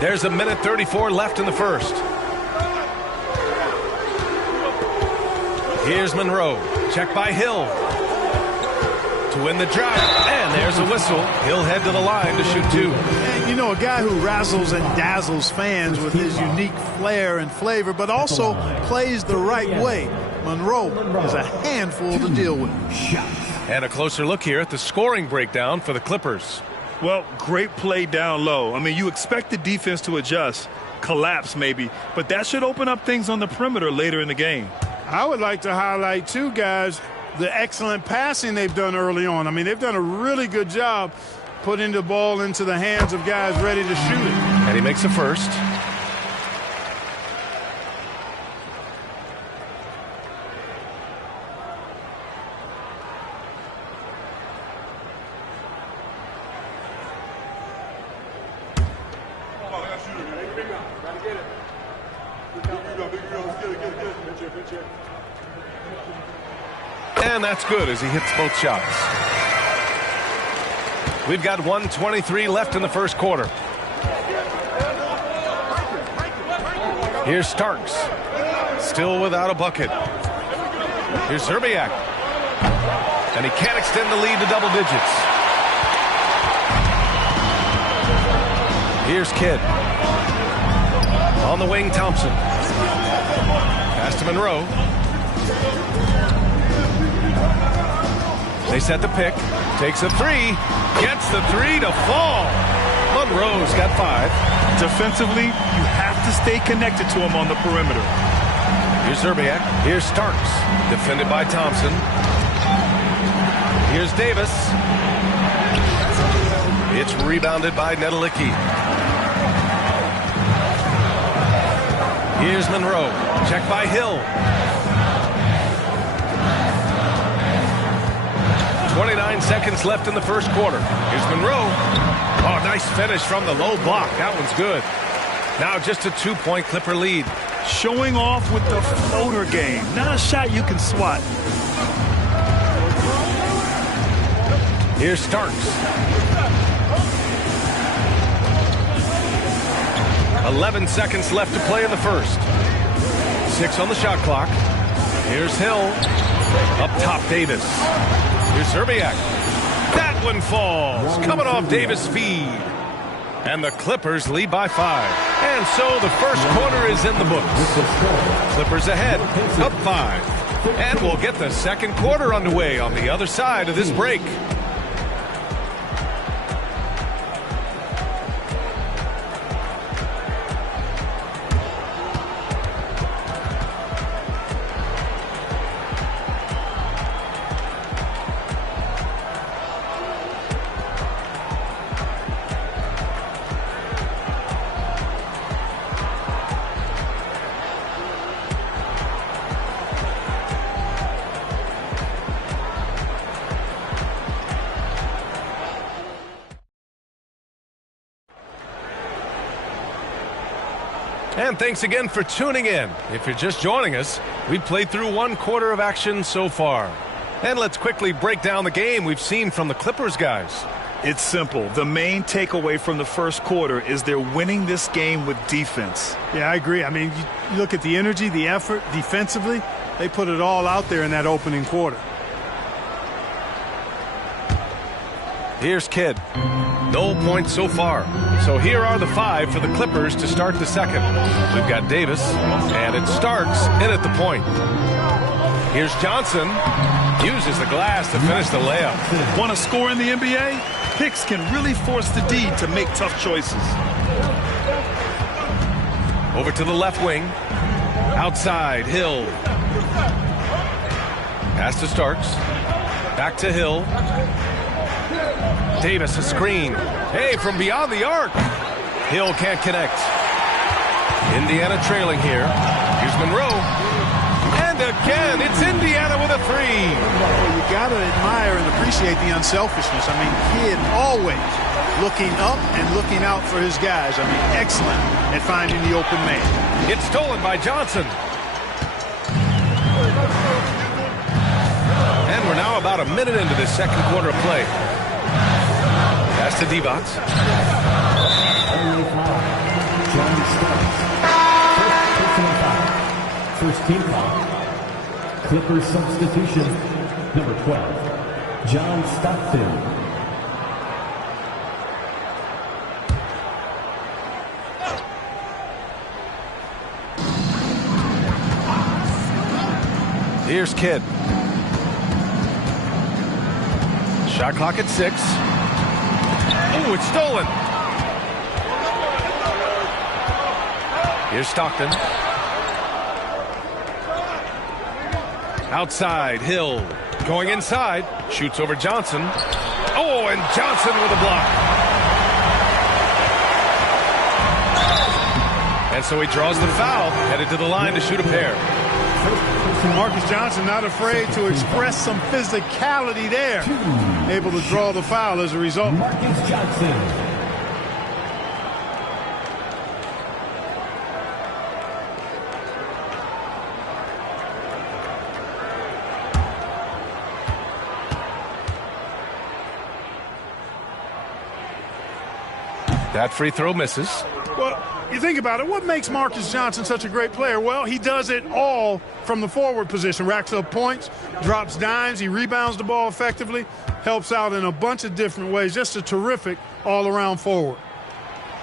There's a minute 34 left in the first. Here's Monroe. Check by Hill. To win the drive. And there's a whistle. He'll head to the line to shoot 2. And, you know, a guy who razzles and dazzles fans with his unique flair and flavor, but also plays the right way. Monroe is a handful to deal with. And a closer look here at the scoring breakdown for the Clippers. Well, great play down low. I mean, you expect the defense to adjust, collapse maybe, but that should open up things on the perimeter later in the game. I would like to highlight, too, guys, the excellent passing they've done early on. I mean, they've done a really good job putting the ball into the hands of guys ready to shoot it. And he makes the first. And that's good as he hits both shots. We've got 1:23 left in the first quarter. Here's Starks. Still without a bucket. Here's Zerbiak. And he can't extend the lead to double digits. Here's Kidd. On the wing, Thompson. Pass to Monroe. They set the pick. Takes a three. Gets the three to fall. Monroe's got 5. Defensively, you have to stay connected to him on the perimeter. Here's Zerbiak. Here's Starks. Defended by Thompson. Here's Davis. It's rebounded by Nedelicki. Here's Monroe. Check by Hill. 29 seconds left in the first quarter. Here's Monroe. Oh, nice finish from the low block. That one's good. Now just a 2-point Clipper lead. Showing off with the floater game. Not a shot you can swat. Here's Starks. 11 seconds left to play in the first. 6 on the shot clock. Here's Hill. Up top, Davis. Here's Zerbiak. That one falls. Coming off Davis' feed. And the Clippers lead by 5. And so the first quarter is in the books. Clippers ahead, up 5. And we'll get the second quarter underway on the other side of this break. And thanks again for tuning in. If you're just joining us, we've played through 1 quarter of action so far. And let's quickly break down the game we've seen from the Clippers guys. It's simple. The main takeaway from the first quarter is they're winning this game with defense. Yeah, I agree. I mean, you look at the energy, the effort defensively, they put it all out there in that opening quarter. Here's Kidd. No points so far. So here are the 5 for the Clippers to start the second. We've got Davis, and it starts in at the point. Here's Johnson. Uses the glass to finish the layup. Want to score in the NBA? Picks can really force the D to make tough choices. Over to the left wing. Outside, Hill. Pass to Starks. Back to Hill. Davis, a screen. Hey, from beyond the arc. Hill can't connect. Indiana trailing here. Here's Monroe. And again, it's Indiana with a 3. Well, you got to admire and appreciate the unselfishness. I mean, Kidd always looking up and looking out for his guys. I mean, excellent at finding the open man. It's stolen by Johnson. And we're now about a minute into this second quarter of play. Pass to Divac. First team foul. Clippers substitution, number 12, John Stockton. Here's Kidd. Shot clock at 6. Ooh, it's stolen. Here's Stockton. Outside, Hill. Going inside. Shoots over Johnson. Oh, and Johnson with a block. And so he draws the foul. Headed to the line to shoot a pair. Marcus Johnson not afraid to express some physicality there. Able to draw the foul as a result. Marcus Johnson. That free throw misses. Well, you think about it, what makes Marcus Johnson such a great player? Well, he does it all from the forward position. Racks up points, drops dimes, he rebounds the ball effectively, helps out in a bunch of different ways. Just a terrific all-around forward.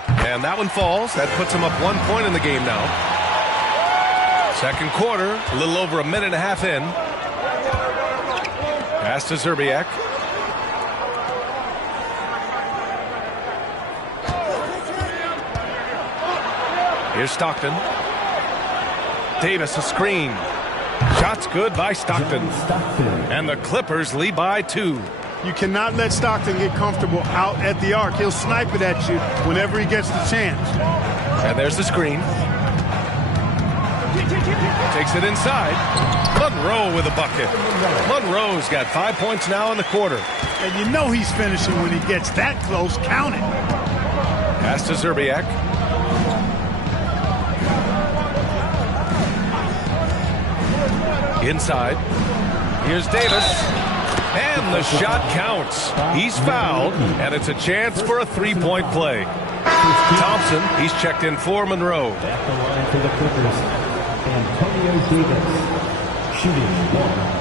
And that one falls. That puts him up 1 point in the game now. Second quarter, a little over a minute and a half in. Pass to Zerbiak. Here's Stockton. Davis a screen. Shot's good by Stockton. And the Clippers lead by 2. You cannot let Stockton get comfortable out at the arc. He'll snipe it at you whenever he gets the chance. And there's the screen. Takes it inside. Monroe with a bucket. Monroe's got 5 points now in the quarter. And you know he's finishing when he gets that close. Count it. Pass to Zerbiak. Inside. Here's Davis. And the shot counts. He's fouled, and it's a chance for a three-point play. Thompson, he's checked in for Monroe. At the line for the Clippers, Antonio Davis, shooting 1.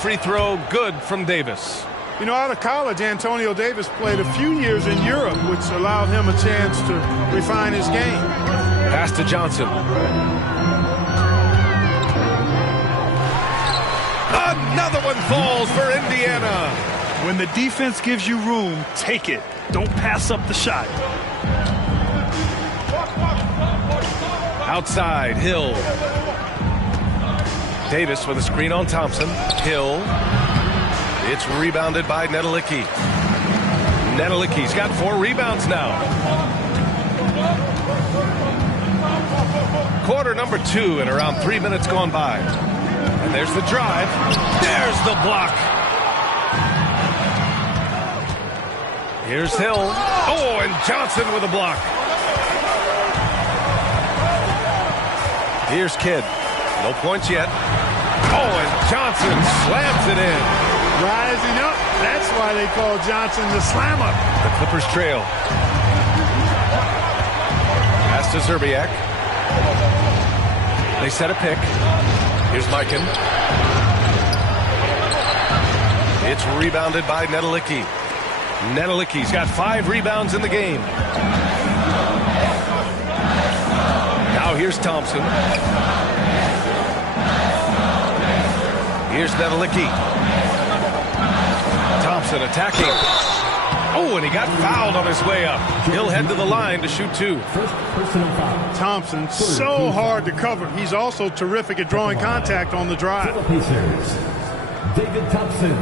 Free throw good from Davis. You know, out of college, Antonio Davis played a few years in Europe, which allowed him a chance to refine his game. Pass to Johnson. Another one falls for Indiana. When the defense gives you room, take it. Don't pass up the shot. Outside, Hill. Davis with a screen on Thompson. Hill. It's rebounded by Nedelicki. Nedelicki's got 4 rebounds now. Quarter number 2 and around 3 minutes gone by. And there's the drive. There's the block. Here's Hill. Oh, and Johnson with a block. Here's Kidd. No points yet. Oh, and Johnson slams it in. Rising up. That's why they call Johnson the slammer. The Clippers trail. Pass to Zerbiak. They set a pick. Here's Mikan. It's rebounded by Nedelicki. Nedelicki's got 5 rebounds in the game. Now here's Thompson. Here's Nedelicki. Thompson attacking. Oh, and he got fouled on his way up. He'll head to the line to shoot 2. First personal foul. Thompson, so hard to cover. He's also terrific at drawing contact on the drive. Pacers, David Thompson.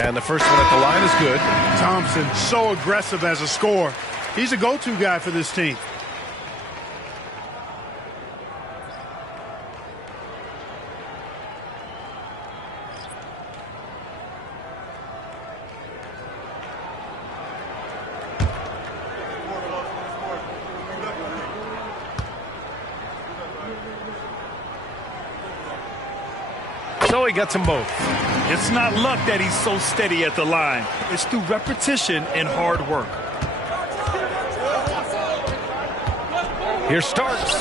And the first one at the line is good. Thompson, so aggressive as a scorer. He's a go-to guy for this team. So he gets them both. It's not luck that he's so steady at the line. It's through repetition and hard work. Here Starks.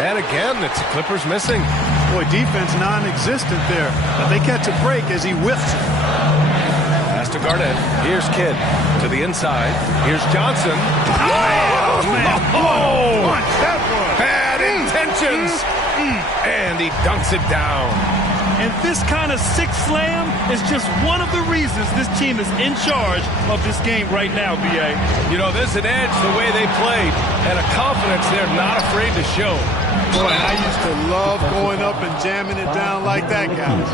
And again, it's the Clippers missing. Boy, defense non-existent there. But they catch a break as he whiffs it. Pass to Garnett. Here's Kidd to the inside. Here's Johnson. Oh, man. Oh, that was bad intentions. And he dunks it down. And this kind of sick slam is just one of the reasons this team is in charge of this game right now, B.A. You know, there's an edge the way they played and a confidence they're not afraid to show. Boy, I used to love going up and jamming it down like that, guys.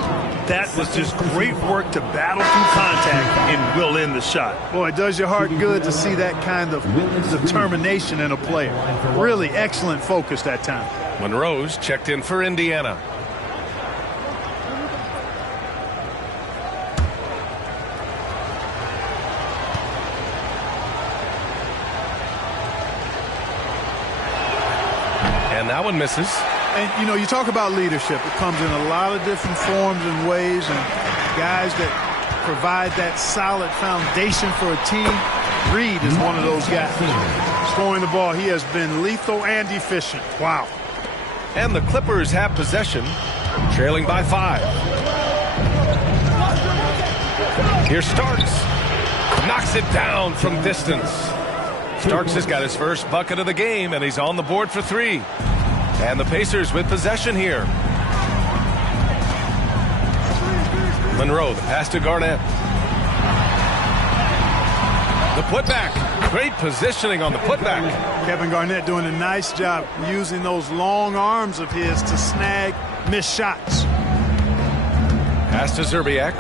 That was just great work to battle through contact and will in the shot. Boy, it does your heart good to see that kind of determination in a player. Really excellent focus that time. Monroe's checked in for Indiana. And that one misses. And, you know, you talk about leadership. It comes in a lot of different forms and ways. And guys that provide that solid foundation for a team, Reed is one of those guys. Scoring the ball, he has been lethal and efficient. Wow. And the Clippers have possession, trailing by 5. Here's Starks. Knocks it down from distance. Starks has got his first bucket of the game, and he's on the board for 3. And the Pacers with possession here. Monroe, the pass to Garnett. The putback. Great positioning on the putback. Kevin Garnett doing a nice job using those long arms of his to snag missed shots. Pass to Zerbiak.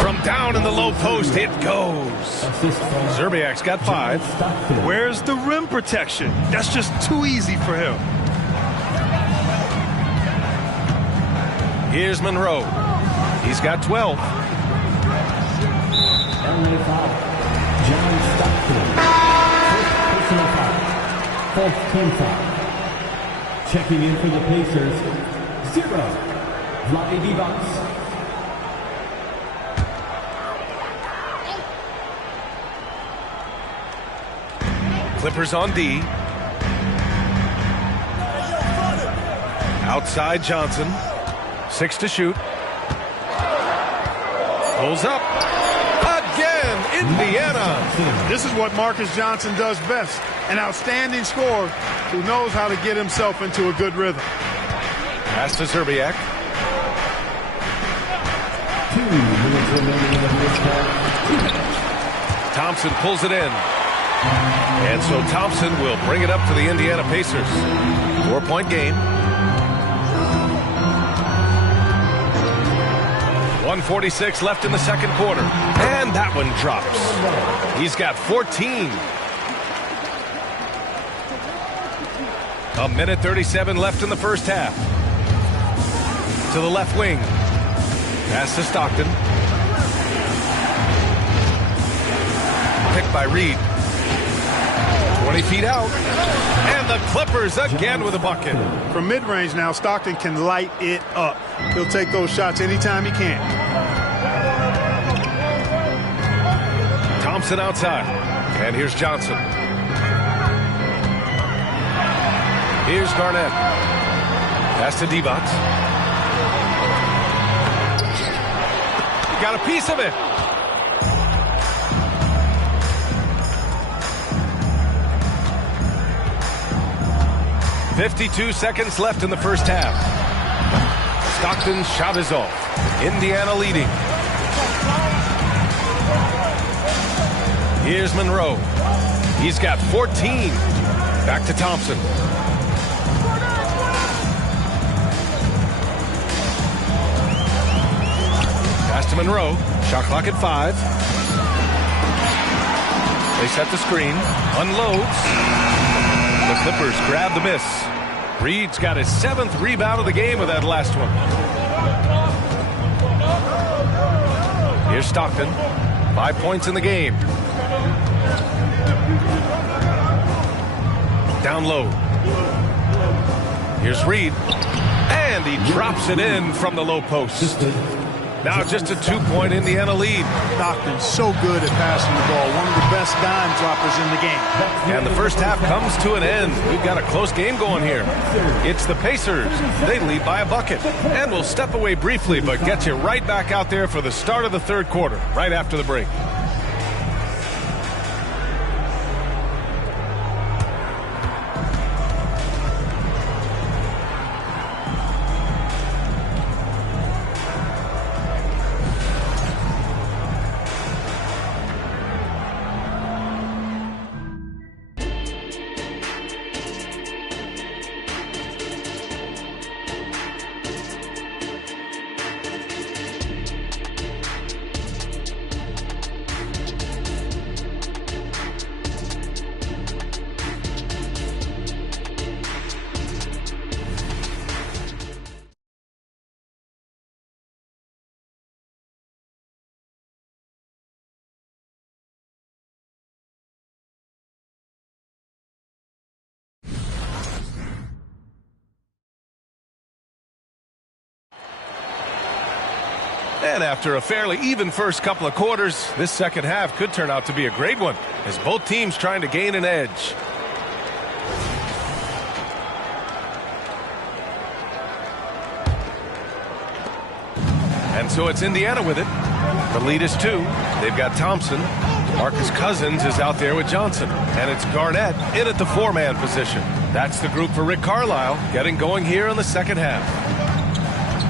From down in the low post, it goes. Zerbiak's got 5. Where's the rim protection? That's just too easy for him. Here's Monroe. He's got 12. John Stockton. First personal foul. Fourth team foul. Checking in for the Pacers, 0. Vlade Divac. Clippers on D. Outside Johnson. 6 to shoot. Pulls up. Again, Indiana. This is what Marcus Johnson does best. An outstanding scorer who knows how to get himself into a good rhythm. Pass to Zerbiak. 2 minutes remaining in this half. Thompson pulls it in. And so Thompson will bring it up for the Indiana Pacers. 4-point game. 1:46 left in the second quarter. And that one drops. He's got 14. 1:37 left in the first half. To the left wing. Pass to Stockton. Picked by Reed. 20 feet out. And the Clippers again with a bucket. From mid-range now, Stockton can light it up. He'll take those shots anytime he can. Thompson outside. And here's Johnson. Here's Garnett. Pass to Divac. Got a piece of it. .52 seconds left in the first half. Stockton's shot is off. Indiana leading. Here's Monroe. He's got 14. Back to Thompson. Pass to Monroe. Shot clock at 5. They set the screen. Unloads. The Clippers grab the miss. Reed's got his 7th rebound of the game with that last one. Here's Stockton. 5 points in the game. Down low. Here's Reed. And he drops it in from the low post. Now just a 2-point Indiana lead. Stockton's so good at passing the ball. One of the best dime droppers in the game. And the first half comes to an end. We've got a close game going here. It's the Pacers. They lead by a bucket. And we'll step away briefly, but get you right back out there for the start of the third quarter, right after the break. And after a fairly even first couple of quarters, this second half could turn out to be a great one, as both teams trying to gain an edge. And so it's Indiana with it. The lead is 2. They've got Thompson. Marcus Cousins is out there with Johnson. And it's Garnett in at the 4-man position. That's the group for Rick Carlisle, getting going here in the second half.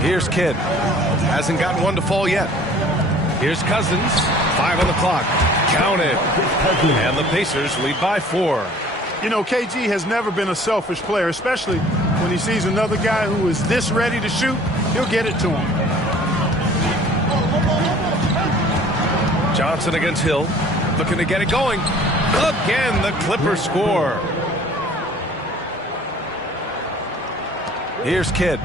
Here's Kidd. Hasn't gotten one to fall yet. Here's Cousins. 5 on the clock. Counted. And the Pacers lead by 4. You know, KG has never been a selfish player, especially when he sees another guy who is this ready to shoot. He'll get it to him. Johnson against Hill. Looking to get it going. Again, the Clippers score. Here's Kidd.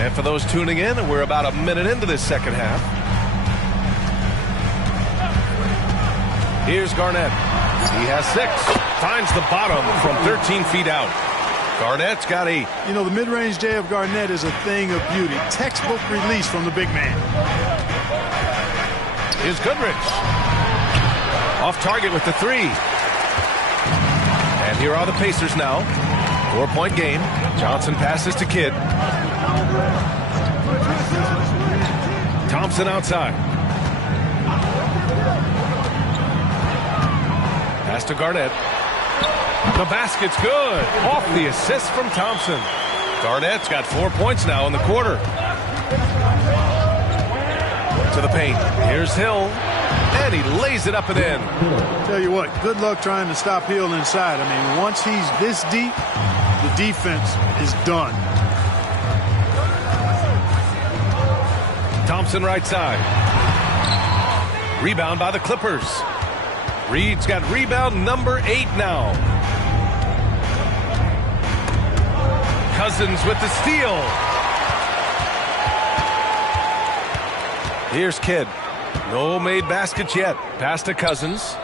And for those tuning in, we're about a minute into this second half. Here's Garnett. He has 6. Finds the bottom from 13 feet out. Garnett's got 8. You know, the mid-range J of Garnett is a thing of beauty. Textbook release from the big man. Here's Goodrich. Off target with the 3. And here are the Pacers now. 4-point game. Johnson passes to Kidd. Thompson outside. Pass to Garnett. The basket's good. Off the assist from Thompson. Garnett's got 4 points now in the quarter. To the paint. Here's Hill. And he lays it up and in. Tell you what, good luck trying to stop Hill inside. I mean, once he's this deep, the defense is done. Thompson right side. Rebound by the Clippers. Reed's got rebound number 8 now. Cousins with the steal. Here's Kidd. No made baskets yet. Pass to Cousins.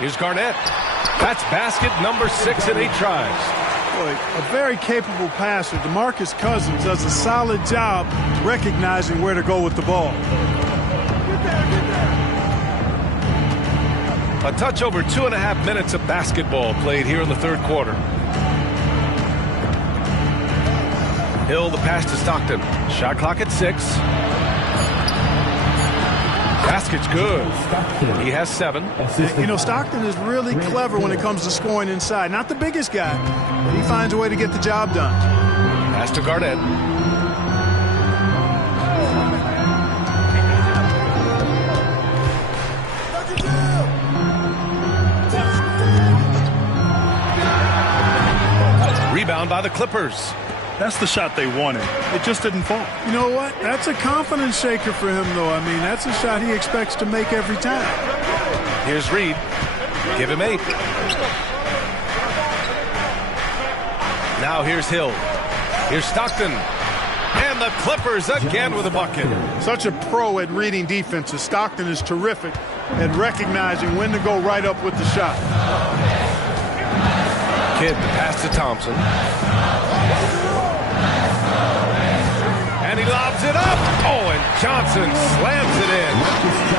Here's Garnett. That's basket number 6 in 8 tries. Boy, a very capable passer. DeMarcus Cousins does a solid job recognizing where to go with the ball. A touch over 2.5 minutes of basketball played here in the third quarter. Hill, the pass to Stockton. Shot clock at 6. Basket's good. He has 7. You know, Stockton is really clever when it comes to scoring inside. Not the biggest guy, but he finds a way to get the job done. Pass to Garnett. Rebound by the Clippers. That's the shot they wanted. It just didn't fall. You know what? That's a confidence shaker for him, though. I mean, that's a shot he expects to make every time. Here's Reed. Give him 8. Now here's Hill. Here's Stockton. And And the Clippers again with a bucket. Such a pro at reading defenses. Stockton is terrific at recognizing when to go right up with the shot. Kidd, the pass to Thompson. And he lobs it up. Oh, and Johnson slams it in.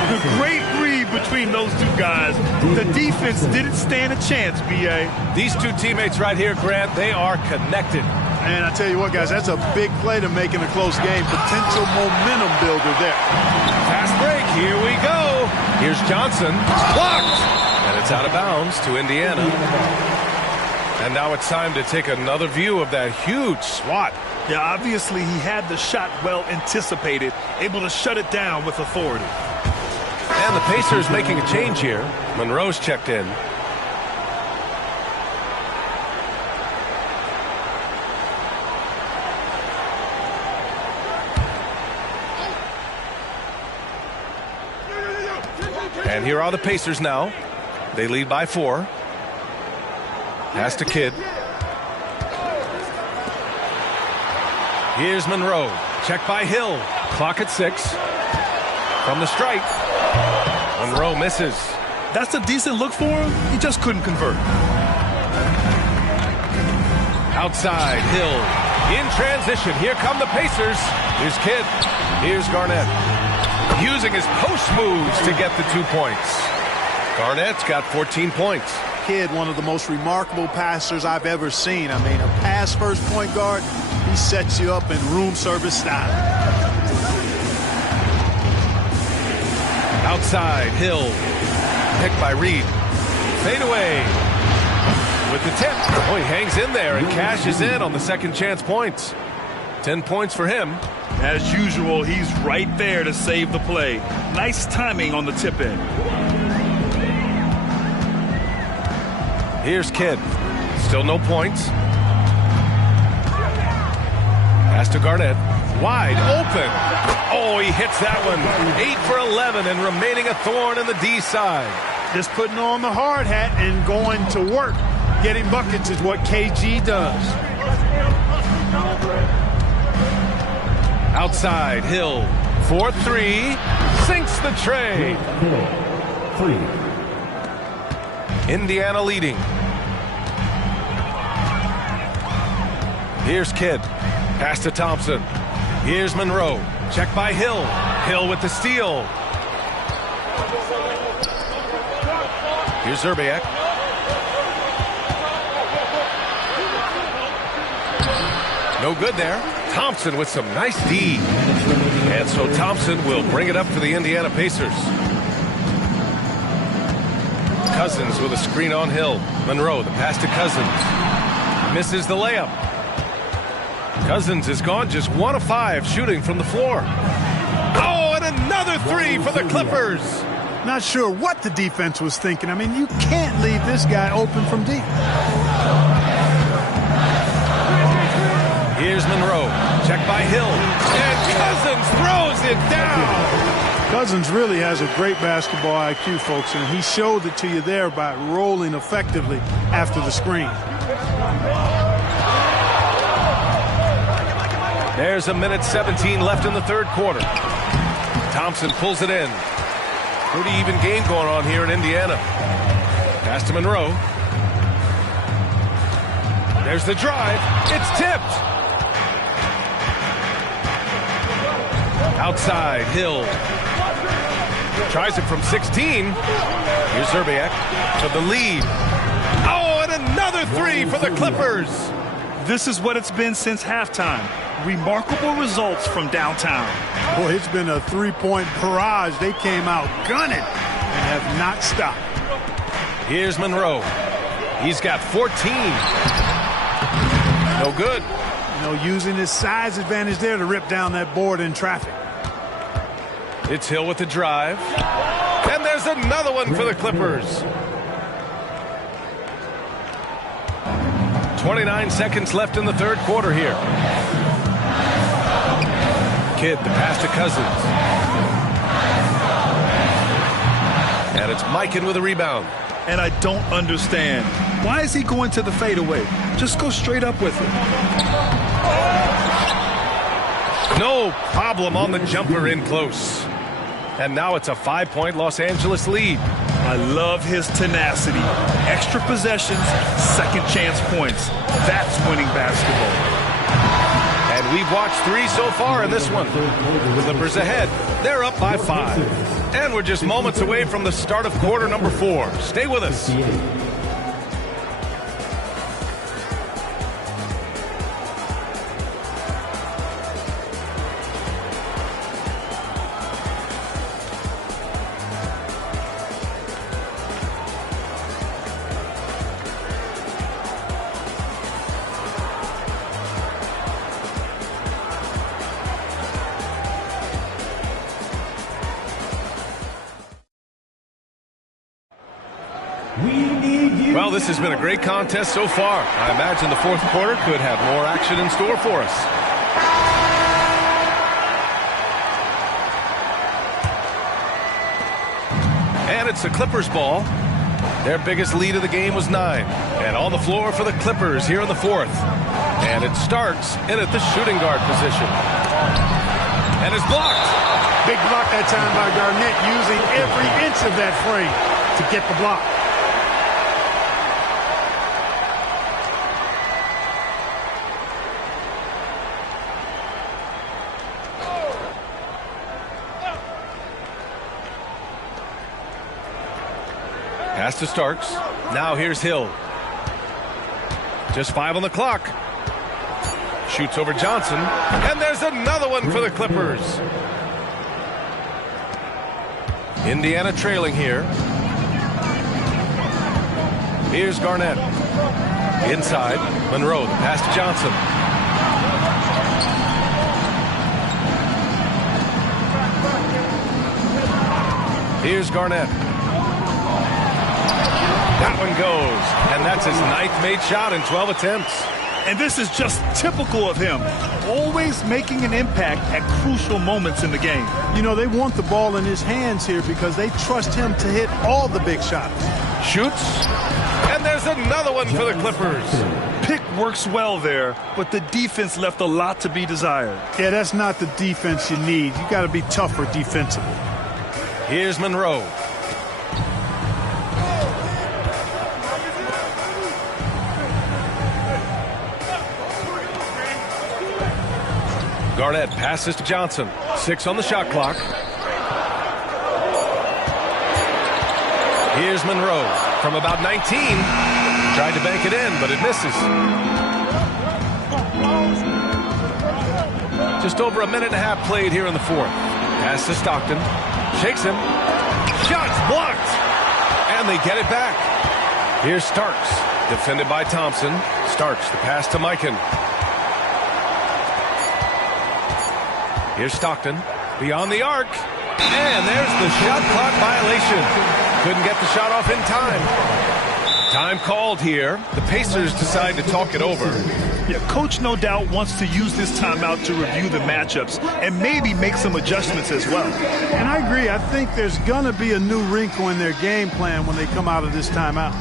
The great read between those two guys. The defense didn't stand a chance, B.A. These two teammates right here, Grant, they are connected. And I tell you what, guys, that's a big play to make in a close game. Potential momentum builder there. Fast break. Here we go. Here's Johnson. Blocked. And it's out of bounds to Indiana. And now it's time to take another view of that huge swat. Yeah, obviously he had the shot well anticipated, able to shut it down with authority. And the Pacers making a change here. Monroe's checked in. And here are the Pacers now. They lead by 4. Pass to Kidd. Here's Monroe. Check by Hill. Clock at 6. From the stripe. Monroe misses. That's a decent look for him. He just couldn't convert. Outside, Hill. In transition. Here come the Pacers. Here's Kidd. Here's Garnett. Using his post moves to get the 2 points. Garnett's got 14 points. Kidd, one of the most remarkable passers I've ever seen. I mean, a pass first point guard, he sets you up in room service style. Outside, Hill. Picked by Reed. Fade away. With the tip. Oh, he hangs in there and cashes in on the second chance points. 10 points for him. As usual, he's right there to save the play. Nice timing on the tip in. Here's Kidd. Still no points. Pass to Garnett. Wide open. Oh, he hits that one. 8 for 11 and remaining a thorn in the D side. Just putting on the hard hat and going to work. Getting buckets is what KG does. Outside, Hill. 4-3. Sinks the tray. 3. Indiana leading. Here's Kidd. Pass to Thompson. Here's Monroe. Check by Hill. Hill with the steal. Here's Zerbiak. No good there. Thompson with some nice D. And so Thompson will bring it up for the Indiana Pacers. Cousins with a screen on Hill. Monroe, the pass to Cousins. Misses the layup. Cousins is gone just 1 of 5 shooting from the floor. Oh, and another 3 for the Clippers. Not sure what the defense was thinking. I mean, you can't leave this guy open from deep. Here's Monroe. Check by Hill. And Cousins throws it down. Cousins really has a great basketball IQ, folks, and he showed it to you there by rolling effectively after the screen. There's a minute 17 left in the third quarter. Thompson pulls it in. Pretty even game going on here in Indiana. Pass to Monroe. There's the drive. It's tipped. Outside, Hill. Tries it from 16. Here's Zerbiak to the lead. Oh, and another 3 for the Clippers. This is what it's been since halftime. Remarkable results from downtown. Boy, it's been a three-point barrage. They came out gunning and have not stopped. Here's Monroe. He's got 14. No good. You know, using his size advantage there to rip down that board in traffic. It's Hill with the drive. And there's another one for the Clippers. 29 seconds left in the third quarter here. Kidd, the pass to Cousins. And it's Mikan with a rebound. And I don't understand. Why is he going to the fadeaway? Just go straight up with it. No problem on the jumper in close. And now it's a 5-point Los Angeles lead. I love his tenacity. Extra possessions, second chance points. That's winning basketball. And we've watched 3 so far in this one. Clippers ahead. They're up by 5. And we're just moments away from the start of quarter number 4. Stay with us. Well, this has been a great contest so far. I imagine the fourth quarter could have more action in store for us. And it's the Clippers ball. Their biggest lead of the game was 9. And on the floor for the Clippers here in the fourth. And it starts in at the shooting guard position. And it's blocked. Big block that time by Garnett, using every inch of that frame to get the block. Pass to Starks. Now here's Hill. Just 5 on the clock. Shoots over Johnson. And there's another one for the Clippers. Indiana trailing here. Here's Garnett. Inside. Monroe. The pass to Johnson. Here's Garnett. That one goes, and that's his 9th made shot in 12 attempts. And this is just typical of him, always making an impact at crucial moments in the game. You know, they want the ball in his hands here because they trust him to hit all the big shots. Shoots, and there's another one for the Clippers. Pick works well there, but the defense left a lot to be desired. Yeah, that's not the defense you need. You got to be tougher defensively. Here's Monroe. Garnett passes to Johnson. 6 on the shot clock. Here's Monroe from about 19. Tried to bank it in, but it misses. Just over a minute and a half played here in the fourth. Pass to Stockton. Shakes him. Shots blocked. And they get it back. Here's Starks. Defended by Thompson. Starks, the pass to Mikan. Here's Stockton. Beyond the arc. And there's the shot clock violation. Couldn't get the shot off in time. Time called here. The Pacers decide to talk it over. Yeah, coach no doubt wants to use this timeout to review the matchups and maybe make some adjustments as well. And I agree. I think there's going to be a new wrinkle in their game plan when they come out of this timeout.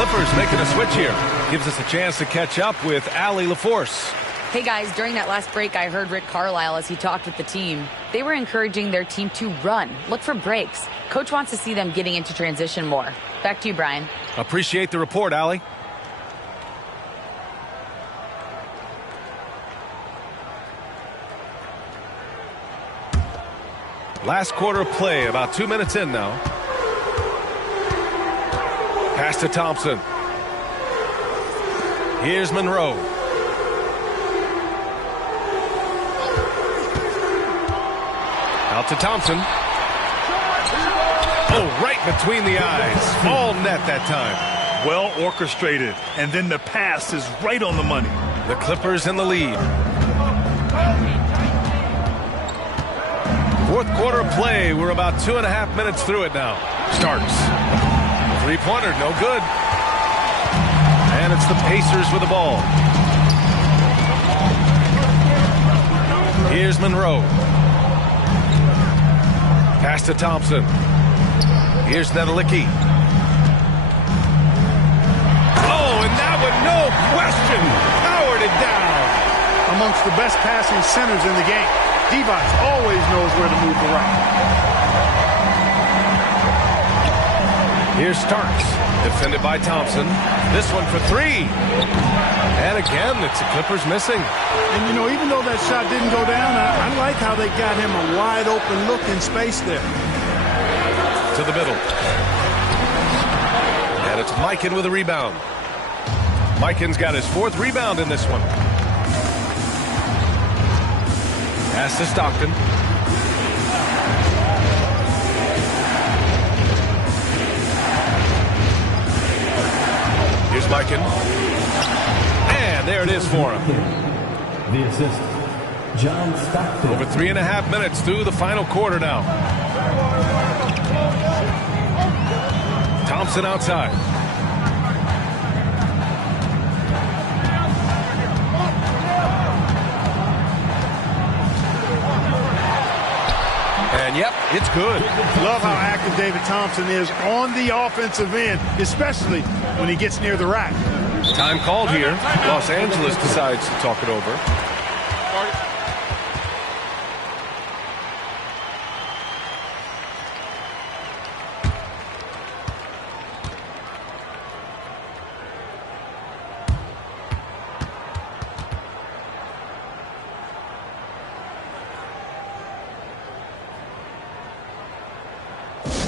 Clippers making a switch here. Gives us a chance to catch up with Allie LaForce. Hey guys, during that last break, I heard Rick Carlisle as he talked with the team. They were encouraging their team to run, look for breaks. Coach wants to see them getting into transition more. Back to you, Brian. Appreciate the report, Allie. Last quarter of play, about 2 minutes in now. Pass to Thompson. Here's Monroe. Out to Thompson. Oh, right between the eyes. All net that time. Well orchestrated. And then the pass is right on the money. The Clippers in the lead. Fourth quarter of play. We're about 2.5 minutes through it now. Starks. Three-pointer, no good. And it's the Pacers with the ball. Here's Monroe. Pass to Thompson. Here's Nedelicki. Oh, and that one, no question, powered it down. Amongst the best passing centers in the game. Divac always knows where to move the rock. Here's Starks, defended by Thompson. This one for three. And again, it's the Clippers missing. And, you know, even though that shot didn't go down, I like how they got him a wide open look in space there. To the middle. And it's Mikan with a rebound. Mikan's got his fourth rebound in this one. Pass to Stockton. Here's Mikan. And there it is for him. The assist, John Stockton. Over 3.5 minutes through the final quarter now. Thompson outside. And yep, it's good. Love how active David Thompson is on the offensive end, especially when he gets near the rack. Time called here. Los Angeles decides to talk it over.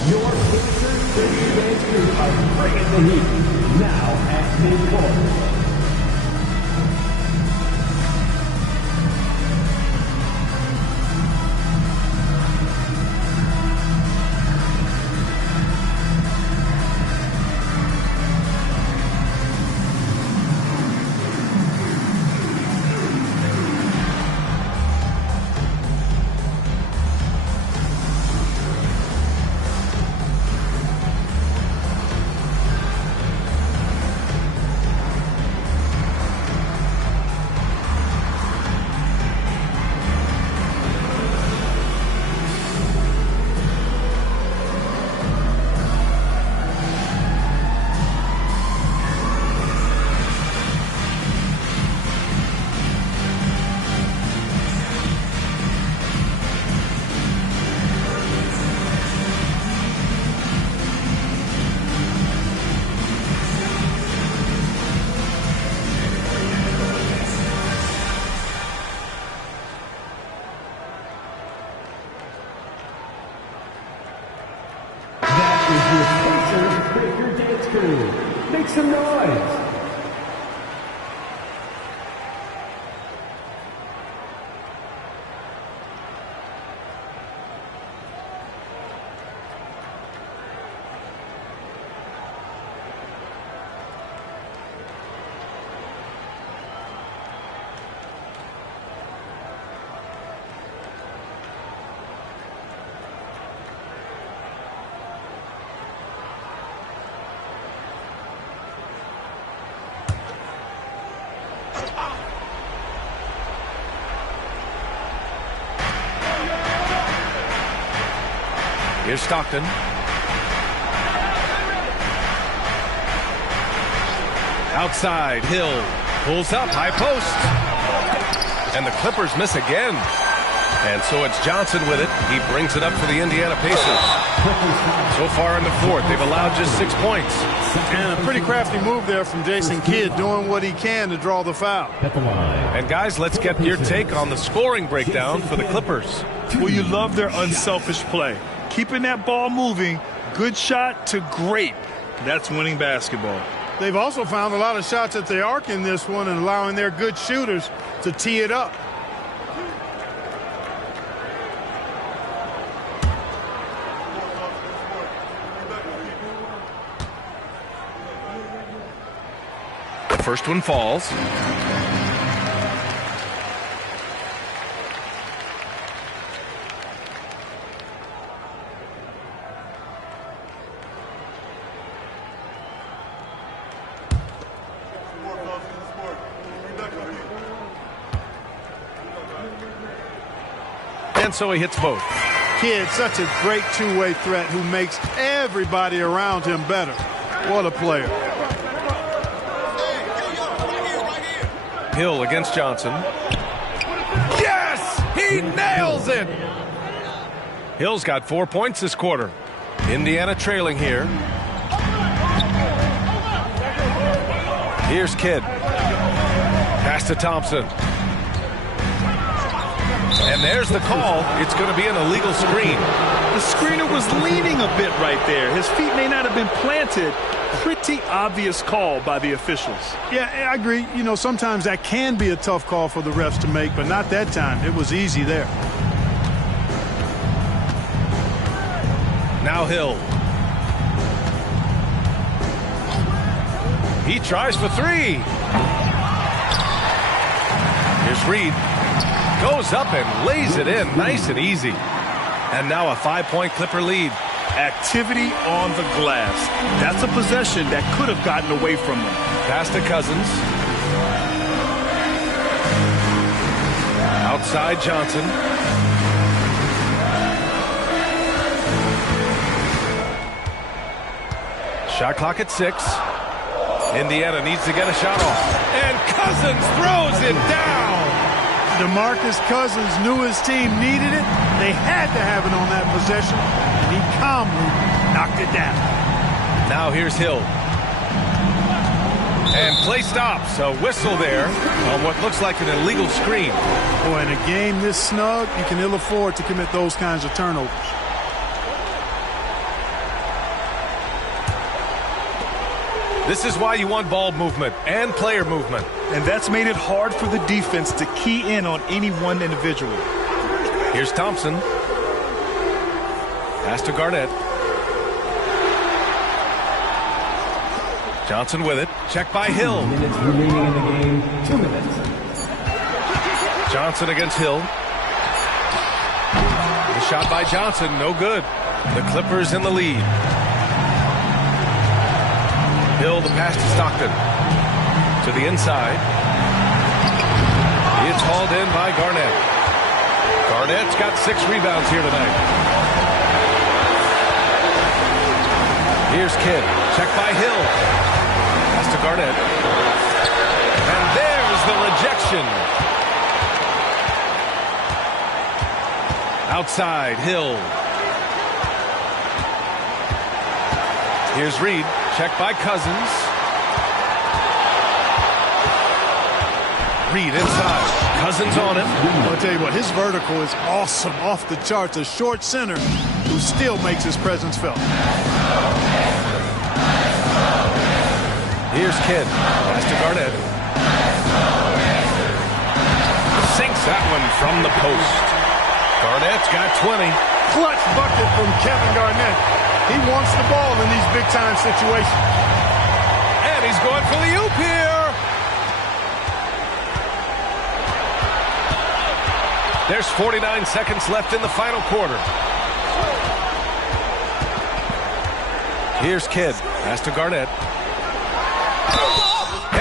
Your Pacers 30-day crew are bringing the heat. Now at midcourt. Make some noise. Here's Stockton. Outside, Hill pulls up, high post. And the Clippers miss again. And so it's Johnson with it. He brings it up for the Indiana Pacers. So far in the fourth, they've allowed just 6 points. And a pretty crafty move there from Jason Kidd, doing what he can to draw the foul. And guys, let's get your take on the scoring breakdown for the Clippers. Well, you love their unselfish play. Keeping that ball moving, good shot to great. That's winning basketball. They've also found a lot of shots at the arc in this one and allowing their good shooters to tee it up. The first one falls. And so he hits both. Kidd, such a great two-way threat who makes everybody around him better. What a player. Hill against Johnson. Yes! He nails it! Hill's got 4 points this quarter. Indiana trailing here. Here's Kidd. Pass to Thompson. And there's the call. It's going to be an illegal screen. The screener was leaning a bit right there. His feet may not have been planted. Pretty obvious call by the officials. Yeah, I agree. You know, sometimes that can be a tough call for the refs to make, but not that time. It was easy there. Now Hill. He tries for three. Here's Reed. Goes up and lays it in nice and easy. And now a 5-point Clipper lead. Activity on the glass. That's a possession that could have gotten away from them. Pass to Cousins. Outside Johnson. Shot clock at 6. Indiana needs to get a shot off. And Cousins throws it down. DeMarcus Cousins knew his team needed it. They had to have it on that possession, and he calmly knocked it down. Now here's Hill. And play stops. A whistle there on what looks like an illegal screen. Boy, in a game this snug, you can ill afford to commit those kinds of turnovers. This is why you want ball movement and player movement. And that's made it hard for the defense to key in on any one individual. Here's Thompson. Pass to Garnett. Johnson with it. Check by Hill. 2 minutes remaining in the game. 2 minutes. Johnson against Hill. The shot by Johnson, no good. The Clippers in the lead. Hill, the pass to Stockton. To the inside. It's hauled in by Garnett. Garnett's got 6 rebounds here tonight. Here's Kidd. Check by Hill. Pass to Garnett. And there's the rejection. Outside, Hill. Here's Reed. Check by Cousins. Reed inside. Cousins on him. I'll tell you what, his vertical is awesome, off the charts. A short center who still makes his presence felt. Here's Kidd. Pass to Garnett. Sinks that one from the post. Garnett's got 20. Clutch bucket from Kevin Garnett. He wants the ball in these big-time situations. And he's going for the oop here. There's 49 seconds left in the final quarter. Here's Kidd. Pass to Garnett.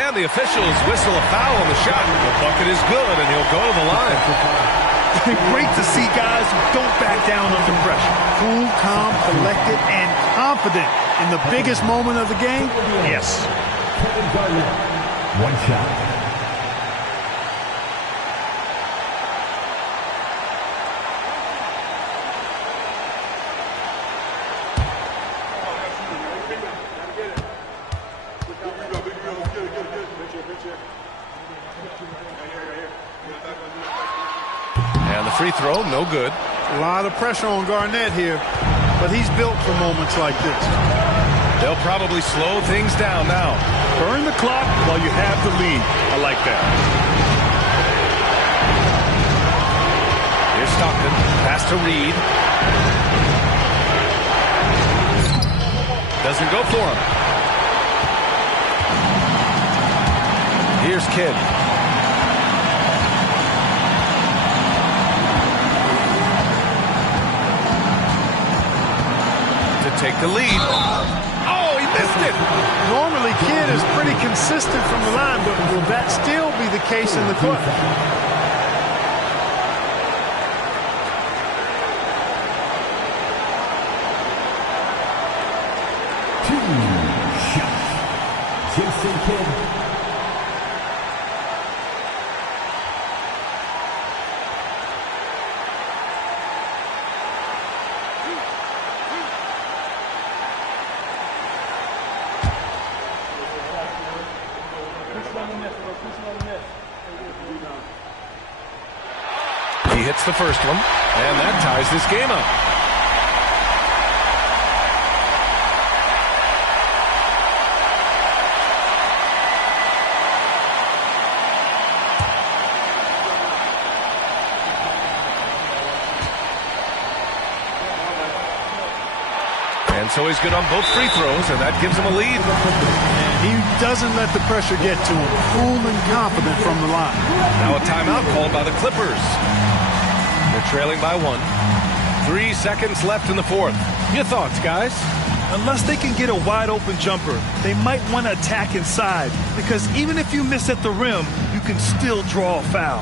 And the officials whistle a foul on the shot. The bucket is good, and he'll go to the line. Great to see guys who don't back down under pressure. Cool, calm, collected, and confident in the biggest moment of the game. Yes. Kevin Garnett. One shot. And the free throw, no good. A lot of pressure on Garnett here, but he's built for moments like this. They'll probably slow things down now. Burn the clock while you have the lead. I like that. Here's Stockton. Pass to Reed. Doesn't go for him. Here's Kidd. To take the lead. Oh, he missed it. Normally, Kidd is pretty consistent from the line, but will that still be the case in the clutch? Jason Kidd. He hits the first one, and that ties this game up. And so he's good on both free throws, and that gives him a lead. And he doesn't let the pressure get to him. Cool and confident from the line. Now a timeout called by the Clippers. They're trailing by 1. 3 seconds left in the fourth. Your thoughts, guys? Unless they can get a wide-open jumper, they might want to attack inside, because even if you miss at the rim, you can still draw a foul.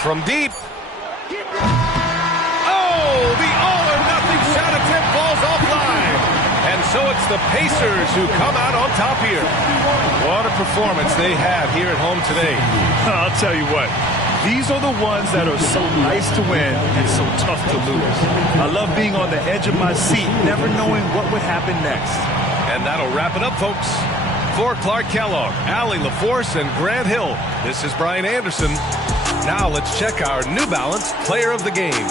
From deep. Oh, the all-or-nothing shot attempt falls offline. And so it's the Pacers who come out on top here. What a performance they have here at home today. I'll tell you what. These are the ones that are so nice to win and so tough to lose. I love being on the edge of my seat, never knowing what would happen next. And that'll wrap it up, folks. For Clark Kellogg, Allie LaForce, and Grant Hill, this is Brian Anderson. Now let's check our New Balance Player of the Game.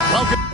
Welcome.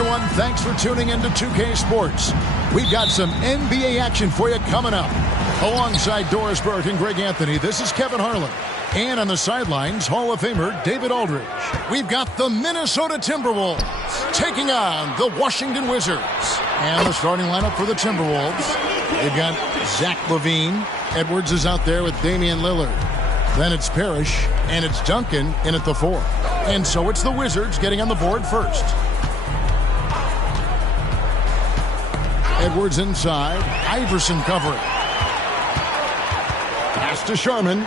everyone. Thanks for tuning in to 2K Sports. We've got some NBA action for you coming up. Alongside Doris Burke and Greg Anthony, this is Kevin Harlan. And on the sidelines, Hall of Famer David Aldridge. We've got the Minnesota Timberwolves taking on the Washington Wizards. And the starting lineup for the Timberwolves. They've got Zach LaVine. Edwards is out there with Damian Lillard. Then it's Parrish, and it's Duncan in at the 4. And so it's the Wizards getting on the board first. Edwards inside. Iverson covering. Pass to Sharman.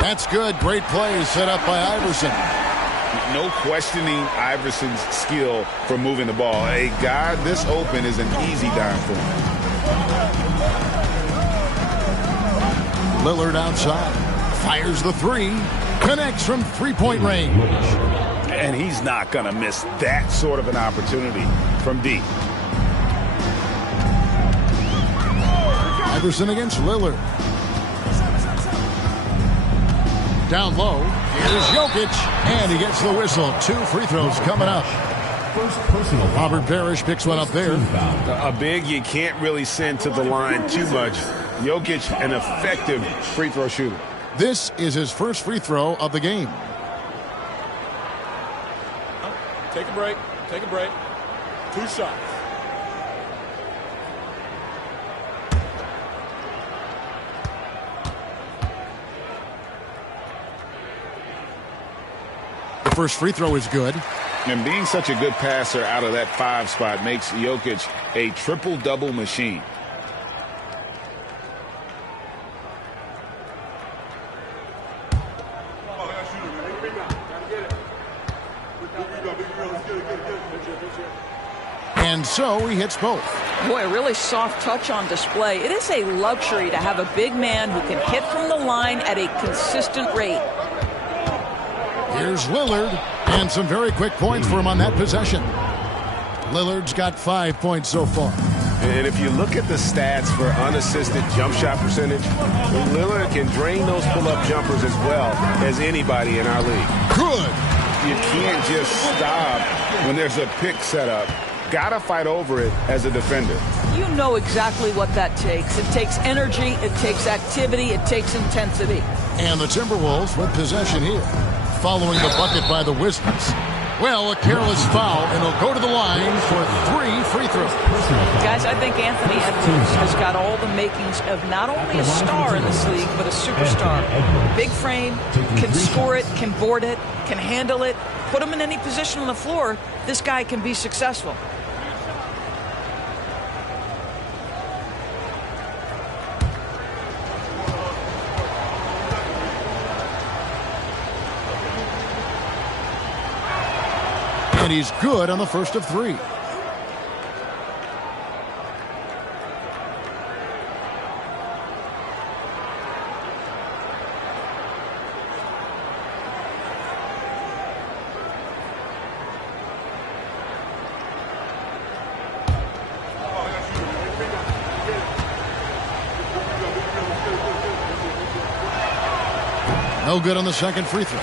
That's good. Great play set up by Iverson. No questioning Iverson's skill for moving the ball. A guy this open is an easy dime for him. Lillard outside. Fires the 3. Connects from three-point range. And he's not going to miss that sort of an opportunity from deep. Iverson against Lillard. Down low. Here's Jokic. And he gets the whistle. 2 free throws coming up. Robert Parrish picks one up there. A big you can't really send to the line too much. Jokic, an effective free throw shooter. This is his first free throw of the game. Take a break. Take a break. 2 shots. The first free throw is good. And being such a good passer out of that 5 spot makes Jokic a triple-double machine. And so he hits both. Boy, a really soft touch on display. It is a luxury to have a big man who can hit from the line at a consistent rate. Here's Lillard, and some very quick points for him on that possession. Lillard's got 5 points so far. And if you look at the stats for unassisted jump shot percentage, Lillard can drain those pull-up jumpers as well as anybody in our league. Good. You can't just stop when there's a pick set up. Gotta fight over it as a defender. You know exactly what that takes. It takes energy, it takes activity, it takes intensity. And the Timberwolves with possession here. Following the bucket by the Wizards. Well, a careless foul, and he'll go to the line for 3 free throws. Guys, I think Anthony Edwards has got all the makings of not only a star in this league, but a superstar. Big frame, can score it, can board it, can handle it. Put him in any position on the floor, this guy can be successful. And he's good on the first of 3. No good on the second free throw.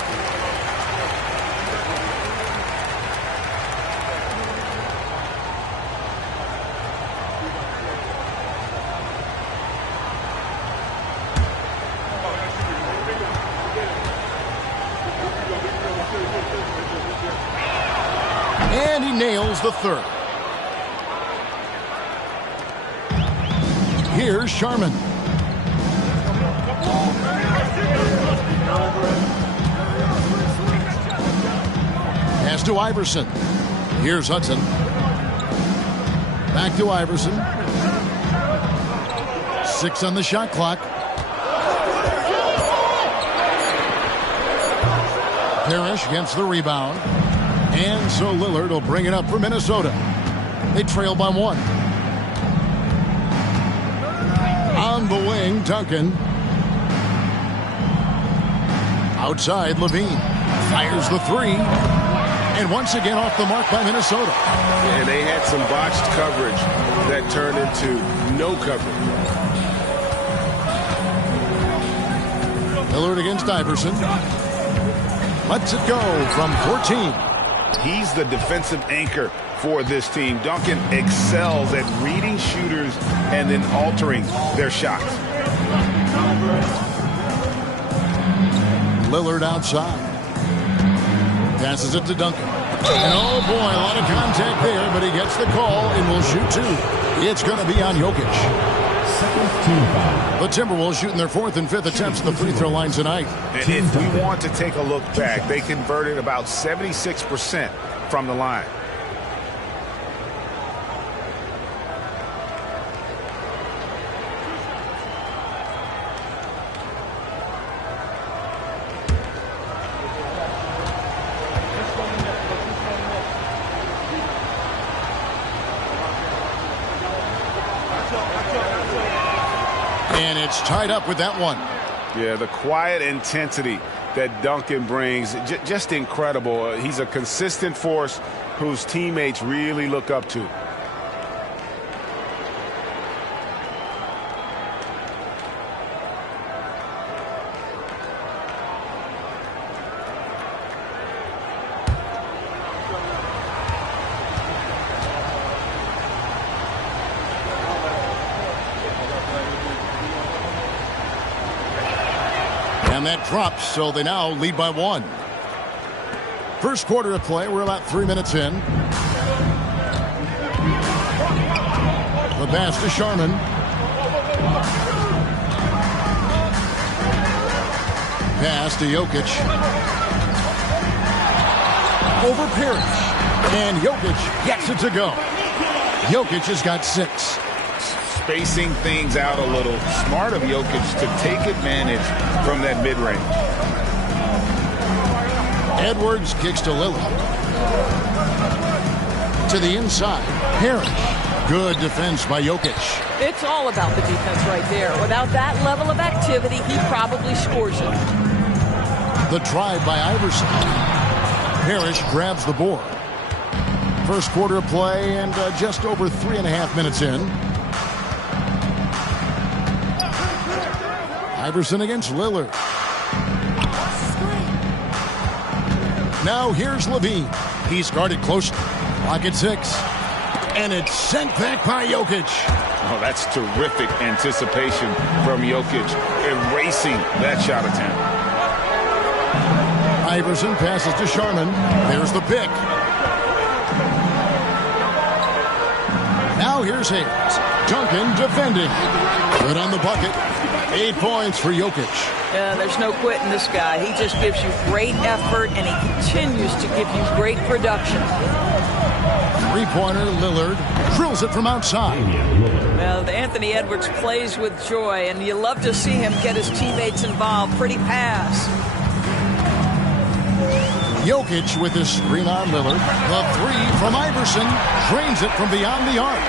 And he nails the 3rd. Here's Sharman. Pass to Iverson. Here's Hudson. Back to Iverson. 6 on the shot clock. Parrish gets the rebound. And so Lillard will bring it up for Minnesota. They trail by 1. On the wing, Duncan. Outside, LaVine. Fires the 3. And once again off the mark by Minnesota. And they had some botched coverage that turned into no coverage. Lillard against Iverson. Lets it go from 14. He's the defensive anchor for this team. Duncan excels at reading shooters and then altering their shots. Lillard outside. Passes it to Duncan. And oh boy, a lot of contact there, but he gets the call and will shoot two. It's going to be on Jokic. The Timberwolves shooting their 4th and 5th attempts at the free throw line tonight. And if we want to take a look back, they converted about 76% from the line. And it's tied up with that one. Yeah, the quiet intensity that Duncan brings, just incredible. He's a consistent force whose teammates really look up to. And that drops, so they now lead by 1. First quarter of play, we're about 3 minutes in. The pass to Sharman. Pass to Jokic. Over Parrish. And Jokic gets it to go. Jokic has got 6. Spacing things out a little. Smart of Jokic to take advantage from that mid-range. Edwards kicks to Lillard. To the inside. Parrish. Good defense by Jokic. It's all about the defense right there. Without that level of activity, he probably scores it. The drive by Iverson. Parrish grabs the board. First quarter of play and just over 3.5 minutes in. Iverson against Lillard. Now here's Levine. He's guarded closely. Clock at 6. And it's sent back by Jokic. Oh, that's terrific anticipation from Jokic, erasing that shot attempt. Iverson passes to Sharman. There's the pick. Now here's Hayes. Duncan defending. Good on the bucket. 8 points for Jokic. Yeah, there's no quitting this guy. He just gives you great effort, and he continues to give you great production. Three-pointer, Lillard drills it from outside. Well, Anthony Edwards plays with joy, and you love to see him get his teammates involved. Pretty pass. Jokic with his screen on Lillard. The three from Iverson drains it from beyond the arc.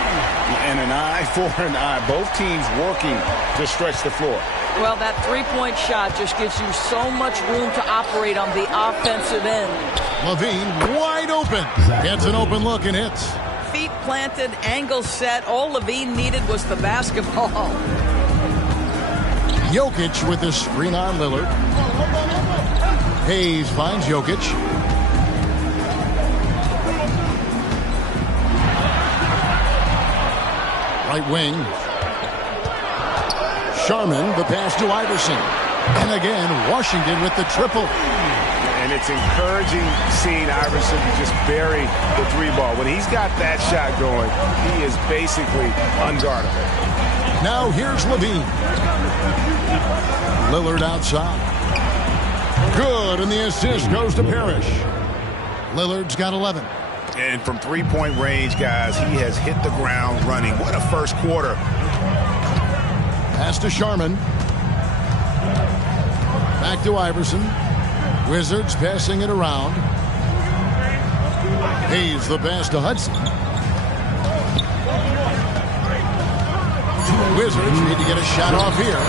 And an eye for an eye. Both teams working to stretch the floor. Well, that three-point shot just gives you so much room to operate on the offensive end. Levine wide open. Gets an open look and hits. Feet planted, angle set. All Levine needed was the basketball. Jokic with his screen on Lillard. Hayes finds Jokic. Right wing. Sharman, the pass to Iverson. And again, Washington with the triple. And it's encouraging seeing Iverson just bury the three ball. When he's got that shot going, he is basically unguardable. Now here's Levine. Lillard outside. Good, and the assist goes to Parrish. Lillard's got 11. And from three-point range, guys, he has hit the ground running. What a first quarter. Pass to Sharman. Back to Iverson. Wizards passing it around. Hayes the pass to Hudson. Wizards need to get a shot off here.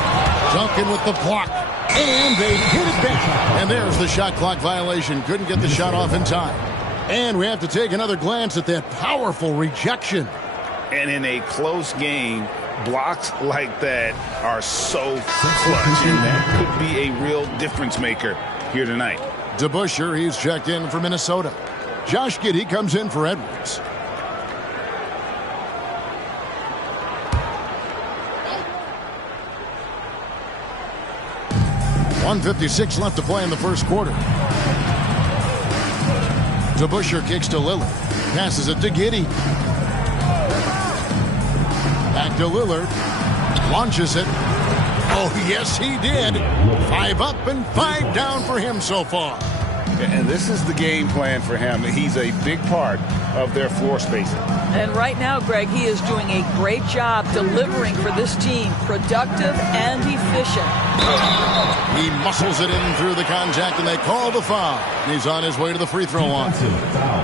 Duncan with the block. And they hit it back. And there's the shot clock violation. Couldn't get the shot off in time. And we have to take another glance at that powerful rejection. And in a close game, blocks like that are so clutch. And that could be a real difference maker here tonight. DeBusschere, he's checked in for Minnesota. Josh Giddey comes in for Edwards. 1:56 left to play in the first quarter. DeBusschere kicks to Lillard. Passes it to Giddey. Back to Lillard. Launches it. Oh, yes, he did. 5 up and 5 down for him so far. And this is the game plan for him. He's a big part of their floor spacing. And right now, Greg, he is doing a great job delivering for this team. Productive and efficient. He muscles it in through the contact, and they call the foul. He's on his way to the free throw line.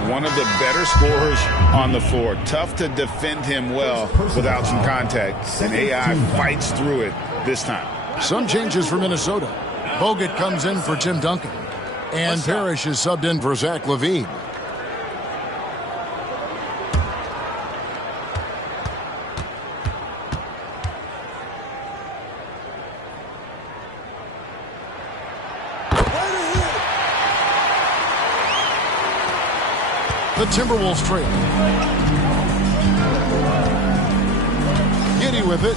One of the better scorers on the floor. Tough to defend him well without some contact. And AI fights through it this time. Some changes for Minnesota. Bogut comes in for Tim Duncan. And Parrish is subbed in for Zach LaVine. The Timberwolves trail. Giddey with it.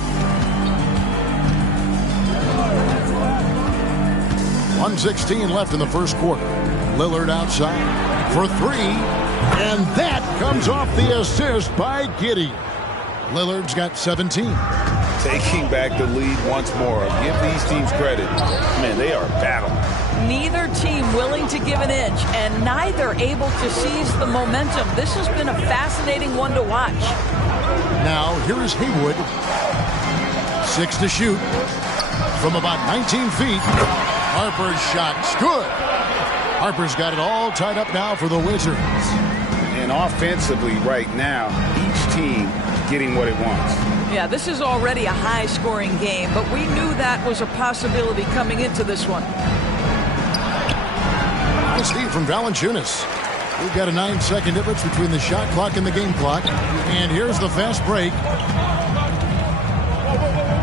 1:16 left in the first quarter. Lillard outside for 3. And that comes off the assist by Giddey. Lillard's got 17. Taking back the lead once more. Give these teams credit. Man, they are a battle. Neither team willing to give an inch, and neither able to seize the momentum. This has been a fascinating one to watch. Now, here is Haywood. 6 to shoot from about 19 feet. Harper's shot's good. Harper's got it all tied up now for the Wizards. And offensively right now, each team getting what it wants. Yeah, this is already a high-scoring game, but we knew that was a possibility coming into this one. Nice lead from Valanciunas. We've got a 9-second difference between the shot clock and the game clock. And here's the fast break.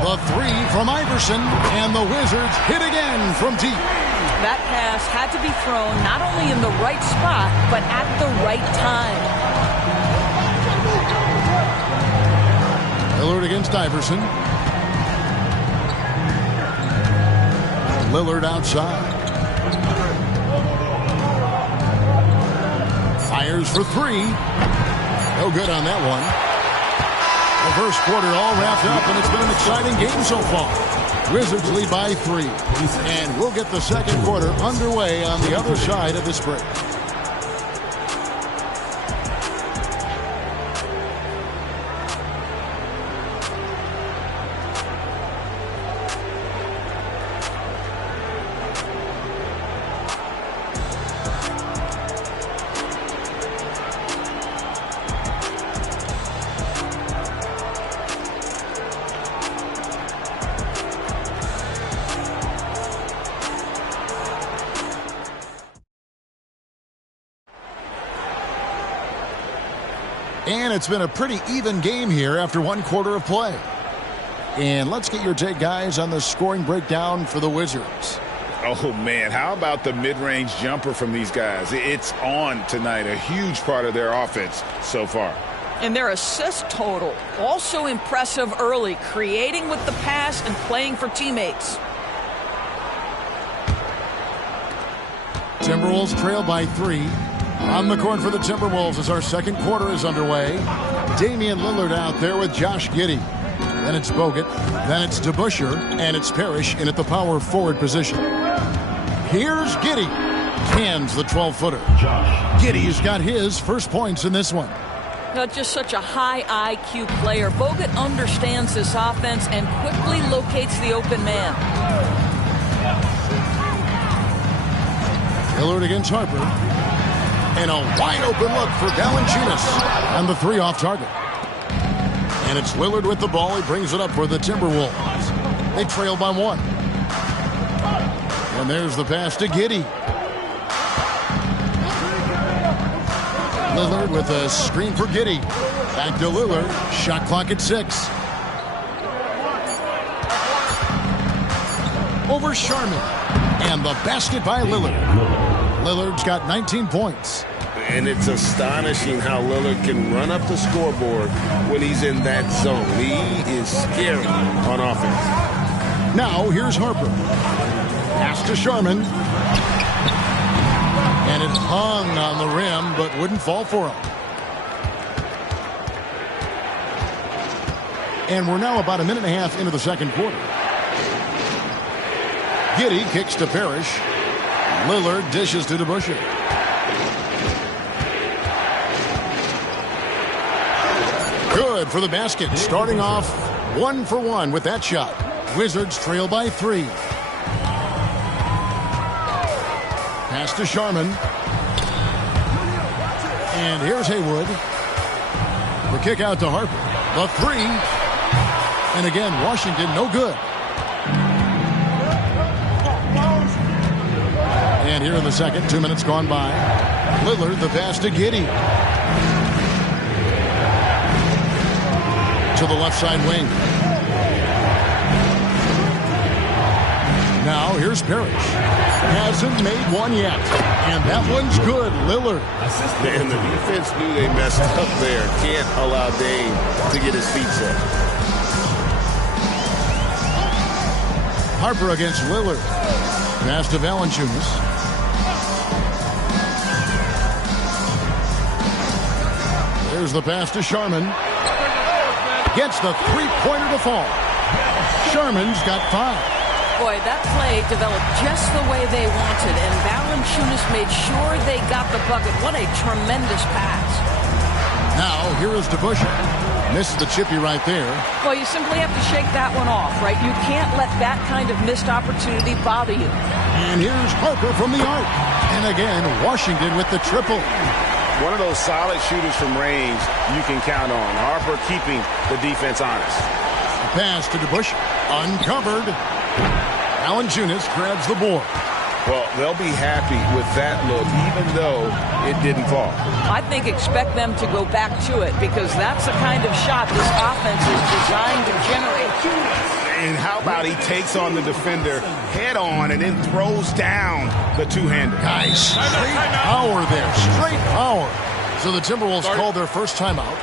The 3 from Iverson, and the Wizards hit again from deep. That pass had to be thrown not only in the right spot, but at the right time. Lillard against Iverson. Lillard outside. Fires for 3. No good on that one. The first quarter all wrapped up, and it's been an exciting game so far. Wizards lead by 3. And we'll get the second quarter underway on the other side of this break. And it's been a pretty even game here after one quarter of play. And let's get your take, guys, on the scoring breakdown for the Wizards. Oh, man, how about the mid-range jumper from these guys? It's on tonight, a huge part of their offense so far. And their assist total, also impressive early, creating with the pass and playing for teammates. Timberwolves trail by 3. On the court for the Timberwolves as our second quarter is underway. Damian Lillard out there with Josh Giddey. Then it's Bogut. Then it's DeBusschere. And it's Parrish in at the power forward position. Here's Giddey. Cans the 12-footer. Giddey's got his first points in this one. Not just such a high IQ player. Bogut understands this offense and quickly locates the open man. Lillard against Harper. And a wide-open look for Valanciunas. And the 3 off target. And it's Lillard with the ball. He brings it up for the Timberwolves. They trail by 1. And there's the pass to Giddey. Lillard with a screen for Giddey. Back to Lillard. Shot clock at 6. Over Sharman. And the basket by Lillard. Lillard's got 19 points. And it's astonishing how Lillard can run up the scoreboard when he's in that zone. He is scary on offense. Now here's Harper. Pass to Sharman. And it hung on the rim, but wouldn't fall for him. And we're now about a minute and a half into the second quarter. Giddey kicks to Parrish. Lillard dishes to DeBusschere. Good for the basket. Starting off 1 for 1 with that shot. Wizards trail by 3. Pass to Sharman. And here's Haywood. The kick out to Harper. The 3. And again, Washington no good. And here in the second, 2 minutes gone by. Lillard, the pass to Giddey. To the left side wing. Now here's Parrish. Hasn't made one yet. And that one's good. Lillard. And the defense knew they messed up there. Can't allow Dame to get his feet set. Harper against Lillard. Pass to Valanciunas. There's the pass to Sharman. Gets the three-pointer to fall. Sharman's got 5. Boy, that play developed just the way they wanted, and Valanciunas made sure they got the bucket. What a tremendous pass. Now, here is DeBusschere. Misses the chippy right there. Well, you simply have to shake that one off, right? You can't let that kind of missed opportunity bother you. And here's Harper from the arc. And again, Washington with the triple. One of those solid shooters from range you can count on. Harper keeping the defense honest. A pass to DeBusschere. Uncovered. Valanciunas grabs the board. Well, they'll be happy with that look, even though it didn't fall. I think expect them to go back to it, because that's the kind of shot this offense is designed to generate. And how about he takes on the defender head on and then throws down the two-hander. Guys, straight power there. Straight power. So the Timberwolves call their first timeout.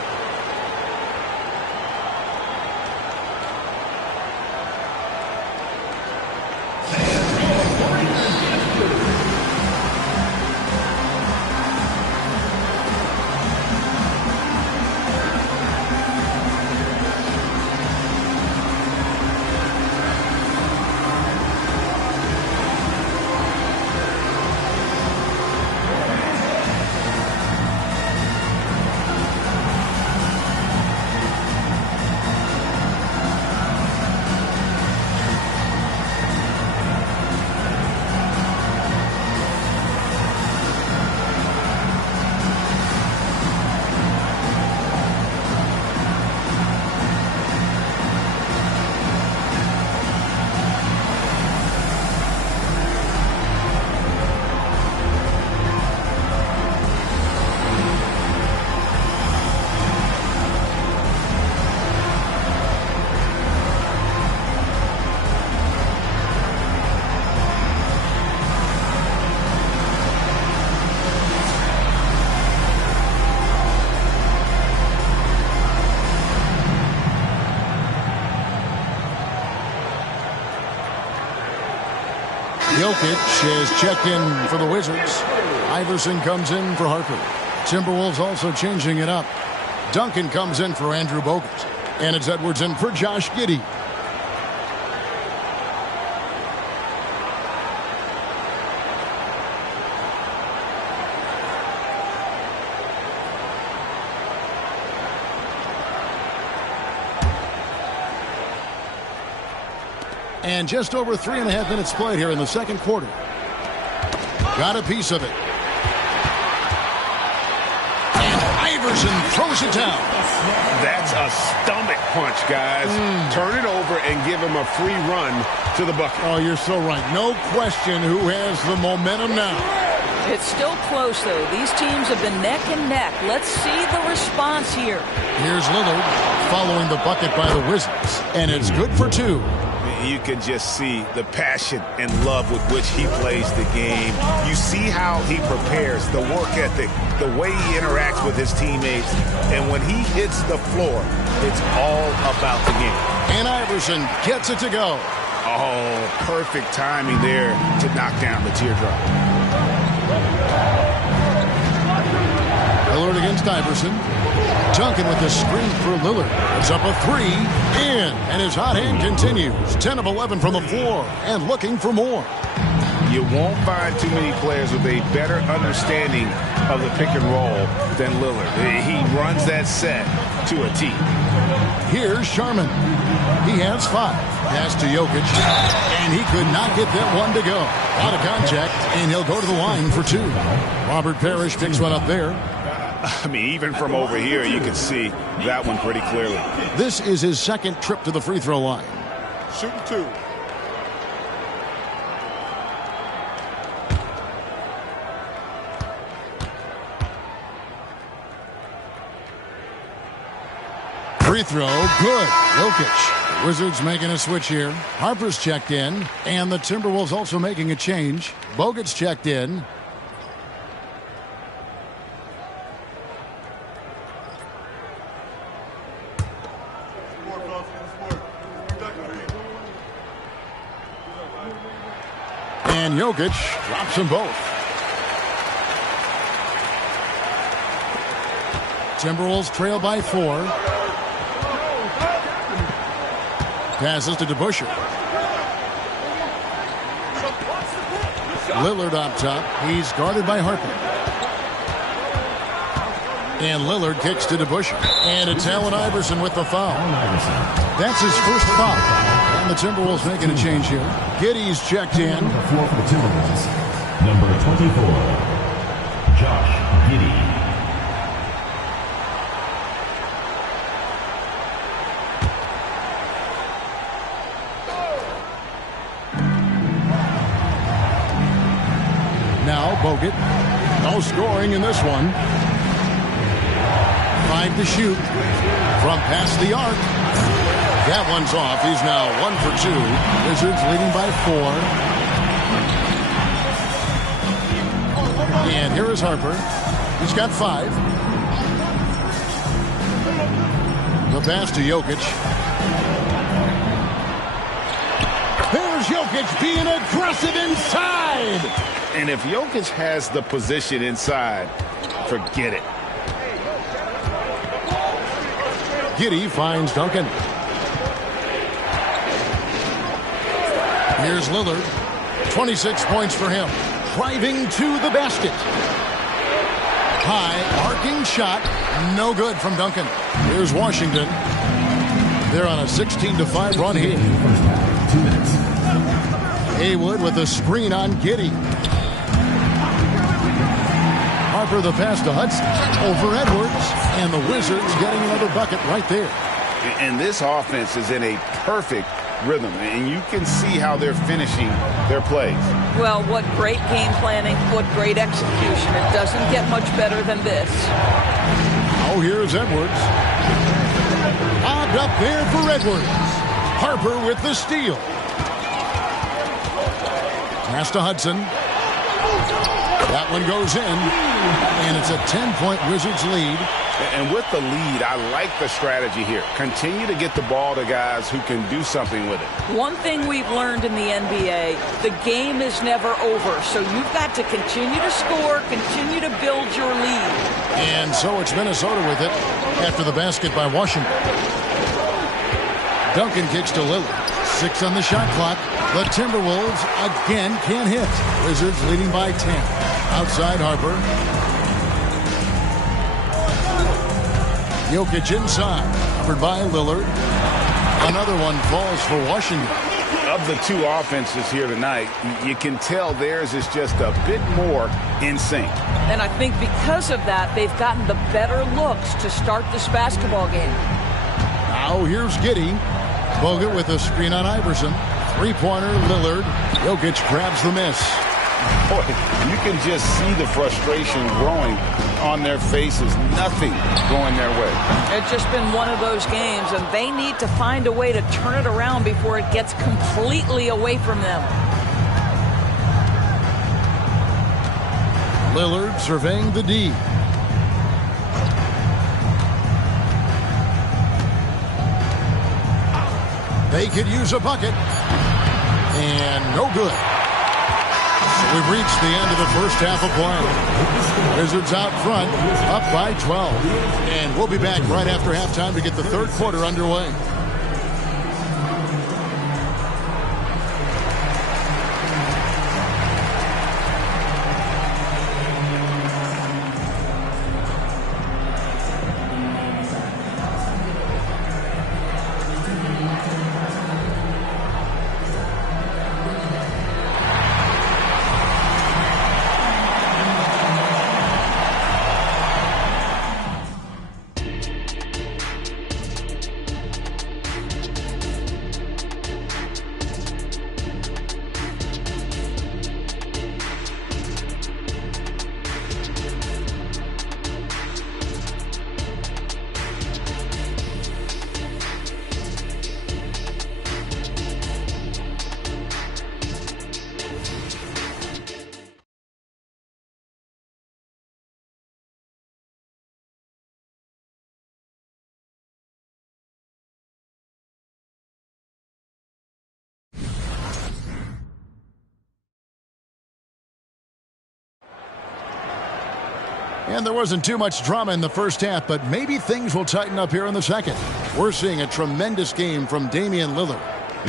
Jokic has checked in for the Wizards. Iverson comes in for Harper. Timberwolves also changing it up. Duncan comes in for Andrew Bogut. And it's Edwards in for Josh Giddey. And just over 3.5 minutes played here in the second quarter. Got a piece of it. And Iverson throws it down. That's a stomach punch, guys. Turn it over and give him a free run to the bucket. Oh, you're so right. No question who has the momentum now. It's still close, though. These teams have been neck and neck. Let's see the response here. Here's Lillard following the bucket by the Wizards. And it's good for 2. You can just see the passion and love with which he plays the game. You see how he prepares, the work ethic, the way he interacts with his teammates. And when he hits the floor, it's all about the game. And Iverson gets it to go. Oh, perfect timing there to knock down the teardrop. Lillard against Iverson. Duncan with the screen for Lillard. It's up a three. In. And his hot hand continues. 10 of 11 from the floor. And looking for more. You won't find too many players with a better understanding of the pick and roll than Lillard. He runs that set to a T. Here's Sharman. He has 5. Pass to Jokic. And he could not get that one to go. Out of contact. And he'll go to the line for 2. Robert Parrish picks one up there. I mean, even from over here, you can see that one pretty clearly. This is his second trip to the free throw line. Shooting 2. Free throw, good. Jokic. Wizards making a switch here. Harper's checked in, and the Timberwolves also making a change. Bogut's checked in. And Jokic drops them both. Timberwolves trail by 4. Passes to DeBusschere. Lillard up top. He's guarded by Harper. And Lillard kicks to DeBusschere. And it's Allen Iverson with the foul. That's his first foul. And the Timberwolves making a change here. Giddey's checked in. Number 4 for the Timberwolves. Number 24, Josh Giddey. Now Bogut. No scoring in this one. 5 to shoot. From past the arc. That one's off. He's now 1 for 2. Wizards leading by 4. And here is Harper. He's got 5. The pass to Jokic. There's Jokic being aggressive inside. And if Jokic has the position inside, forget it. Giddey finds Duncan. Here's Lillard. 26 points for him. Driving to the basket. High arcing shot. No good from Duncan. Here's Washington. They're on a 16-5 run here. Haywood with a screen on Giddey. Harper the pass to Hudson. Over Edwards. And the Wizards getting another bucket right there. And this offense is in a perfect rhythm, and you can see how they're finishing their plays. Well, what great game planning, what great execution. It doesn't get much better than this. Oh, here's Edwards. Lobbed up there for Edwards. Harper with the steal. Pass to Hudson. That one goes in, and it's a 10-point Wizards lead. And with the lead, I like the strategy here. Continue to get the ball to guys who can do something with it. One thing we've learned in the NBA, the game is never over. So you've got to continue to score, continue to build your lead. And so it's Minnesota with it after the basket by Washington. Duncan kicks to Lillard. 6 on the shot clock. The Timberwolves again can't hit. Wizards leading by 10. Outside Harper. Jokic inside, covered by Lillard. Another one falls for Washington. Of the two offenses here tonight, you can tell theirs is just a bit more in sync. And I think because of that, they've gotten the better looks to start this basketball game. Now here's Giddey. Bogut with a screen on Iverson. Three-pointer, Lillard. Jokic grabs the miss. Boy, you can just see the frustration growing on their faces. Nothing going their way. It's just been one of those games, and they need to find a way to turn it around before it gets completely away from them. Lillard surveying the D. They could use a bucket. And no good. So we've reached the end of the first half of play. Wizards out front, up by 12. And we'll be back right after halftime to get the third quarter underway. And there wasn't too much drama in the first half, but maybe things will tighten up here in the second. We're seeing a tremendous game from Damian Lillard.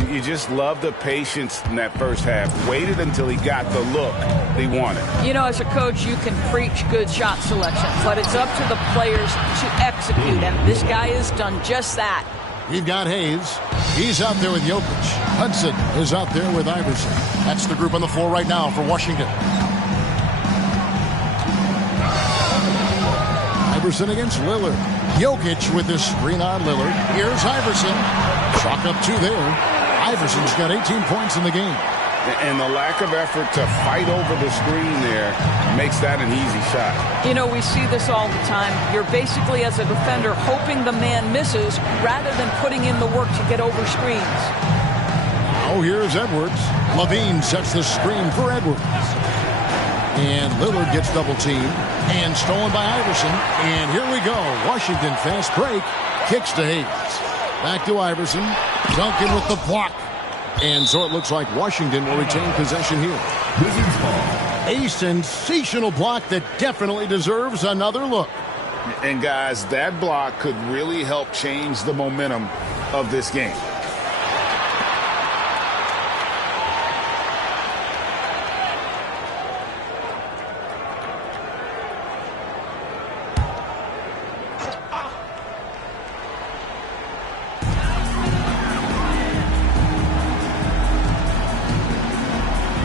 You just love the patience in that first half. Waited until he got the look they wanted. You know, as a coach, you can preach good shot selection, but it's up to the players to execute, and this guy has done just that. You've got Hayes. He's out there with Jokic. Hudson is out there with Iverson. That's the group on the floor right now for Washington. Iverson against Lillard. Jokic with this screen on Lillard. Here's Iverson. Chalk up 2 there. Iverson's got 18 points in the game. And the lack of effort to fight over the screen there makes that an easy shot. You know, we see this all the time. You're basically, as a defender, hoping the man misses rather than putting in the work to get over screens. Now here's Edwards. Levine sets the screen for Edwards. And Lillard gets double-teamed and stolen by Iverson. And here we go. Washington fast break. Kicks to Hayes. Back to Iverson. Duncan with the block. And so it looks like Washington will retain possession here. A sensational block that definitely deserves another look. And guys, that block could really help change the momentum of this game.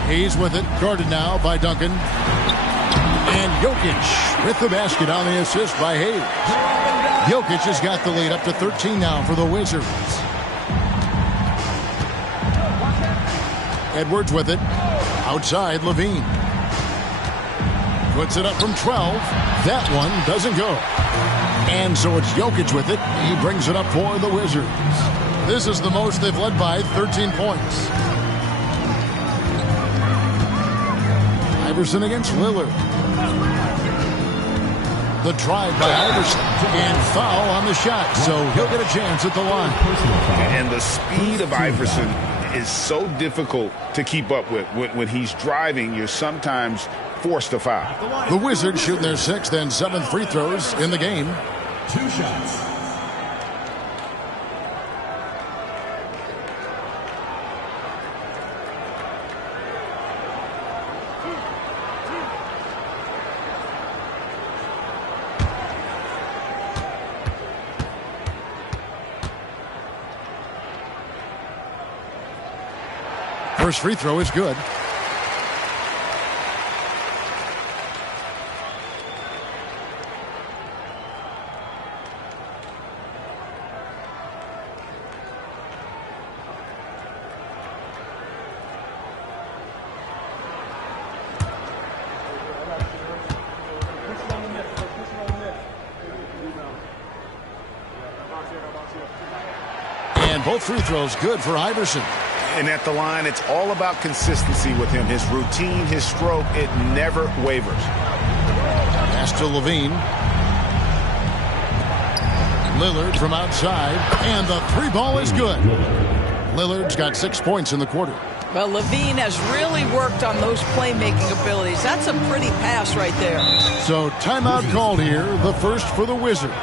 He's with it, guarded now by Duncan. And Jokic with the basket on the assist by Hayes. Jokic has got the lead up to 13 now for the Wizards. Edwards with it. Outside, Levine. Puts it up from 12. That one doesn't go. And so it's Jokic with it. He brings it up for the Wizards. This is the most they've led by, 13 points. Iverson against Lillard. The drive by Iverson. And foul on the shot. So he'll get a chance at the line. And the speed of Iverson is so difficult to keep up with. When he's driving, you're sometimes forced to foul. The Wizards shooting their 6th and 7th free throws in the game. 2 shots. First free throw is good. And both free throws good for Iverson. And at the line, it's all about consistency with him. His routine, his stroke, it never wavers. Pass to Levine. Lillard from outside. And the 3 ball is good. Lillard's got 6 points in the quarter. Well, Levine has really worked on those playmaking abilities. That's a pretty pass right there. So timeout called here, the first for the Wizards.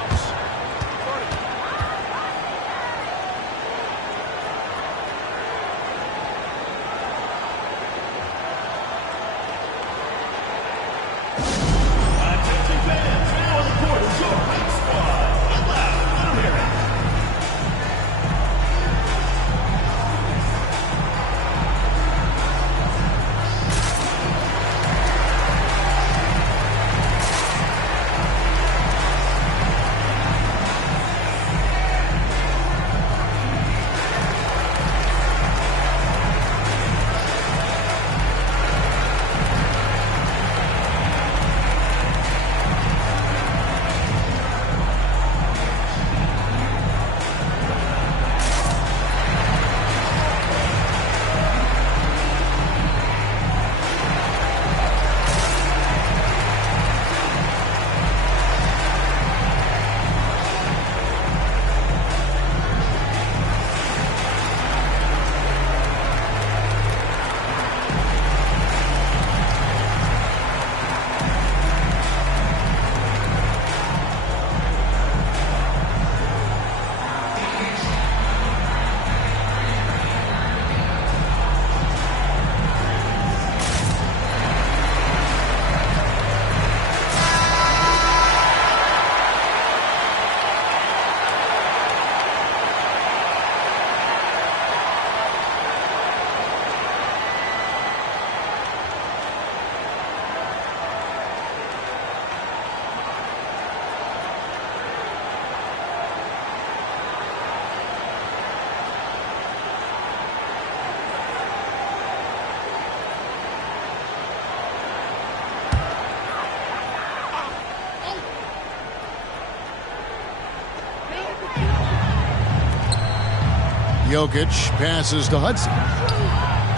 Jokic passes to Hudson.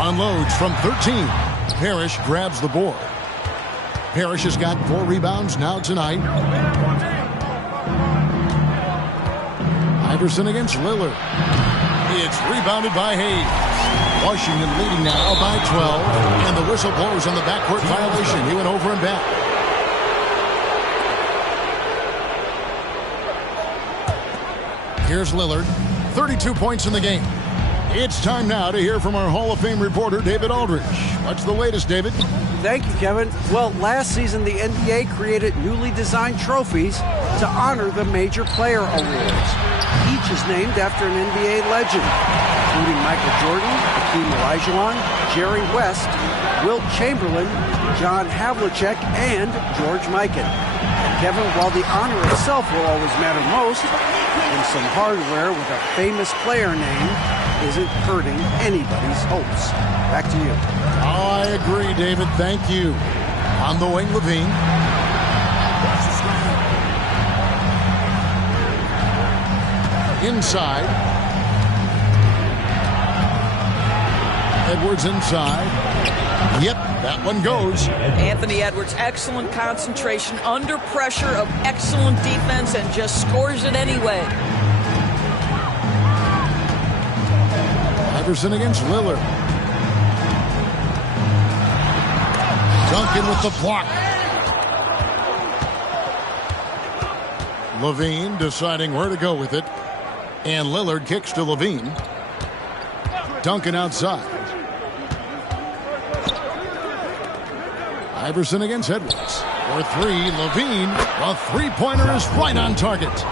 Unloads from 13. Parrish grabs the board. Parrish has got 4 rebounds now tonight. Iverson against Lillard. It's rebounded by Hayes. Washington leading now by 12. And the whistle blows on the backcourt violation. He went over and back. Here's Lillard. 32 points in the game. It's time now to hear from our Hall of Fame reporter, David Aldridge. What's the latest, David? Thank you, Kevin. Well, last season, the NBA created newly designed trophies to honor the major player awards. Each is named after an NBA legend, including Michael Jordan, Hakeem Olajuwon, Jerry West, Wilt Chamberlain, John Havlicek, and George Mikan. And Kevin, while the honor itself will always matter most, and some hardware with a famous player name isn't hurting anybody's hopes. Back to you. Oh, I agree, David. Thank you. On the wing, Levine. Inside. Edwards inside. Yep, that one goes. Anthony Edwards, excellent concentration, under pressure of excellent defense, and just scores it anyway. Iverson against Lillard. Duncan with the block. Levine deciding where to go with it. And Lillard kicks to Levine. Duncan outside. Iverson against Edwards. For 3, Levine. A three-pointer is right on target.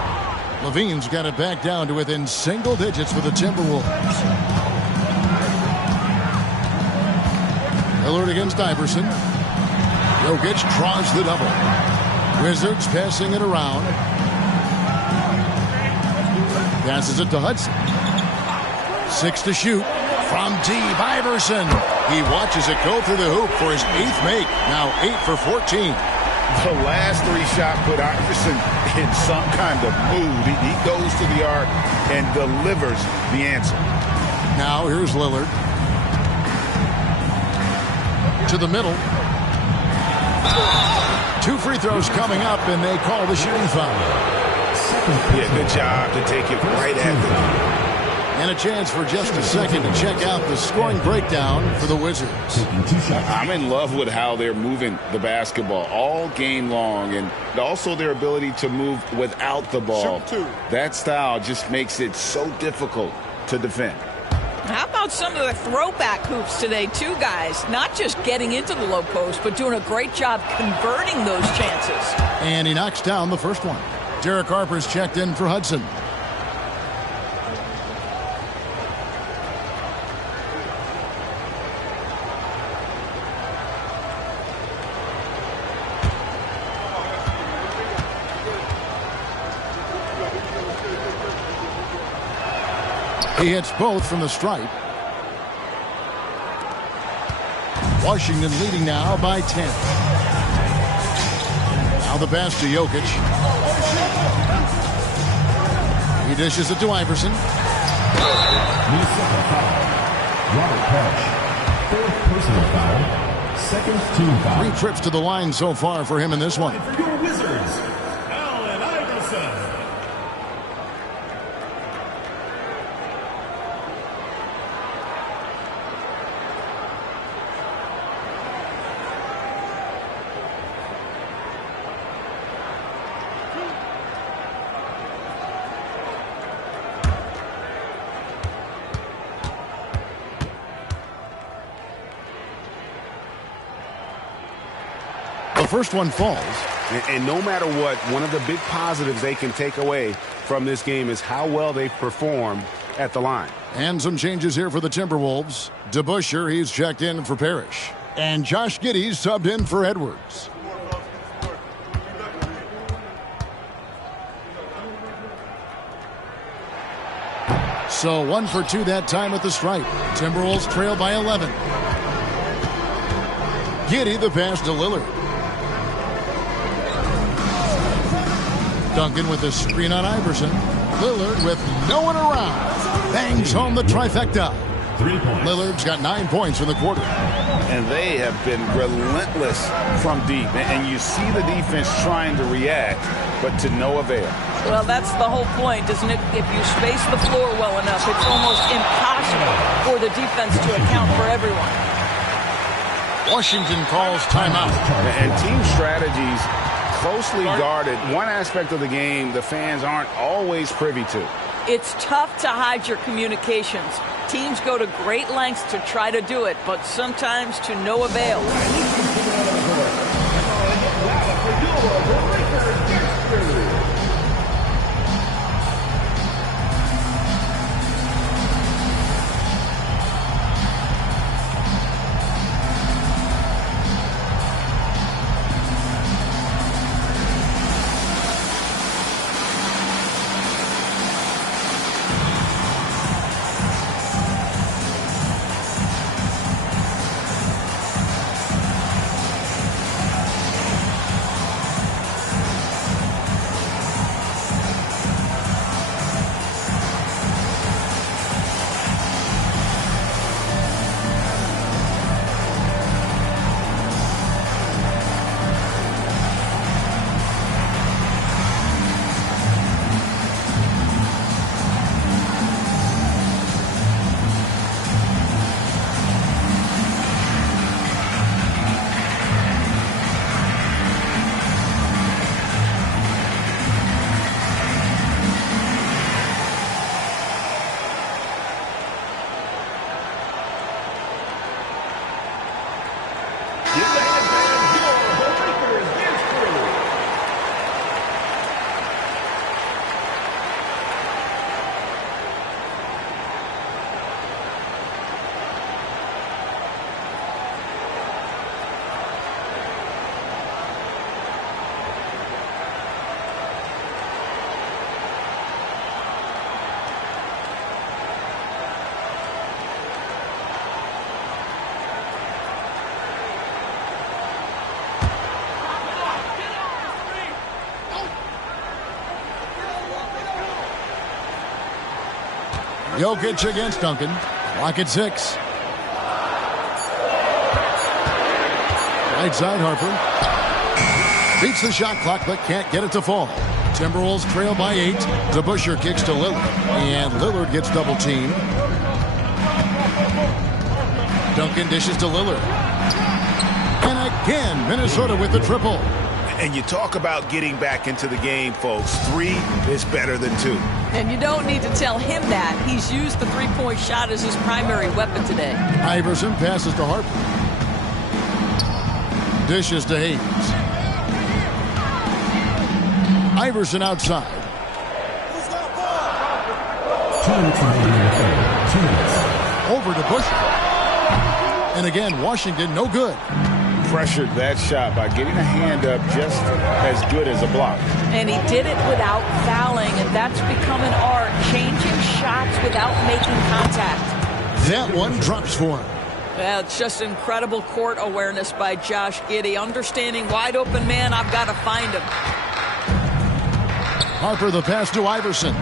Levine's got it back down to within single digits for the Timberwolves. Lillard against Iverson. Jokic draws the double. Wizards passing it around. Passes it to Hudson. 6 to shoot. From deep, Iverson. He watches it go through the hoop for his 8th make. Now 8 for 14. The last 3 shots put Iverson in some kind of mood. He goes to the arc and delivers the answer. Now here's Lillard. To the middle. 2 free throws coming up, and they call the shooting foul. Yeah, good job to take it right at them. And a chance for just a second to check out the scoring breakdown for the Wizards. I'm in love with how they're moving the basketball all game long, and also their ability to move without the ball. That style just makes it so difficult to defend. How about some of the throwback hoops today, too, guys? Not just getting into the low post, but doing a great job converting those chances. And he knocks down the first one. Derek Harper's checked in for Hudson. He hits both from the stripe. Washington leading now by 10. Now the pass to Jokic. He dishes it to Iverson. Robert Parrish, fourth personal foul, second team foul. 3 trips to the line so far for him in this one. For your Wizards, Allen Iverson. The first one falls. And no matter what, one of the big positives they can take away from this game is how well they perform at the line. And some changes here for the Timberwolves. DeBusschere, he's checked in for Parrish. And Josh Giddey's subbed in for Edwards. So 1 for 2 that time at the stripe. Timberwolves trail by 11. Giddey the pass to Lillard. Duncan with a screen on Iverson. Lillard with no one around. Bangs home the trifecta. 3 points. Lillard's got 9 points in the quarter. And they have been relentless from deep. And you see the defense trying to react, but to no avail. Well, that's the whole point, isn't it? If you space the floor well enough, it's almost impossible for the defense to account for everyone. Washington calls timeout. And team strategies closely guarded. One aspect of the game the fans aren't always privy to. It's tough to hide your communications. Teams go to great lengths to try to do it, but sometimes to no avail. Jokic against Duncan. Clock at 6. Right side Harper. Beats the shot clock but can't get it to fall. Timberwolves trail by 8. DeBusschere kicks to Lillard, and Lillard gets double teamed. Duncan dishes to Lillard. And again, Minnesota with the triple. And you talk about getting back into the game, folks. 3 is better than 2. And you don't need to tell him that. He's used the three-point shot as his primary weapon today. Iverson passes to Harper. Dishes to Hayes. Iverson outside. Over to Bush. And again, Washington no good. Pressured that shot by getting a hand up just as good as a block. And he did it without fouling, and that's become an art, changing shots without making contact. That one drops for him. Yeah, it's just incredible court awareness by Josh Giddey. Understanding wide open man, I've got to find him. Harper the pass to Iverson.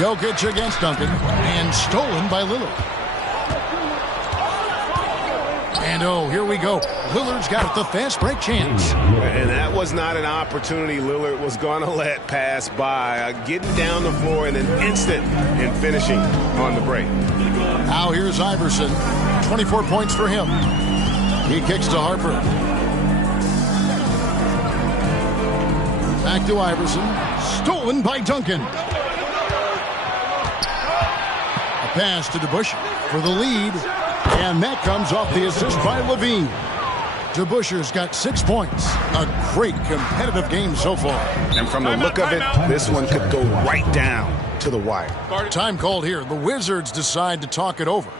Jokic against Duncan, and stolen by Lillard. And oh, here we go. Lillard's got the fast break chance. And that was not an opportunity Lillard was going to let pass by. Getting down the floor in an instant and finishing on the break. Now here's Iverson. 24 points for him. He kicks to Harper. Back to Iverson. Stolen by Duncan. A pass to DeBusschere for the lead. And that comes off the assist by Levine. DeBusschere's got 6 points. A great competitive game so far. And from the look of it, this one could go right down to the wire. Time called here. The Wizards decide to talk it over.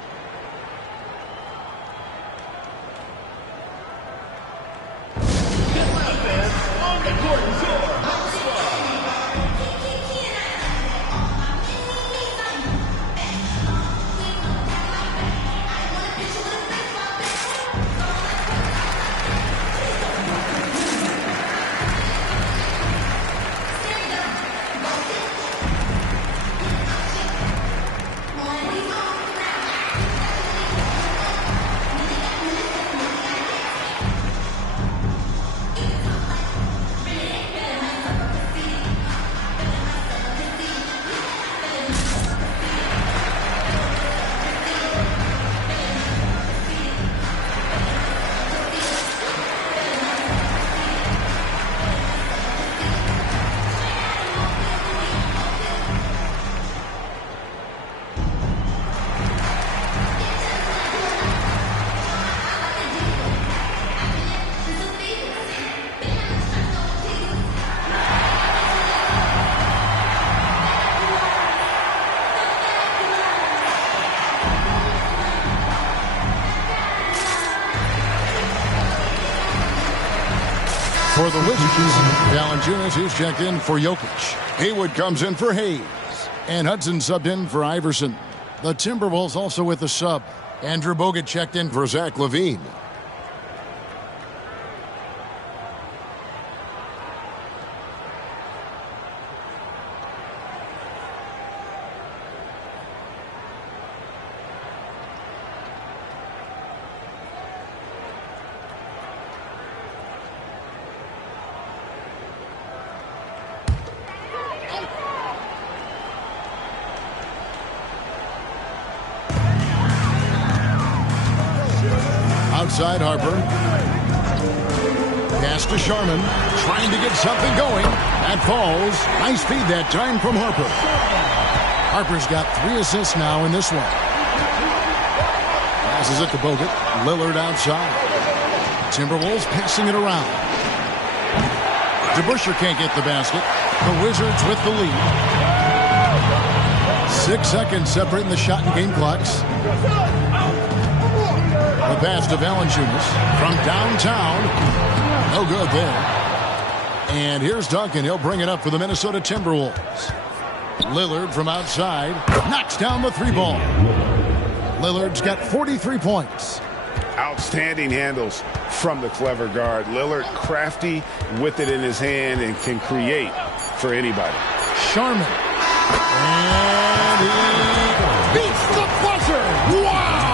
For the Wizards, Valanciunas is checked in for Jokic. Haywood comes in for Hayes. And Hudson subbed in for Iverson. The Timberwolves also with a sub. Andrew Bogut checked in for Zach LaVine. Outside Harper. Pass to Sharman. Trying to get something going. That falls. Nice feed that time from Harper. Harper's got 3 assists now in this one. Passes it to Bogut. Lillard outside. Timberwolves passing it around. DeBusschere can't get the basket. The Wizards with the lead. 6 seconds separating the shot and game clocks. The pass to Valanciunas from downtown. No good there. And here's Duncan. He'll bring it up for the Minnesota Timberwolves. Lillard from outside knocks down the 3-ball. Lillard's got 43 points. Outstanding handles from the clever guard. Lillard crafty with it in his hand and can create for anybody. Sharman. And he beats the buzzer. Wow!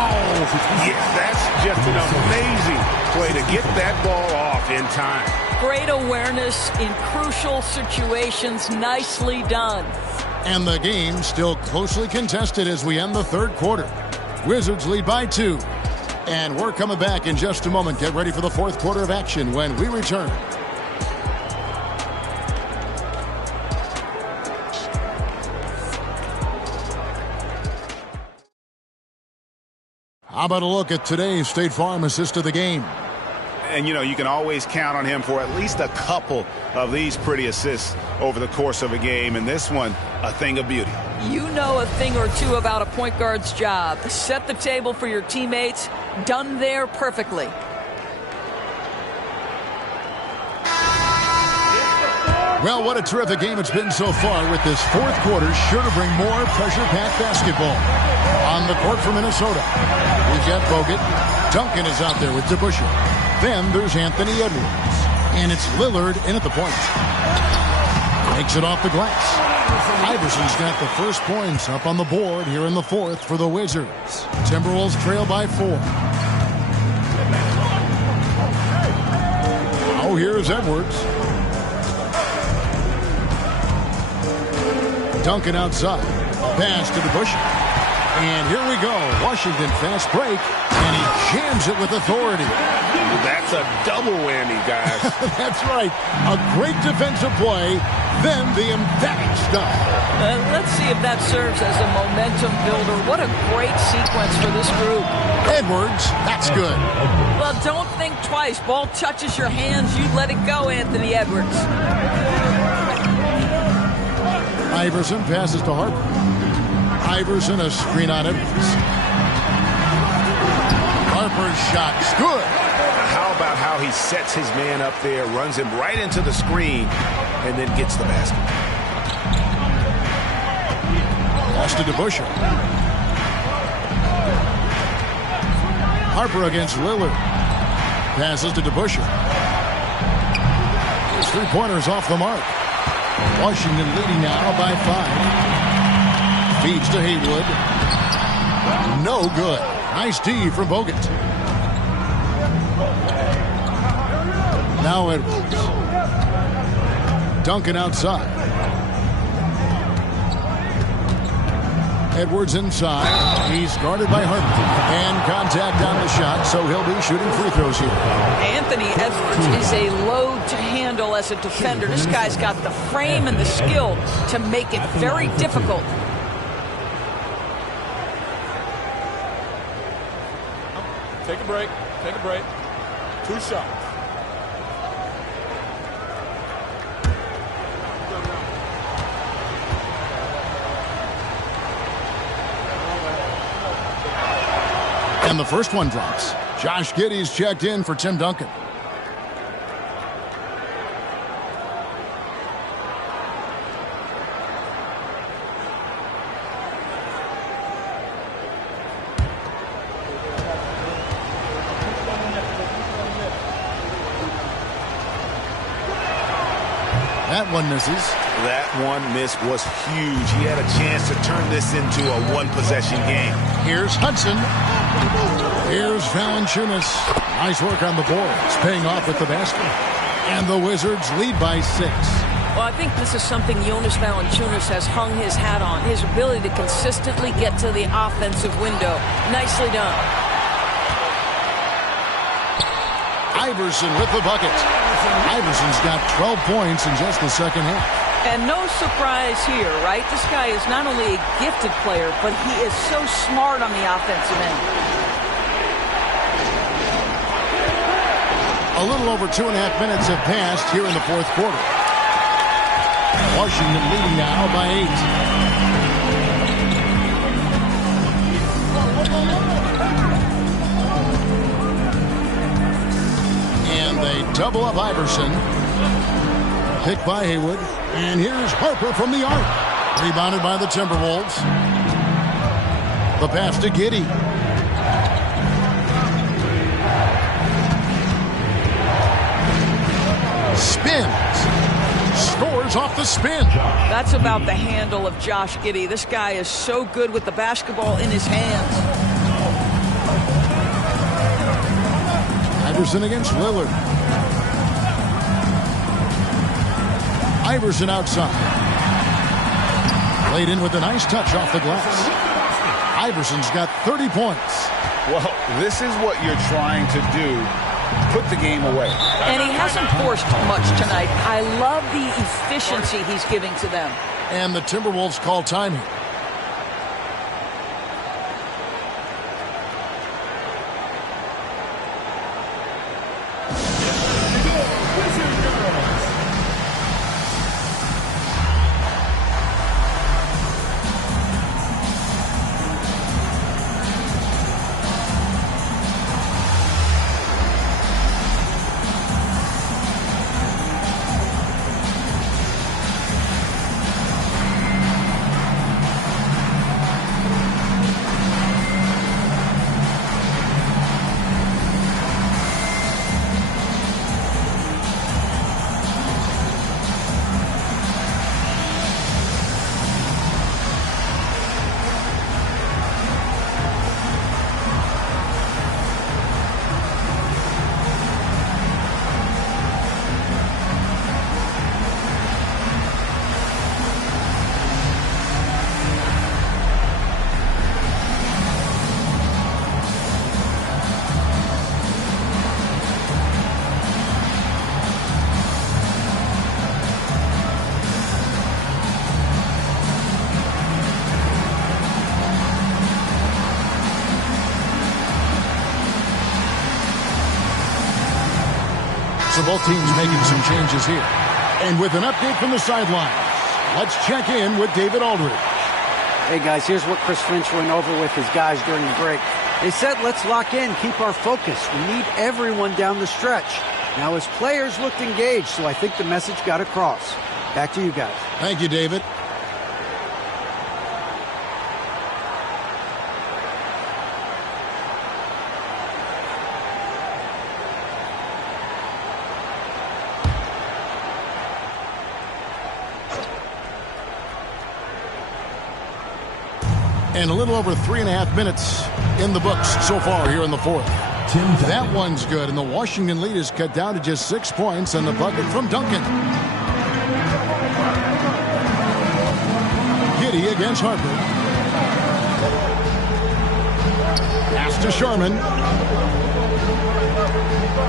Yeah, that's just an amazing play to get that ball off in time. Great awareness in crucial situations. Nicely done. And the game still closely contested as we end the third quarter. Wizards lead by 2. And we're coming back in just a moment. Get ready for the fourth quarter of action when we return. How about a look at today's State Farm assist of the game? And, you can always count on him for at least a couple of these pretty assists over the course of a game. And this one, a thing of beauty. You know a thing or two about a point guard's job. Set the table for your teammates. Done there perfectly. Well, what a terrific game it's been so far, with this fourth quarter sure to bring more pressure-packed basketball. On the court for Minnesota, we've got Bogut. Duncan is out there with DeBusschere. Then there's Anthony Edwards. And it's Lillard in at the point. Takes it off the glass. Iverson's got the first points up on the board here in the fourth for the Wizards. Timberwolves trail by 4. Now here's Edwards. Duncan outside. Pass to DeBusschere. And here we go. Washington fast break. And he jams it with authority. That's a double whammy, guys. That's right. A great defensive play, then the emphatic stuff. Let's see if that serves as a momentum builder. What a great sequence for this group. Edwards, that's good. Well, don't think twice. Ball touches your hands, you let it go, Anthony Edwards. Iverson passes to Harper. Iverson, a screen on Edwards. Harper's shot's good. How about how he sets his man up there, runs him right into the screen, and then gets the basket. Pass to DeBusschere. Harper against Lillard. Passes to DeBusschere. His three-pointers off the mark. Washington leading now by 5. Feeds to Haywood. No good. Nice D from Bogut. Now Edwards. Duncan outside. Edwards inside. He's guarded by Harper. And contact on the shot, so he'll be shooting free throws here. Anthony Edwards is a load to handle as a defender. This guy's got the frame and the skill to make it very difficult. Take a break. Take a break. 2 shots. And the first one drops. Josh Giddey's checked in for Tim Duncan. That one misses. That one miss was huge. He had a chance to turn this into a one-possession game. Here's Hudson. Here's Valanciunas. Nice work on the board. It's paying off with the basket. And the Wizards lead by 6. Well, I think this is something Jonas Valanciunas has hung his hat on. His ability to consistently get to the offensive window. Nicely done. Iverson with the bucket. Iverson's got 12 points in just the second half. And no surprise here, right? This guy is not only a gifted player, but he is so smart on the offensive end. A little over 2.5 minutes have passed here in the fourth quarter. Washington leading now by 8. And they double up Iverson. Picked by Haywood. And here's Harper from the arc. Rebounded by the Timberwolves. The pass to Giddey. Spins. Scores off the spin. That's about the handle of Josh Giddey. This guy is so good with the basketball in his hands. Iverson against Lillard. Iverson outside. Played in with a nice touch off the glass. Iverson's got 30 points. Well, this is what you're trying to do. Put the game away. And he hasn't forced much tonight. I love the efficiency he's giving to them. And the Timberwolves call time here. So both teams making some changes here. And with an update from the sidelines, let's check in with David Aldridge. Hey, guys, here's what Chris Finch went over with his guys during the break. They said, let's lock in, keep our focus. We need everyone down the stretch. Now, his players looked engaged, so I think the message got across. Back to you guys. Thank you, David. And a little over 3.5 minutes in the books so far here in the fourth. That one's good, and the Washington lead is cut down to just 6 points, and the bucket from Duncan. Giddey against Harper. Pass to Sharman.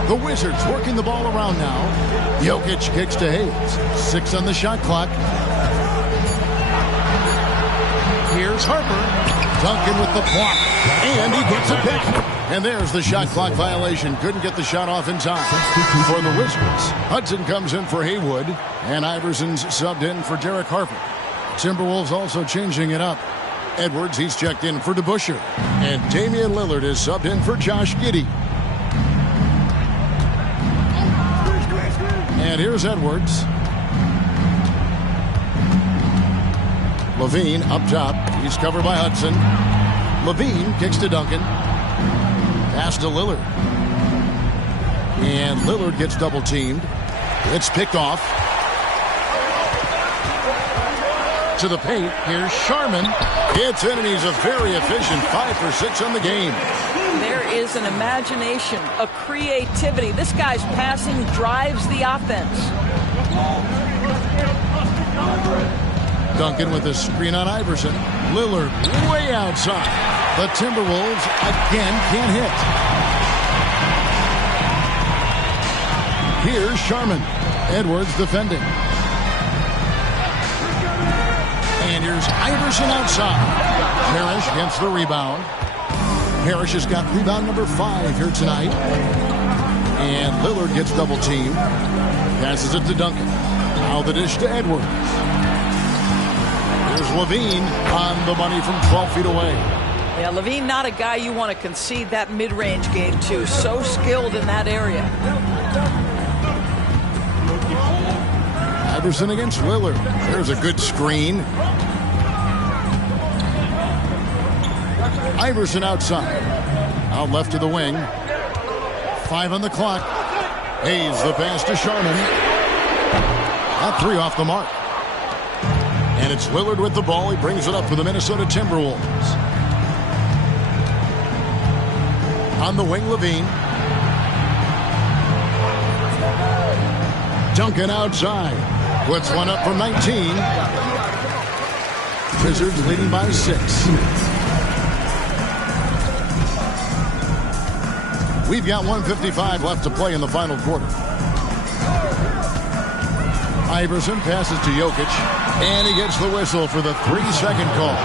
The Wizards working the ball around now. Jokic kicks to Hayes. 6 on the shot clock. Here's Harper. Duncan with the block. And he gets a pick. And there's the shot clock violation. Couldn't get the shot off in time for the Wizards. Hudson comes in for Haywood. And Iverson's subbed in for Derek Harper. Timberwolves also changing it up. Edwards, he's checked in for DeBusschere. And Damian Lillard is subbed in for Josh Giddey. And here's Edwards. Levine up top. He's covered by Hudson. Levine kicks to Duncan. Pass to Lillard. And Lillard gets double teamed. It's picked off. To the paint. Here's Sharman. Gets in, and he's a very efficient 5 for 6 on the game. There is an imagination, a creativity. This guy's passing drives the offense. Duncan with a screen on Iverson. Lillard way outside. The Timberwolves again can't hit. Here's Sharman. Edwards defending. And here's Iverson outside. Parrish gets the rebound. Parrish has got rebound number 5 here tonight. And Lillard gets double teamed. Passes it to Duncan. Now the dish to Edwards. Here's Levine on the money from 12 feet away. Yeah, Levine not a guy you want to concede that mid-range game to. So skilled in that area. Iverson against Lillard. There's a good screen. Iverson outside. Out left to the wing. 5 on the clock. Hayes the pass to Sharman. That 3 off the mark. And it's Lillard with the ball. He brings it up for the Minnesota Timberwolves. On the wing, Levine. Duncan outside. Puts one up from 19. Wizards leading by 6. We've got 1:55 left to play in the final quarter. Iverson passes to Jokic, and he gets the whistle for the 3-second call.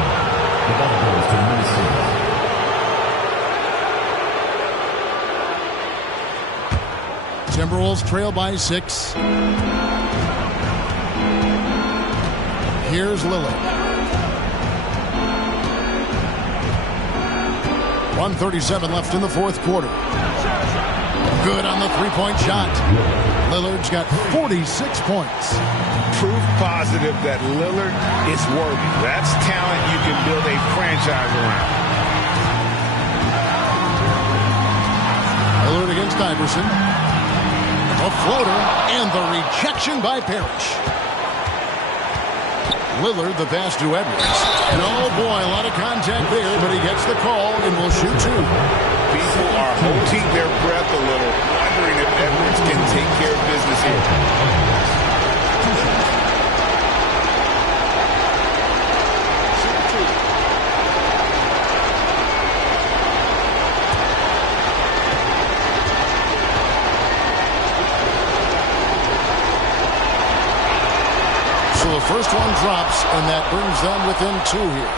Timberwolves trail by 6. Here's Lillard. 1:37 left in the fourth quarter. Good on the three-point shot. Lillard's got 46 points. Proof positive that Lillard is worthy. That's talent you can build a franchise around. Lillard against Iverson. A floater, and the rejection by Parrish. Lillard, the pass to Edwards. And oh boy, a lot of contact there, but he gets the call and will shoot 2. People are holding their breath a little, wondering if Edwards can take care of business here. So the first one drops, and that brings them within 2 here.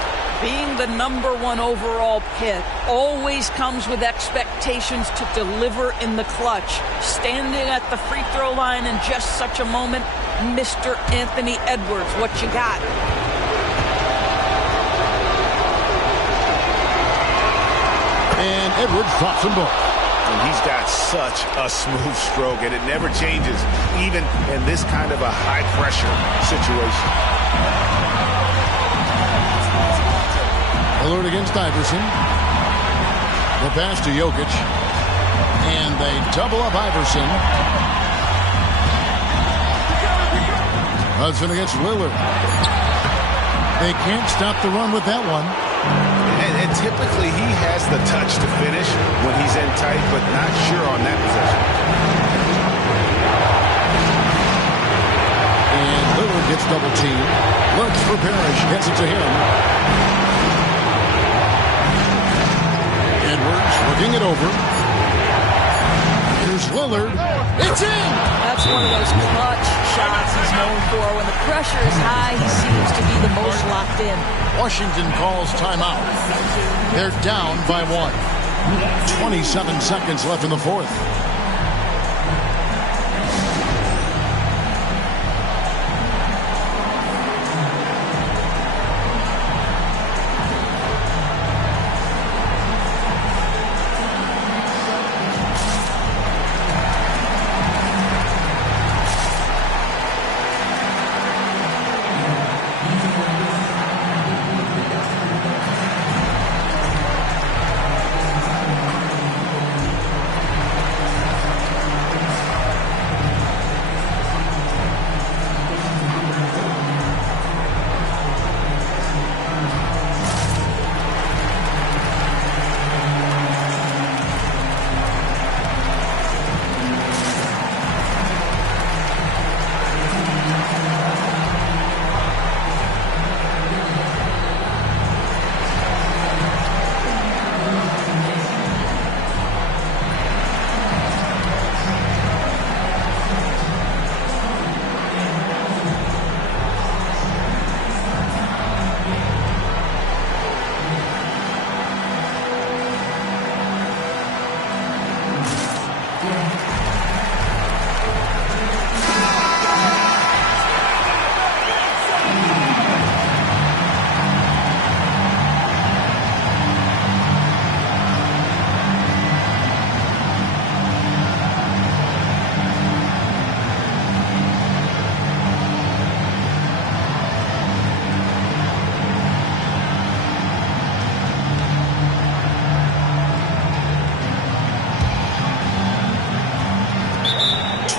Being the #1 overall pick always comes with expectations to deliver in the clutch. Standing at the free throw line in just such a moment, Mr. Anthony Edwards, what you got? And Edwards drops them both. And he's got such a smooth stroke, and it never changes, even in this kind of a high-pressure situation. Lillard against Iverson. The pass to Jokic. And they double up Iverson. Hudson against Lillard. They can't stop the run with that one. And typically he has the touch to finish when he's in tight, but not sure on that possession. And Lillard gets double teamed. Looks for Parrish. Gets it to him. Edwards working it over. Here's Lillard. It's in! That's one of those clutch shots he's known for. When the pressure is high, he seems to be the most locked in. Washington calls timeout. They're down by 1. 27 seconds left in the fourth.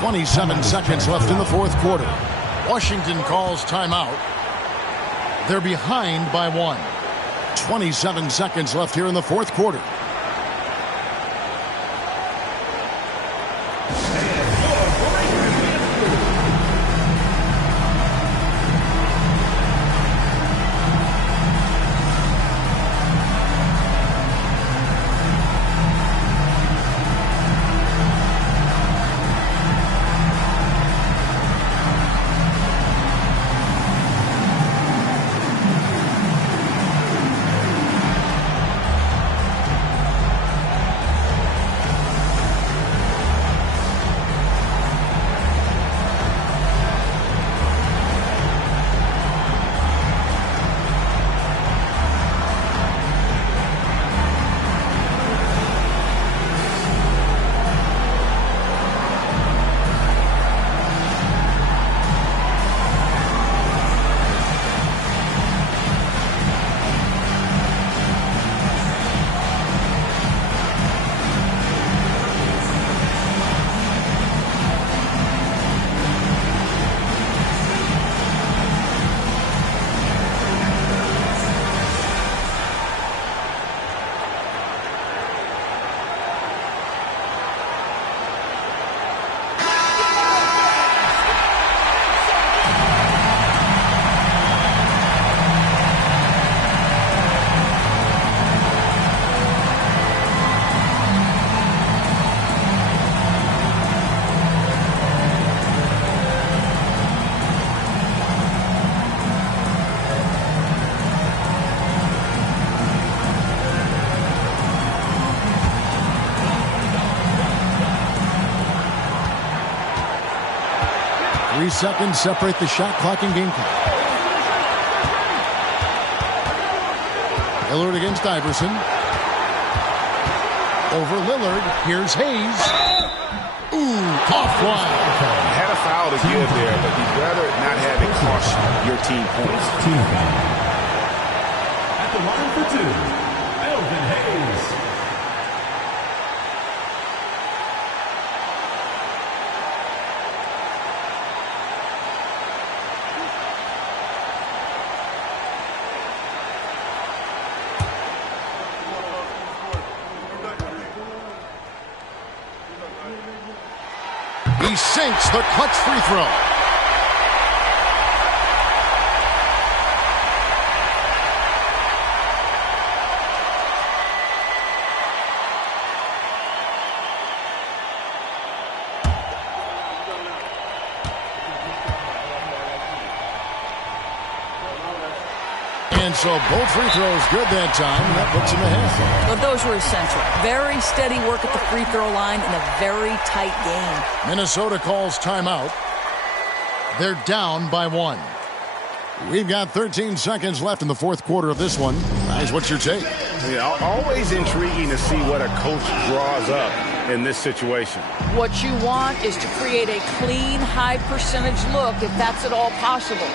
.27 seconds left in the fourth quarter. Washington calls timeout. They're behind by 1. 27 seconds left here in the fourth quarter. 3 seconds separate the shot clock and game clock. Lillard against Iverson. Over Lillard. Here's Hayes. Ooh, offline. Had a foul to give there, but you'd rather not have it cost your team points. At the line for two, Elvin Hayes. He sinks the clutch free throw. And so both free throws good that time. That puts him ahead. But those were essential. Very steady work at the free throw line in a very tight game. Minnesota calls timeout. They're down by 1. We've got 13 seconds left in the fourth quarter of this one. Guys, what's your take? Yeah, always intriguing to see what a coach draws up in this situation. What you want is to create a clean, high percentage look if that's at all possible.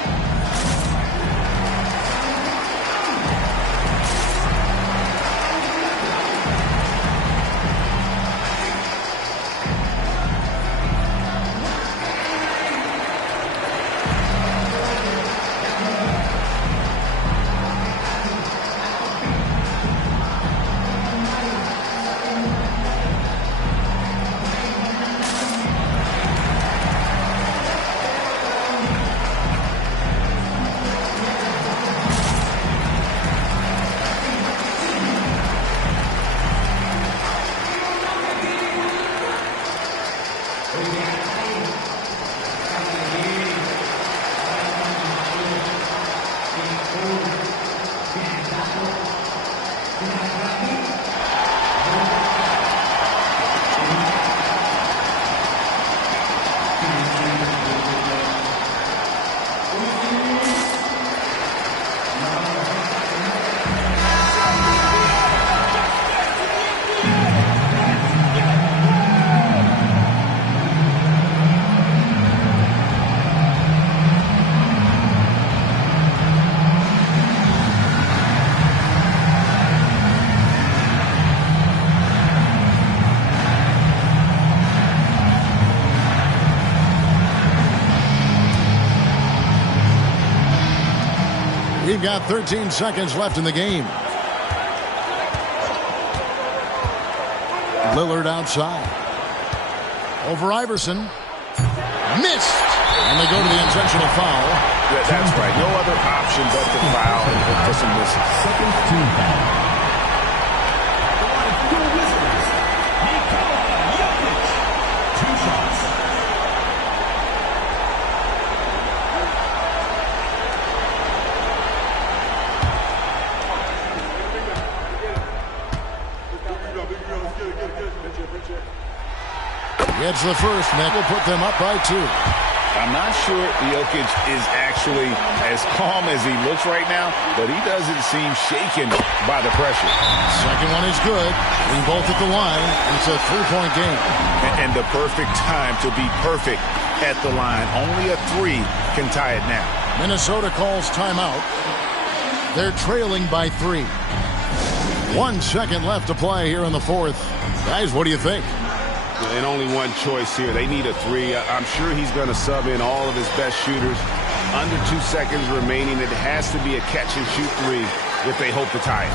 We've got 13 seconds left in the game. Lillard outside. Over Iverson. Missed. And they go to the intentional foul. Yeah, that's right. No other option but to foul and look for some misses. Second team foul. Gets the first, and that will put them up by 2. I'm not sure Jokic is actually as calm as he looks right now, but he doesn't seem shaken by the pressure. Second one is good. Being both at the line. It's a 3-point game. And the perfect time to be perfect at the line. Only a 3 can tie it now. Minnesota calls timeout. They're trailing by 3. 1 second left to play here in the fourth. Guys, what do you think? And only one choice here. They need a 3. I'm sure he's going to sub in all of his best shooters. Under 2 seconds remaining. It has to be a catch-and-shoot 3 if they hope to tie it.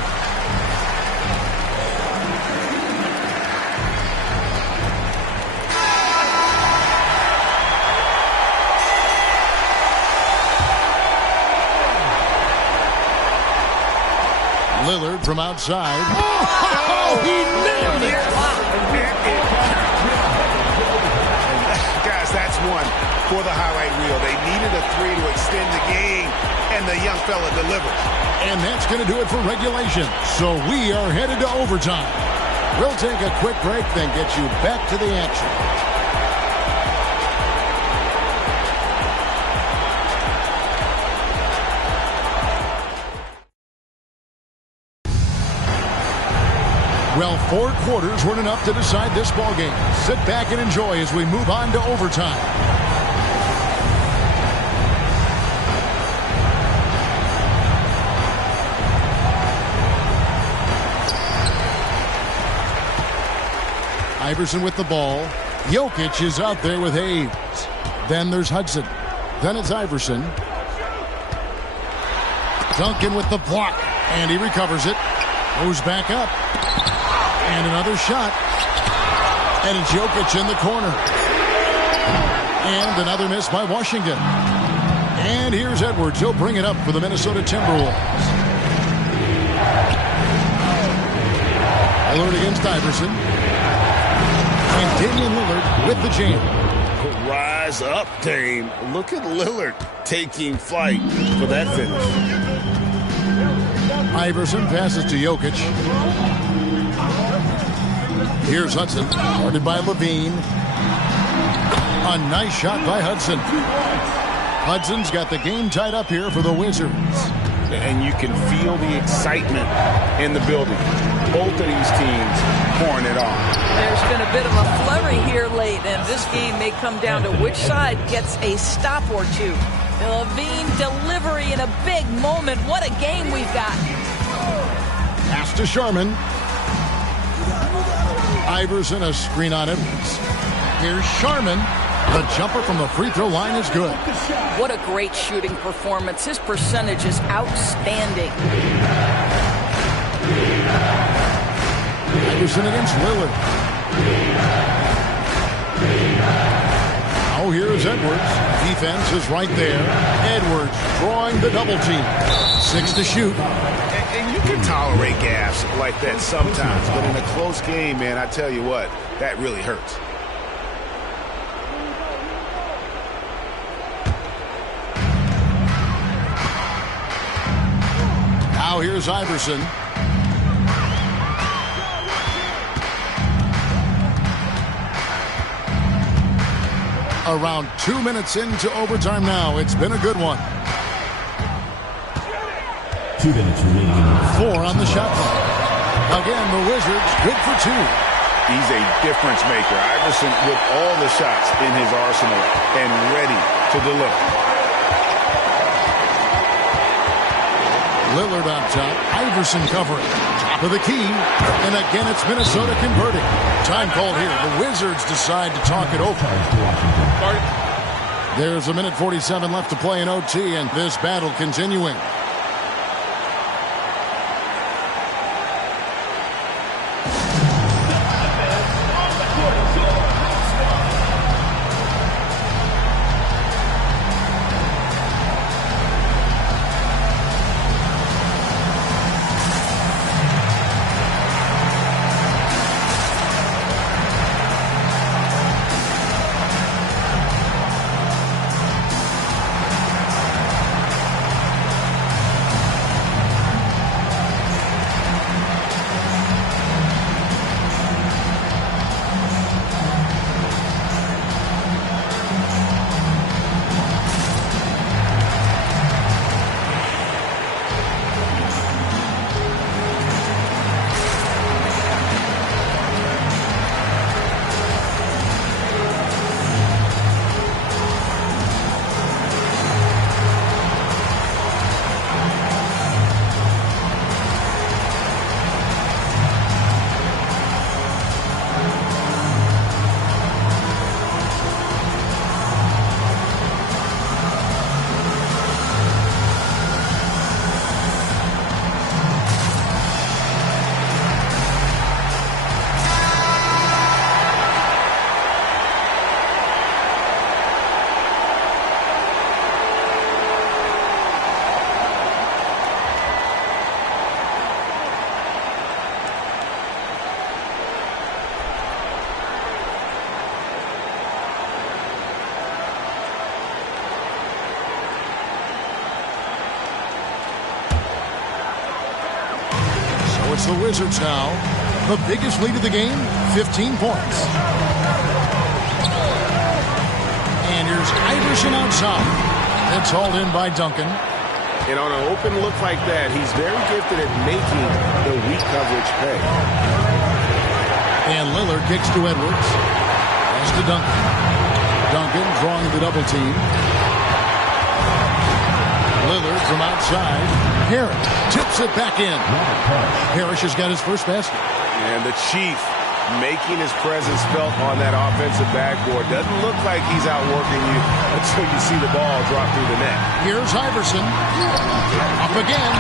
Lillard from outside. Oh, he nailed it! Guys, that's one for the highlight reel. They needed a 3 to extend the game, and the young fella delivered. And that's going to do it for regulation. So we are headed to overtime. We'll take a quick break, then get you back to the action. Well, 4 quarters weren't enough to decide this ball game. Sit back and enjoy as we move on to overtime. Iverson with the ball. Jokic is out there with Hayes. Then there's Hudson. Then it's Iverson. Duncan with the block. And he recovers it. Goes back up. And another shot. And it's Jokic in the corner. And another miss by Washington. And here's Edwards. He'll bring it up for the Minnesota Timberwolves. Lillard against Iverson. And Damian Lillard with the jam. Rise up, Dame. Look at Lillard taking flight for that finish. Iverson passes to Jokic. Here's Hudson, guarded by Levine. A nice shot by Hudson. Hudson's got the game tied up here for the Wizards. And you can feel the excitement in the building. Both of these teams pouring it on. There's been a bit of a flurry here late, and this game may come down to which side gets a stop or two. The Levine delivery in a big moment. What a game we've got. Pass to Sharman. Iverson, a screen on Edwards. Here's Sharman. The jumper from the free throw line is good. What a great shooting performance. His percentage is outstanding. Iverson against Lillard. Now here's Edwards. Defense is right there. Edwards drawing the double team. 6 to shoot. And you can tolerate gas like that sometimes, but in a close game, man, I tell you what, that really hurts. Now here's Iverson. Around 2 minutes into overtime now. It's been a good one. 2 minutes remaining. 4 on the shot clock. Again, the Wizards good for 2. He's a difference maker. Iverson with all the shots in his arsenal and ready to deliver. Lillard on top. Iverson covering. Top of the key. And again, it's Minnesota converting. Time called here. The Wizards decide to talk it over. There's 1:47 left to play in OT, and this battle continuing. It's the Wizards now. The biggest lead of the game, 15 points. And here's Iverson outside. It's hauled in by Duncan. And on an open look like that, he's very gifted at making the weak coverage pay. And Lillard kicks to Edwards. Pass to Duncan. Duncan drawing the double team. Lillard from outside. Parrish tips it back in. Parrish has got his first basket. And the Chief making his presence felt on that offensive backboard. Doesn't look like he's outworking you until you see the ball drop through the net. Here's Iverson. Up again.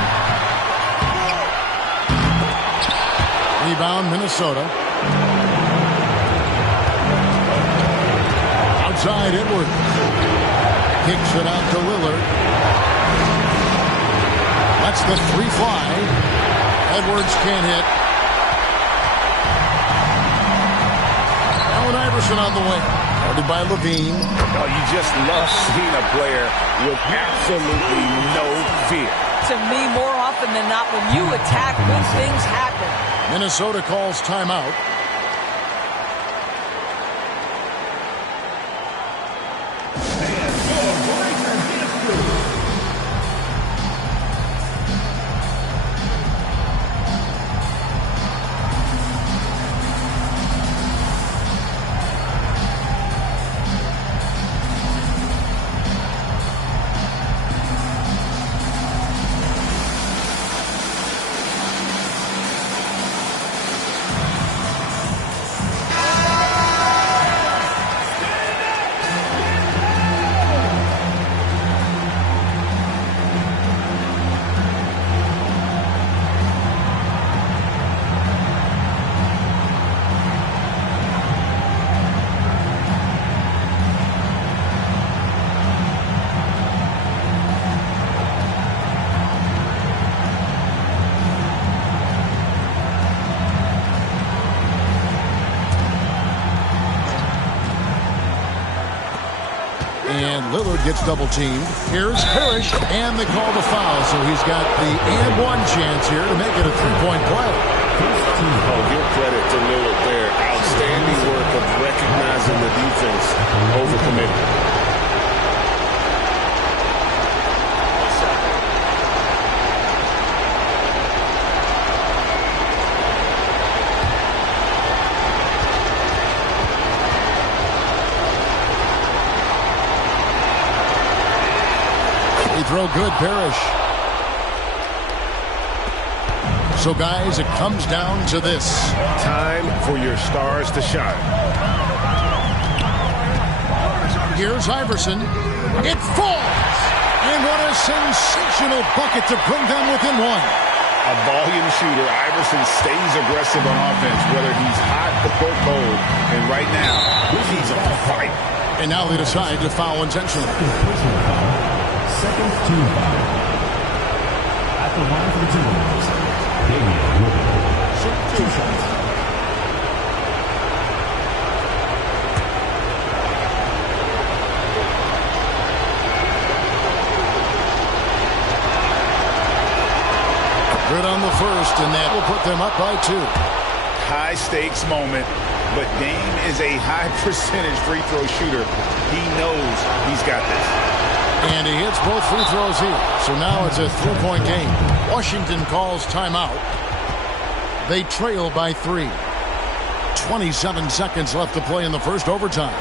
Rebound, Minnesota. Outside, Edwards. Kicks it out to Lillard. That's the free fly. Edwards can't hit. Allen Iverson on the wing. Guarded by Levine. Oh, you just love seeing a player with absolutely no fear. To me, more often than not, when you attack, good things happen. Minnesota calls timeout. And Lillard gets double teamed. Here's Parrish, and they call the foul. So he's got the and one chance here to make it a three-point play. Oh, give credit to Lillard there. Outstanding work of recognizing the defense overcommitting. Throw good, Parrish. So, guys, it comes down to this. Time for your stars to shine. Here's Iverson. It falls! And what a sensational bucket to bring them within one. A volume shooter, Iverson stays aggressive on offense, whether he's hot or cold. And right now, he's on fire. And now they decide to foul intentionally. Second team foul. At the line for the Timberwolves, Damian Lillard. Shoot 2 shots. Good on the first, and that will put them up by 2. High stakes moment, but Dame is a high percentage free throw shooter. He knows he's got this. And he hits both free throws here. So now it's a 3-point game. Washington calls timeout. They trail by 3. 27 seconds left to play in the first overtime.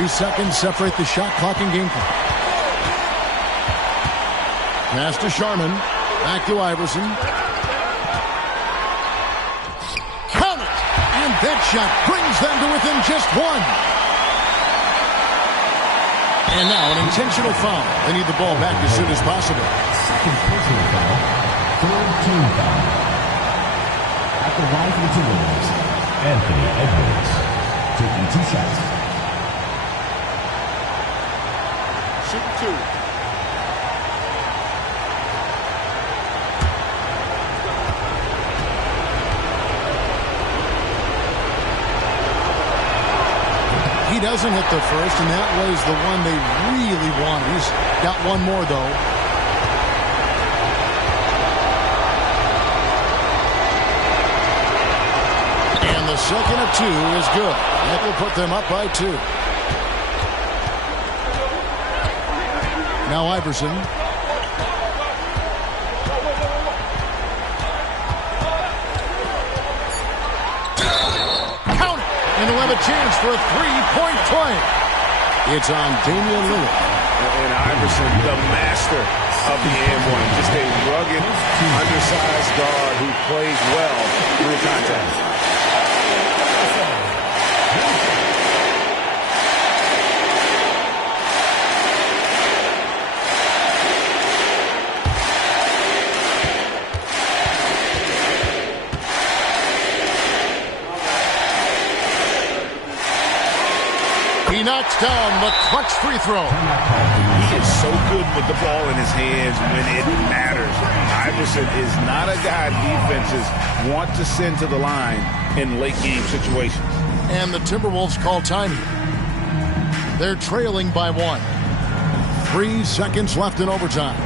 3 seconds separate the shot clock and game clock. Pass to Sharman. Back to Iverson. Count it! And that shot brings them to within just 1. And now an intentional foul. They need the ball back as soon as possible. Second personal foul. Third team foul. At the line for the Timberwolves, Anthony Edwards taking 2 shots. Shoot 2. He doesn't hit the first, and that was the one they really wanted. He's got one more, though. And the second of 2 is good. That will put them up by 2. Now Iverson. Count it! And they'll have a chance for a 3-point play. It's on Damian Lillard. And Iverson, the master of the and-one. Just a rugged, undersized guard who plays well through contact. He knocks down the clutch free throw. He is so good with the ball in his hands when it matters. Iverson is not a guy defenses want to send to the line in late game situations. And the Timberwolves call time here. They're trailing by 1. 3 seconds left in overtime.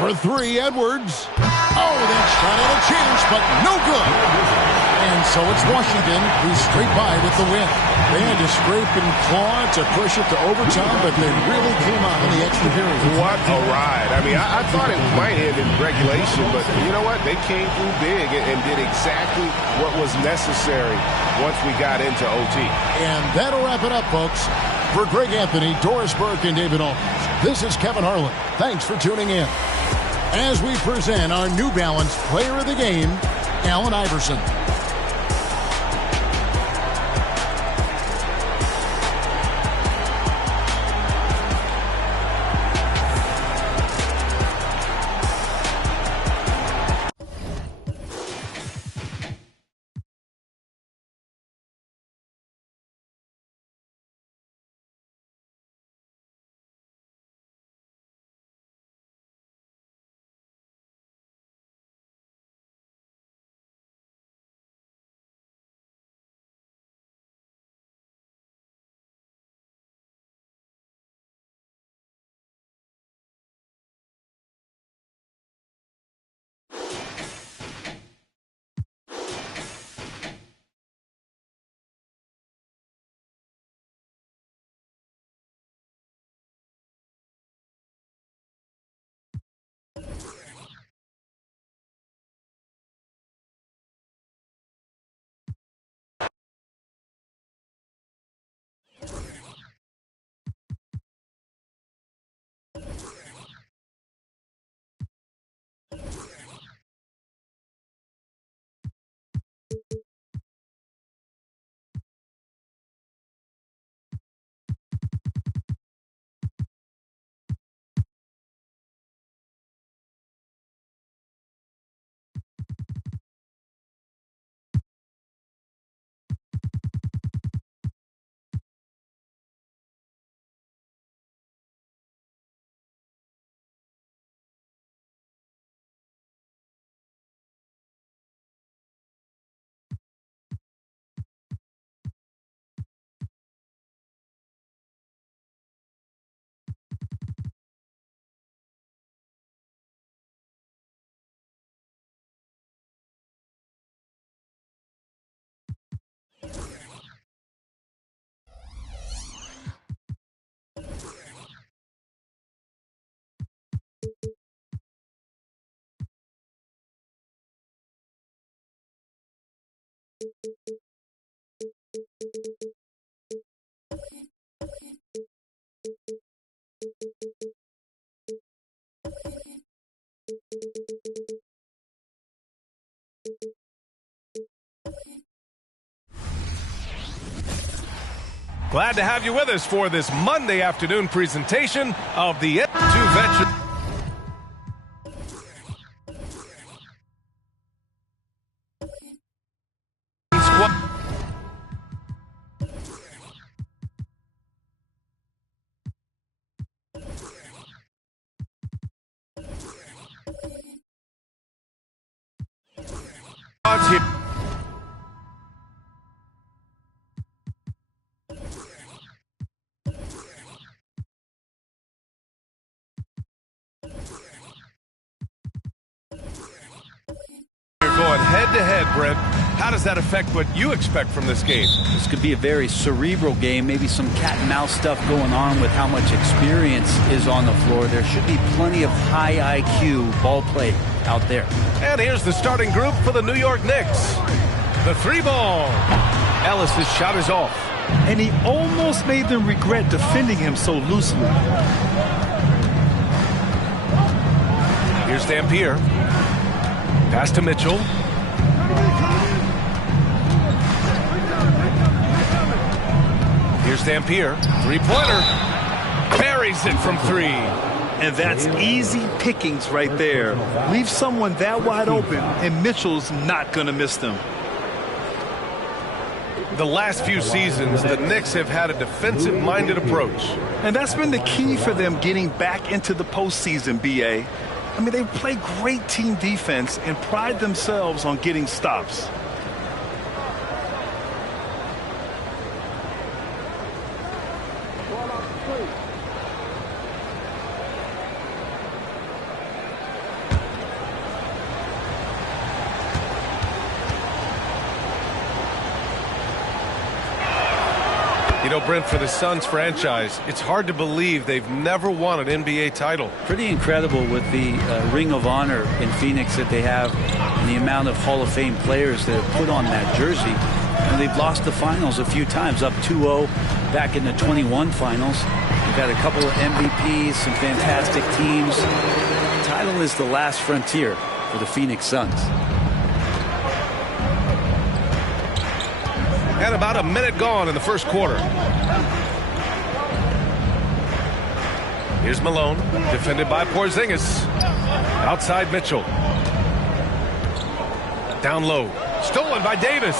For 3, Edwards. Oh, that shot had a chance, but no good. And so it's Washington who's straight by with the win. They had to scrape and claw to push it to overtime, but they really came out in the extra period. What a ride. I mean, I thought it might end in regulation, but you know what? They came through big and did exactly what was necessary once we got into OT. And that'll wrap it up, folks. For Greg Anthony, Doris Burke, and David Owens, this is Kevin Harlan. Thanks for tuning in. As we present our New Balance Player of the Game, Allen Iverson. Glad to have you with us for this Monday afternoon presentation of the Two Veterans. You're going head-to-head, Brent. How does that affect what you expect from this game? This could be a very cerebral game, maybe some cat-and-mouse stuff going on with how much experience is on the floor. There should be plenty of high IQ ball play out there. And here's the starting group for the New York Knicks. The 3-ball. Ellis' shot is off. And he almost made them regret defending him so loosely. Here's Dampier. Pass to Mitchell. Here's Dampier. Three-pointer. Buries it from 3. And that's easy pickings right there. Leave someone that wide open, and Mitchell's not going to miss them. The last few seasons, the Knicks have had a defensive-minded approach. And that's been the key for them getting back into the postseason, B.A. I mean, they play great team defense and pride themselves on getting stops. You know, Brent, for the Suns franchise, it's hard to believe they've never won an NBA title. Pretty incredible with the Ring of Honor in Phoenix that they have and the amount of Hall of Fame players that have put on that jersey. And they've lost the finals a few times, up 2-0 back in the 21 finals. They've got a couple of MVPs, some fantastic teams. The title is the last frontier for the Phoenix Suns. And about a minute gone in the first quarter. Here's Malone, defended by Porzingis. Outside Mitchell. Down low. Stolen by Davis.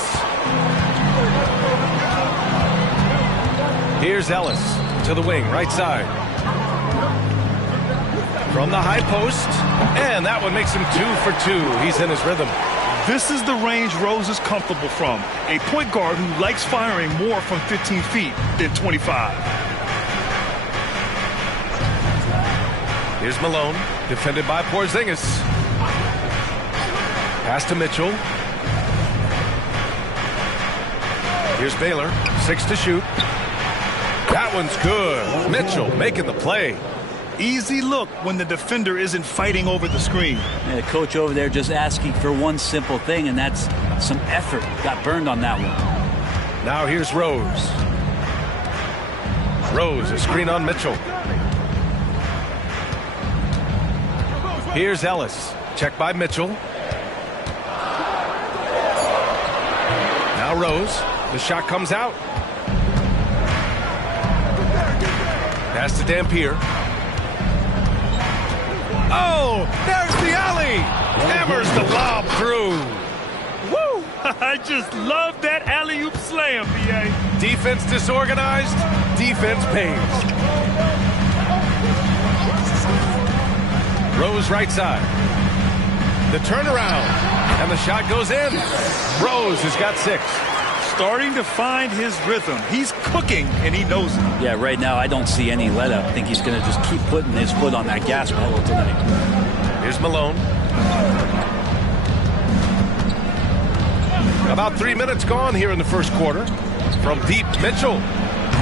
Here's Ellis to the wing, right side. From the high post. And that one makes him 2 for 2. He's in his rhythm. This is the range Rose is comfortable from. A point guard who likes firing more from 15 feet than 25. Here's Malone, defended by Porzingis. Pass to Mitchell. Here's Baylor, 6 to shoot. That one's good. Mitchell making the play. Easy look when the defender isn't fighting over the screen. And the coach over there just asking for one simple thing, and that's some effort. Got burned on that one. Now here's Rose. Rose, a screen on Mitchell. Here's Ellis. Check by Mitchell. Now Rose. The shot comes out. Pass to Dampier. Oh, there's the alley. Hammers the lob through. Woo! I just love that alley-oop slam, B.A. Defense disorganized. Defense pays. Rose right side. The turnaround. And the shot goes in. Rose has got 6. Starting to find his rhythm. He's cooking, and he knows it. Yeah, right now I don't see any let-up. I think he's going to just keep putting his foot on that gas pedal tonight. Here's Malone. About 3 minutes gone here in the first quarter. From deep, Mitchell.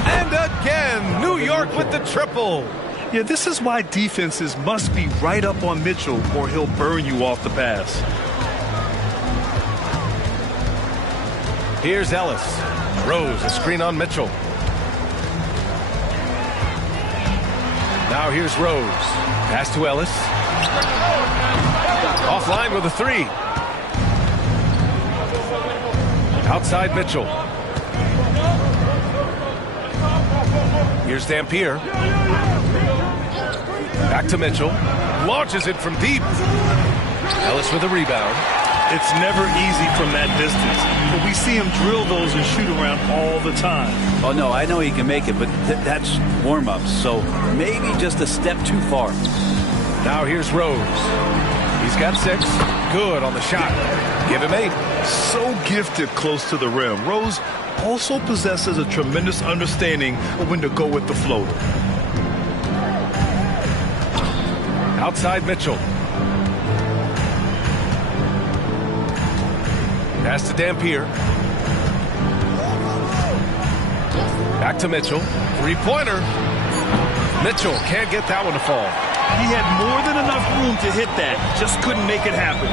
And again, New York with the triple. Yeah, this is why defenses must be right up on Mitchell, or he'll burn you off the pass. Here's Ellis. Rose, a screen on Mitchell. Now here's Rose. Pass to Ellis. Offline with a 3. Outside Mitchell. Here's Dampier. Back to Mitchell. Launches it from deep. Ellis with a rebound. It's never easy from that distance, but we see him drill those and shoot around all the time. Oh, no, I know he can make it, but that's warm-ups, so maybe just a step too far. Now here's Rose. He's got 6. Good on the shot. Give him 8. So gifted close to the rim. Rose also possesses a tremendous understanding of when to go with the floater. Outside Mitchell. Pass to Dampier. Back to Mitchell. 3-pointer. Mitchell can't get that one to fall. He had more than enough room to hit that. Just couldn't make it happen.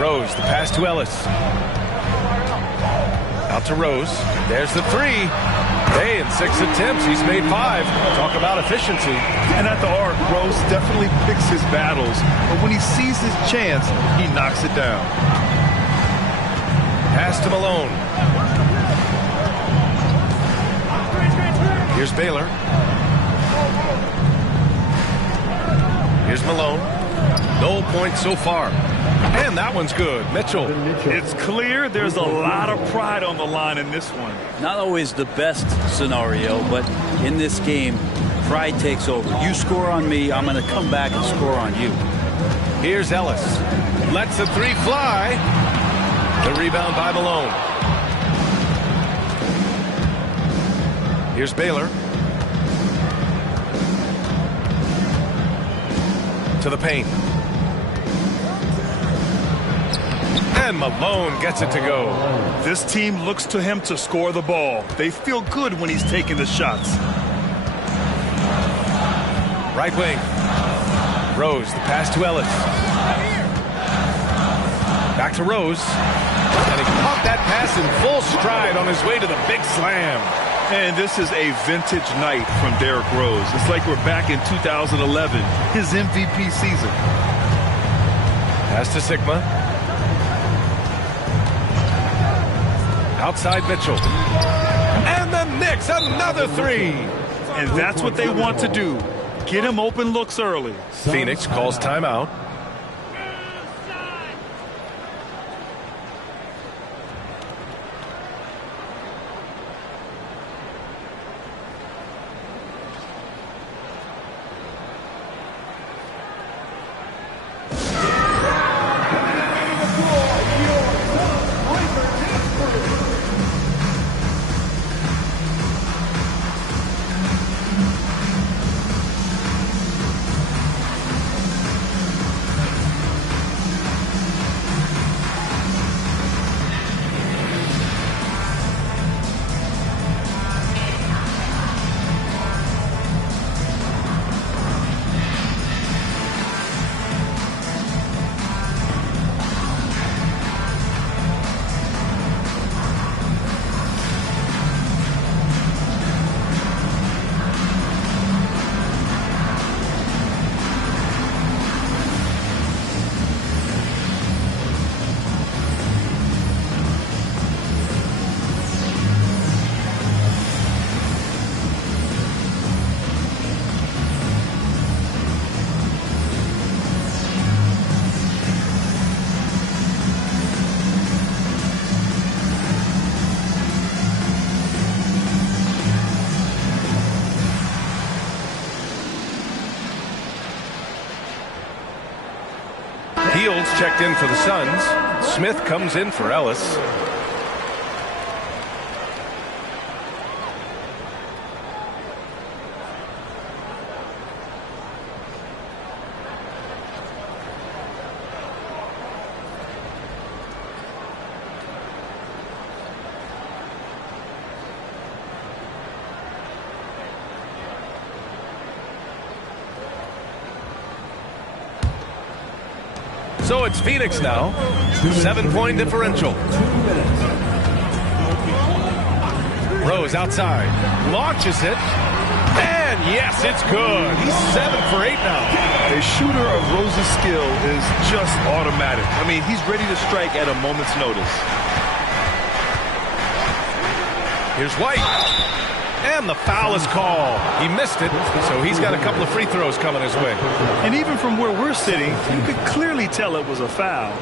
Rose, the pass to Ellis. Out to Rose. There's the 3. Hey, in 6 attempts, he's made 5. Talk about efficiency. And at the arc, Rose definitely picks his battles. But when he sees his chance, he knocks it down. Pass to Malone. Here's Baylor. Here's Malone. No points so far. And that one's good. Mitchell. It's clear there's a lot of pride on the line in this one. Not always the best scenario, but in this game, pride takes over. You score on me, I'm going to come back and score on you. Here's Ellis. Lets the 3 fly. The rebound by Malone. Here's Baylor. To the paint. And Malone gets it to go. This team looks to him to score the ball. They feel good when he's taking the shots. Right wing. Rose, the pass to Ellis. Back to Rose. And he caught that pass in full stride on his way to the big slam. And this is a vintage night from Derrick Rose. It's like we're back in 2011, his MVP season. Pass to Sigma. Outside Mitchell. And the Knicks, another 3. And that's what they want to do. Get him open looks early. Phoenix calls timeout. Fields checked in for the Suns. Smith comes in for Ellis. So it's Phoenix now. 7-point differential. Rose outside. Launches it. And yes, it's good. He's 7 for 8 now. A shooter of Rose's skill is just automatic. I mean, he's ready to strike at a moment's notice. Here's White. And the foul is called. He missed it, so he's got a couple of free throws coming his way. And even from where we're sitting, you could clearly tell it was a foul.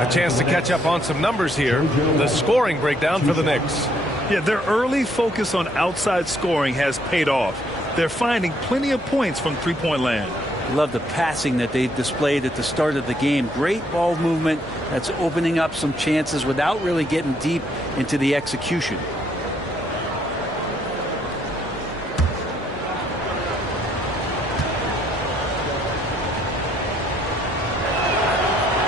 A chance to catch up on some numbers here. The scoring breakdown for the Knicks. Yeah, their early focus on outside scoring has paid off. They're finding plenty of points from three-point land. Love the passing that they displayed at the start of the game. Great ball movement that's opening up some chances without really getting deep into the execution.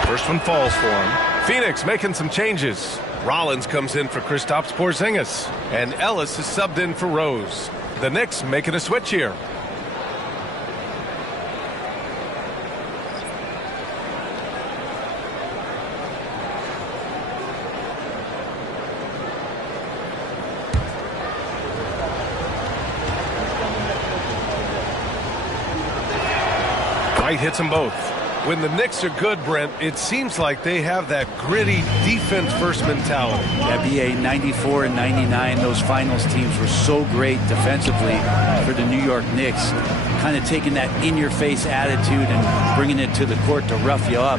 First one falls for him. Phoenix making some changes. Rollins comes in for Kristaps Porzingis, and Ellis is subbed in for Rose. The Knicks making a switch here. White hits them both. When the Knicks are good, Brent, it seems like they have that gritty defense-first mentality. BA 94 and 99, those finals teams were so great defensively for the New York Knicks. Kind of taking that in-your-face attitude and bringing it to the court to rough you up.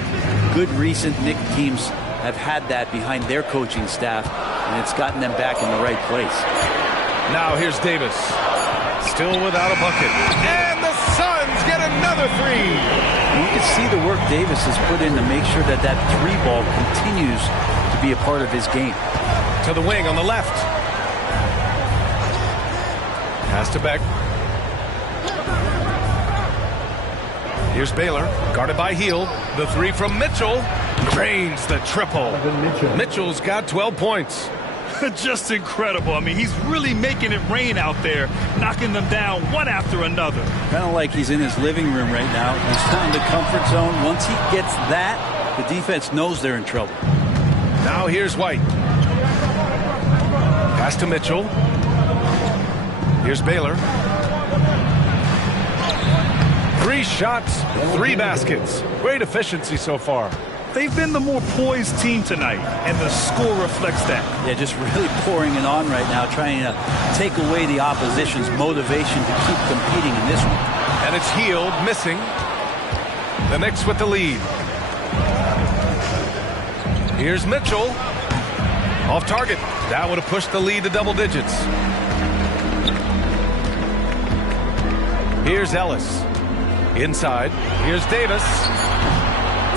Good recent Knicks teams have had that behind their coaching staff, and it's gotten them back in the right place. Now here's Davis. Still without a bucket. And the Suns get another three. You can see the work Davis has put in to make sure that that three ball continues to be a part of his game. To the wing on the left. Pass to Beck. Here's Baylor, guarded by Heel. The three from Mitchell. Drains the triple. Mitchell's got 12 points. Just incredible. I mean, he's really making it rain out there, knocking them down one after another. Kind of like he's in his living room right now. He's found the comfort zone. Once he gets that, the defense knows they're in trouble. Now here's White. Pass to Mitchell. Here's Baylor. 3 shots, 3 baskets. Great efficiency so far. They've been the more poised team tonight, and the score reflects that. Yeah, just really pouring it on right now, trying to take away the opposition's motivation to keep competing in this one. And it's Healed, missing. The Knicks with the lead. Here's Mitchell. Off target. That would have pushed the lead to double digits. Here's Ellis. Inside. Here's Davis.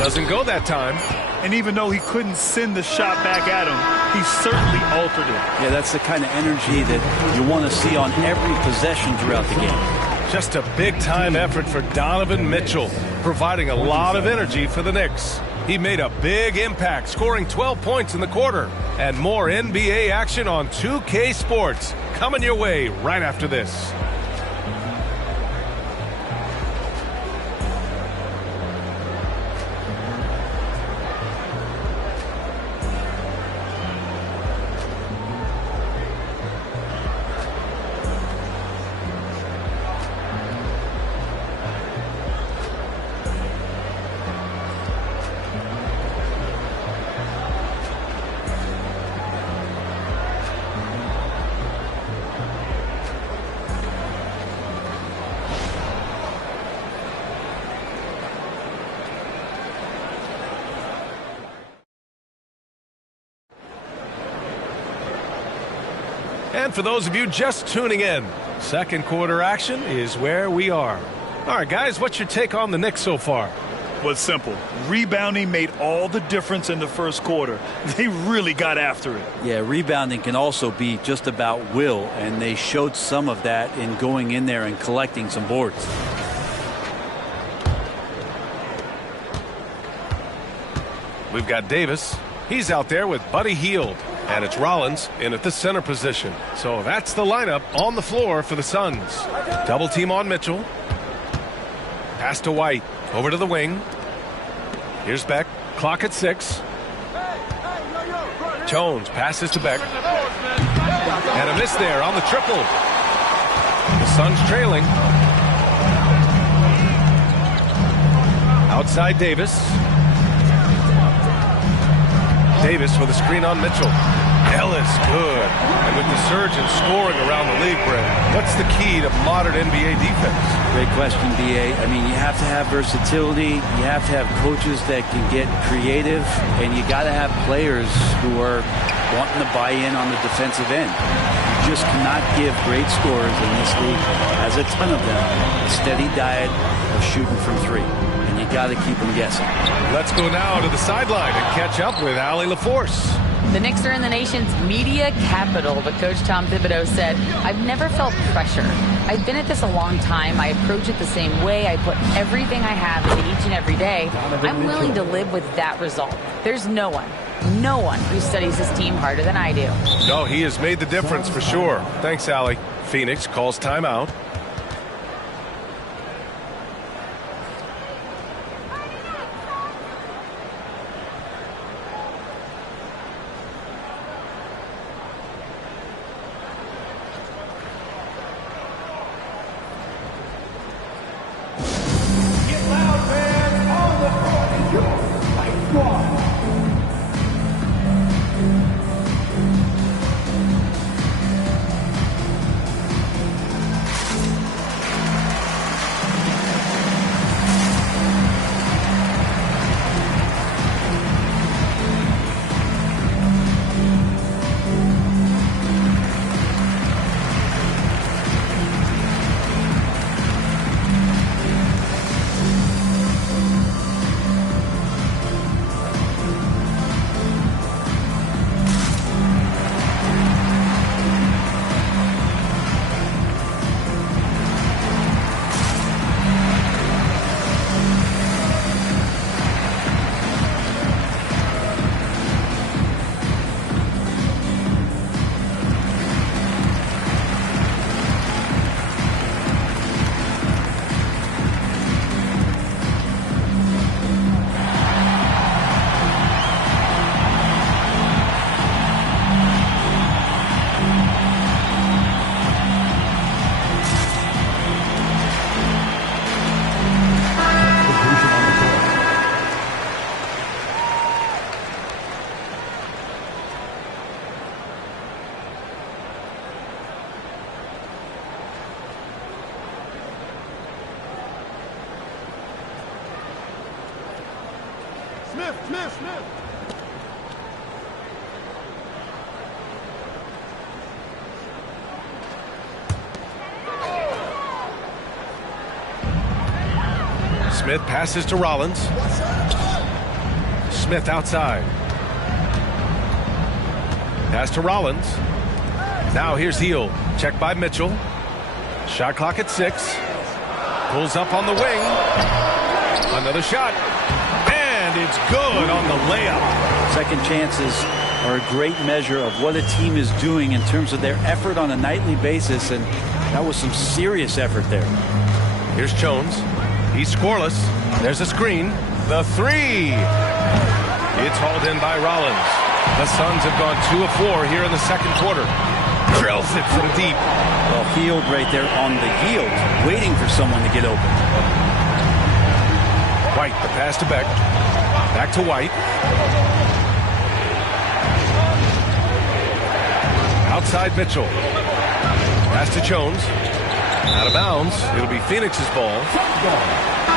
Doesn't go that time. And even though he couldn't send the shot back at him, he certainly altered it. Yeah, that's the kind of energy that you want to see on every possession throughout the game. Just a big-time effort for Donovan Mitchell, providing a lot of energy for the Knicks. He made a big impact, scoring 12 points in the quarter. And more NBA action on 2K Sports coming your way right after this. And for those of you just tuning in, second quarter action is where we are. All right, guys, what's your take on the Knicks so far? Well, it's simple. Rebounding made all the difference in the first quarter. They really got after it. Yeah, rebounding can also be just about will, and they showed some of that in going in there and collecting some boards. We've got Davis. He's out there with Buddy Hield. And it's Rollins in at the center position. So that's the lineup on the floor for the Suns. Double team on Mitchell. Pass to White. Over to the wing. Here's Beck. Clock at 6. Jones passes to Beck. And a miss there on the triple. The Suns trailing. Outside Davis. Davis with a screen on Mitchell. Ellis, good. And with the surge in scoring around the league, Brent, what's the key to modern NBA defense? Great question, B.A. I mean, you have to have versatility. You have to have coaches that can get creative. And you got to have players who are wanting to buy in on the defensive end. You just cannot give great scorers in this league, as a ton of them, a steady diet of shooting from three. And you got to keep them guessing. Let's go now to the sideline and catch up with Allie LaForce. The Knicks are in the nation's media capital, but Coach Tom Thibodeau said, "I've never felt pressure. I've been at this a long time. I approach it the same way. I put everything I have into each and every day. I'm willing to live with that result. There's no one who studies his team harder than I do." No, he has made the difference for sure. Thanks, Allie. Phoenix calls timeout. Smith passes to Rollins. Smith outside. Pass to Rollins. Now here's Heel. Check by Mitchell. Shot clock at 6. Pulls up on the wing. Another shot. And it's good on the layup. Second chances are a great measure of what a team is doing in terms of their effort on a nightly basis, and that was some serious effort there. Here's Jones. He's scoreless. There's a screen. The three. It's hauled in by Rollins. The Suns have gone 2 of 4 here in the second quarter. Drills it from deep. Well, Hield right there on the yield, waiting for someone to get open. White, the pass to Beck. Back to White. Outside Mitchell. Pass to Jones. Out of bounds. It'll be Phoenix's ball.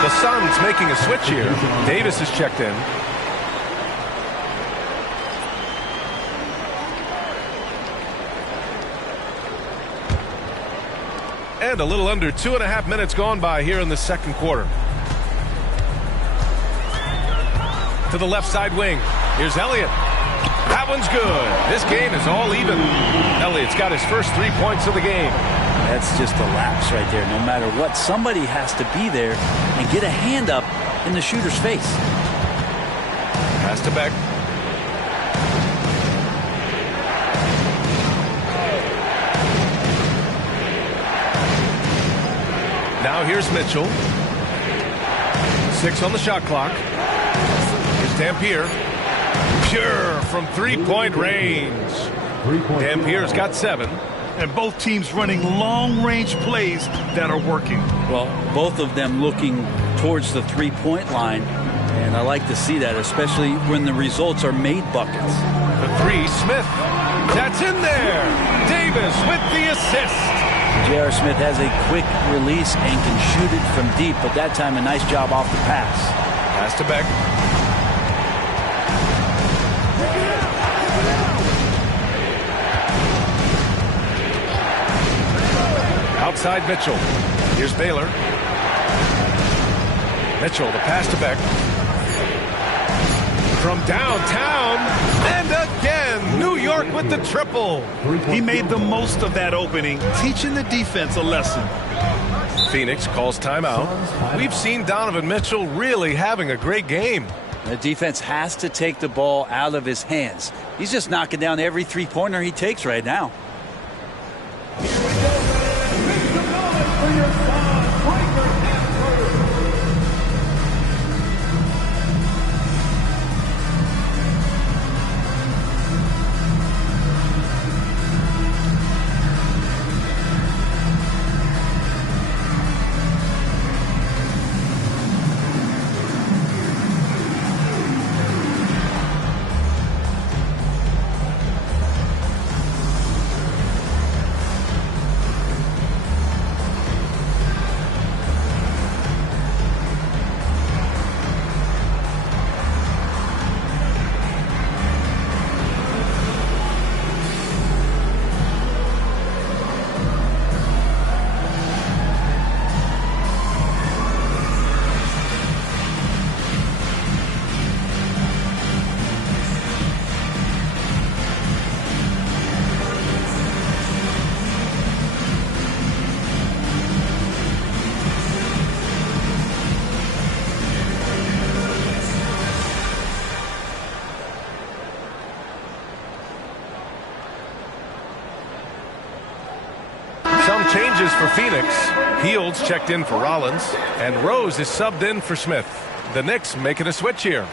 The Suns making a switch here. Davis is checked in. And a little under 2.5 minutes gone by here in the second quarter. To the left side wing. Here's Elliott. That one's good. This game is all even. Elliott's got his first 3 points of the game. That's just a lapse right there. No matter what, somebody has to be there and get a hand up in the shooter's face. Pass to Beck. Now here's Mitchell. 6 on the shot clock. Here's Dampier. Pure from three-point range. Dampier's got 7. And both teams running long-range plays that are working. Well, both of them looking towards the three-point line, and I like to see that, especially when the results are made buckets. The 3, Smith. That's in there. Davis with the assist. J.R. Smith has a quick release and can shoot it from deep, but that time a nice job off the pass. Pass to Beck. inside Mitchell. Here's Baylor. Mitchell, the pass to Beck. From downtown, and again, New York with the triple. He made the most of that opening, teaching the defense a lesson. Phoenix calls timeout. We've seen Donovan Mitchell really having a great game. The defense has to take the ball out of his hands. He's just knocking down every three-pointer he takes right now. Some changes for Phoenix. Fields checked in for Rollins, and Rose is subbed in for Smith. The Knicks making a switch here.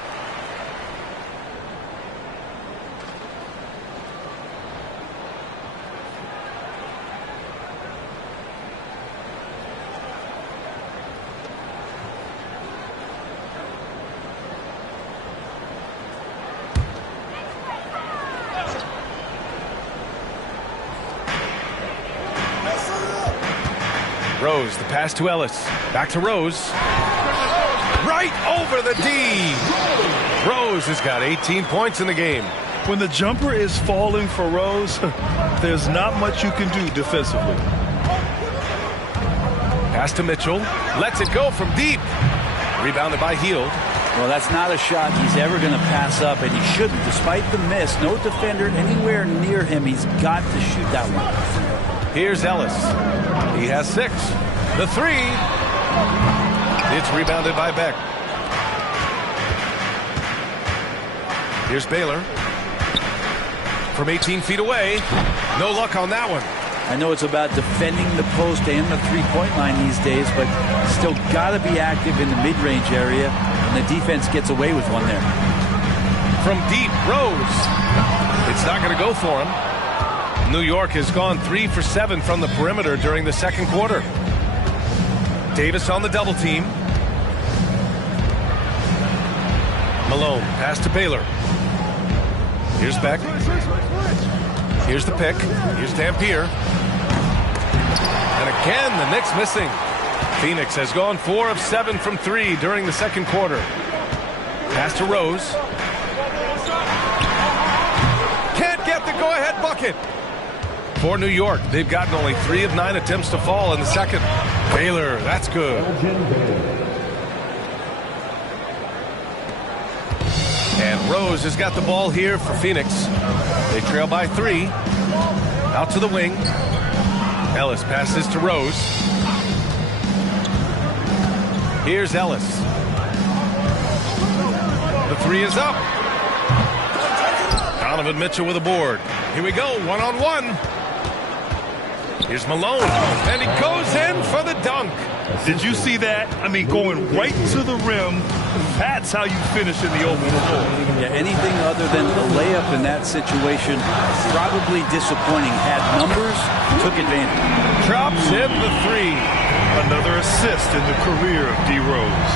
Rose, the pass to Ellis. Back to Rose. Right over the D. Rose has got 18 points in the game. When the jumper is falling for Rose, there's not much you can do defensively. Pass to Mitchell. Lets it go from deep. Rebounded by Hield. Well, that's not a shot he's ever going to pass up, and he shouldn't. Despite the miss, no defender anywhere near him. He's got to shoot that one. Here's Ellis. He has 6. The 3. It's rebounded by Beck. Here's Baylor. From 18 feet away. No luck on that one. I know it's about defending the post and the three-point line these days, but still got to be active in the mid-range area, and the defense gets away with one there. From deep, Rose. It's not going to go for him. New York has gone 3 for 7 from the perimeter during the second quarter. Davis on the double team. Malone, pass to Baylor. Here's Beck. Here's the pick. Here's Dampier. And again, the Knicks missing. Phoenix has gone 4 of 7 from 3 during the second quarter. Pass to Rose. Can't get the go-ahead bucket. For New York, they've gotten only 3 of 9 attempts to fall in the second. Baylor, that's good. And Rose has got the ball here for Phoenix. They trail by 3. Out to the wing. Ellis passes to Rose. Here's Ellis. The 3 is up. Donovan Mitchell with a board. Here we go, one-on-one. Here's Malone, and he goes in for the dunk. Did you see that? I mean, going right to the rim. That's how you finish in the open floor. Yeah, anything other than a layup in that situation, probably disappointing. Had numbers, took advantage. Drops in the 3. Another assist in the career of D. Rose.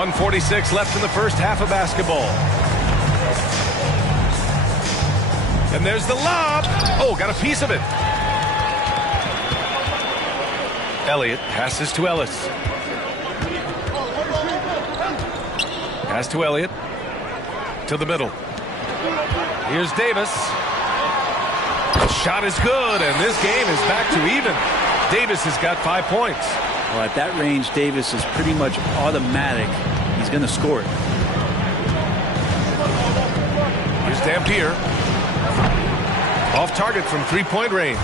1:46 left in the first half of basketball. And there's the lob. Oh, got a piece of it. Elliott passes to Ellis. Pass to Elliott. To the middle. Here's Davis. The shot is good, and this game is back to even. Davis has got 5 points. Well, at that range, Davis is pretty much automatic. He's going to score it. Here's Dampier. Off target from 3-point range.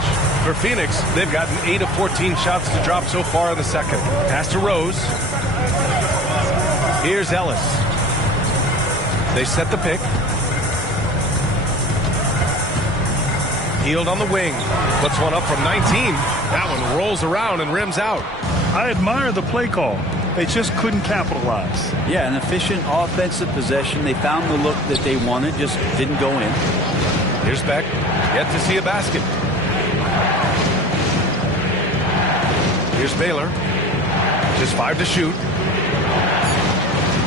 For Phoenix, they've gotten 8 of 14 shots to drop so far in the second. Pass to Rose. Here's Ellis. They set the pick. Healed on the wing. Puts one up from 19. That one rolls around and rims out. I admire the play call. They just couldn't capitalize. Yeah, an efficient offensive possession. They found the look that they wanted, just didn't go in. Here's Beck. Yet to see a basket. Here's Baylor. Just 5 to shoot.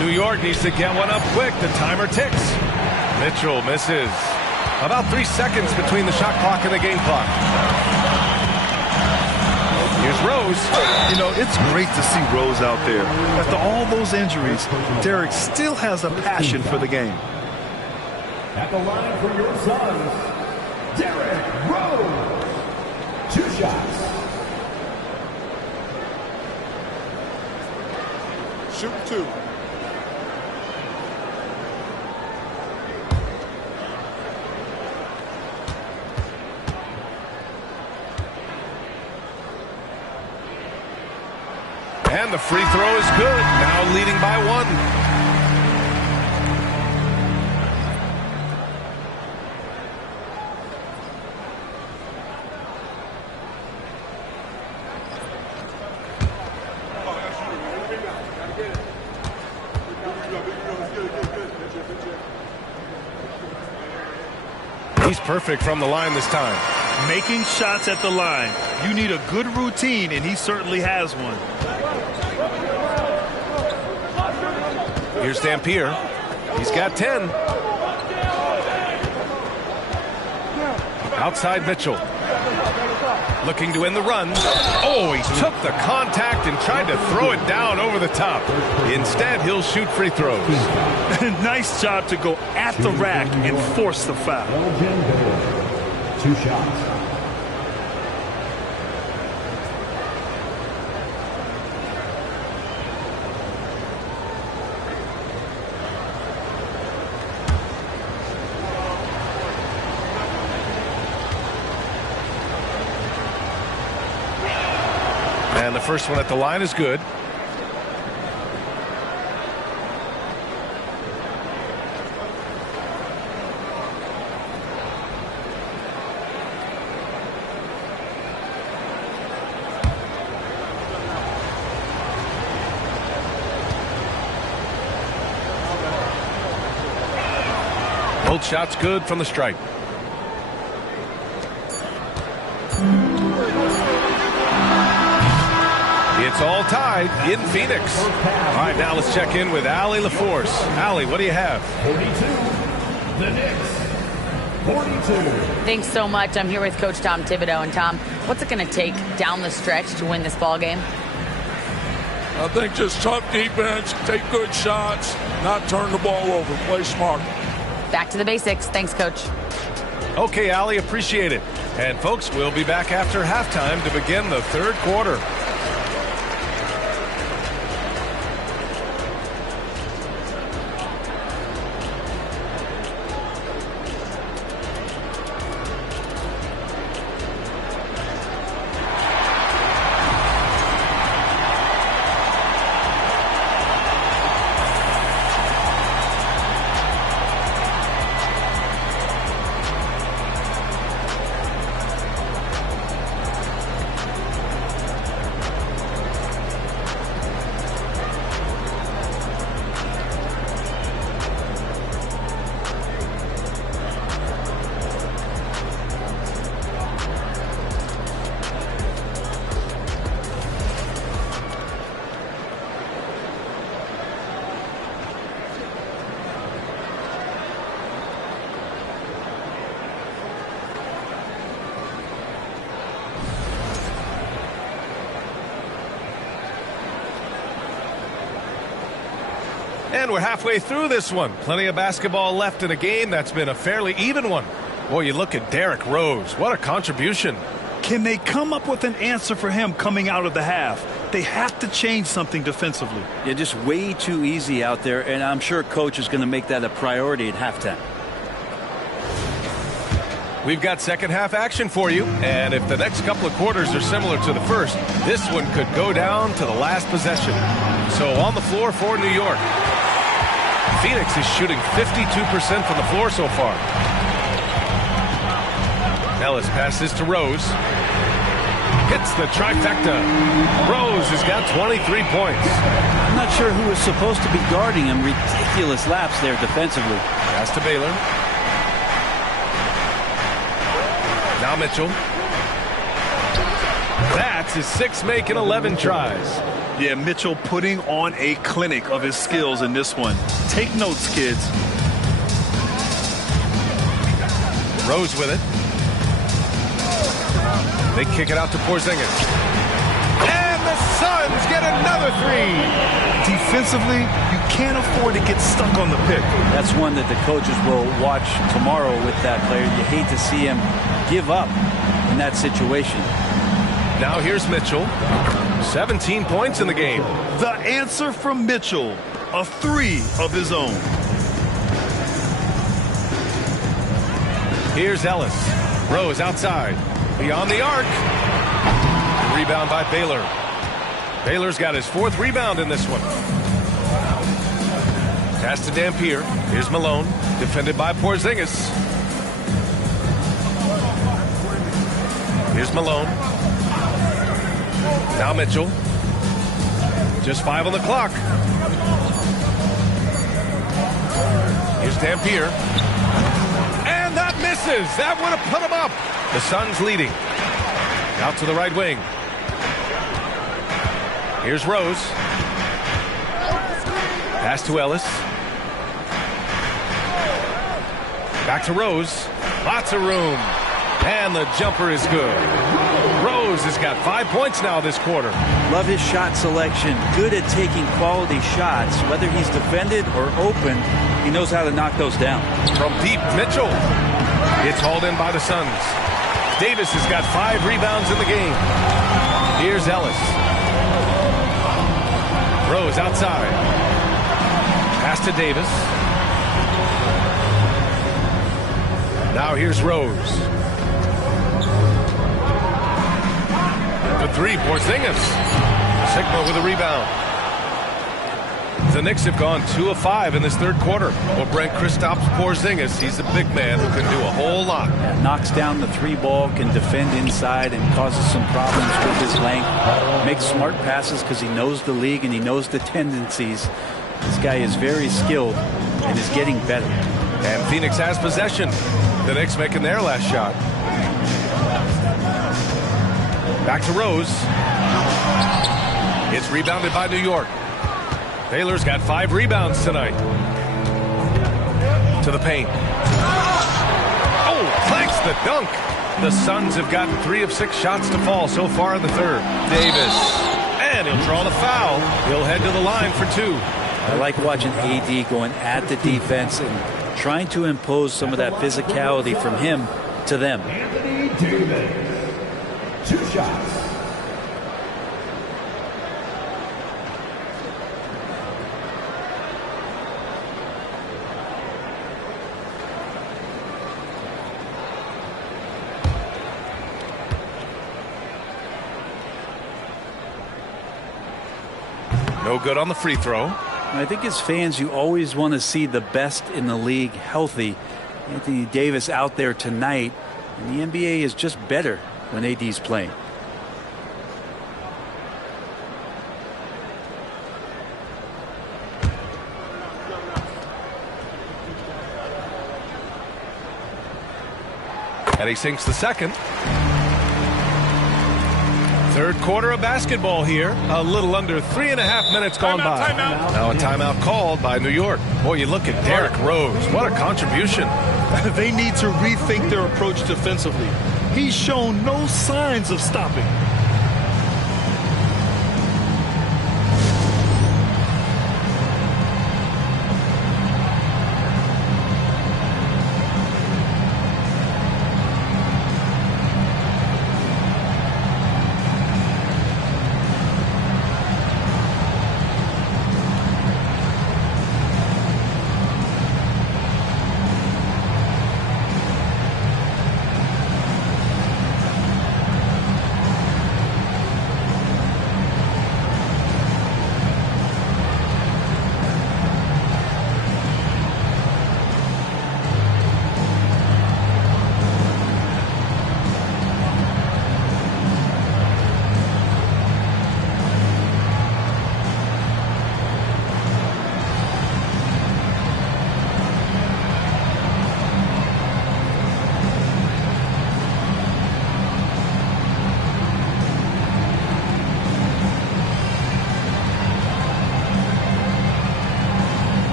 New York needs to get one up quick. The timer ticks. Mitchell misses. About 3 seconds between the shot clock and the game clock. Here's Rose. You know, it's great to see Rose out there. After all those injuries, Derek still has a passion for the game. At the line for your Suns, Derek Rose. 2 shots. Shoot 2. And the free throw is good. Now leading by 1. He's perfect from the line this time. Making shots at the line. You need a good routine, and he certainly has one. Here's Dampier. He's got 10. Outside Mitchell. Looking to end the run. Oh, he took the contact and tried to throw it down over the top. Instead, he'll shoot free throws. Nice job to go at the rack and force the foul. 2 shots. And the first one at the line is good. Both shots good from the stripe. It's all tied in Phoenix. All right, now let's check in with Allie LaForce. Allie, what do you have? 42. The Knicks. 42. Thanks so much. I'm here with Coach Tom Thibodeau. And Tom, what's it going to take down the stretch to win this ball game? I think just tough defense, take good shots, not turn the ball over, play smart. Back to the basics. Thanks, Coach. Okay, Allie, appreciate it. And folks, we'll be back after halftime to begin the third quarter. And we're halfway through this one. Plenty of basketball left in a game that's been a fairly even one. Boy, you look at Derrick Rose. What a contribution. Can they come up with an answer for him coming out of the half? They have to change something defensively. Yeah, just way too easy out there, and I'm sure coach is going to make that a priority at halftime. We've got second half action for you, and if the next couple of quarters are similar to the first, this one could go down to the last possession. So on the floor for New York, Phoenix is shooting 52% from the floor so far. Ellis passes to Rose. Hits the trifecta. Rose has got 23 points. I'm not sure who is supposed to be guarding him. Ridiculous laps there defensively. Pass to Baylor. Now Mitchell. That's his 6 make in 11 tries. Yeah, Mitchell putting on a clinic of his skills in this one. Take notes, kids. Rose with it. They kick it out to Porzingis. And the Suns get another 3. Defensively, you can't afford to get stuck on the pick. That's one that the coaches will watch tomorrow with that player. You hate to see him give up in that situation. Now here's Mitchell. 17 points in the game. The answer from Mitchell, a 3 of his own. Here's Ellis. Rose outside. Beyond the arc. Rebound by Baylor. Baylor's got his 4th rebound in this one. Pass to Dampier. Here's Malone. Defended by Porzingis. Here's Malone. Now Mitchell. Just 5 on the clock. Here's Dampier. And that misses. That would have put him up. The Suns leading. Out to the right wing. Here's Rose. Pass to Ellis. Back to Rose. Lots of room. And the jumper is good. Rose has got 5 points now this quarter. Love his shot selection. Good at taking quality shots. Whether he's defended or open, he knows how to knock those down. From deep, Mitchell. It's hauled in by the Suns. Davis has got 5 rebounds in the game. Here's Ellis. Rose outside. Pass to Davis. Now here's Rose. For 3, Porzingis. Sigma with a rebound. The Knicks have gone 2 of 5 in this third quarter. Well, Brent Kristaps Porzingis, he's a big man who can do a whole lot. Yeah, knocks down the 3 ball, can defend inside, and causes some problems with his length. Makes smart passes because he knows the league and he knows the tendencies. This guy is very skilled and is getting better. And Phoenix has possession. The Knicks making their last shot. Back to Rose. It's rebounded by New York. Baylor's got 5 rebounds tonight. To the paint. Oh, clanks the dunk. The Suns have gotten 3 of 6 shots to fall so far in the third. Davis. And he'll draw the foul. He'll head to the line for 2. I like watching AD going at the defense and trying to impose some of that physicality from him to them. Anthony Davis. 2 shots. No good on the free throw. I think as fans, you always want to see the best in the league healthy. Anthony Davis out there tonight, and the NBA is just better when AD's playing. And he sinks the second. Third quarter of basketball here. A little under 3.5 minutes gone by. Timeout. Now a timeout called by New York. Boy, you look at Derrick Rose. What a contribution. They need to rethink their approach defensively. He's shown no signs of stopping.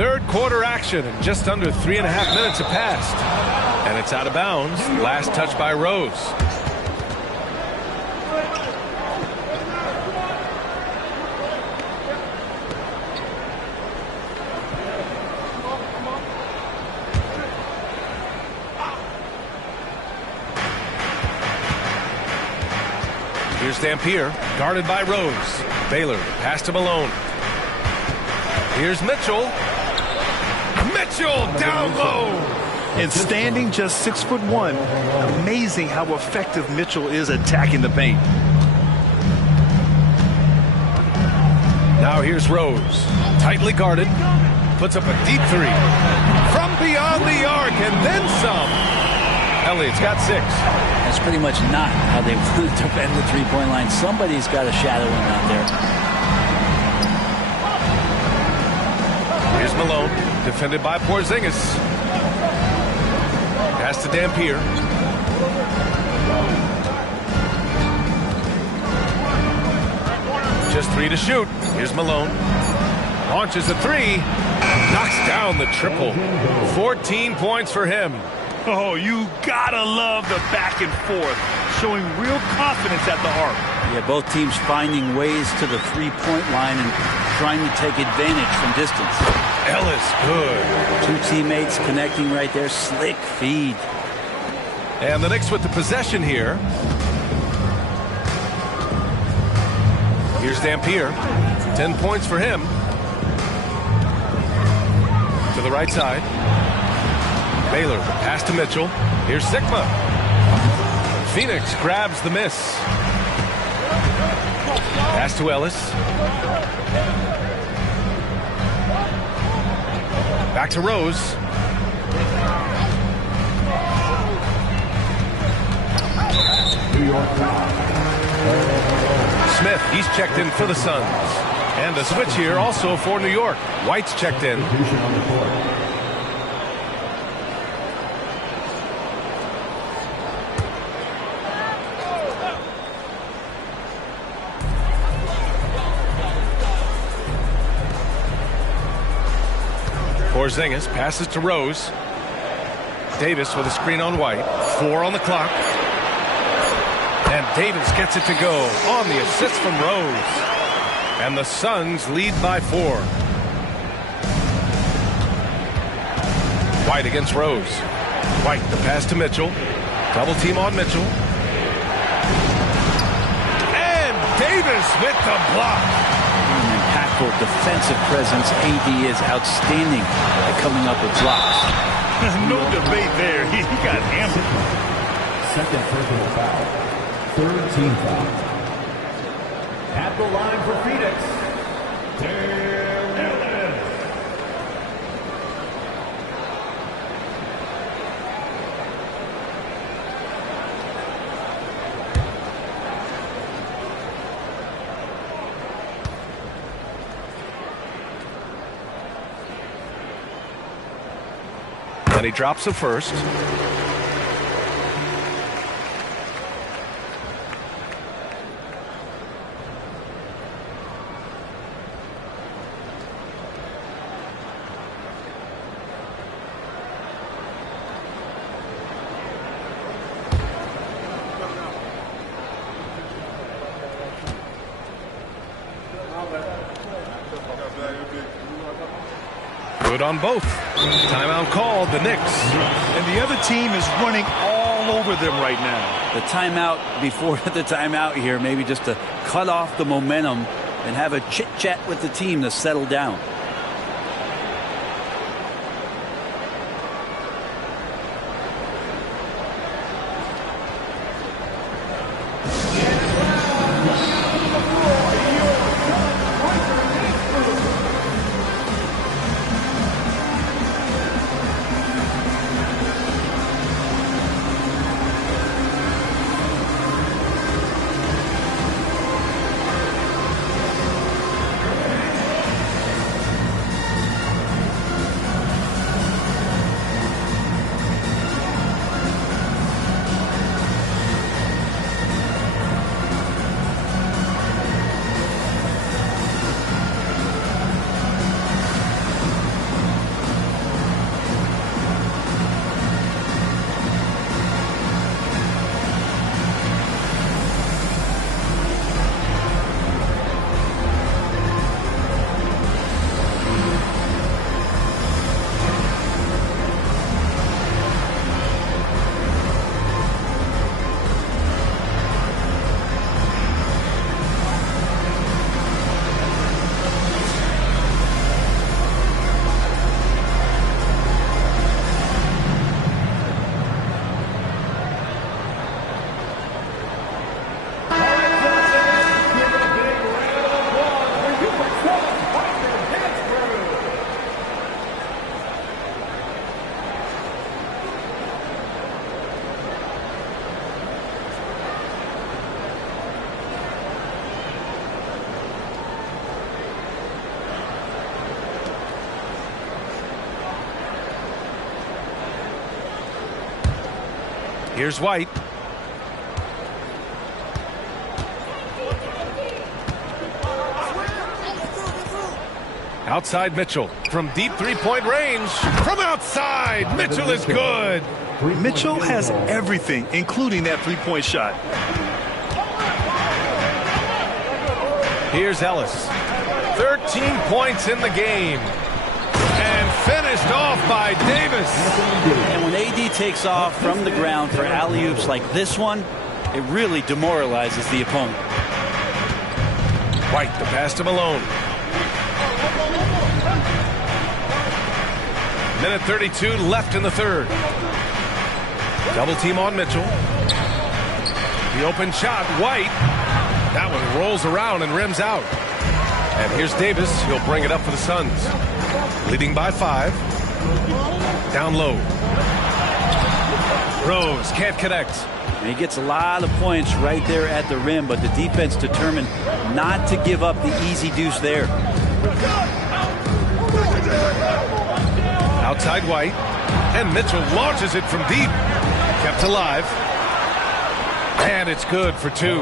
Third quarter action, and just under 3.5 minutes have passed. And it's out of bounds. Last touch by Rose. Here's Dampier, guarded by Rose. Baylor pass to Malone. Here's Mitchell. Mitchell down low. And standing just 6'1", amazing how effective Mitchell is attacking the paint. Now here's Rose, tightly guarded, puts up a deep three from beyond the arc and then some. Elliott's got 6. That's pretty much not how they want to defend the three-point line. Somebody's got to shadow him out there. Here's Malone, defended by Porzingis. Pass to Dampier. Just 3 to shoot. Here's Malone. Launches a 3. Knocks down the triple. 14 points for him. Oh, you gotta love the back and forth, showing real confidence at the arc. Yeah, both teams finding ways to the three-point line and trying to take advantage from distance. Ellis, good. 2 teammates connecting right there. Slick feed. And the Knicks with the possession here. Here's Dampier. 10 points for him. To the right side. Baylor, pass to Mitchell. Here's Sigma. Phoenix grabs the miss. Pass to Ellis. Back to Rose. Smith, he's checked in for the Suns. And a switch here also for New York. White's checked in. Porzingis passes to Rose. Davis with a screen on White. 4 on the clock. And Davis gets it to go on the assist from Rose. And the Suns lead by 4. White against Rose. White, the pass to Mitchell. Double team on Mitchell. And Davis with the block. Impactful defensive presence. AD is outstanding at coming up with blocks. No debate there. He got hammered. Second personal foul. Third team foul. At the line for Phoenix, Ellis. And he drops the first. Good on both. Timeout called, the Knicks. And the other team is running all over them right now. The timeout before the timeout here, maybe just to cut off the momentum and have a chit-chat with the team to settle down. Here's White. Outside Mitchell from deep three-point range. From outside, Mitchell is good. Mitchell has everything, including that three-point shot. Here's Ellis. 13 points in the game. And finished off by Davis. And when AD takes off from the ground for alley-oops like this one, it really demoralizes the opponent. White, the pass to Malone. Minute 32 left in the third. Double team on Mitchell. The open shot, White. That one rolls around and rims out. And here's Davis. He'll bring it up for the Suns. Leading by 5. Down low. Rose can't connect. And he gets a lot of points right there at the rim, but the defense determined not to give up the easy deuce there. Outside White. And Mitchell launches it from deep. Kept alive. And it's good for 2.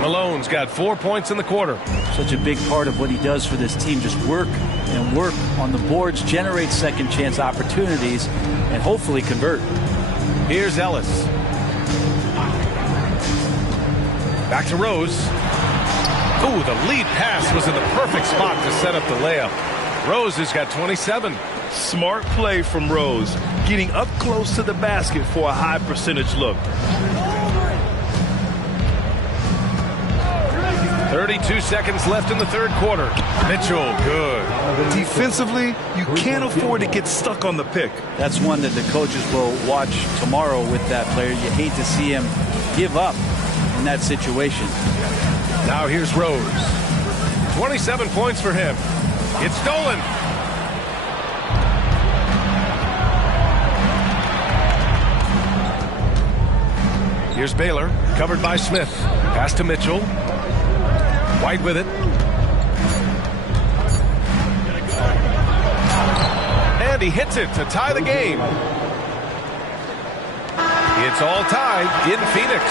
Malone's got 4 points in the quarter. Such a big part of what he does for this team. Just work and work on the boards, generate second chance opportunities, and hopefully convert. Here's Ellis. Back to Rose. Ooh, the lead pass was in the perfect spot to set up the layup. Rose has got 27. Smart play from Rose, getting up close to the basket for a high percentage look. 32 seconds left in the third quarter. Mitchell, good. Defensively, you can't afford to get stuck on the pick. That's one that the coaches will watch tomorrow with that player. You hate to see him give up in that situation. Now here's Rose. 27 points for him. It's stolen. Here's Baylor, covered by Smith. Pass to Mitchell. White with it. And he hits it to tie the game. It's all tied in Phoenix.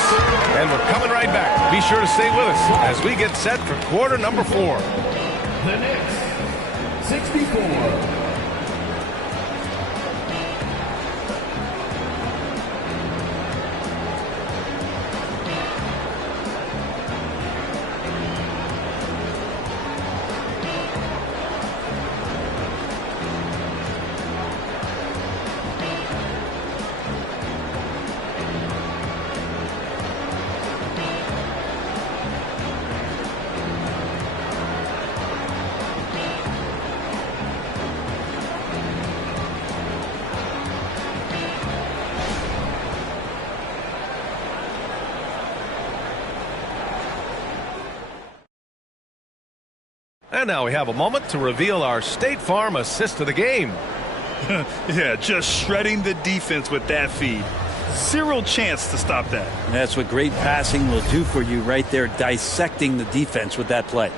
And we're coming right back. Be sure to stay with us as we get set for quarter number 4. The Knicks, 64. And now we have a moment to reveal our State Farm assist of the game. Yeah, just shredding the defense with that feed. Zero chance to stop that. And that's what great passing will do for you right there, dissecting the defense with that play.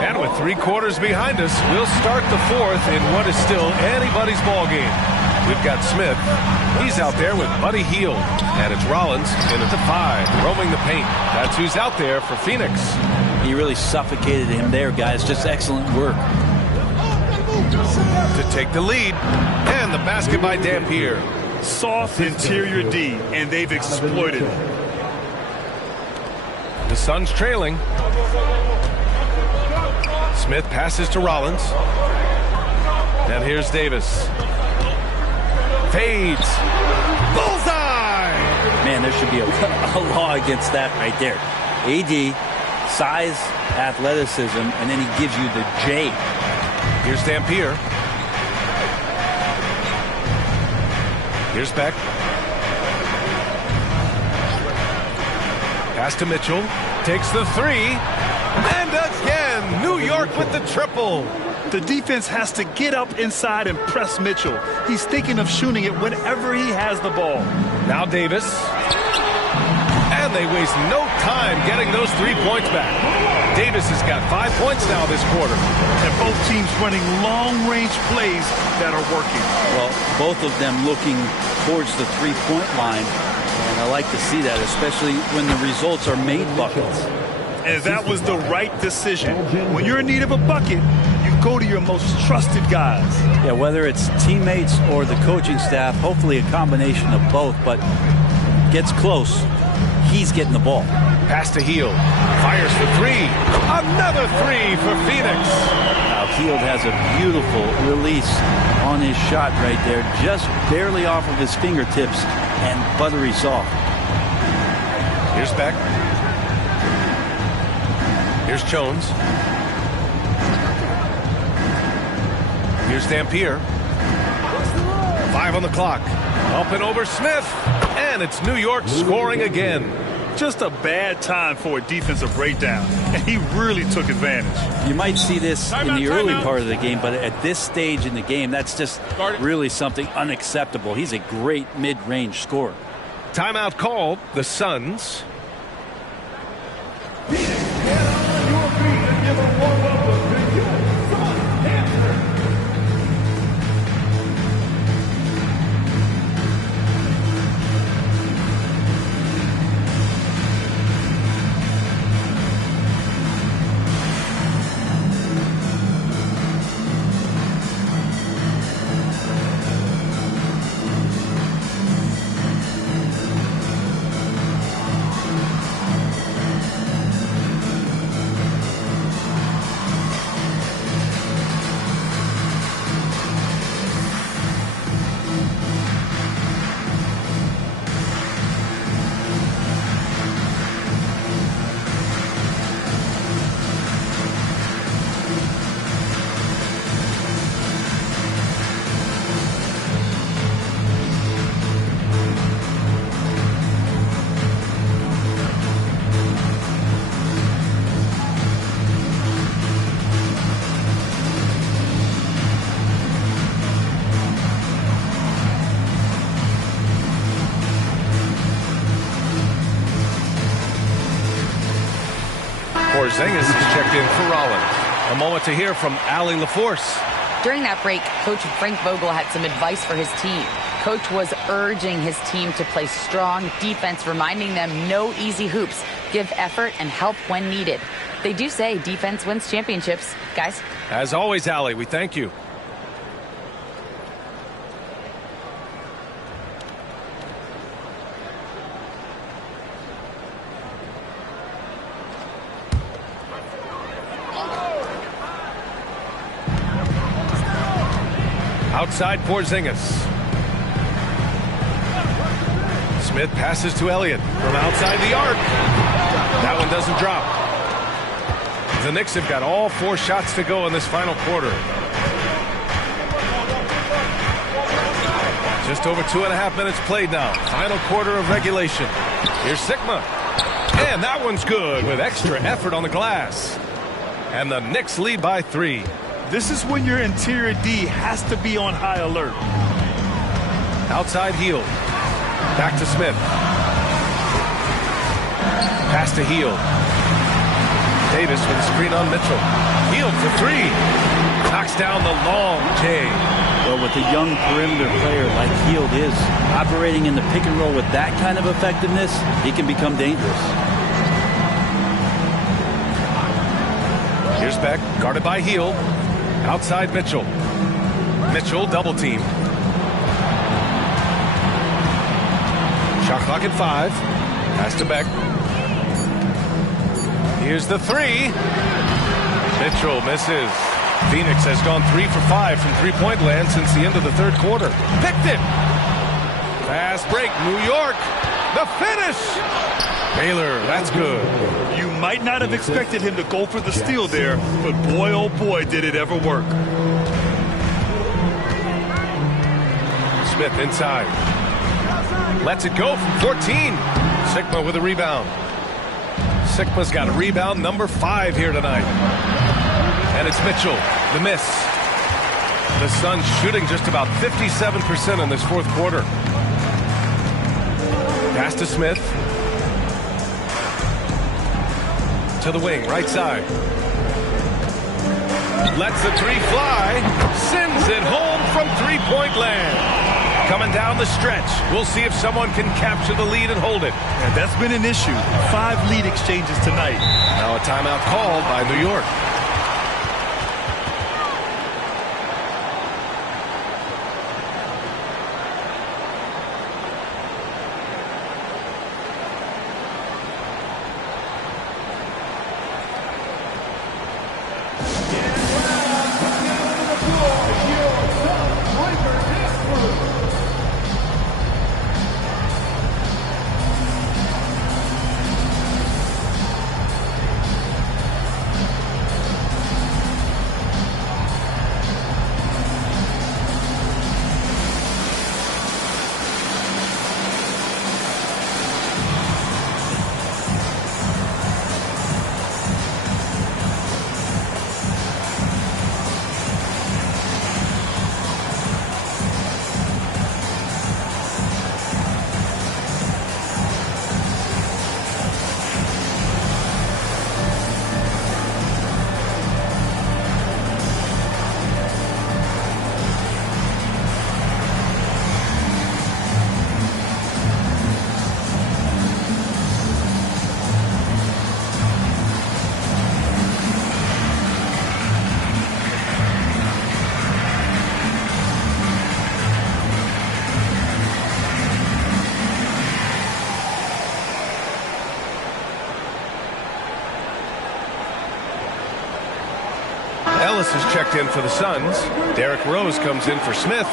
And with 3 quarters behind us, we'll start the 4th in what is still anybody's ball game. We've got Smith. He's out there with Buddy Hield. And it's Rollins in at the 5, roaming the paint. That's who's out there for Phoenix. He really suffocated him there, guys. Just excellent work. To take the lead. And the basket by Dampier. Soft interior D, and they've exploited it. The Suns trailing. Smith passes to Rollins. And here's Davis. Fades. Bullseye! Man, there should be a law against that right there. AD, size, athleticism, and then he gives you the J. Here's Dampier. Here's Beck. Pass to Mitchell. Takes the 3. And again, New York with the triple. The defense has to get up inside and press Mitchell. He's thinking of shooting it whenever he has the ball. Now Davis. And they waste no time getting those 3 points back. Davis has got 5 points now this quarter. And both teams running long-range plays that are working. Well, both of them looking towards the three-point line. And I like to see that, especially when the results are made buckets. And that was the right decision. When you're in need of a bucket, you go to your most trusted guys. Yeah, whether it's teammates or the coaching staff, hopefully a combination of both, but gets close, he's getting the ball. Pass to Hield. Fires for three. Another three for Phoenix. Now, Hield has a beautiful release on his shot right there, just barely off of his fingertips and buttery soft. Here's Beck. Here's Jones. Here's Dampier. 5 on the clock. Up and over Smith. And it's New York scoring again. Just a bad time for a defensive breakdown. And he really took advantage. You might see this in the early part of the game, but at this stage in the game, that's just really something unacceptable. He's a great mid-range scorer. Timeout called. The Suns. Porzingis is checked in for Rollins. A moment to hear from Allie LaForce. During that break, Coach Frank Vogel had some advice for his team. Coach was urging his team to play strong defense, reminding them no easy hoops, give effort and help when needed. They do say defense wins championships, guys. As always, Allie, we thank you. Outside Porzingis. Smith passes to Elliott from outside the arc. That one doesn't drop. The Knicks have got all 4 shots to go in this final quarter. Just over 2.5 minutes played now. Final quarter of regulation. Here's Sigma. And that one's good with extra effort on the glass. And the Knicks lead by 3. This is when your interior D has to be on high alert. Outside Hield. Back to Smith. Pass to Hield. Davis with a screen on Mitchell. Hield for 3. Knocks down the long J. Well, with a young perimeter player like Hield is, operating in the pick and roll with that kind of effectiveness, he can become dangerous. Here's Beck, guarded by Hield. Outside Mitchell. Mitchell double team. Shot clock at 5. Pass to Beck. Here's the 3. Mitchell misses. Phoenix has gone 3 for 5 from three-point land since the end of the third quarter. Picked it. Fast break. New York. The finish. Baylor, that's good. You might not have expected him to go for the steal there, but boy, oh boy, did it ever work. Smith inside. Lets it go from 14. Sigma with a rebound. Sigma's got a rebound number 5 here tonight. And it's Mitchell, the miss. The Suns shooting just about 57% in this fourth quarter. Pass to Smith. to the wing, right side. Lets the three fly. Sends it home from three-point land. Coming down the stretch. We'll see if someone can capture the lead and hold it. And that's been an issue. 5 lead exchanges tonight. Now a timeout called by New York. Ellis has checked in for the Suns. Derrick Rose comes in for Smith.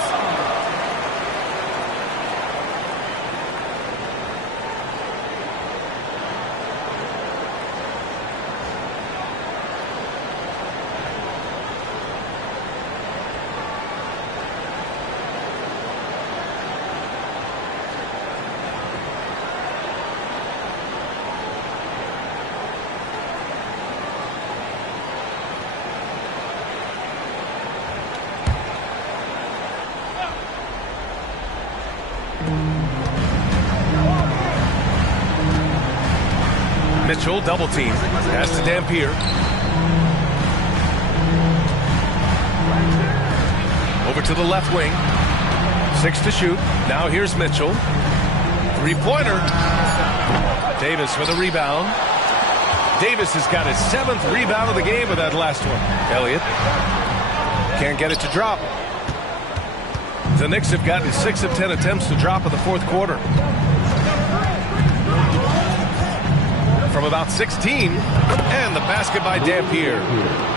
Mitchell double team. Pass to Dampier. Over to the left wing. 6 to shoot. Now here's Mitchell. Three-pointer. Davis with a rebound. Davis has got his 7th rebound of the game with that last one. Elliott can't get it to drop. The Knicks have gotten 6 of 10 attempts to drop in the fourth quarter. From about 16, and the basket by Dampier.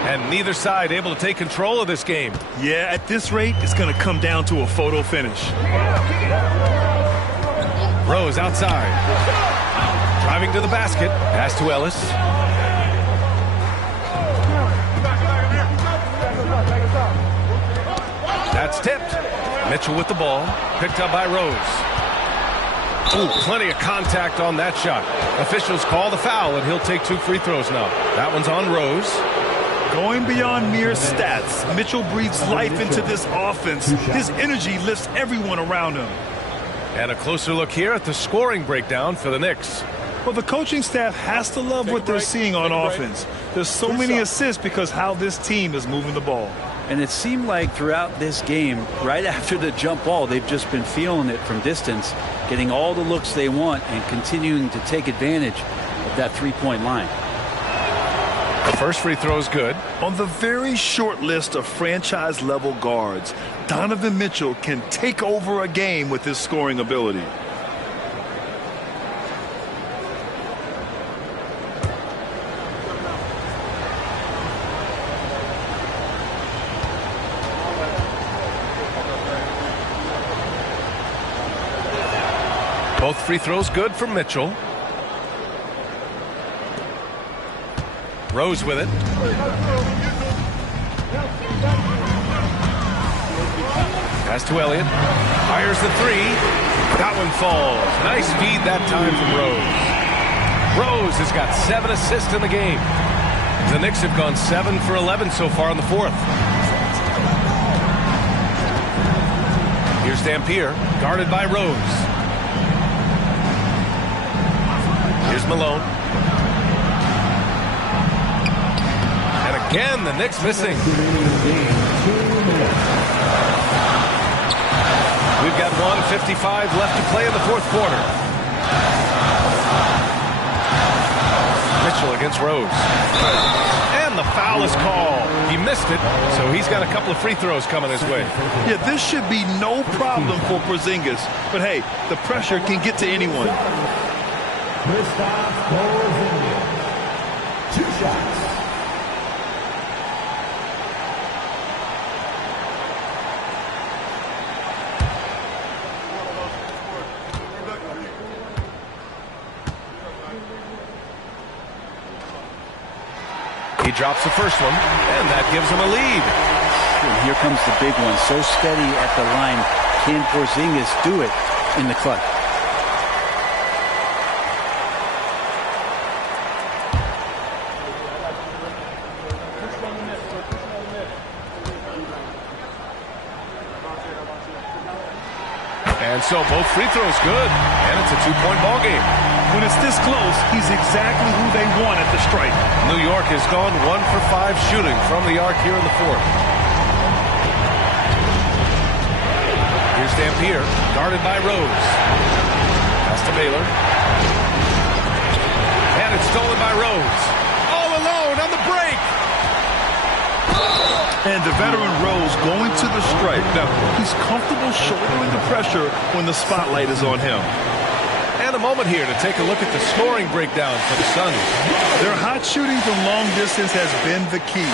And neither side able to take control of this game. Yeah, at this rate, it's going to come down to a photo finish. Rose outside. Driving to the basket. Pass to Ellis. That's tipped. Mitchell with the ball. Picked up by Rose. Ooh, plenty of contact on that shot. Officials call the foul, and he'll take 2 free throws now. That one's on Rose. Going beyond mere stats, Mitchell breathes life into this offense. His energy lifts everyone around him. And a closer look here at the scoring breakdown for the Knicks. Well, the coaching staff has to love what they're seeing on offense. There's so many assists because how this team is moving the ball. And it seemed like throughout this game, right after the jump ball, they've just been feeling it from distance, getting all the looks they want and continuing to take advantage of that three-point line. The first free throw is good. On the very short list of franchise-level guards, Donovan Mitchell can take over a game with his scoring ability. Both free throws good from Mitchell. Rose with it. Pass to Elliott. Fires the three. That one falls. Nice feed that time from Rose. Rose has got 7 assists in the game. The Knicks have gone 7 for 11 so far in the fourth. Here's Dampier, guarded by Rose. Here's Malone. Again, the Knicks missing. We've got 1:55 left to play in the fourth quarter. Mitchell against Rose. And the foul is called. He missed it, so he's got a couple of free throws coming his way. Yeah, this should be no problem for Porzingis. But hey, the pressure can get to anyone. Kristaps Porzingis. 2 shots. He drops the first one, and that gives him a lead. And here comes the big one. So steady at the line. Can Porzingis do it in the clutch? And so both free throws good, and it's a 2-point ball game. When it's this close, he's exactly who they want at the stripe. New York has gone 1 for 5 shooting from the arc here in the fourth. Here's Dampier, guarded by Rose. Pass to Baylor. And it's stolen by Rose. All alone on the break. And the veteran Rose going to the stripe. Now, he's comfortable shouldering the pressure when the spotlight is on him. And a moment here to take a look at the scoring breakdown for the Suns. Their hot shooting from long distance has been the key.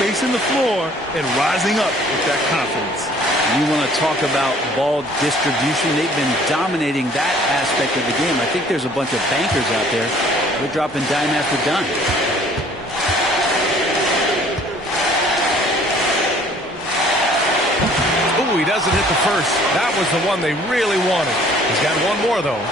Spacing the floor and rising up with that confidence. You want to talk about ball distribution. They've been dominating that aspect of the game. I think there's a bunch of bankers out there. They're dropping dime after dime. Ooh, he doesn't hit the first. That was the one they really wanted. He's got one more, though.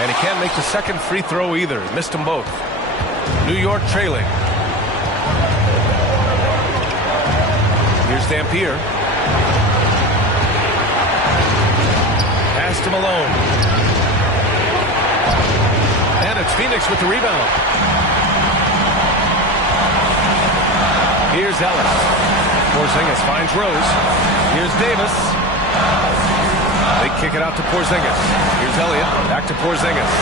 And he can't make the second free throw either. Missed them both. New York trailing. Here's Dampier. Pass to Malone. And it's Phoenix with the rebound. Here's Ellis. Porzingis finds Rose. Here's Davis. They kick it out to Porzingis. Here's Elliott. Back to Porzingis.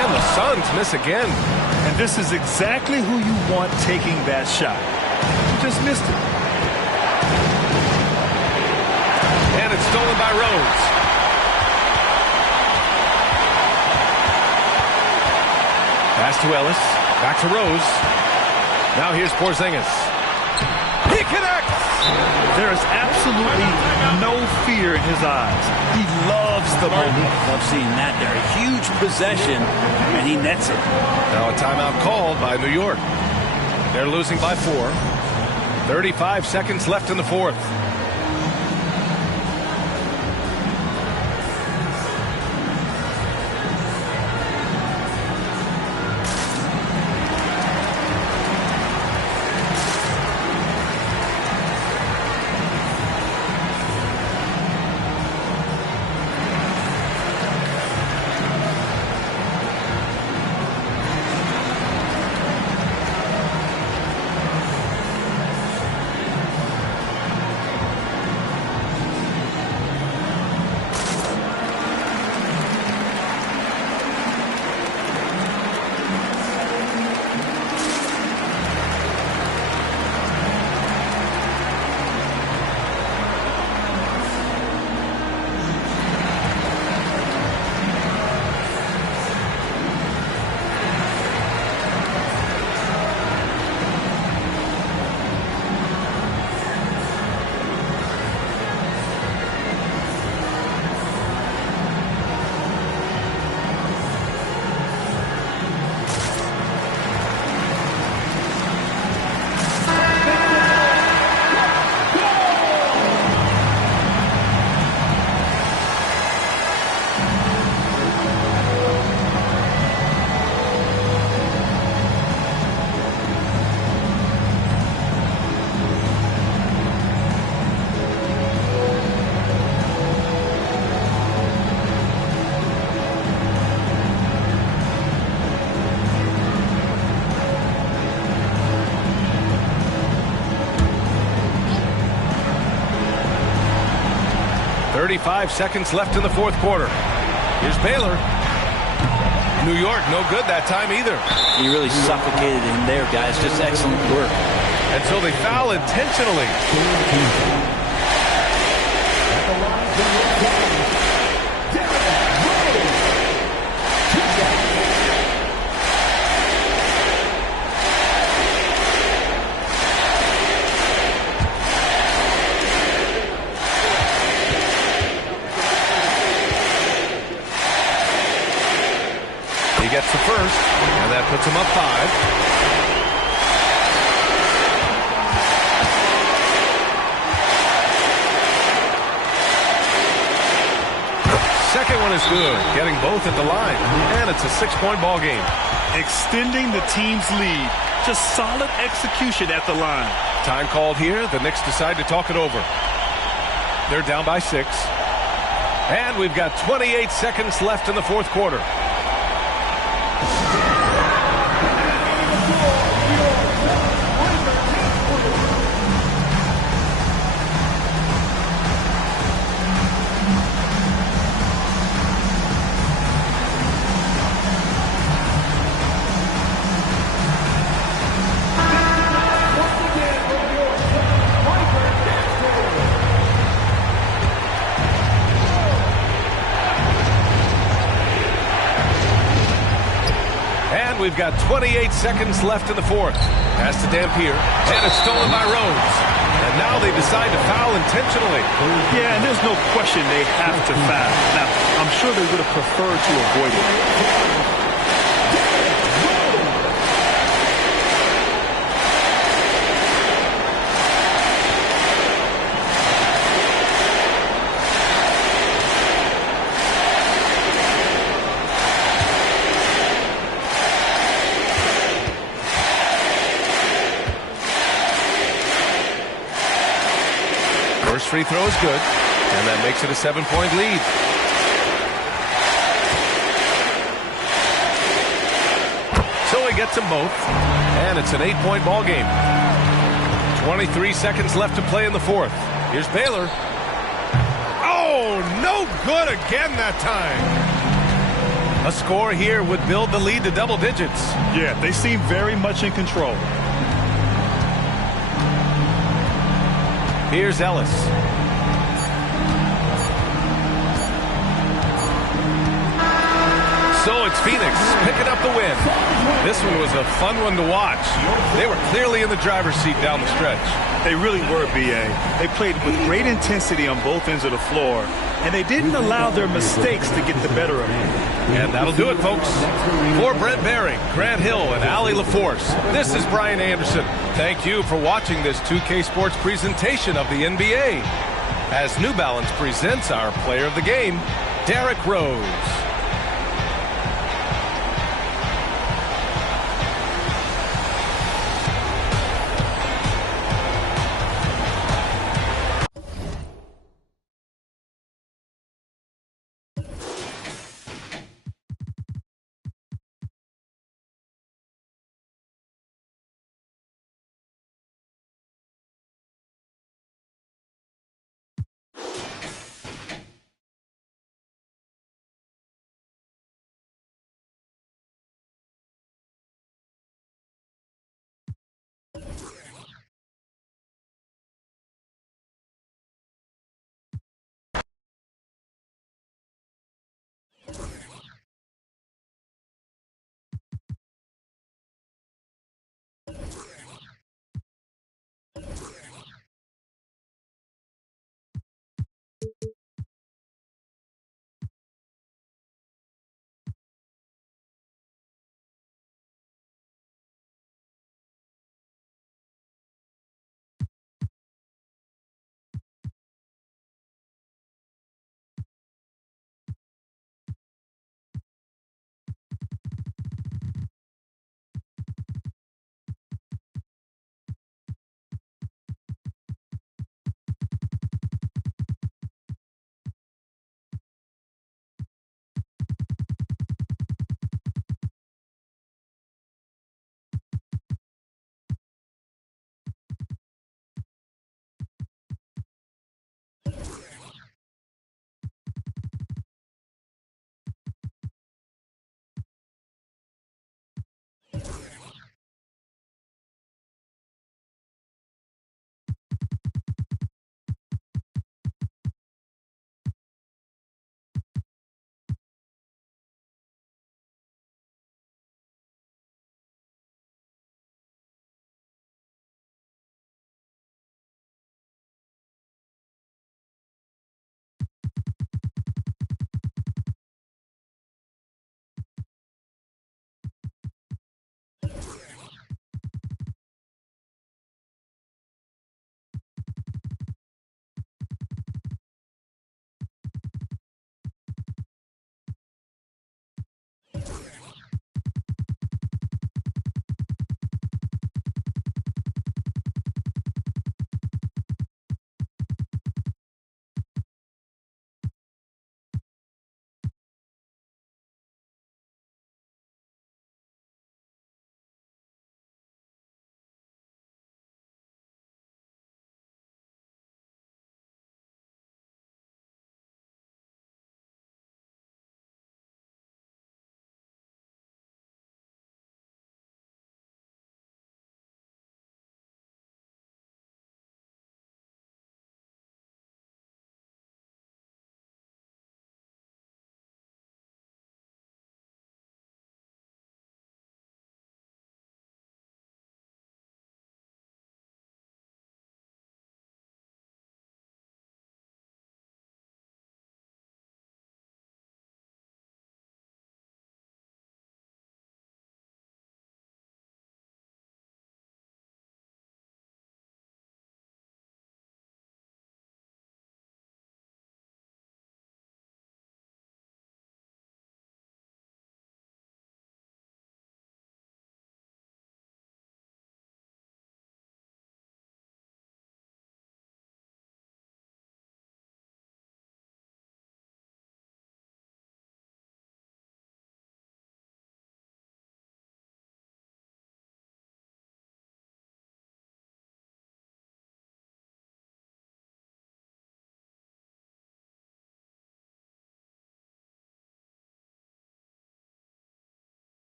And the Suns miss again. And this is exactly who you want taking that shot. You just missed it. And it's stolen by Rose. Pass to Ellis. Back to Rose. Now here's Porzingis. He connects! There is absolutely no fear in his eyes. He loves the moment. Love seeing that there. A huge possession, and he nets it. Now a timeout called by New York. They're losing by 4. 35 seconds left in the fourth. 35 seconds left in the fourth quarter. Here's Baylor. New York, no good that time either. He really suffocated him there, guys. Just excellent work. Until they foul intentionally. He gets the first, and that puts him up 5. Second one is good, getting both at the line, and it's a 6-point ball game. Extending the team's lead. Just solid execution at the line. Time called here. The Knicks decide to talk it over. They're down by 6. And we've got 28 seconds left in the fourth quarter. We've got 28 seconds left in the fourth. Pass to Dampier, and it's stolen by Rose. And now they decide to foul intentionally. Yeah, and there's no question they have to foul. Now, I'm sure they would have preferred to avoid it. First free throw is good, and that makes it a 7-point lead. So he gets them both, and it's an 8-point ball game. 23 seconds left to play in the fourth. Here's Baylor. Oh, no good again that time. A score here would build the lead to double digits. Yeah, they seem very much in control. Here's Ellis. So it's Phoenix picking up the win. This one was a fun one to watch. They were clearly in the driver's seat down the stretch. They really were, B.A. They played with great intensity on both ends of the floor, and they didn't allow their mistakes to get the better of them. And that'll do it, folks. For Brent Behring, Grant Hill, and Allie LaForce, this is Brian Anderson. Thank you for watching this 2K Sports presentation of the NBA. As New Balance presents our player of the game, Derrick Rose.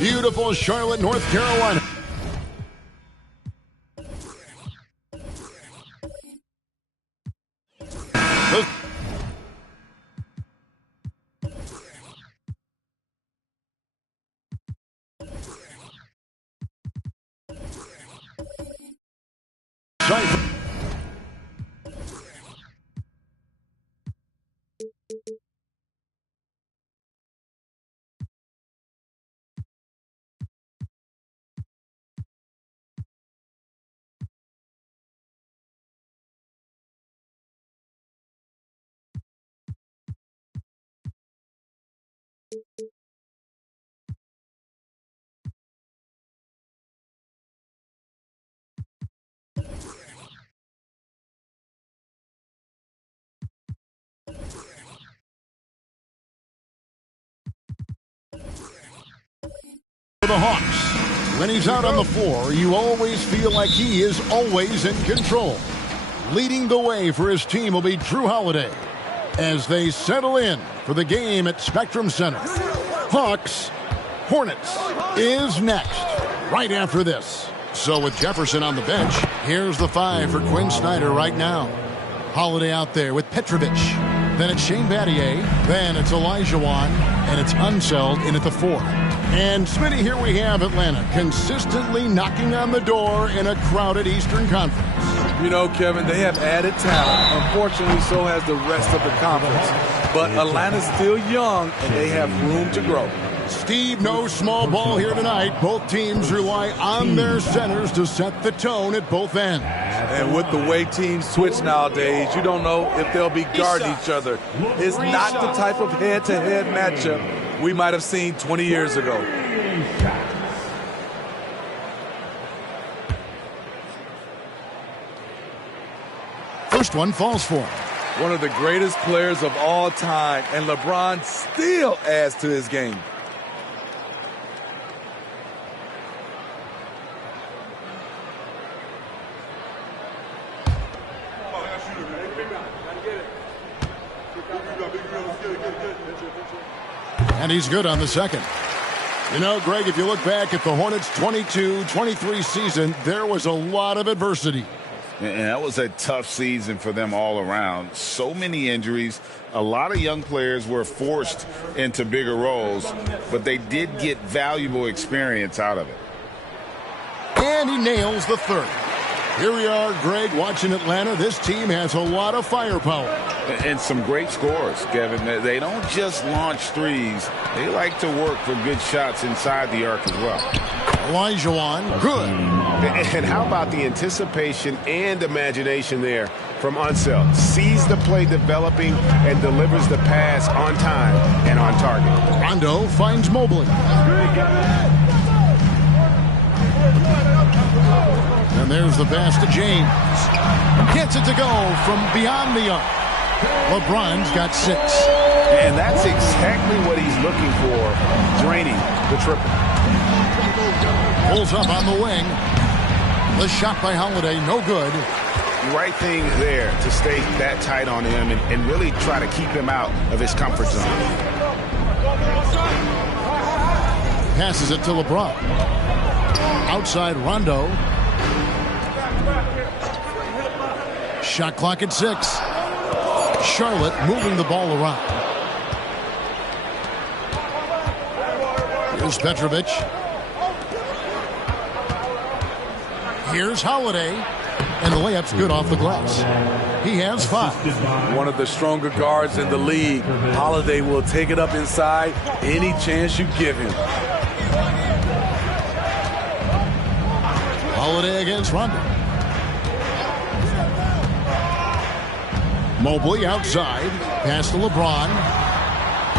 Beautiful Charlotte, North Carolina. The Hawks. When he's out on the floor, you always feel like he is always in control. Leading the way for his team will be Drew Holiday as they settle in for the game at Spectrum Center. Hawks, Hornets is next, right after this. So with Jefferson on the bench, here's the 5 for Quinn Snyder right now. Holiday out there with Petrovic. Then it's Shane Battier. Then it's Elijah Wan. And it's Unseld in at the 4. And Smitty, here we have Atlanta consistently knocking on the door in a crowded Eastern Conference. You know, Kevin, they have added talent. Unfortunately, so has the rest of the conference. But Atlanta's still young, and they have room to grow. Steve, no small ball here tonight. Both teams rely on their centers to set the tone at both ends. And with the way teams switch nowadays, you don't know if they'll be guarding each other. It's not the type of head-to-head matchup we might have seen 20 years ago. First one falls for him. One of the greatest players of all time, and LeBron still adds to his game. And he's good on the second. You know, Greg, if you look back at the Hornets' 22-23 season, there was a lot of adversity. And that was a tough season for them all around. So many injuries. A lot of young players were forced into bigger roles, but they did get valuable experience out of it. And he nails the third. Here we are, Greg, watching Atlanta. This team has a lot of firepower. And some great scores, Kevin. They don't just launch threes. They like to work for good shots inside the arc as well. Elijah Wan, good. And how about the anticipation and imagination there from Unseld? Sees the play developing and delivers the pass on time and on target. Rondo finds Mobley. And there's the pass to James. Gets it to go from beyond the arc. LeBron's got 6. And that's exactly what he's looking for, draining the triple. Pulls up on the wing. The shot by Holiday, no good. Right thing there to stay that tight on him and really try to keep him out of his comfort zone. Passes it to LeBron. Outside Rondo. Shot clock at 6. Charlotte moving the ball around. Here's Petrovic. Here's Holiday. And the layup's good off the glass. He has 5. One of the stronger guards in the league. Holiday will take it up inside any chance you give him. Holiday against Rondo. Mobley outside. Pass to LeBron.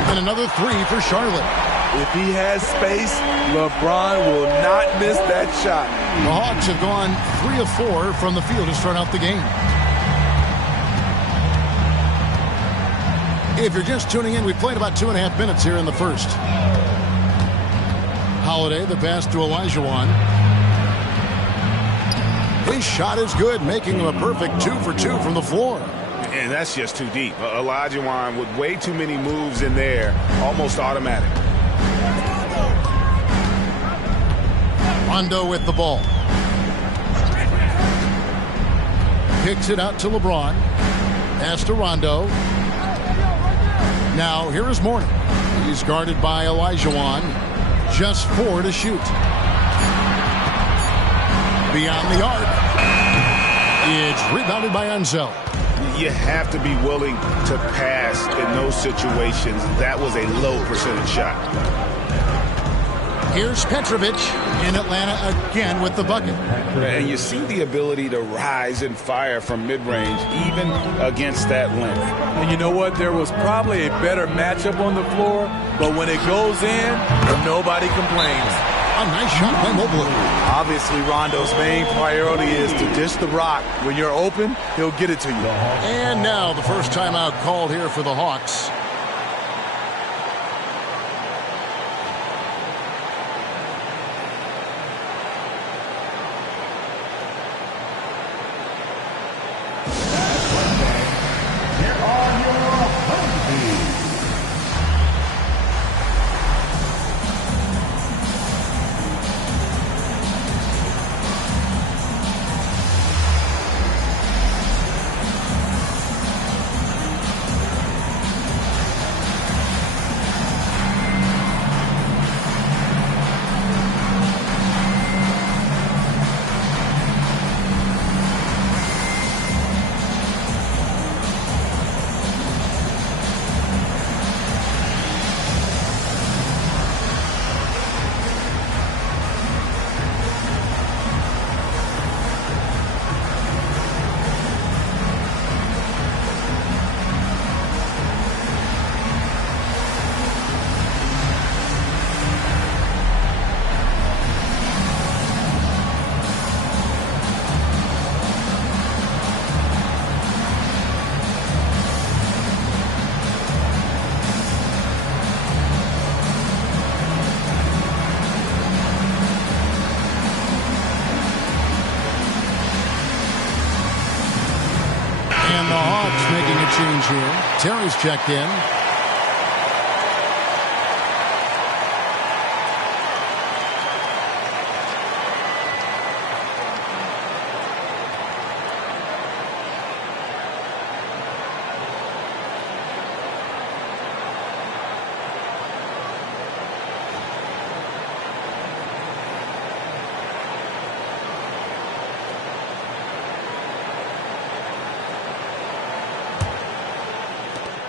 And another 3 for Charlotte. If he has space, LeBron will not miss that shot. The Hawks have gone 3 of 4 from the field to start out the game. If you're just tuning in, we played about 2.5 minutes here in the first. Holiday, the pass to Olajuwon. His shot is good, making him a perfect 2 for 2 from the floor. And that's just too deep. Olajuwon with way too many moves in there, almost automatic. Rondo with the ball. Kicks it out to LeBron. Pass to Rondo. Now here is Mourning. He's guarded by Olajuwon. Just 4 to shoot. Beyond the arc. It's rebounded by Unseld. You have to be willing to pass in those situations. That was a low percentage shot. Here's Petrovic in Atlanta again with the bucket. And you see the ability to rise and fire from mid-range, even against that length. And you know what? There was probably a better matchup on the floor, but when it goes in, nobody complains. A nice shot by Mobley. Obviously, Rondo's main priority is to dish the rock. When you're open, he'll get it to you. And now the first timeout called here for the Hawks. Change here. Terry's checked in.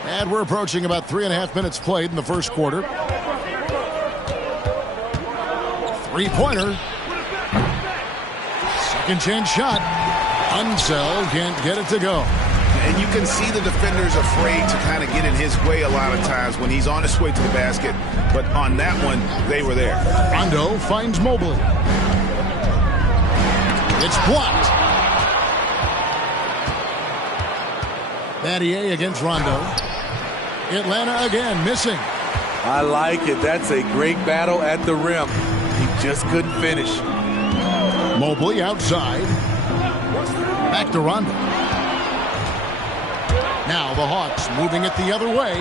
And we're approaching about 3.5 minutes played in the first quarter. Second chance shot. Unseld can't get it to go. And you can see the defenders afraid to kind of get in his way a lot of times when he's on his way to the basket. But on that one, they were there. Rondo finds Mobley. It's blocked. Battier against Rondo. Atlanta again missing. I like it. That's a great battle at the rim. He just couldn't finish. Mobley outside. Back to Rondo. Now the Hawks moving it the other way.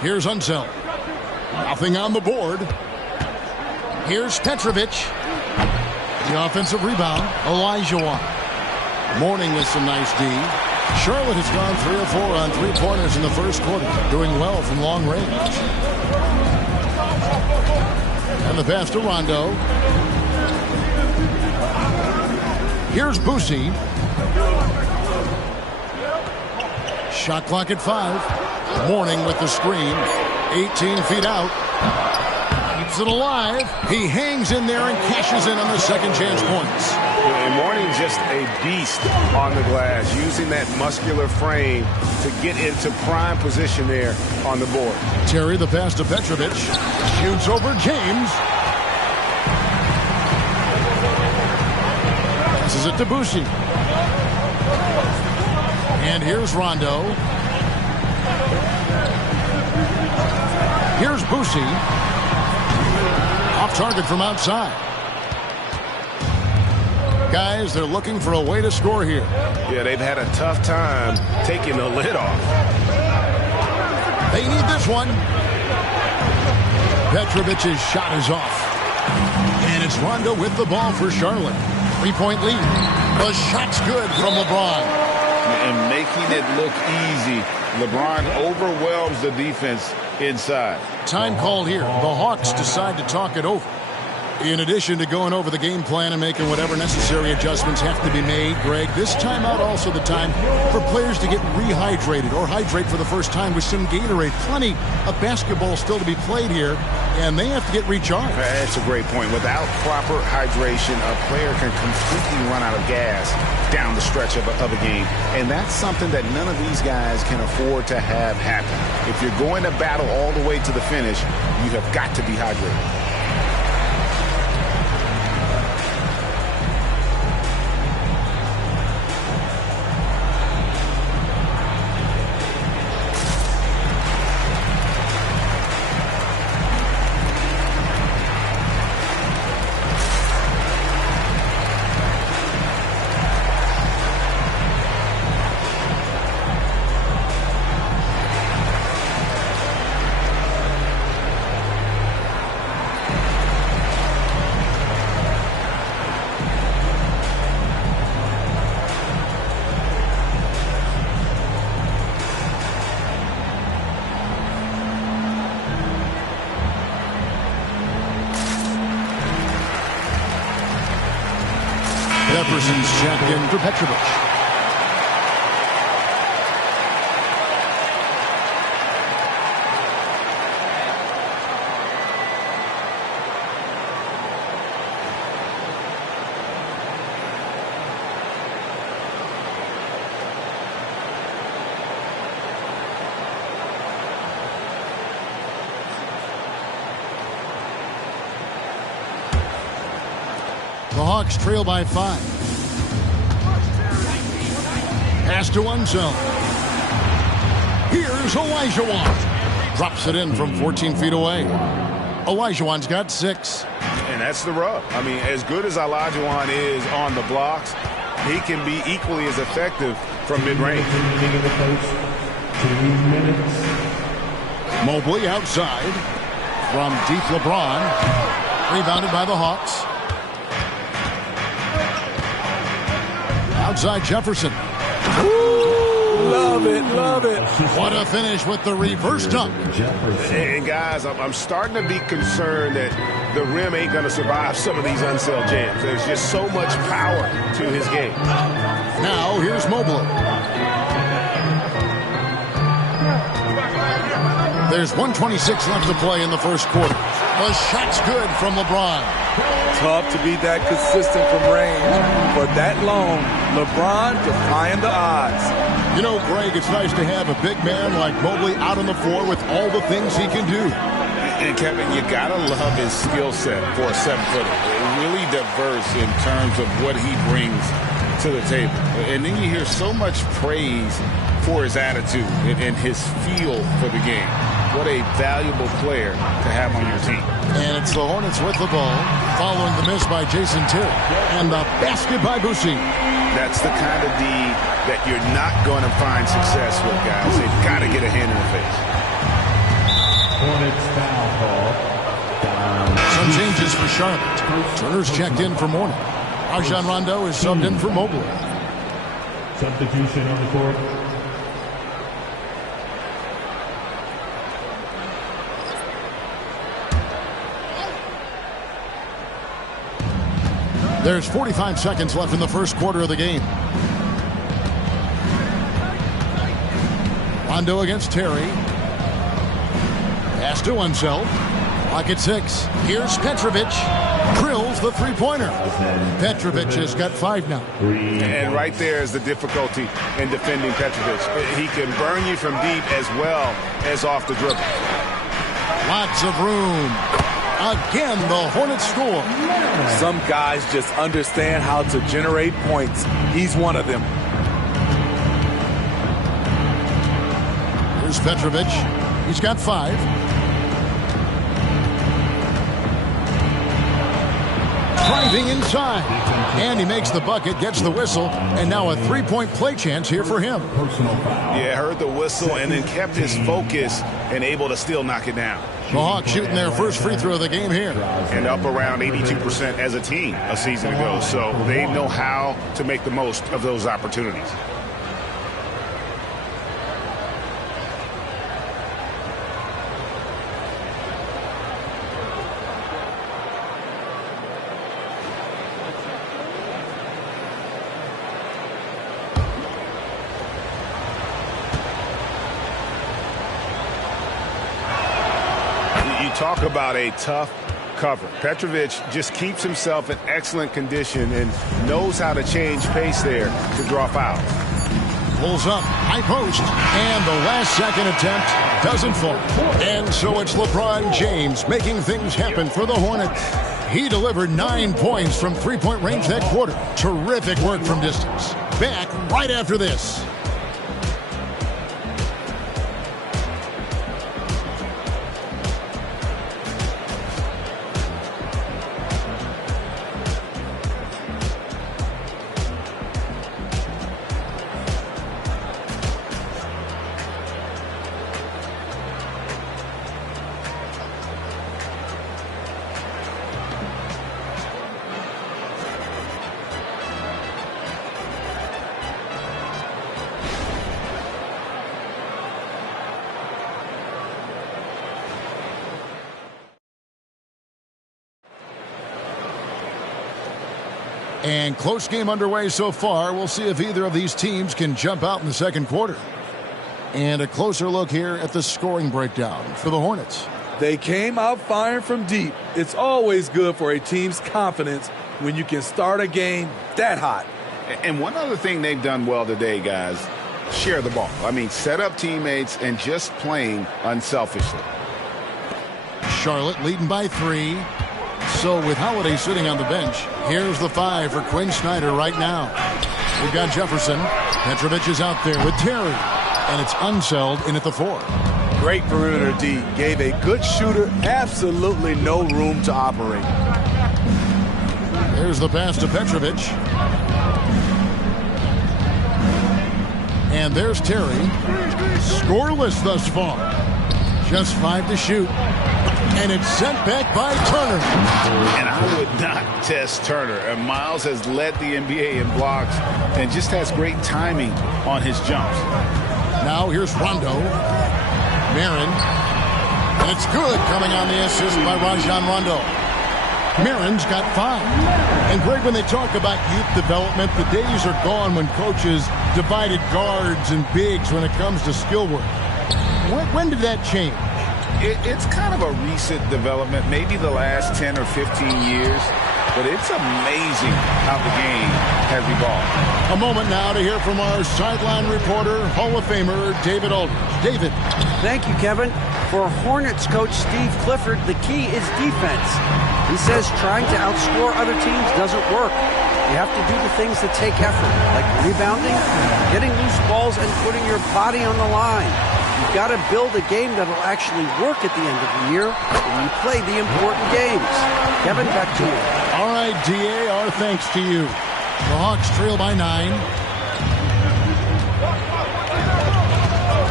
Here's Unseld. Nothing on the board. Here's Petrovic. The offensive rebound. Olajuwon. Mourning with some nice D. Charlotte has gone 3 of 4 on three-pointers in the first quarter, doing well from long range. And the pass to Rondo. Here's Boosie. Shot clock at 5. Mourning with the screen. 18 feet out. Keeps it alive. He hangs in there and cashes in on the second chance points. And Mourning's just a beast on the glass, using that muscular frame to get into prime position there on the board. Terry, the pass to Petrovic. Shoots over James. Passes it to Boosie. And here's Rondo. Here's Boosie. Off target from outside. Guys, they're looking for a way to score here. Yeah, they've had a tough time taking the lid off. They need this one. Petrovic's shot is off. And it's Rondo with the ball for Charlotte. 3-point lead. The shot's good from LeBron. And making it look easy. LeBron overwhelms the defense inside. Time called here. The Hawks decide to talk it over. In addition to going over the game plan and making whatever necessary adjustments have to be made, Greg, this timeout also the time for players to get rehydrated or hydrate for the first time with some Gatorade. Plenty of basketball still to be played here, and they have to get recharged. That's a great point. Without proper hydration, a player can completely run out of gas down the stretch of a game. And that's something that none of these guys can afford to have happen. If you're going to battle all the way to the finish, you have got to be hydrated. Jefferson's check in for Petrovic. The Hawks trail by 5. Pass to Unseld. Here's Olajuwon. Drops it in from 14 feet away. Olajuwon's got 6. And that's the rub. I mean, as good as Olajuwon is on the blocks, he can be equally as effective from mid-range. Mobley outside from deep LeBron. Rebounded by the Hawks. Outside Jefferson. Ooh, love it, love it. What a finish with the reverse dunk. And guys, I'm starting to be concerned that the rim ain't going to survive some of these Unseld jams. There's just so much power to his game. Now here's Mobley. There's 1:26 left to play in the first quarter. The shot's good from LeBron. Tough to be that consistent from range. For that long, LeBron defying the odds. You know, Greg, it's nice to have a big man like Mobley out on the floor with all the things he can do. And Kevin, you gotta love his skill set for a 7-footer. Really diverse in terms of what he brings to the table. And then you hear so much praise for his attitude and his feel for the game. What a valuable player to have on your team. And it's the Hornets with the ball, following the miss by Jason Terry. And the basket by Boucher. That's the kind of D that you're not going to find success with, guys. They've got to get a hand in the face. Hornets foul call. Some changes for Charlotte. Turner's checked in for Mourning. Rajon Rondo is subbed in for Mobley. Substitution on the court. There's 45 seconds left in the first quarter of the game. Rondo against Terry. Pass to Unseld. Clock at 6. Here's Petrovic. Drills the three-pointer. Petrovic has got 5 now. And right there is the difficulty in defending Petrovic. He can burn you from deep as well as off the dribble. Lots of room. Again, the Hornets score. Some guys just understand how to generate points. He's one of them. Here's Petrovic. He's got 5. Driving inside. And he makes the bucket, gets the whistle, and now a three-point play chance here for him. Yeah, heard the whistle and then kept his focus and able to still knock it down. The Hawks shooting their first free throw of the game here. And up around 82% as a team a season ago. So they know how to make the most of those opportunities. Talk about a tough cover. Petrovic just keeps himself in excellent condition and knows how to change pace there to draw fouls. Pulls up, high post, and the last second attempt doesn't fall. And so it's LeBron James making things happen for the Hornets. He delivered 9 points from three-point range that quarter. Terrific work from distance. Back right after this. And close game underway so far. We'll see if either of these teams can jump out in the second quarter. And a closer look here at the scoring breakdown for the Hornets. They came out firing from deep. It's always good for a team's confidence when you can start a game that hot. And one other thing they've done well today, guys, share the ball. I mean, set up teammates and just playing unselfishly. Charlotte leading by 3. So with Holiday sitting on the bench, here's the 5 for Quinn Snyder right now. We've got Jefferson. Petrovic is out there with Terry. And it's Unseld in at the 4. Great perimeter D. Gave a good shooter absolutely no room to operate. There's the pass to Petrovic. And there's Terry. Scoreless thus far. Just 5 to shoot. And it's sent back by Turner. And I would not test Turner. And Miles has led the NBA in blocks and just has great timing on his jumps. Now here's Rondo. Marin. And it's good coming on the assist by Rajon Rondo. Marin's got 5. And Greg, when they talk about youth development, the days are gone when coaches divided guards and bigs when it comes to skill work. When did that change? It's kind of a recent development, maybe the last 10 or 15 years, but it's amazing how the game has evolved. A moment now to hear from our sideline reporter, Hall of Famer David Aldridge. David. Thank you, Kevin. For Hornets coach Steve Clifford, the key is defense. He says trying to outscore other teams doesn't work. You have to do the things that take effort, like rebounding, getting loose balls, and putting your body on the line. You've got to build a game that will actually work at the end of the year when you play the important games. Kevin, back to you. All right, DA, our thanks to you. The Hawks trail by 9.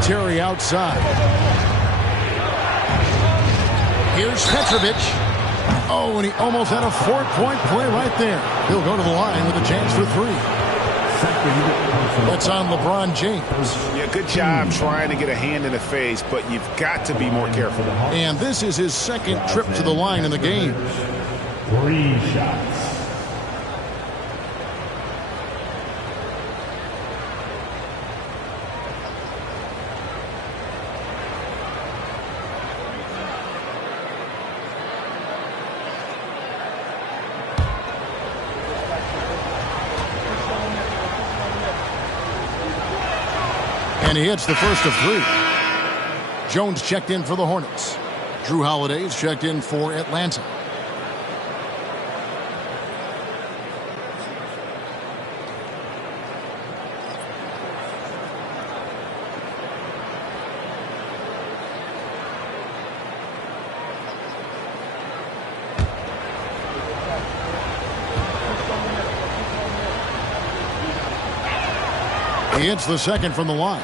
Terry outside. Here's Petrovic. Oh, and he almost had a 4-point play right there. He'll go to the line with a chance for 3. That's on LeBron James. Yeah, good job trying to get a hand in the face, but you've got to be more careful. And this is his second trip to the line in the game. 3 shots. And he hits the first of 3. Jones checked in for the Hornets. Drew Holiday's checked in for Atlanta. He hits the second from the line.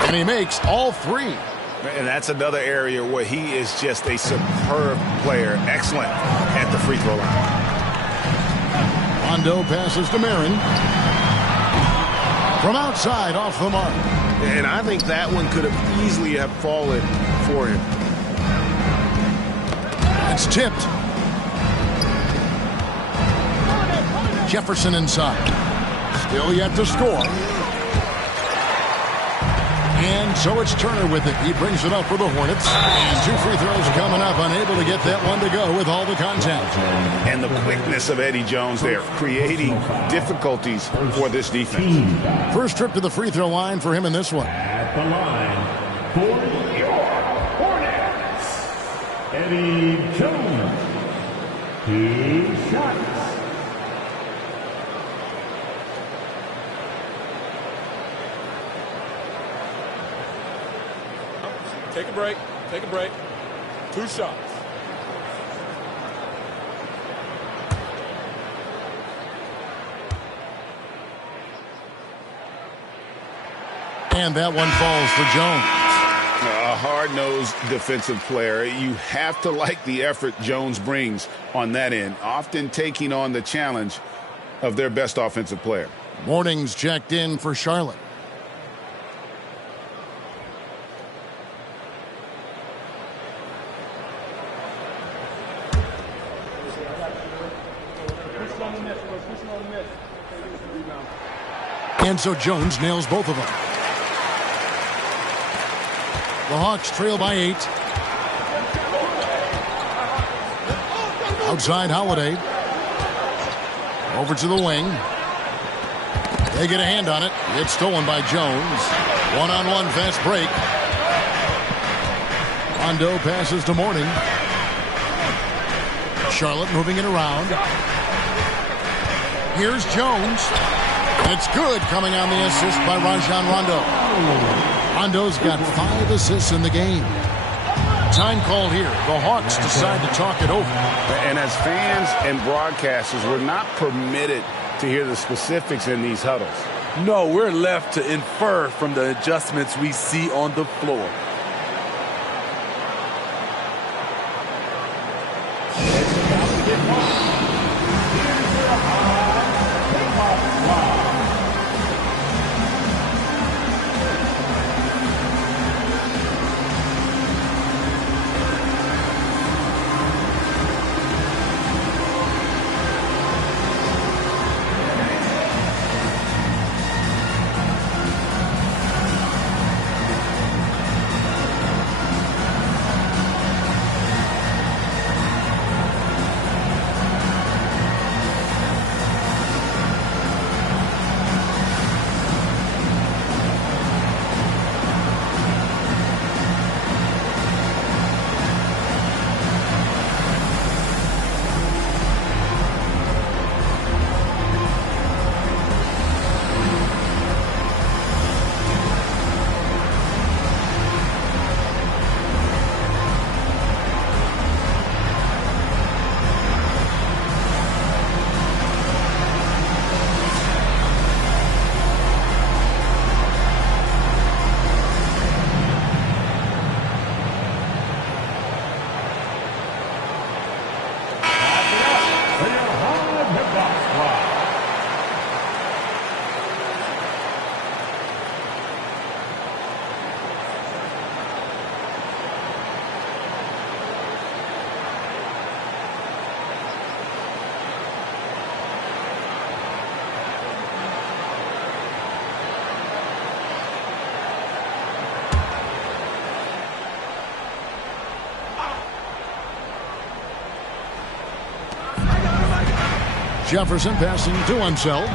And he makes all 3. And that's another area where he is just a superb player. Excellent at the free throw line. Rondo passes to Marin. From outside, off the mark. And I think that one could have easily have fallen for him. It's tipped. Jefferson inside. Still yet to score. And so it's Turner with it. He brings it up for the Hornets. And 2 free throws coming up. Unable to get that one to go with all the contact. And the quickness of Eddie Jones there, creating difficulties for this defense. First trip to the free throw line for him in this one. At the line for your Hornets, Eddie Jones. 2 shots. Take a break. Take a break. 2 shots. And that one falls for Jones. A hard-nosed defensive player. You have to like the effort Jones brings on that end, often taking on the challenge of their best offensive player. Morning's checked in for Charlotte. And so Jones nails both of them. The Hawks trail by 8. Outside Holiday. Over to the wing. They get a hand on it. It's stolen by Jones. One-on-one fast break. Rondo passes to Morning. Charlotte moving it around. Here's Jones. It's good, coming on the assist by Rajon Rondo. Rondo's got 5 assists in the game. Time call here. The Hawks decide to talk it over. And as fans and broadcasters, we're not permitted to hear the specifics in these huddles. No, we're left to infer from the adjustments we see on the floor. Jefferson passing to himself.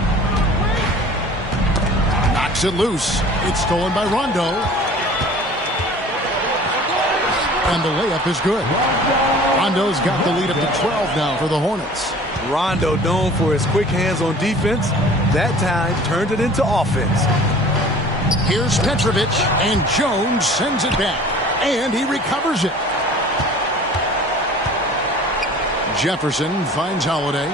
Knocks it loose. It's stolen by Rondo. And the layup is good. Rondo's got the lead up to 12 now for the Hornets. Rondo, known for his quick hands on defense, that time turned it into offense. Here's Petrovic, and Jones sends it back, and he recovers it. Jefferson finds Holiday.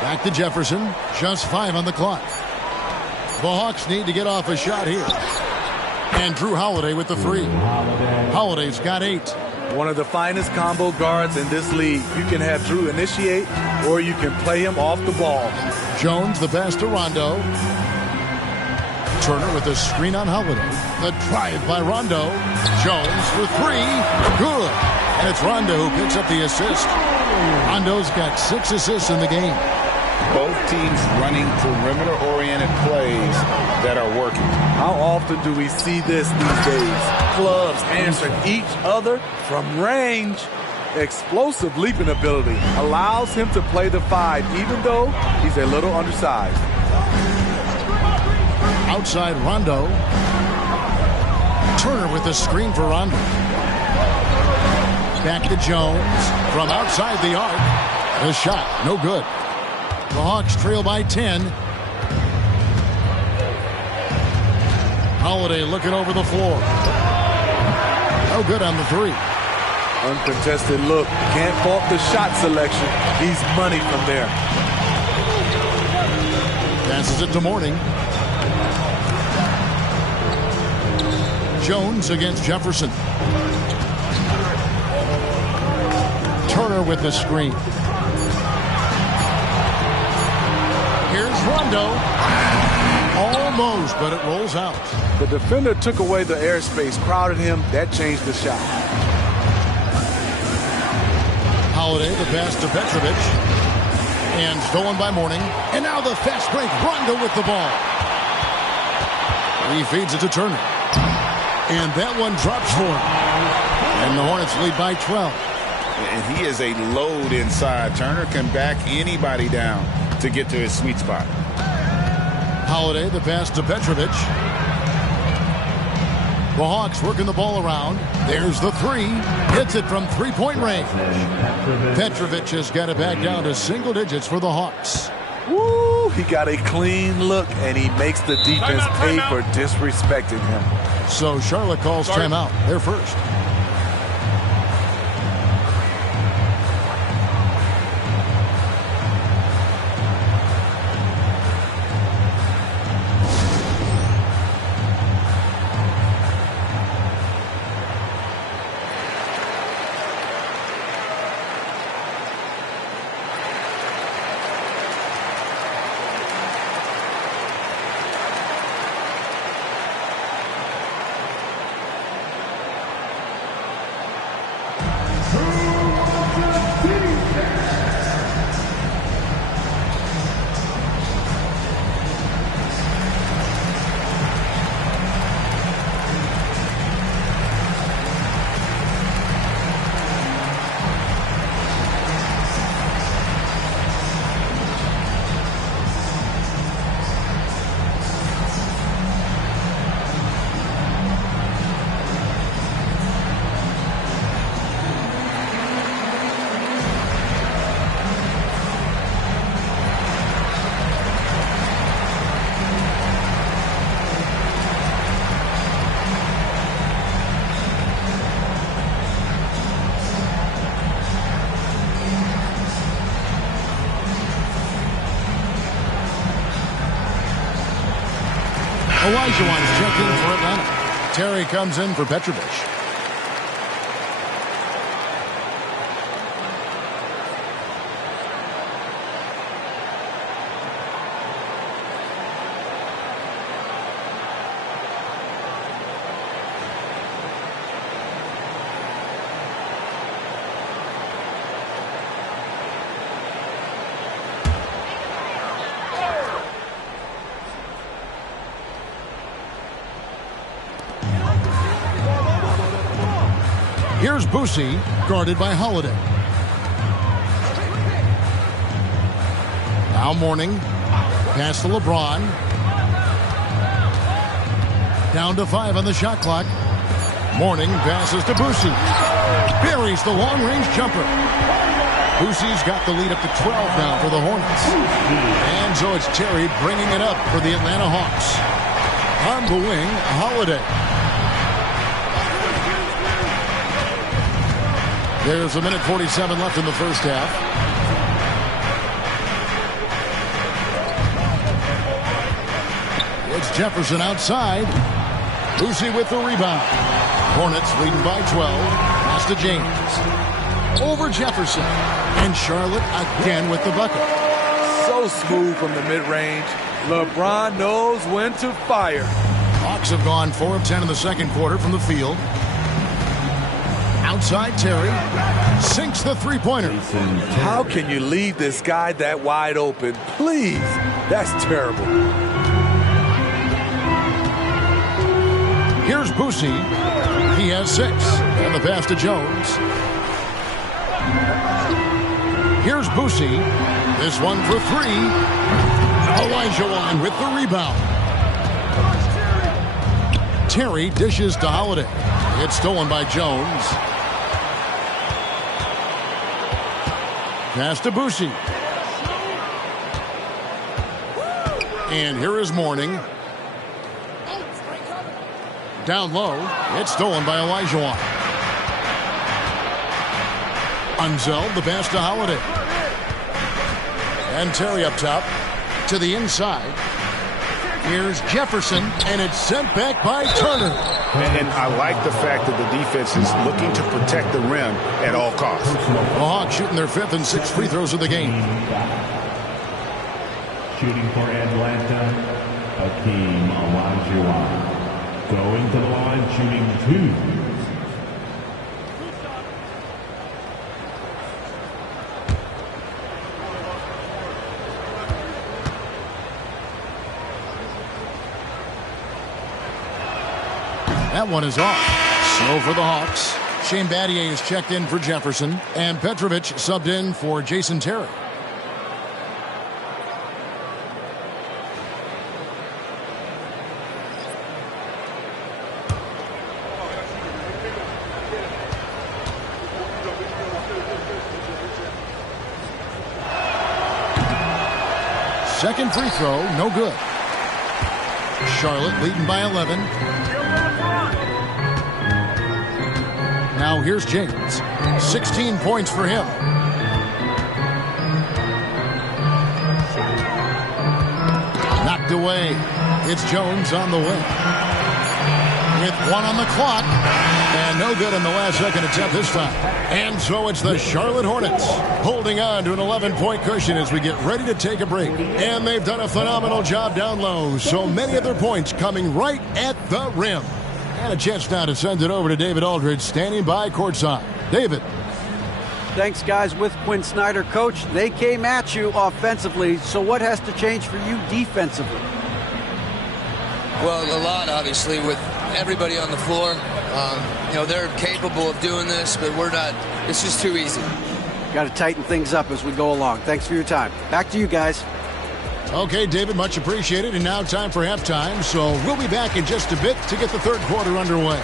Back to Jefferson, just 5 on the clock. The Hawks need to get off a shot here. And Drew Holiday with the 3. Holiday's got 8. One of the finest combo guards in this league. You can have Drew initiate, or you can play him off the ball. Jones the pass to Rondo. Turner with a screen on Holiday. The drive by Rondo. Jones for 3. Good. And it's Rondo who picks up the assist. Rondo's got 6 assists in the game. Both teams running perimeter-oriented plays that are working. How often do we see this these days? Clubs answering each other from range. Explosive leaping ability allows him to play the 5, even though he's a little undersized. Outside Rondo. Turner with the screen for Rondo. Back to Jones from outside the arc. The shot, no good. The Hawks trail by 10. Holiday looking over the floor. No good on the 3. Uncontested look. Can't fault the shot selection. He's money from there. Passes it to Mourning. Jones against Jefferson. Turner with the screen. Here's Rondo. Almost, but it rolls out. The defender took away the airspace, crowded him. That changed the shot. Holiday, the pass to Petrovic. And stolen by Mourning. And now the fast break. Rondo with the ball. He feeds it to Turner. And that one drops for him. And the Hornets lead by 12. And he is a load inside. Turner can back anybody down to get to his sweet spot. Holiday, the pass to Petrovic. The Hawks working the ball around. There's the 3. Hits it from 3-point range. Petrovic has got it back down to single digits for the Hawks. Woo! He got a clean look, and he makes the defense pay for disrespecting him. So Charlotte calls timeout. They're first. Olajuwon's checked in for Atlanta. Terry comes in for Petrovic. Here's Boosie, guarded by Holiday. Now Mourning. Pass to LeBron. Down to 5 on the shot clock. Mourning passes to Boosie. Buries the long-range jumper. Boosie's got the lead up to 12 now for the Hornets. And so it's Terry bringing it up for the Atlanta Hawks. On the wing, Holiday. There's a minute 47 left in the first half. It's Jefferson outside. Boosie with the rebound. Hornets leading by 12. Pass to James. Over Jefferson. And Charlotte again with the bucket. So smooth from the mid-range. LeBron knows when to fire. Hawks have gone 4 of 10 in the second quarter from the field. Outside Terry. Sinks the three-pointer. How can you leave this guy that wide open? Please. That's terrible. Here's Boosie. He has 6. And the pass to Jones. Here's Boosie. This one for 3. Olajuwon with the rebound. Terry dishes to Holiday. It's stolen by Jones. Pass to Boosie. And here is Mourning. Down low. It's stolen by Olajuwon. Unzel, the pass to Holiday. And Terry up top to the inside. Here's Jefferson, and it's sent back by Turner. And I like the fact that the defense is looking to protect the rim at all costs. The Hawks shooting their 5th and 6th free throws of the game. Shooting for Atlanta, Hakeem Olajuwon. Going to the line, shooting 2. That one is off. So for the Hawks, Shane Battier is checked in for Jefferson, and Petrovic subbed in for Jason Terry. Second free throw, no good. Charlotte leading by 11. Now here's James. 16 points for him. Knocked away. It's Jones on the wing. With 1 on the clock. And no good in the last second attempt this time. And so it's the Charlotte Hornets holding on to an 11-point cushion as we get ready to take a break. And they've done a phenomenal job down low. So many of their points coming right at the rim. And a chance now to send it over to David Aldridge, standing by courtside. David. Thanks, guys. With Quinn Snyder, Coach, they came at you offensively. So what has to change for you defensively? Well, a lot, obviously, with everybody on the floor. They're capable of doing this, but we're not. It's just too easy. Got to tighten things up as we go along. Thanks for your time. Back to you guys. Okay, David, much appreciated. And now time for halftime. So we'll be back in just a bit to get the third quarter underway.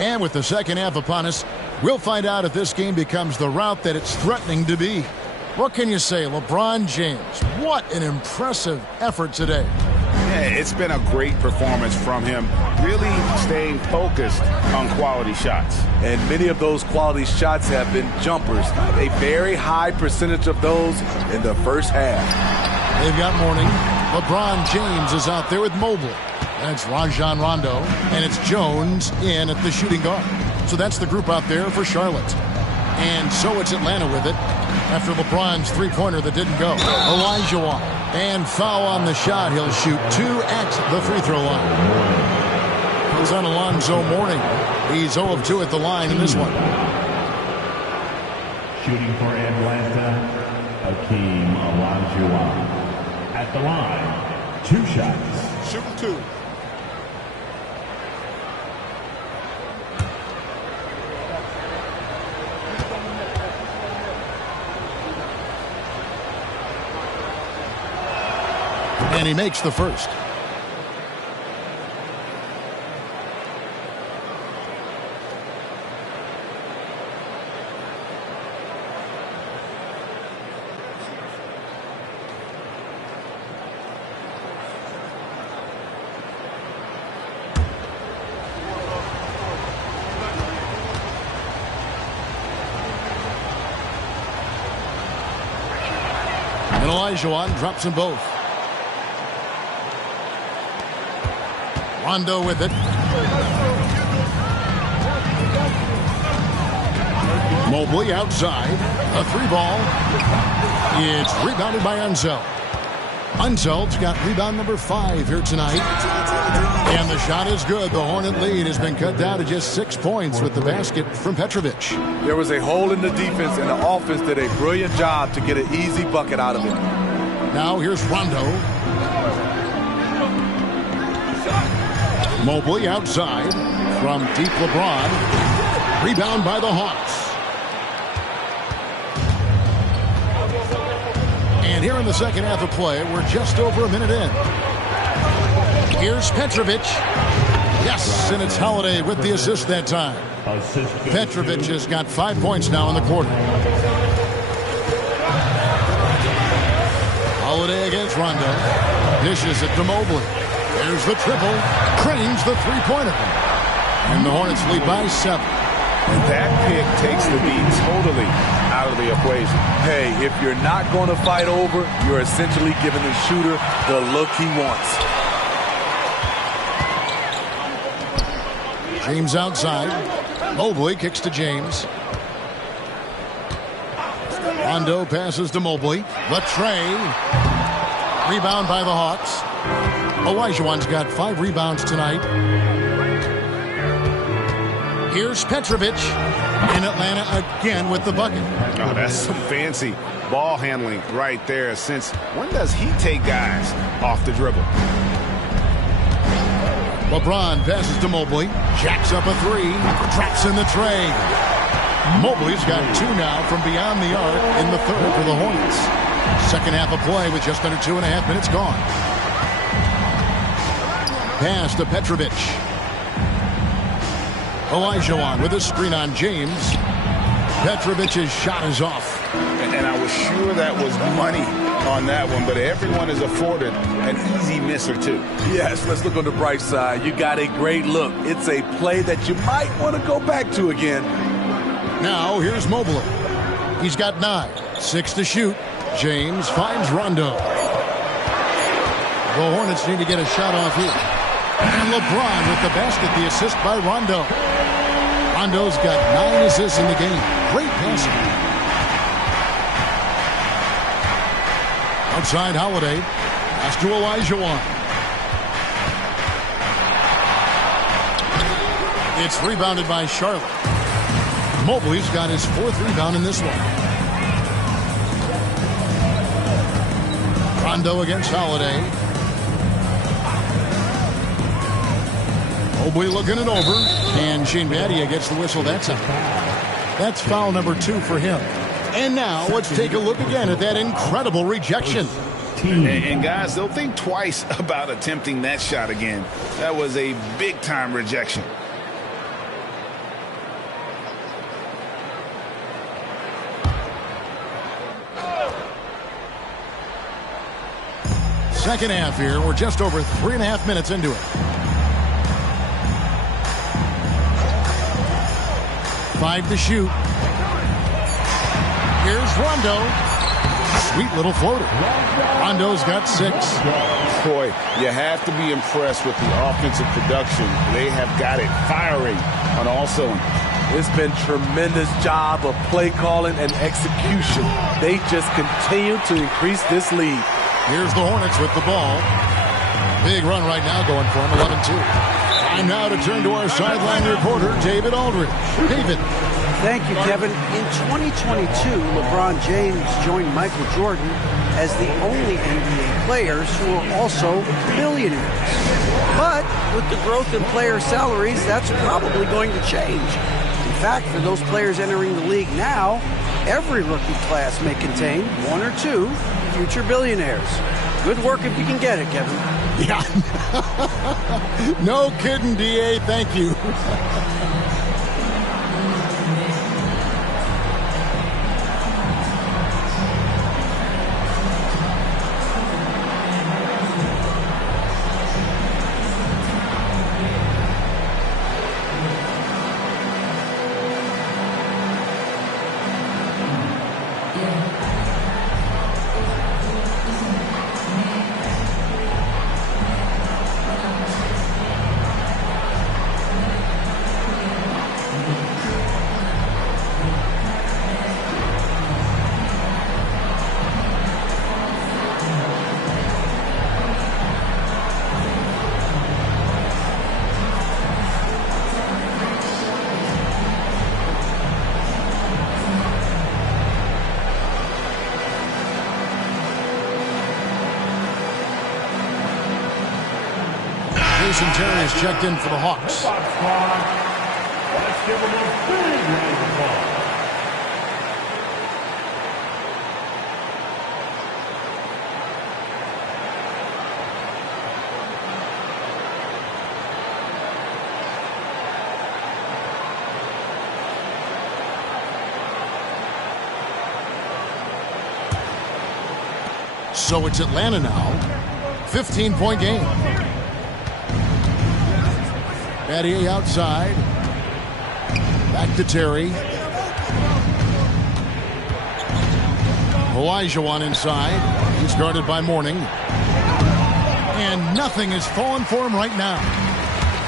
And with the second half upon us, we'll find out if this game becomes the rout that it's threatening to be. What can you say? LeBron James, what an impressive effort today. Yeah, it's been a great performance from him, really staying focused on quality shots. And many of those quality shots have been jumpers. A very high percentage of those in the first half. They've got morning. LeBron James is out there with Mobley. That's Rajon Rondo, and it's Jones in at the shooting guard. So that's the group out there for Charlotte. And so it's Atlanta with it after LeBron's three-pointer that didn't go. Olajuwon, and foul on the shot. He'll shoot 2 at the free throw line. Goes on Alonzo Mourning. He's 0 of 2 at the line in this one. Shooting for Atlanta, Hakeem Olajuwon. At the line, 2 shots. Shooting 2. And he makes the first. And Olajuwon drops them both. Rondo with it. Mobley outside. A 3-ball. It's rebounded by Unseld. Unseld's got rebound number 5 here tonight. And the shot is good. The Hornet lead has been cut down to just 6 points with the basket from Petrovic. There was a hole in the defense, and the offense did a brilliant job to get an easy bucket out of it. Now here's Rondo. Mobley outside from deep LeBron. Rebound by the Hawks. And here in the second half of play, we're just over a minute in. Here's Petrovic. Yes, and it's Holiday with the assist that time. Petrovic has got 5 points now in the quarter. Holiday against Rondo. Dishes it to Mobley. There's the triple. Cranes the three-pointer. And the Hornets lead by 7. And that pick takes the beat totally out of the equation. Hey, if you're not going to fight over, you're essentially giving the shooter the look he wants. James outside. Mobley kicks to James. Rondo passes to Mobley. The tray. Rebound by the Hawks. Olajuwon's got 5 rebounds tonight. Here's Petrovic in Atlanta again with the bucket. Oh, that's some fancy ball handling right there. Since when does he take guys off the dribble? LeBron passes to Mobley. Jacks up a 3. Traps in the tray. Mobley's got 2 now from beyond the arc in the third for the Hornets. Second half of play with just under 2.5 minutes gone. Pass to Petrovic. Olajuwon with a screen on James. Petrovic's shot is off. And I was sure that was money on that one, but everyone is afforded an easy miss or 2. Yes, let's look on the bright side. You got a great look. It's a play that you might want to go back to again. Now here's Mobley. He's got 9. 6 to shoot. James finds Rondo. The Hornets need to get a shot off here. And LeBron with the basket, the assist by Rondo. Rondo's got 9 assists in the game. Great passing. Outside Holiday. Pass to Olajuwon. It's rebounded by Charlotte. Mobley's got his 4th rebound in this one. Rondo against Holiday. Mobley looking it over. And Shane Battier gets the whistle. That's foul number 2 for him. And now let's take a look again at that incredible rejection. And guys, they'll think twice about attempting that shot again. That was a big-time rejection. second half here. We're just over 3.5 minutes into it. 5 to shoot. Here's Rondo. Sweet little floater. Rondo's got 6. Boy, you have to be impressed with the offensive production. They have got it firing on all cylinders. It's been tremendous job of play calling and execution. They just continue to increase this lead. Here's the Hornets with the ball. Big run right now going for them, 11-2. Time now to turn to our sideline reporter, David Aldridge. David. Thank you, Kevin. In 2022, LeBron James joined Michael Jordan as the only NBA players who are also billionaires. But with the growth in player salaries, that's probably going to change. In fact, for those players entering the league now, every rookie class may contain 1 or 2 future billionaires. Good work if you can get it, Kevin. Yeah. No kidding, DA. Thank you. Jason Terry is checked in for the Hawks. Let's give him a big round of applause. So it's Atlanta now. 15-point game. Battier outside. Back to Terry. Olajuwon inside. He's guarded by Mourning. And nothing is falling for him right now.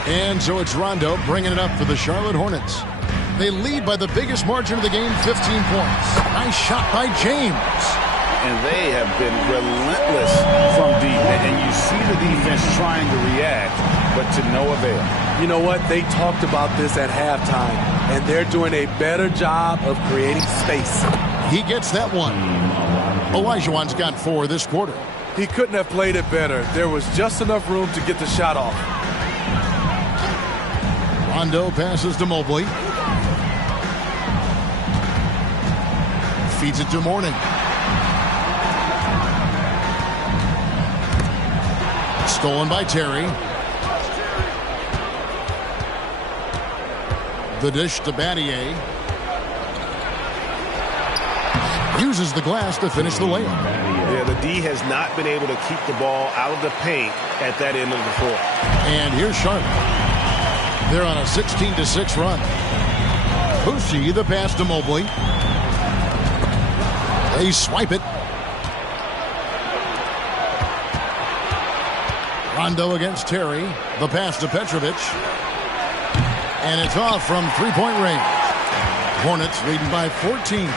And so it's Rondo bringing it up for the Charlotte Hornets. They lead by the biggest margin of the game, 15 points. Nice shot by James. And they have been relentless from deep. And you see the defense trying to react, but to no avail. You know what? They talked about this at halftime, and they're doing a better job of creating space. He gets that one. Olajuwon's got 4 this quarter. He couldn't have played it better. There was just enough room to get the shot off. Rondo passes to Mobley. Feeds it to Mourning. Stolen by Terry. The dish to Battier. Uses the glass to finish the layup. Yeah, the D has not been able to keep the ball out of the paint at that end of the floor. And here's Charlotte. They're on a 16-6 run. Boucher, the pass to Mobley. They swipe it. Rondo against Terry. The pass to Petrovic. And it's off from three-point range. Hornets leading by 14.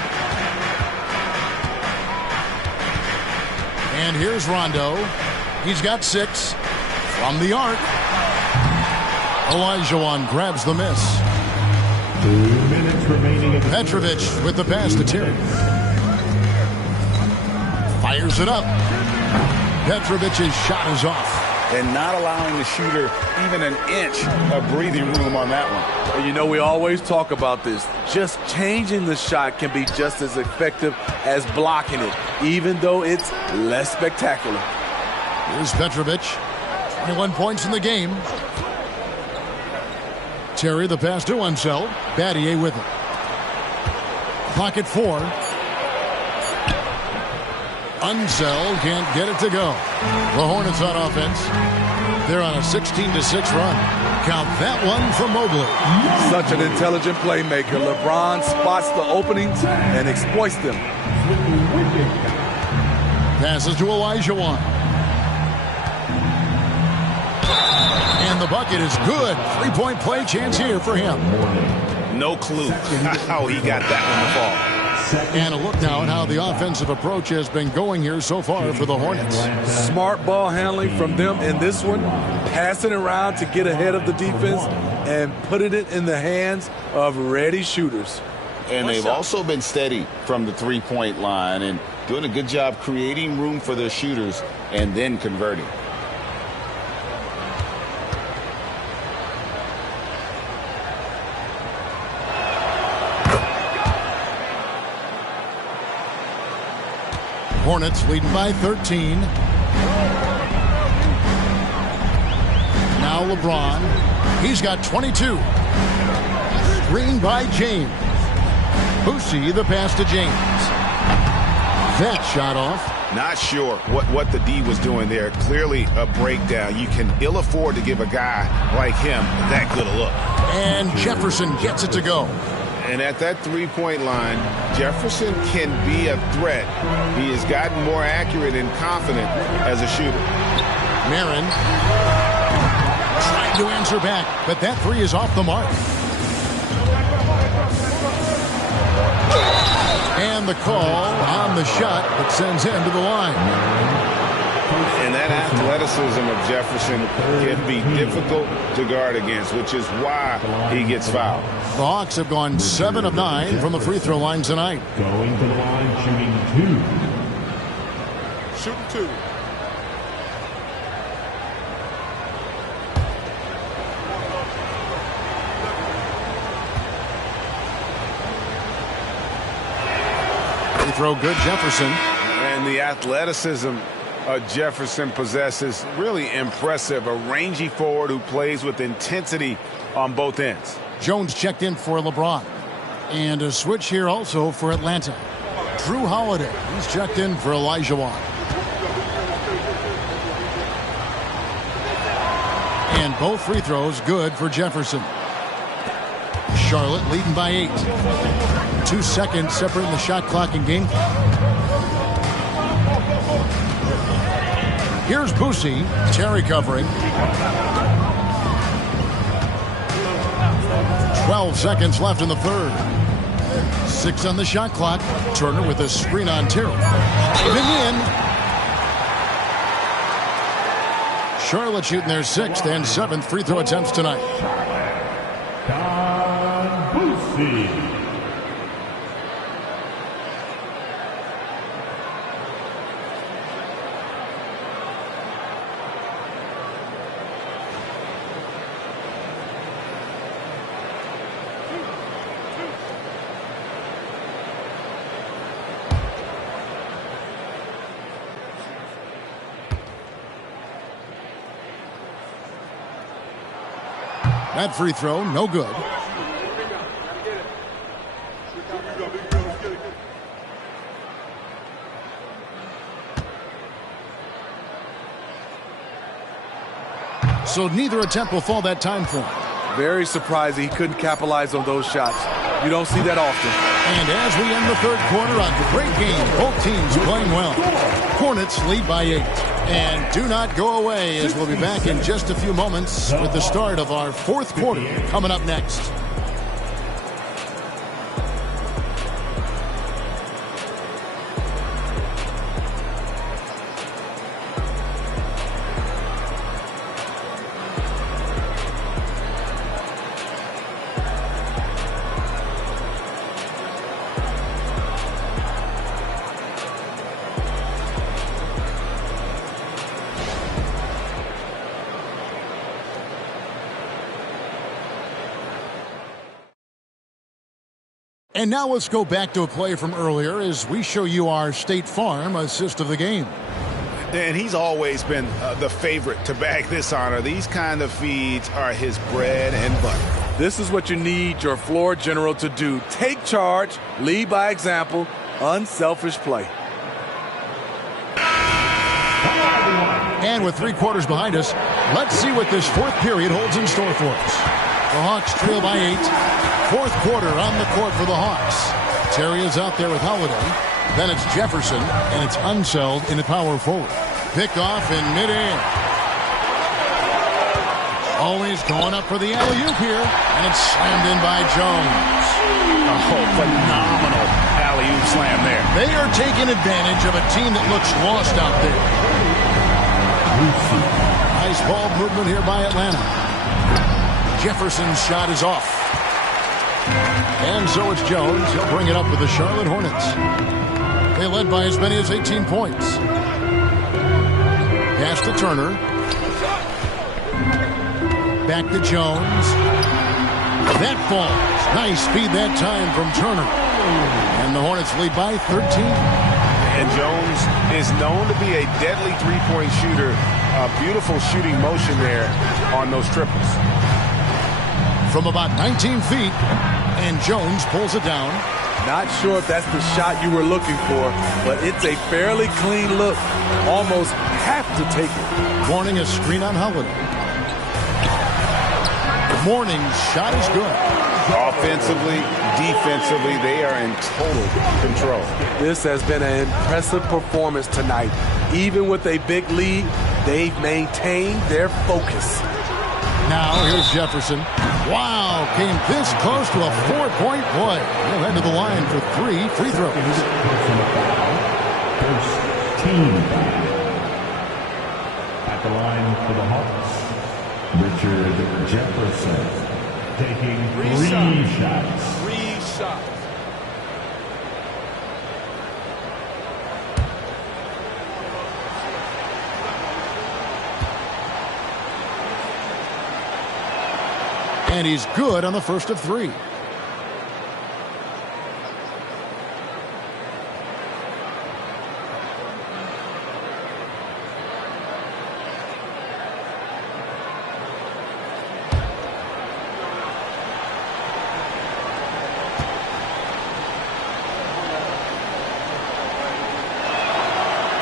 And here's Rondo. He's got 6 from the arc. Olajuwon grabs the miss. 2 minutes remaining. Petrovic with the pass to Terry. Fires it up. Petrovic's shot is off. And not allowing the shooter even an inch of breathing room on that one. And you know, we always talk about this. Just changing the shot can be just as effective as blocking it, even though it's less spectacular. Here's Petrovic. 21 points in the game. Terry, the pass to Unseld. Battier with it. Clock at 4. Unseld can't get it to go. The Hornets on offense. They're on a 16-6 run. Count that one for Mobley. Such an intelligent playmaker. LeBron spots the openings and exploits them. Passes to Elijah Wan. And the bucket is good. 3-point play chance here for him. No clue how he got that one to fall. And a look now at how the offensive approach has been going here so far for the Hornets. Smart ball handling from them in this one. Passing around to get ahead of the defense and putting it in the hands of ready shooters. And they've also been steady from the three-point line and doing a good job creating room for their shooters and then converting. Hornets leading by 13. Now LeBron. He's got 22. Screen by James. Boosie, the pass to James. That shot off. Not sure what the D was doing there. Clearly a breakdown. You can ill afford to give a guy like him that good a look. And Jefferson gets it to go. And at that three-point line, Jefferson can be a threat. He has gotten more accurate and confident as a shooter. Marin trying to answer back, but that three is off the mark. And the call on the shot that sends him to the line. And that athleticism of Jefferson can be difficult to guard against, which is why he gets fouled. The Hawks have gone 7 of 9 from the free throw line tonight. Going to the line, shooting 2. Shooting 2. Free throw good, Jefferson. And the athleticism Jefferson possesses, really impressive. A rangy forward who plays with intensity on both ends. Jones checked in for LeBron. And a switch here also for Atlanta. Drew Holiday, he's checked in for Elijah Wan. And both free throws good for Jefferson. Charlotte leading by 8. 2 seconds separating the shot clock and game clock. Here's Boosie. Terry covering. 12 seconds left in the third. 6 on the shot clock. Turner with a screen on Terry. Diving in. Charlotte shooting their 6th and 7th free throw attempts tonight. Boosie. That free throw, no good. So neither attempt will fall that time for him. Very surprising he couldn't capitalize on those shots. You don't see that often. And as we end the third quarter, a great game. Both teams playing well. Hornets lead by 8. And do not go away, as we'll be back in just a few moments with the start of our fourth quarter coming up next. And now let's go back to a play from earlier as we show you our State Farm assist of the game. And he's always been the favorite to bag this honor. These kind of feeds are his bread and butter. This is what you need your floor general to do. Take charge, lead by example, unselfish play. And with 3 quarters behind us, let's see what this fourth period holds in store for us. The Hawks trail by 8. Fourth quarter on the court for the Hawks. Terry is out there with Holiday. Then it's Jefferson, and it's Unseld in the power forward. Pick off in midair. Always going up for the alley-oop here, and it's slammed in by Jones. Oh, phenomenal alley-oop slam there. They are taking advantage of a team that looks lost out there. Nice ball movement here by Atlanta. Jefferson's shot is off. And so it's Jones. He'll bring it up with the Charlotte Hornets. They led by as many as 18 points. Pass to Turner. Back to Jones. That falls. Nice speed that time from Turner. And the Hornets lead by 13. And Jones is known to be a deadly three-point shooter. A beautiful shooting motion there on those triples. From about 19 feet, and Jones pulls it down. Not sure if that's the shot you were looking for, but it's a fairly clean look. Almost have to take it. Morning a screen on Holiday. Morning's shot is good. Offensively, defensively, they are in total control. This has been an impressive performance tonight. Even with a big lead, they've maintained their focus. Now here's Jefferson. Wow, came this close to a 4-point play. He'll head to the line for 3 free throws. First team foul. At the line for the Hawks, Richard Jefferson taking 3 shots. 3 shots. And he's good on the first of 3.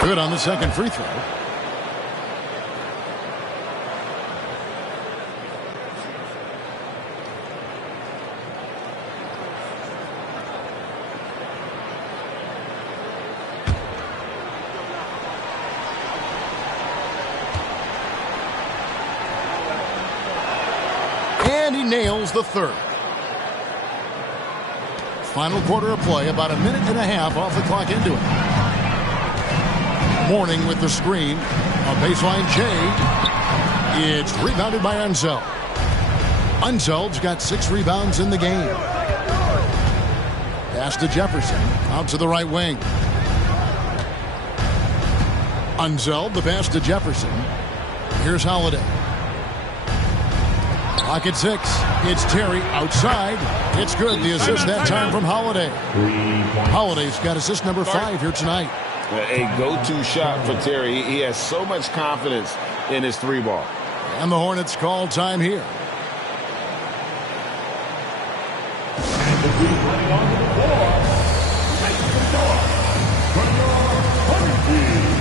Good on the second free throw. And he nails the third. Final quarter of play, about a minute and a half off the clock into it. Morning with the screen. On baseline J. It's rebounded by Unseld. Unseld's got 6 rebounds in the game. Pass to Jefferson. Out to the right wing. Unseld, the pass to Jefferson. Here's Holiday. Clock at 6. It's Terry outside. It's good. The assist that time from Holiday. Holiday's got assist number 5 here tonight. A go-to shot for Terry. He has so much confidence in his 3-ball. And the Hornets call time here. And the group running onto the floor. Right to the door. From your Hornet team.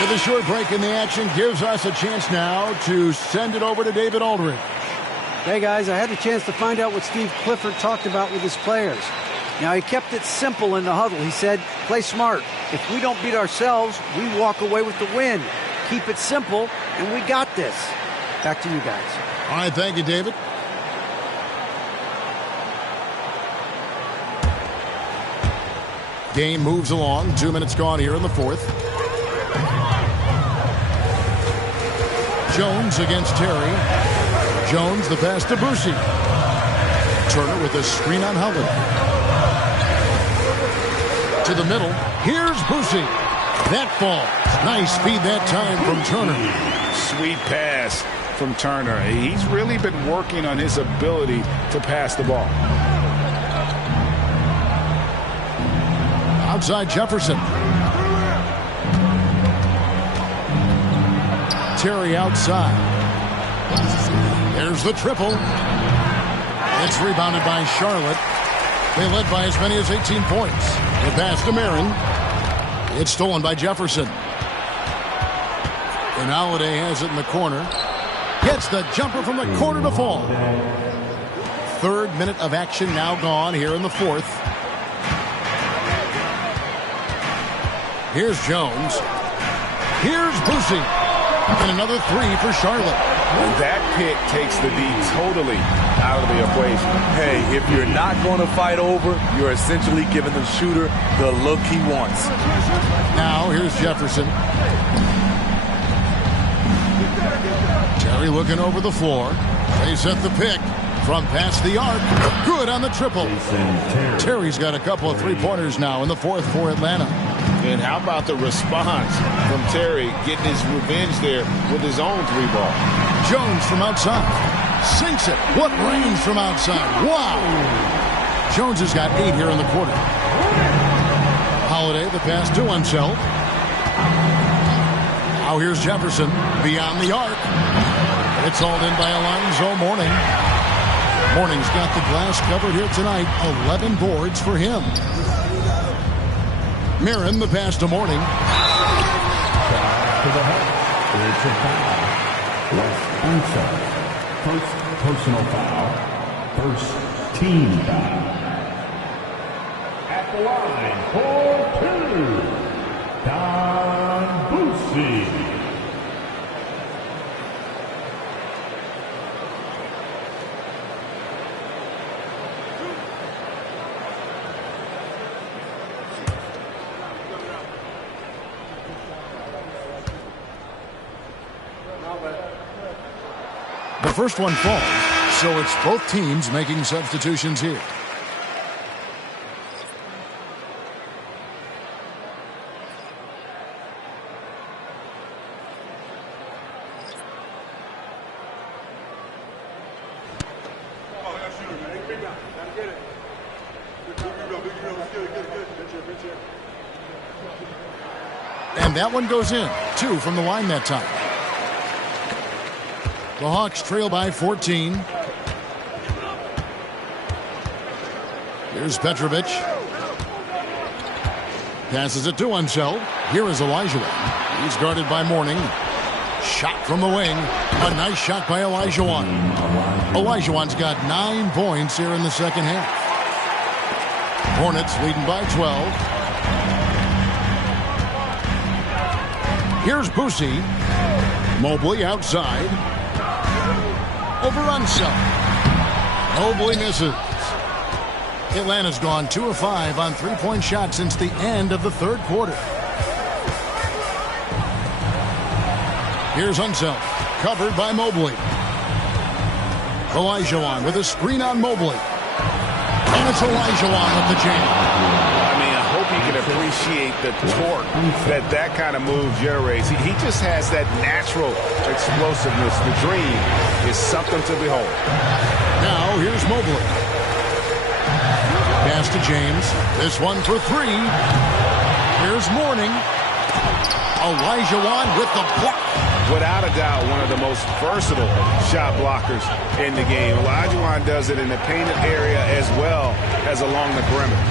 With a short break in the action gives us a chance now to send it over to David Aldridge. Hey, guys, I had a chance to find out what Steve Clifford talked about with his players. Now, he kept it simple in the huddle. He said, play smart. If we don't beat ourselves, we walk away with the win. Keep it simple, and we got this. Back to you guys. All right, thank you, David. Game moves along. 2 minutes gone here in the fourth. Jones against Terry. Jones, the pass to Boucy. Turner with a screen on Howland. To the middle. Here's Boucy. That falls. Nice speed that time from Turner. Sweet pass from Turner. He's really been working on his ability to pass the ball. Outside Jefferson. Terry outside. There's the triple. It's rebounded by Charlotte. They led by as many as 18 points. The pass to Marin. It's stolen by Jefferson. And Holiday has it in the corner. Gets the jumper from the corner to fall. 3rd minute of action now gone here in the 4th. Here's Jones. Here's Boucy. And another 3 for Charlotte. And that pick takes the D totally out of the equation. Hey, if you're not going to fight over, you're essentially giving the shooter the look he wants. Now here's Jefferson. Terry looking over the floor. They set the pick from past the arc. Good on the triple. Terry's got a couple of three-pointers now in the 4th for Atlanta. And how about the response from Terry getting his revenge there with his own 3-ball. Jones from outside. Sinks it. What range from outside. Wow. Jones has got 8 here in the quarter. Holiday, the pass to Unseld. Now here's Jefferson beyond the arc. It's hauled in by Alonzo Mourning. Mourning's got the glass covered here tonight. 11 boards for him. Marin, the pass to Mourning. To the head. It's a foul. Wes Unseld. First personal foul. First team foul. At the line for 2. Don Boucy. The first one falls, so it's both teams making substitutions here. And that one goes in. 2 from the line that time. The Hawks trail by 14. Here's Petrovic. Passes it to Unseld. Here is Elijah. He's guarded by Mourning. Shot from the wing. A nice shot by Olajuwon. Olajuwon's got 9 points here in the second half. Hornets leading by 12. Here's Boucy. Mobley outside. Over Unseld. Mobley misses. Atlanta's gone 2 of 5 on 3-point shots since the end of the 3rd quarter. Here's Unseld. Covered by Mobley. Olajuwon with a screen on Mobley. And it's Olajuwon with the jam. I mean, I hope you can appreciate the torque that kind of move generates. He just has that natural explosiveness. The dream is something to behold. Now here's Mobley. Pass to James. This one for 3. Here's Mourning. Olajuwon with the block. Without a doubt, one of the most versatile shot blockers in the game. Olajuwon does it in the painted area as well as along the perimeter.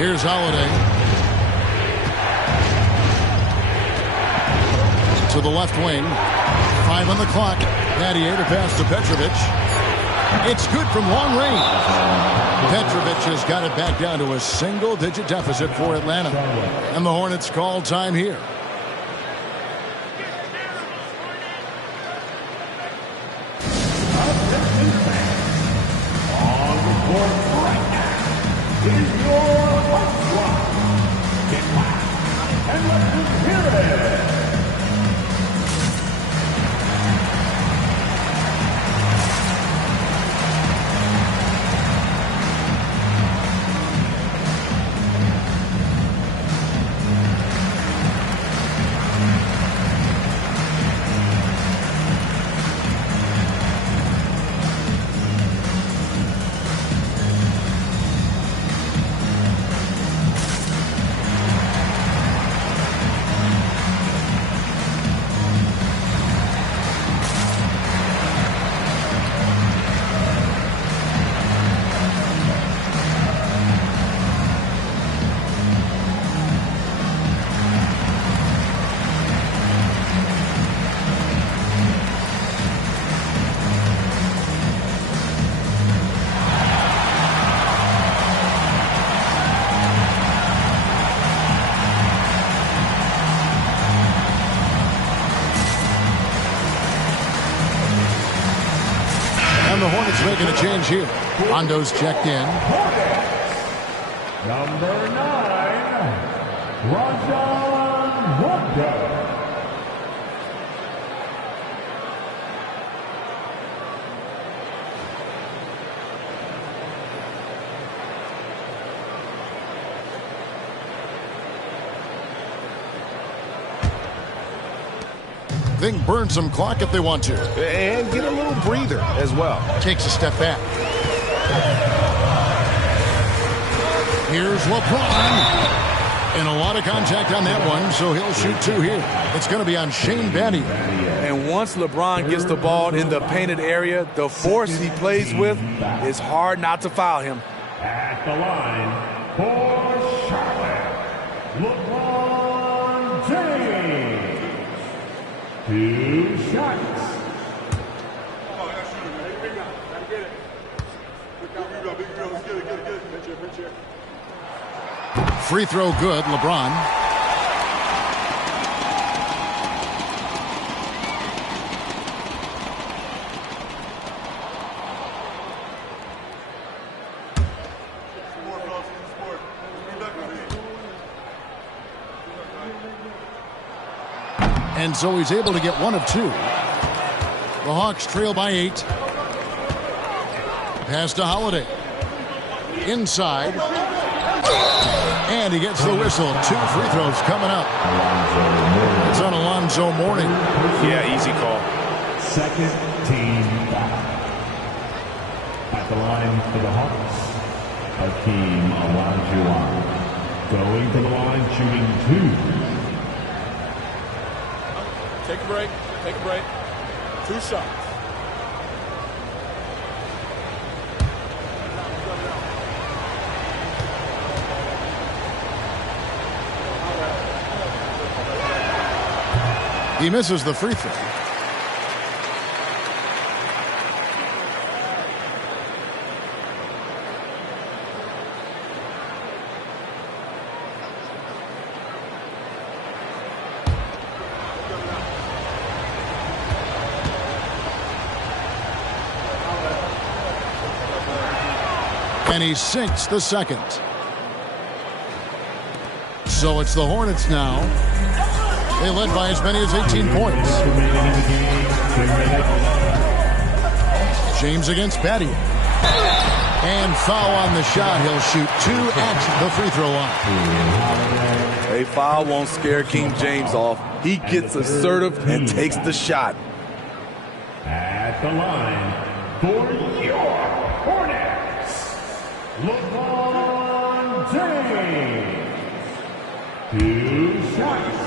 Here's Holiday. To the left wing. 5 on the clock. Nattier to pass to Petrovic. It's good from long range. Petrovic has got it back down to a single-digit deficit for Atlanta. And the Hornets call time here. On the court right now is your first one. Get back and let's hear it. The Hornets making a change here. Rondo's checked in. Number 9, Rondo. They can burn some clock if they want to. And get a little breather as well. Takes a step back. Here's LeBron. And a lot of contact on that one, so he'll shoot two here. It's going to be on Shane Battier. And once LeBron gets the ball in the painted area, the force he plays with, it's hard not to foul him. At the line for Charlotte, LeBron James. 2 shots. Free throw good, LeBron. And so he's able to get one of two. The Hawks trail by 8. Pass to Holiday. Inside. And he gets the whistle. 2 free throws coming up. It's on Alonzo Mourning. Yeah, easy call. Second team foul. At the line for the Hawks, Hakeem Olajuwon. Going to the line, shooting 2. Take a break. Take a break. 2 shots. He misses the free throw. And he sinks the second. So it's the Hornets now. They led by as many as 18 points. James against Battier. And foul on the shot. He'll shoot 2 at the free throw line. A foul won't scare King James off. He gets assertive and takes the shot. At the line for your Hornets, LeBron James. 2 shots.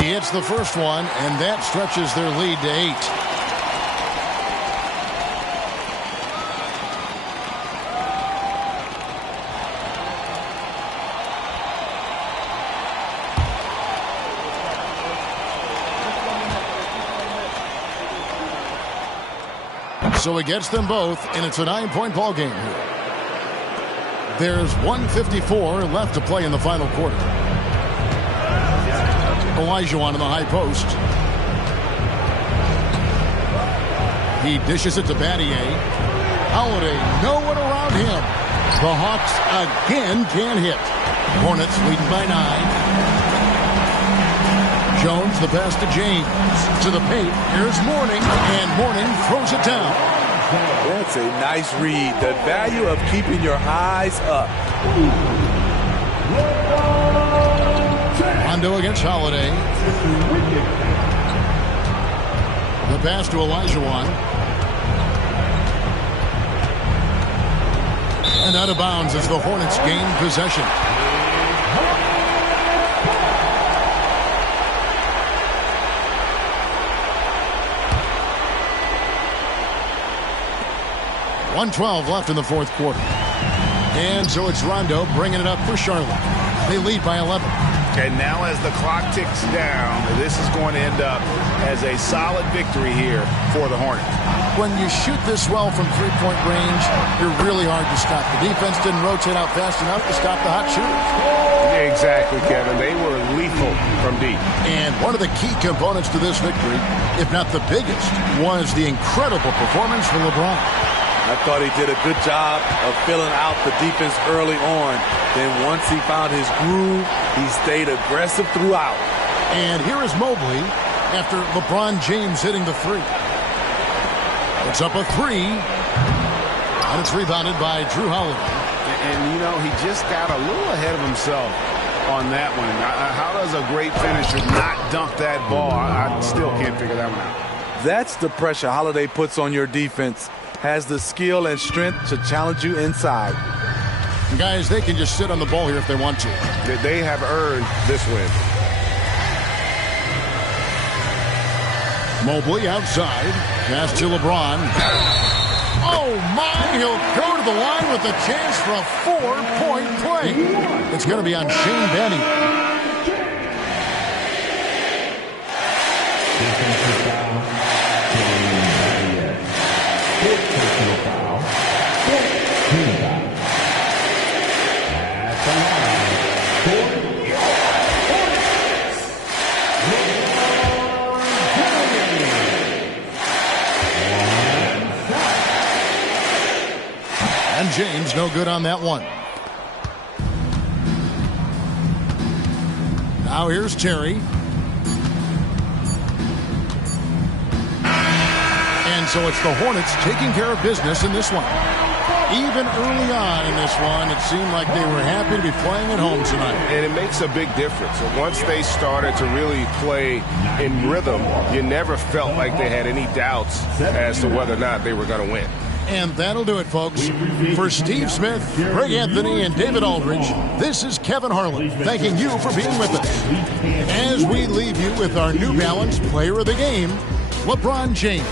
He hits the first one, and that stretches their lead to 8. So he gets them both, and it's a 9-point ball game here. There's 1:54 left to play in the final quarter. Olajuwon in the high post. He dishes it to Battier. Holiday, no one around him. The Hawks again can't hit. Hornets leading by 9. Jones, the pass to James. To the paint. Here's Mourning, and Mourning throws it down. That's a nice read. The value of keeping your eyes up. Rondo against Holiday. The pass to Olajuwon. And out of bounds as the Hornets gain possession. .112 left in the fourth quarter. And so it's Rondo bringing it up for Charlotte. They lead by 11. And now as the clock ticks down, this is going to end up as a solid victory here for the Hornets. When you shoot this well from three-point range, you're really hard to stop. The defense didn't rotate out fast enough to stop the hot shooters. Exactly, Kevin. They were lethal from deep. And one of the key components to this victory, if not the biggest, was the incredible performance from LeBron. I thought he did a good job of filling out the defense early on. Then once he found his groove, he stayed aggressive throughout. And here is Mobley after LeBron James hitting the three. It's up a 3. And it's rebounded by Drew Holiday. And, you know, he just got a little ahead of himself on that one. How does a great finisher not dunk that ball? I still can't figure that one out. That's the pressure Holiday puts on your defense. Has the skill and strength to challenge you inside. Guys, they can just sit on the ball here if they want to. They have earned this win. Mobley outside. Pass to LeBron. Oh, my. He'll go to the line with a chance for a 4-point play. It's going to be on Shane Battier. And James no good on that one. Now here's Terry. And so it's the Hornets taking care of business in this one. Even early on in this one, it seemed like they were happy to be playing at home tonight. And it makes a big difference. And once they started to really play in rhythm, you never felt like they had any doubts as to whether or not they were going to win. And that'll do it, folks. For Steve Smith, Greg Anthony, and David Aldridge, this is Kevin Harlan thanking you for being with us. As we leave you with our New Balance Player of the Game, LeBron James.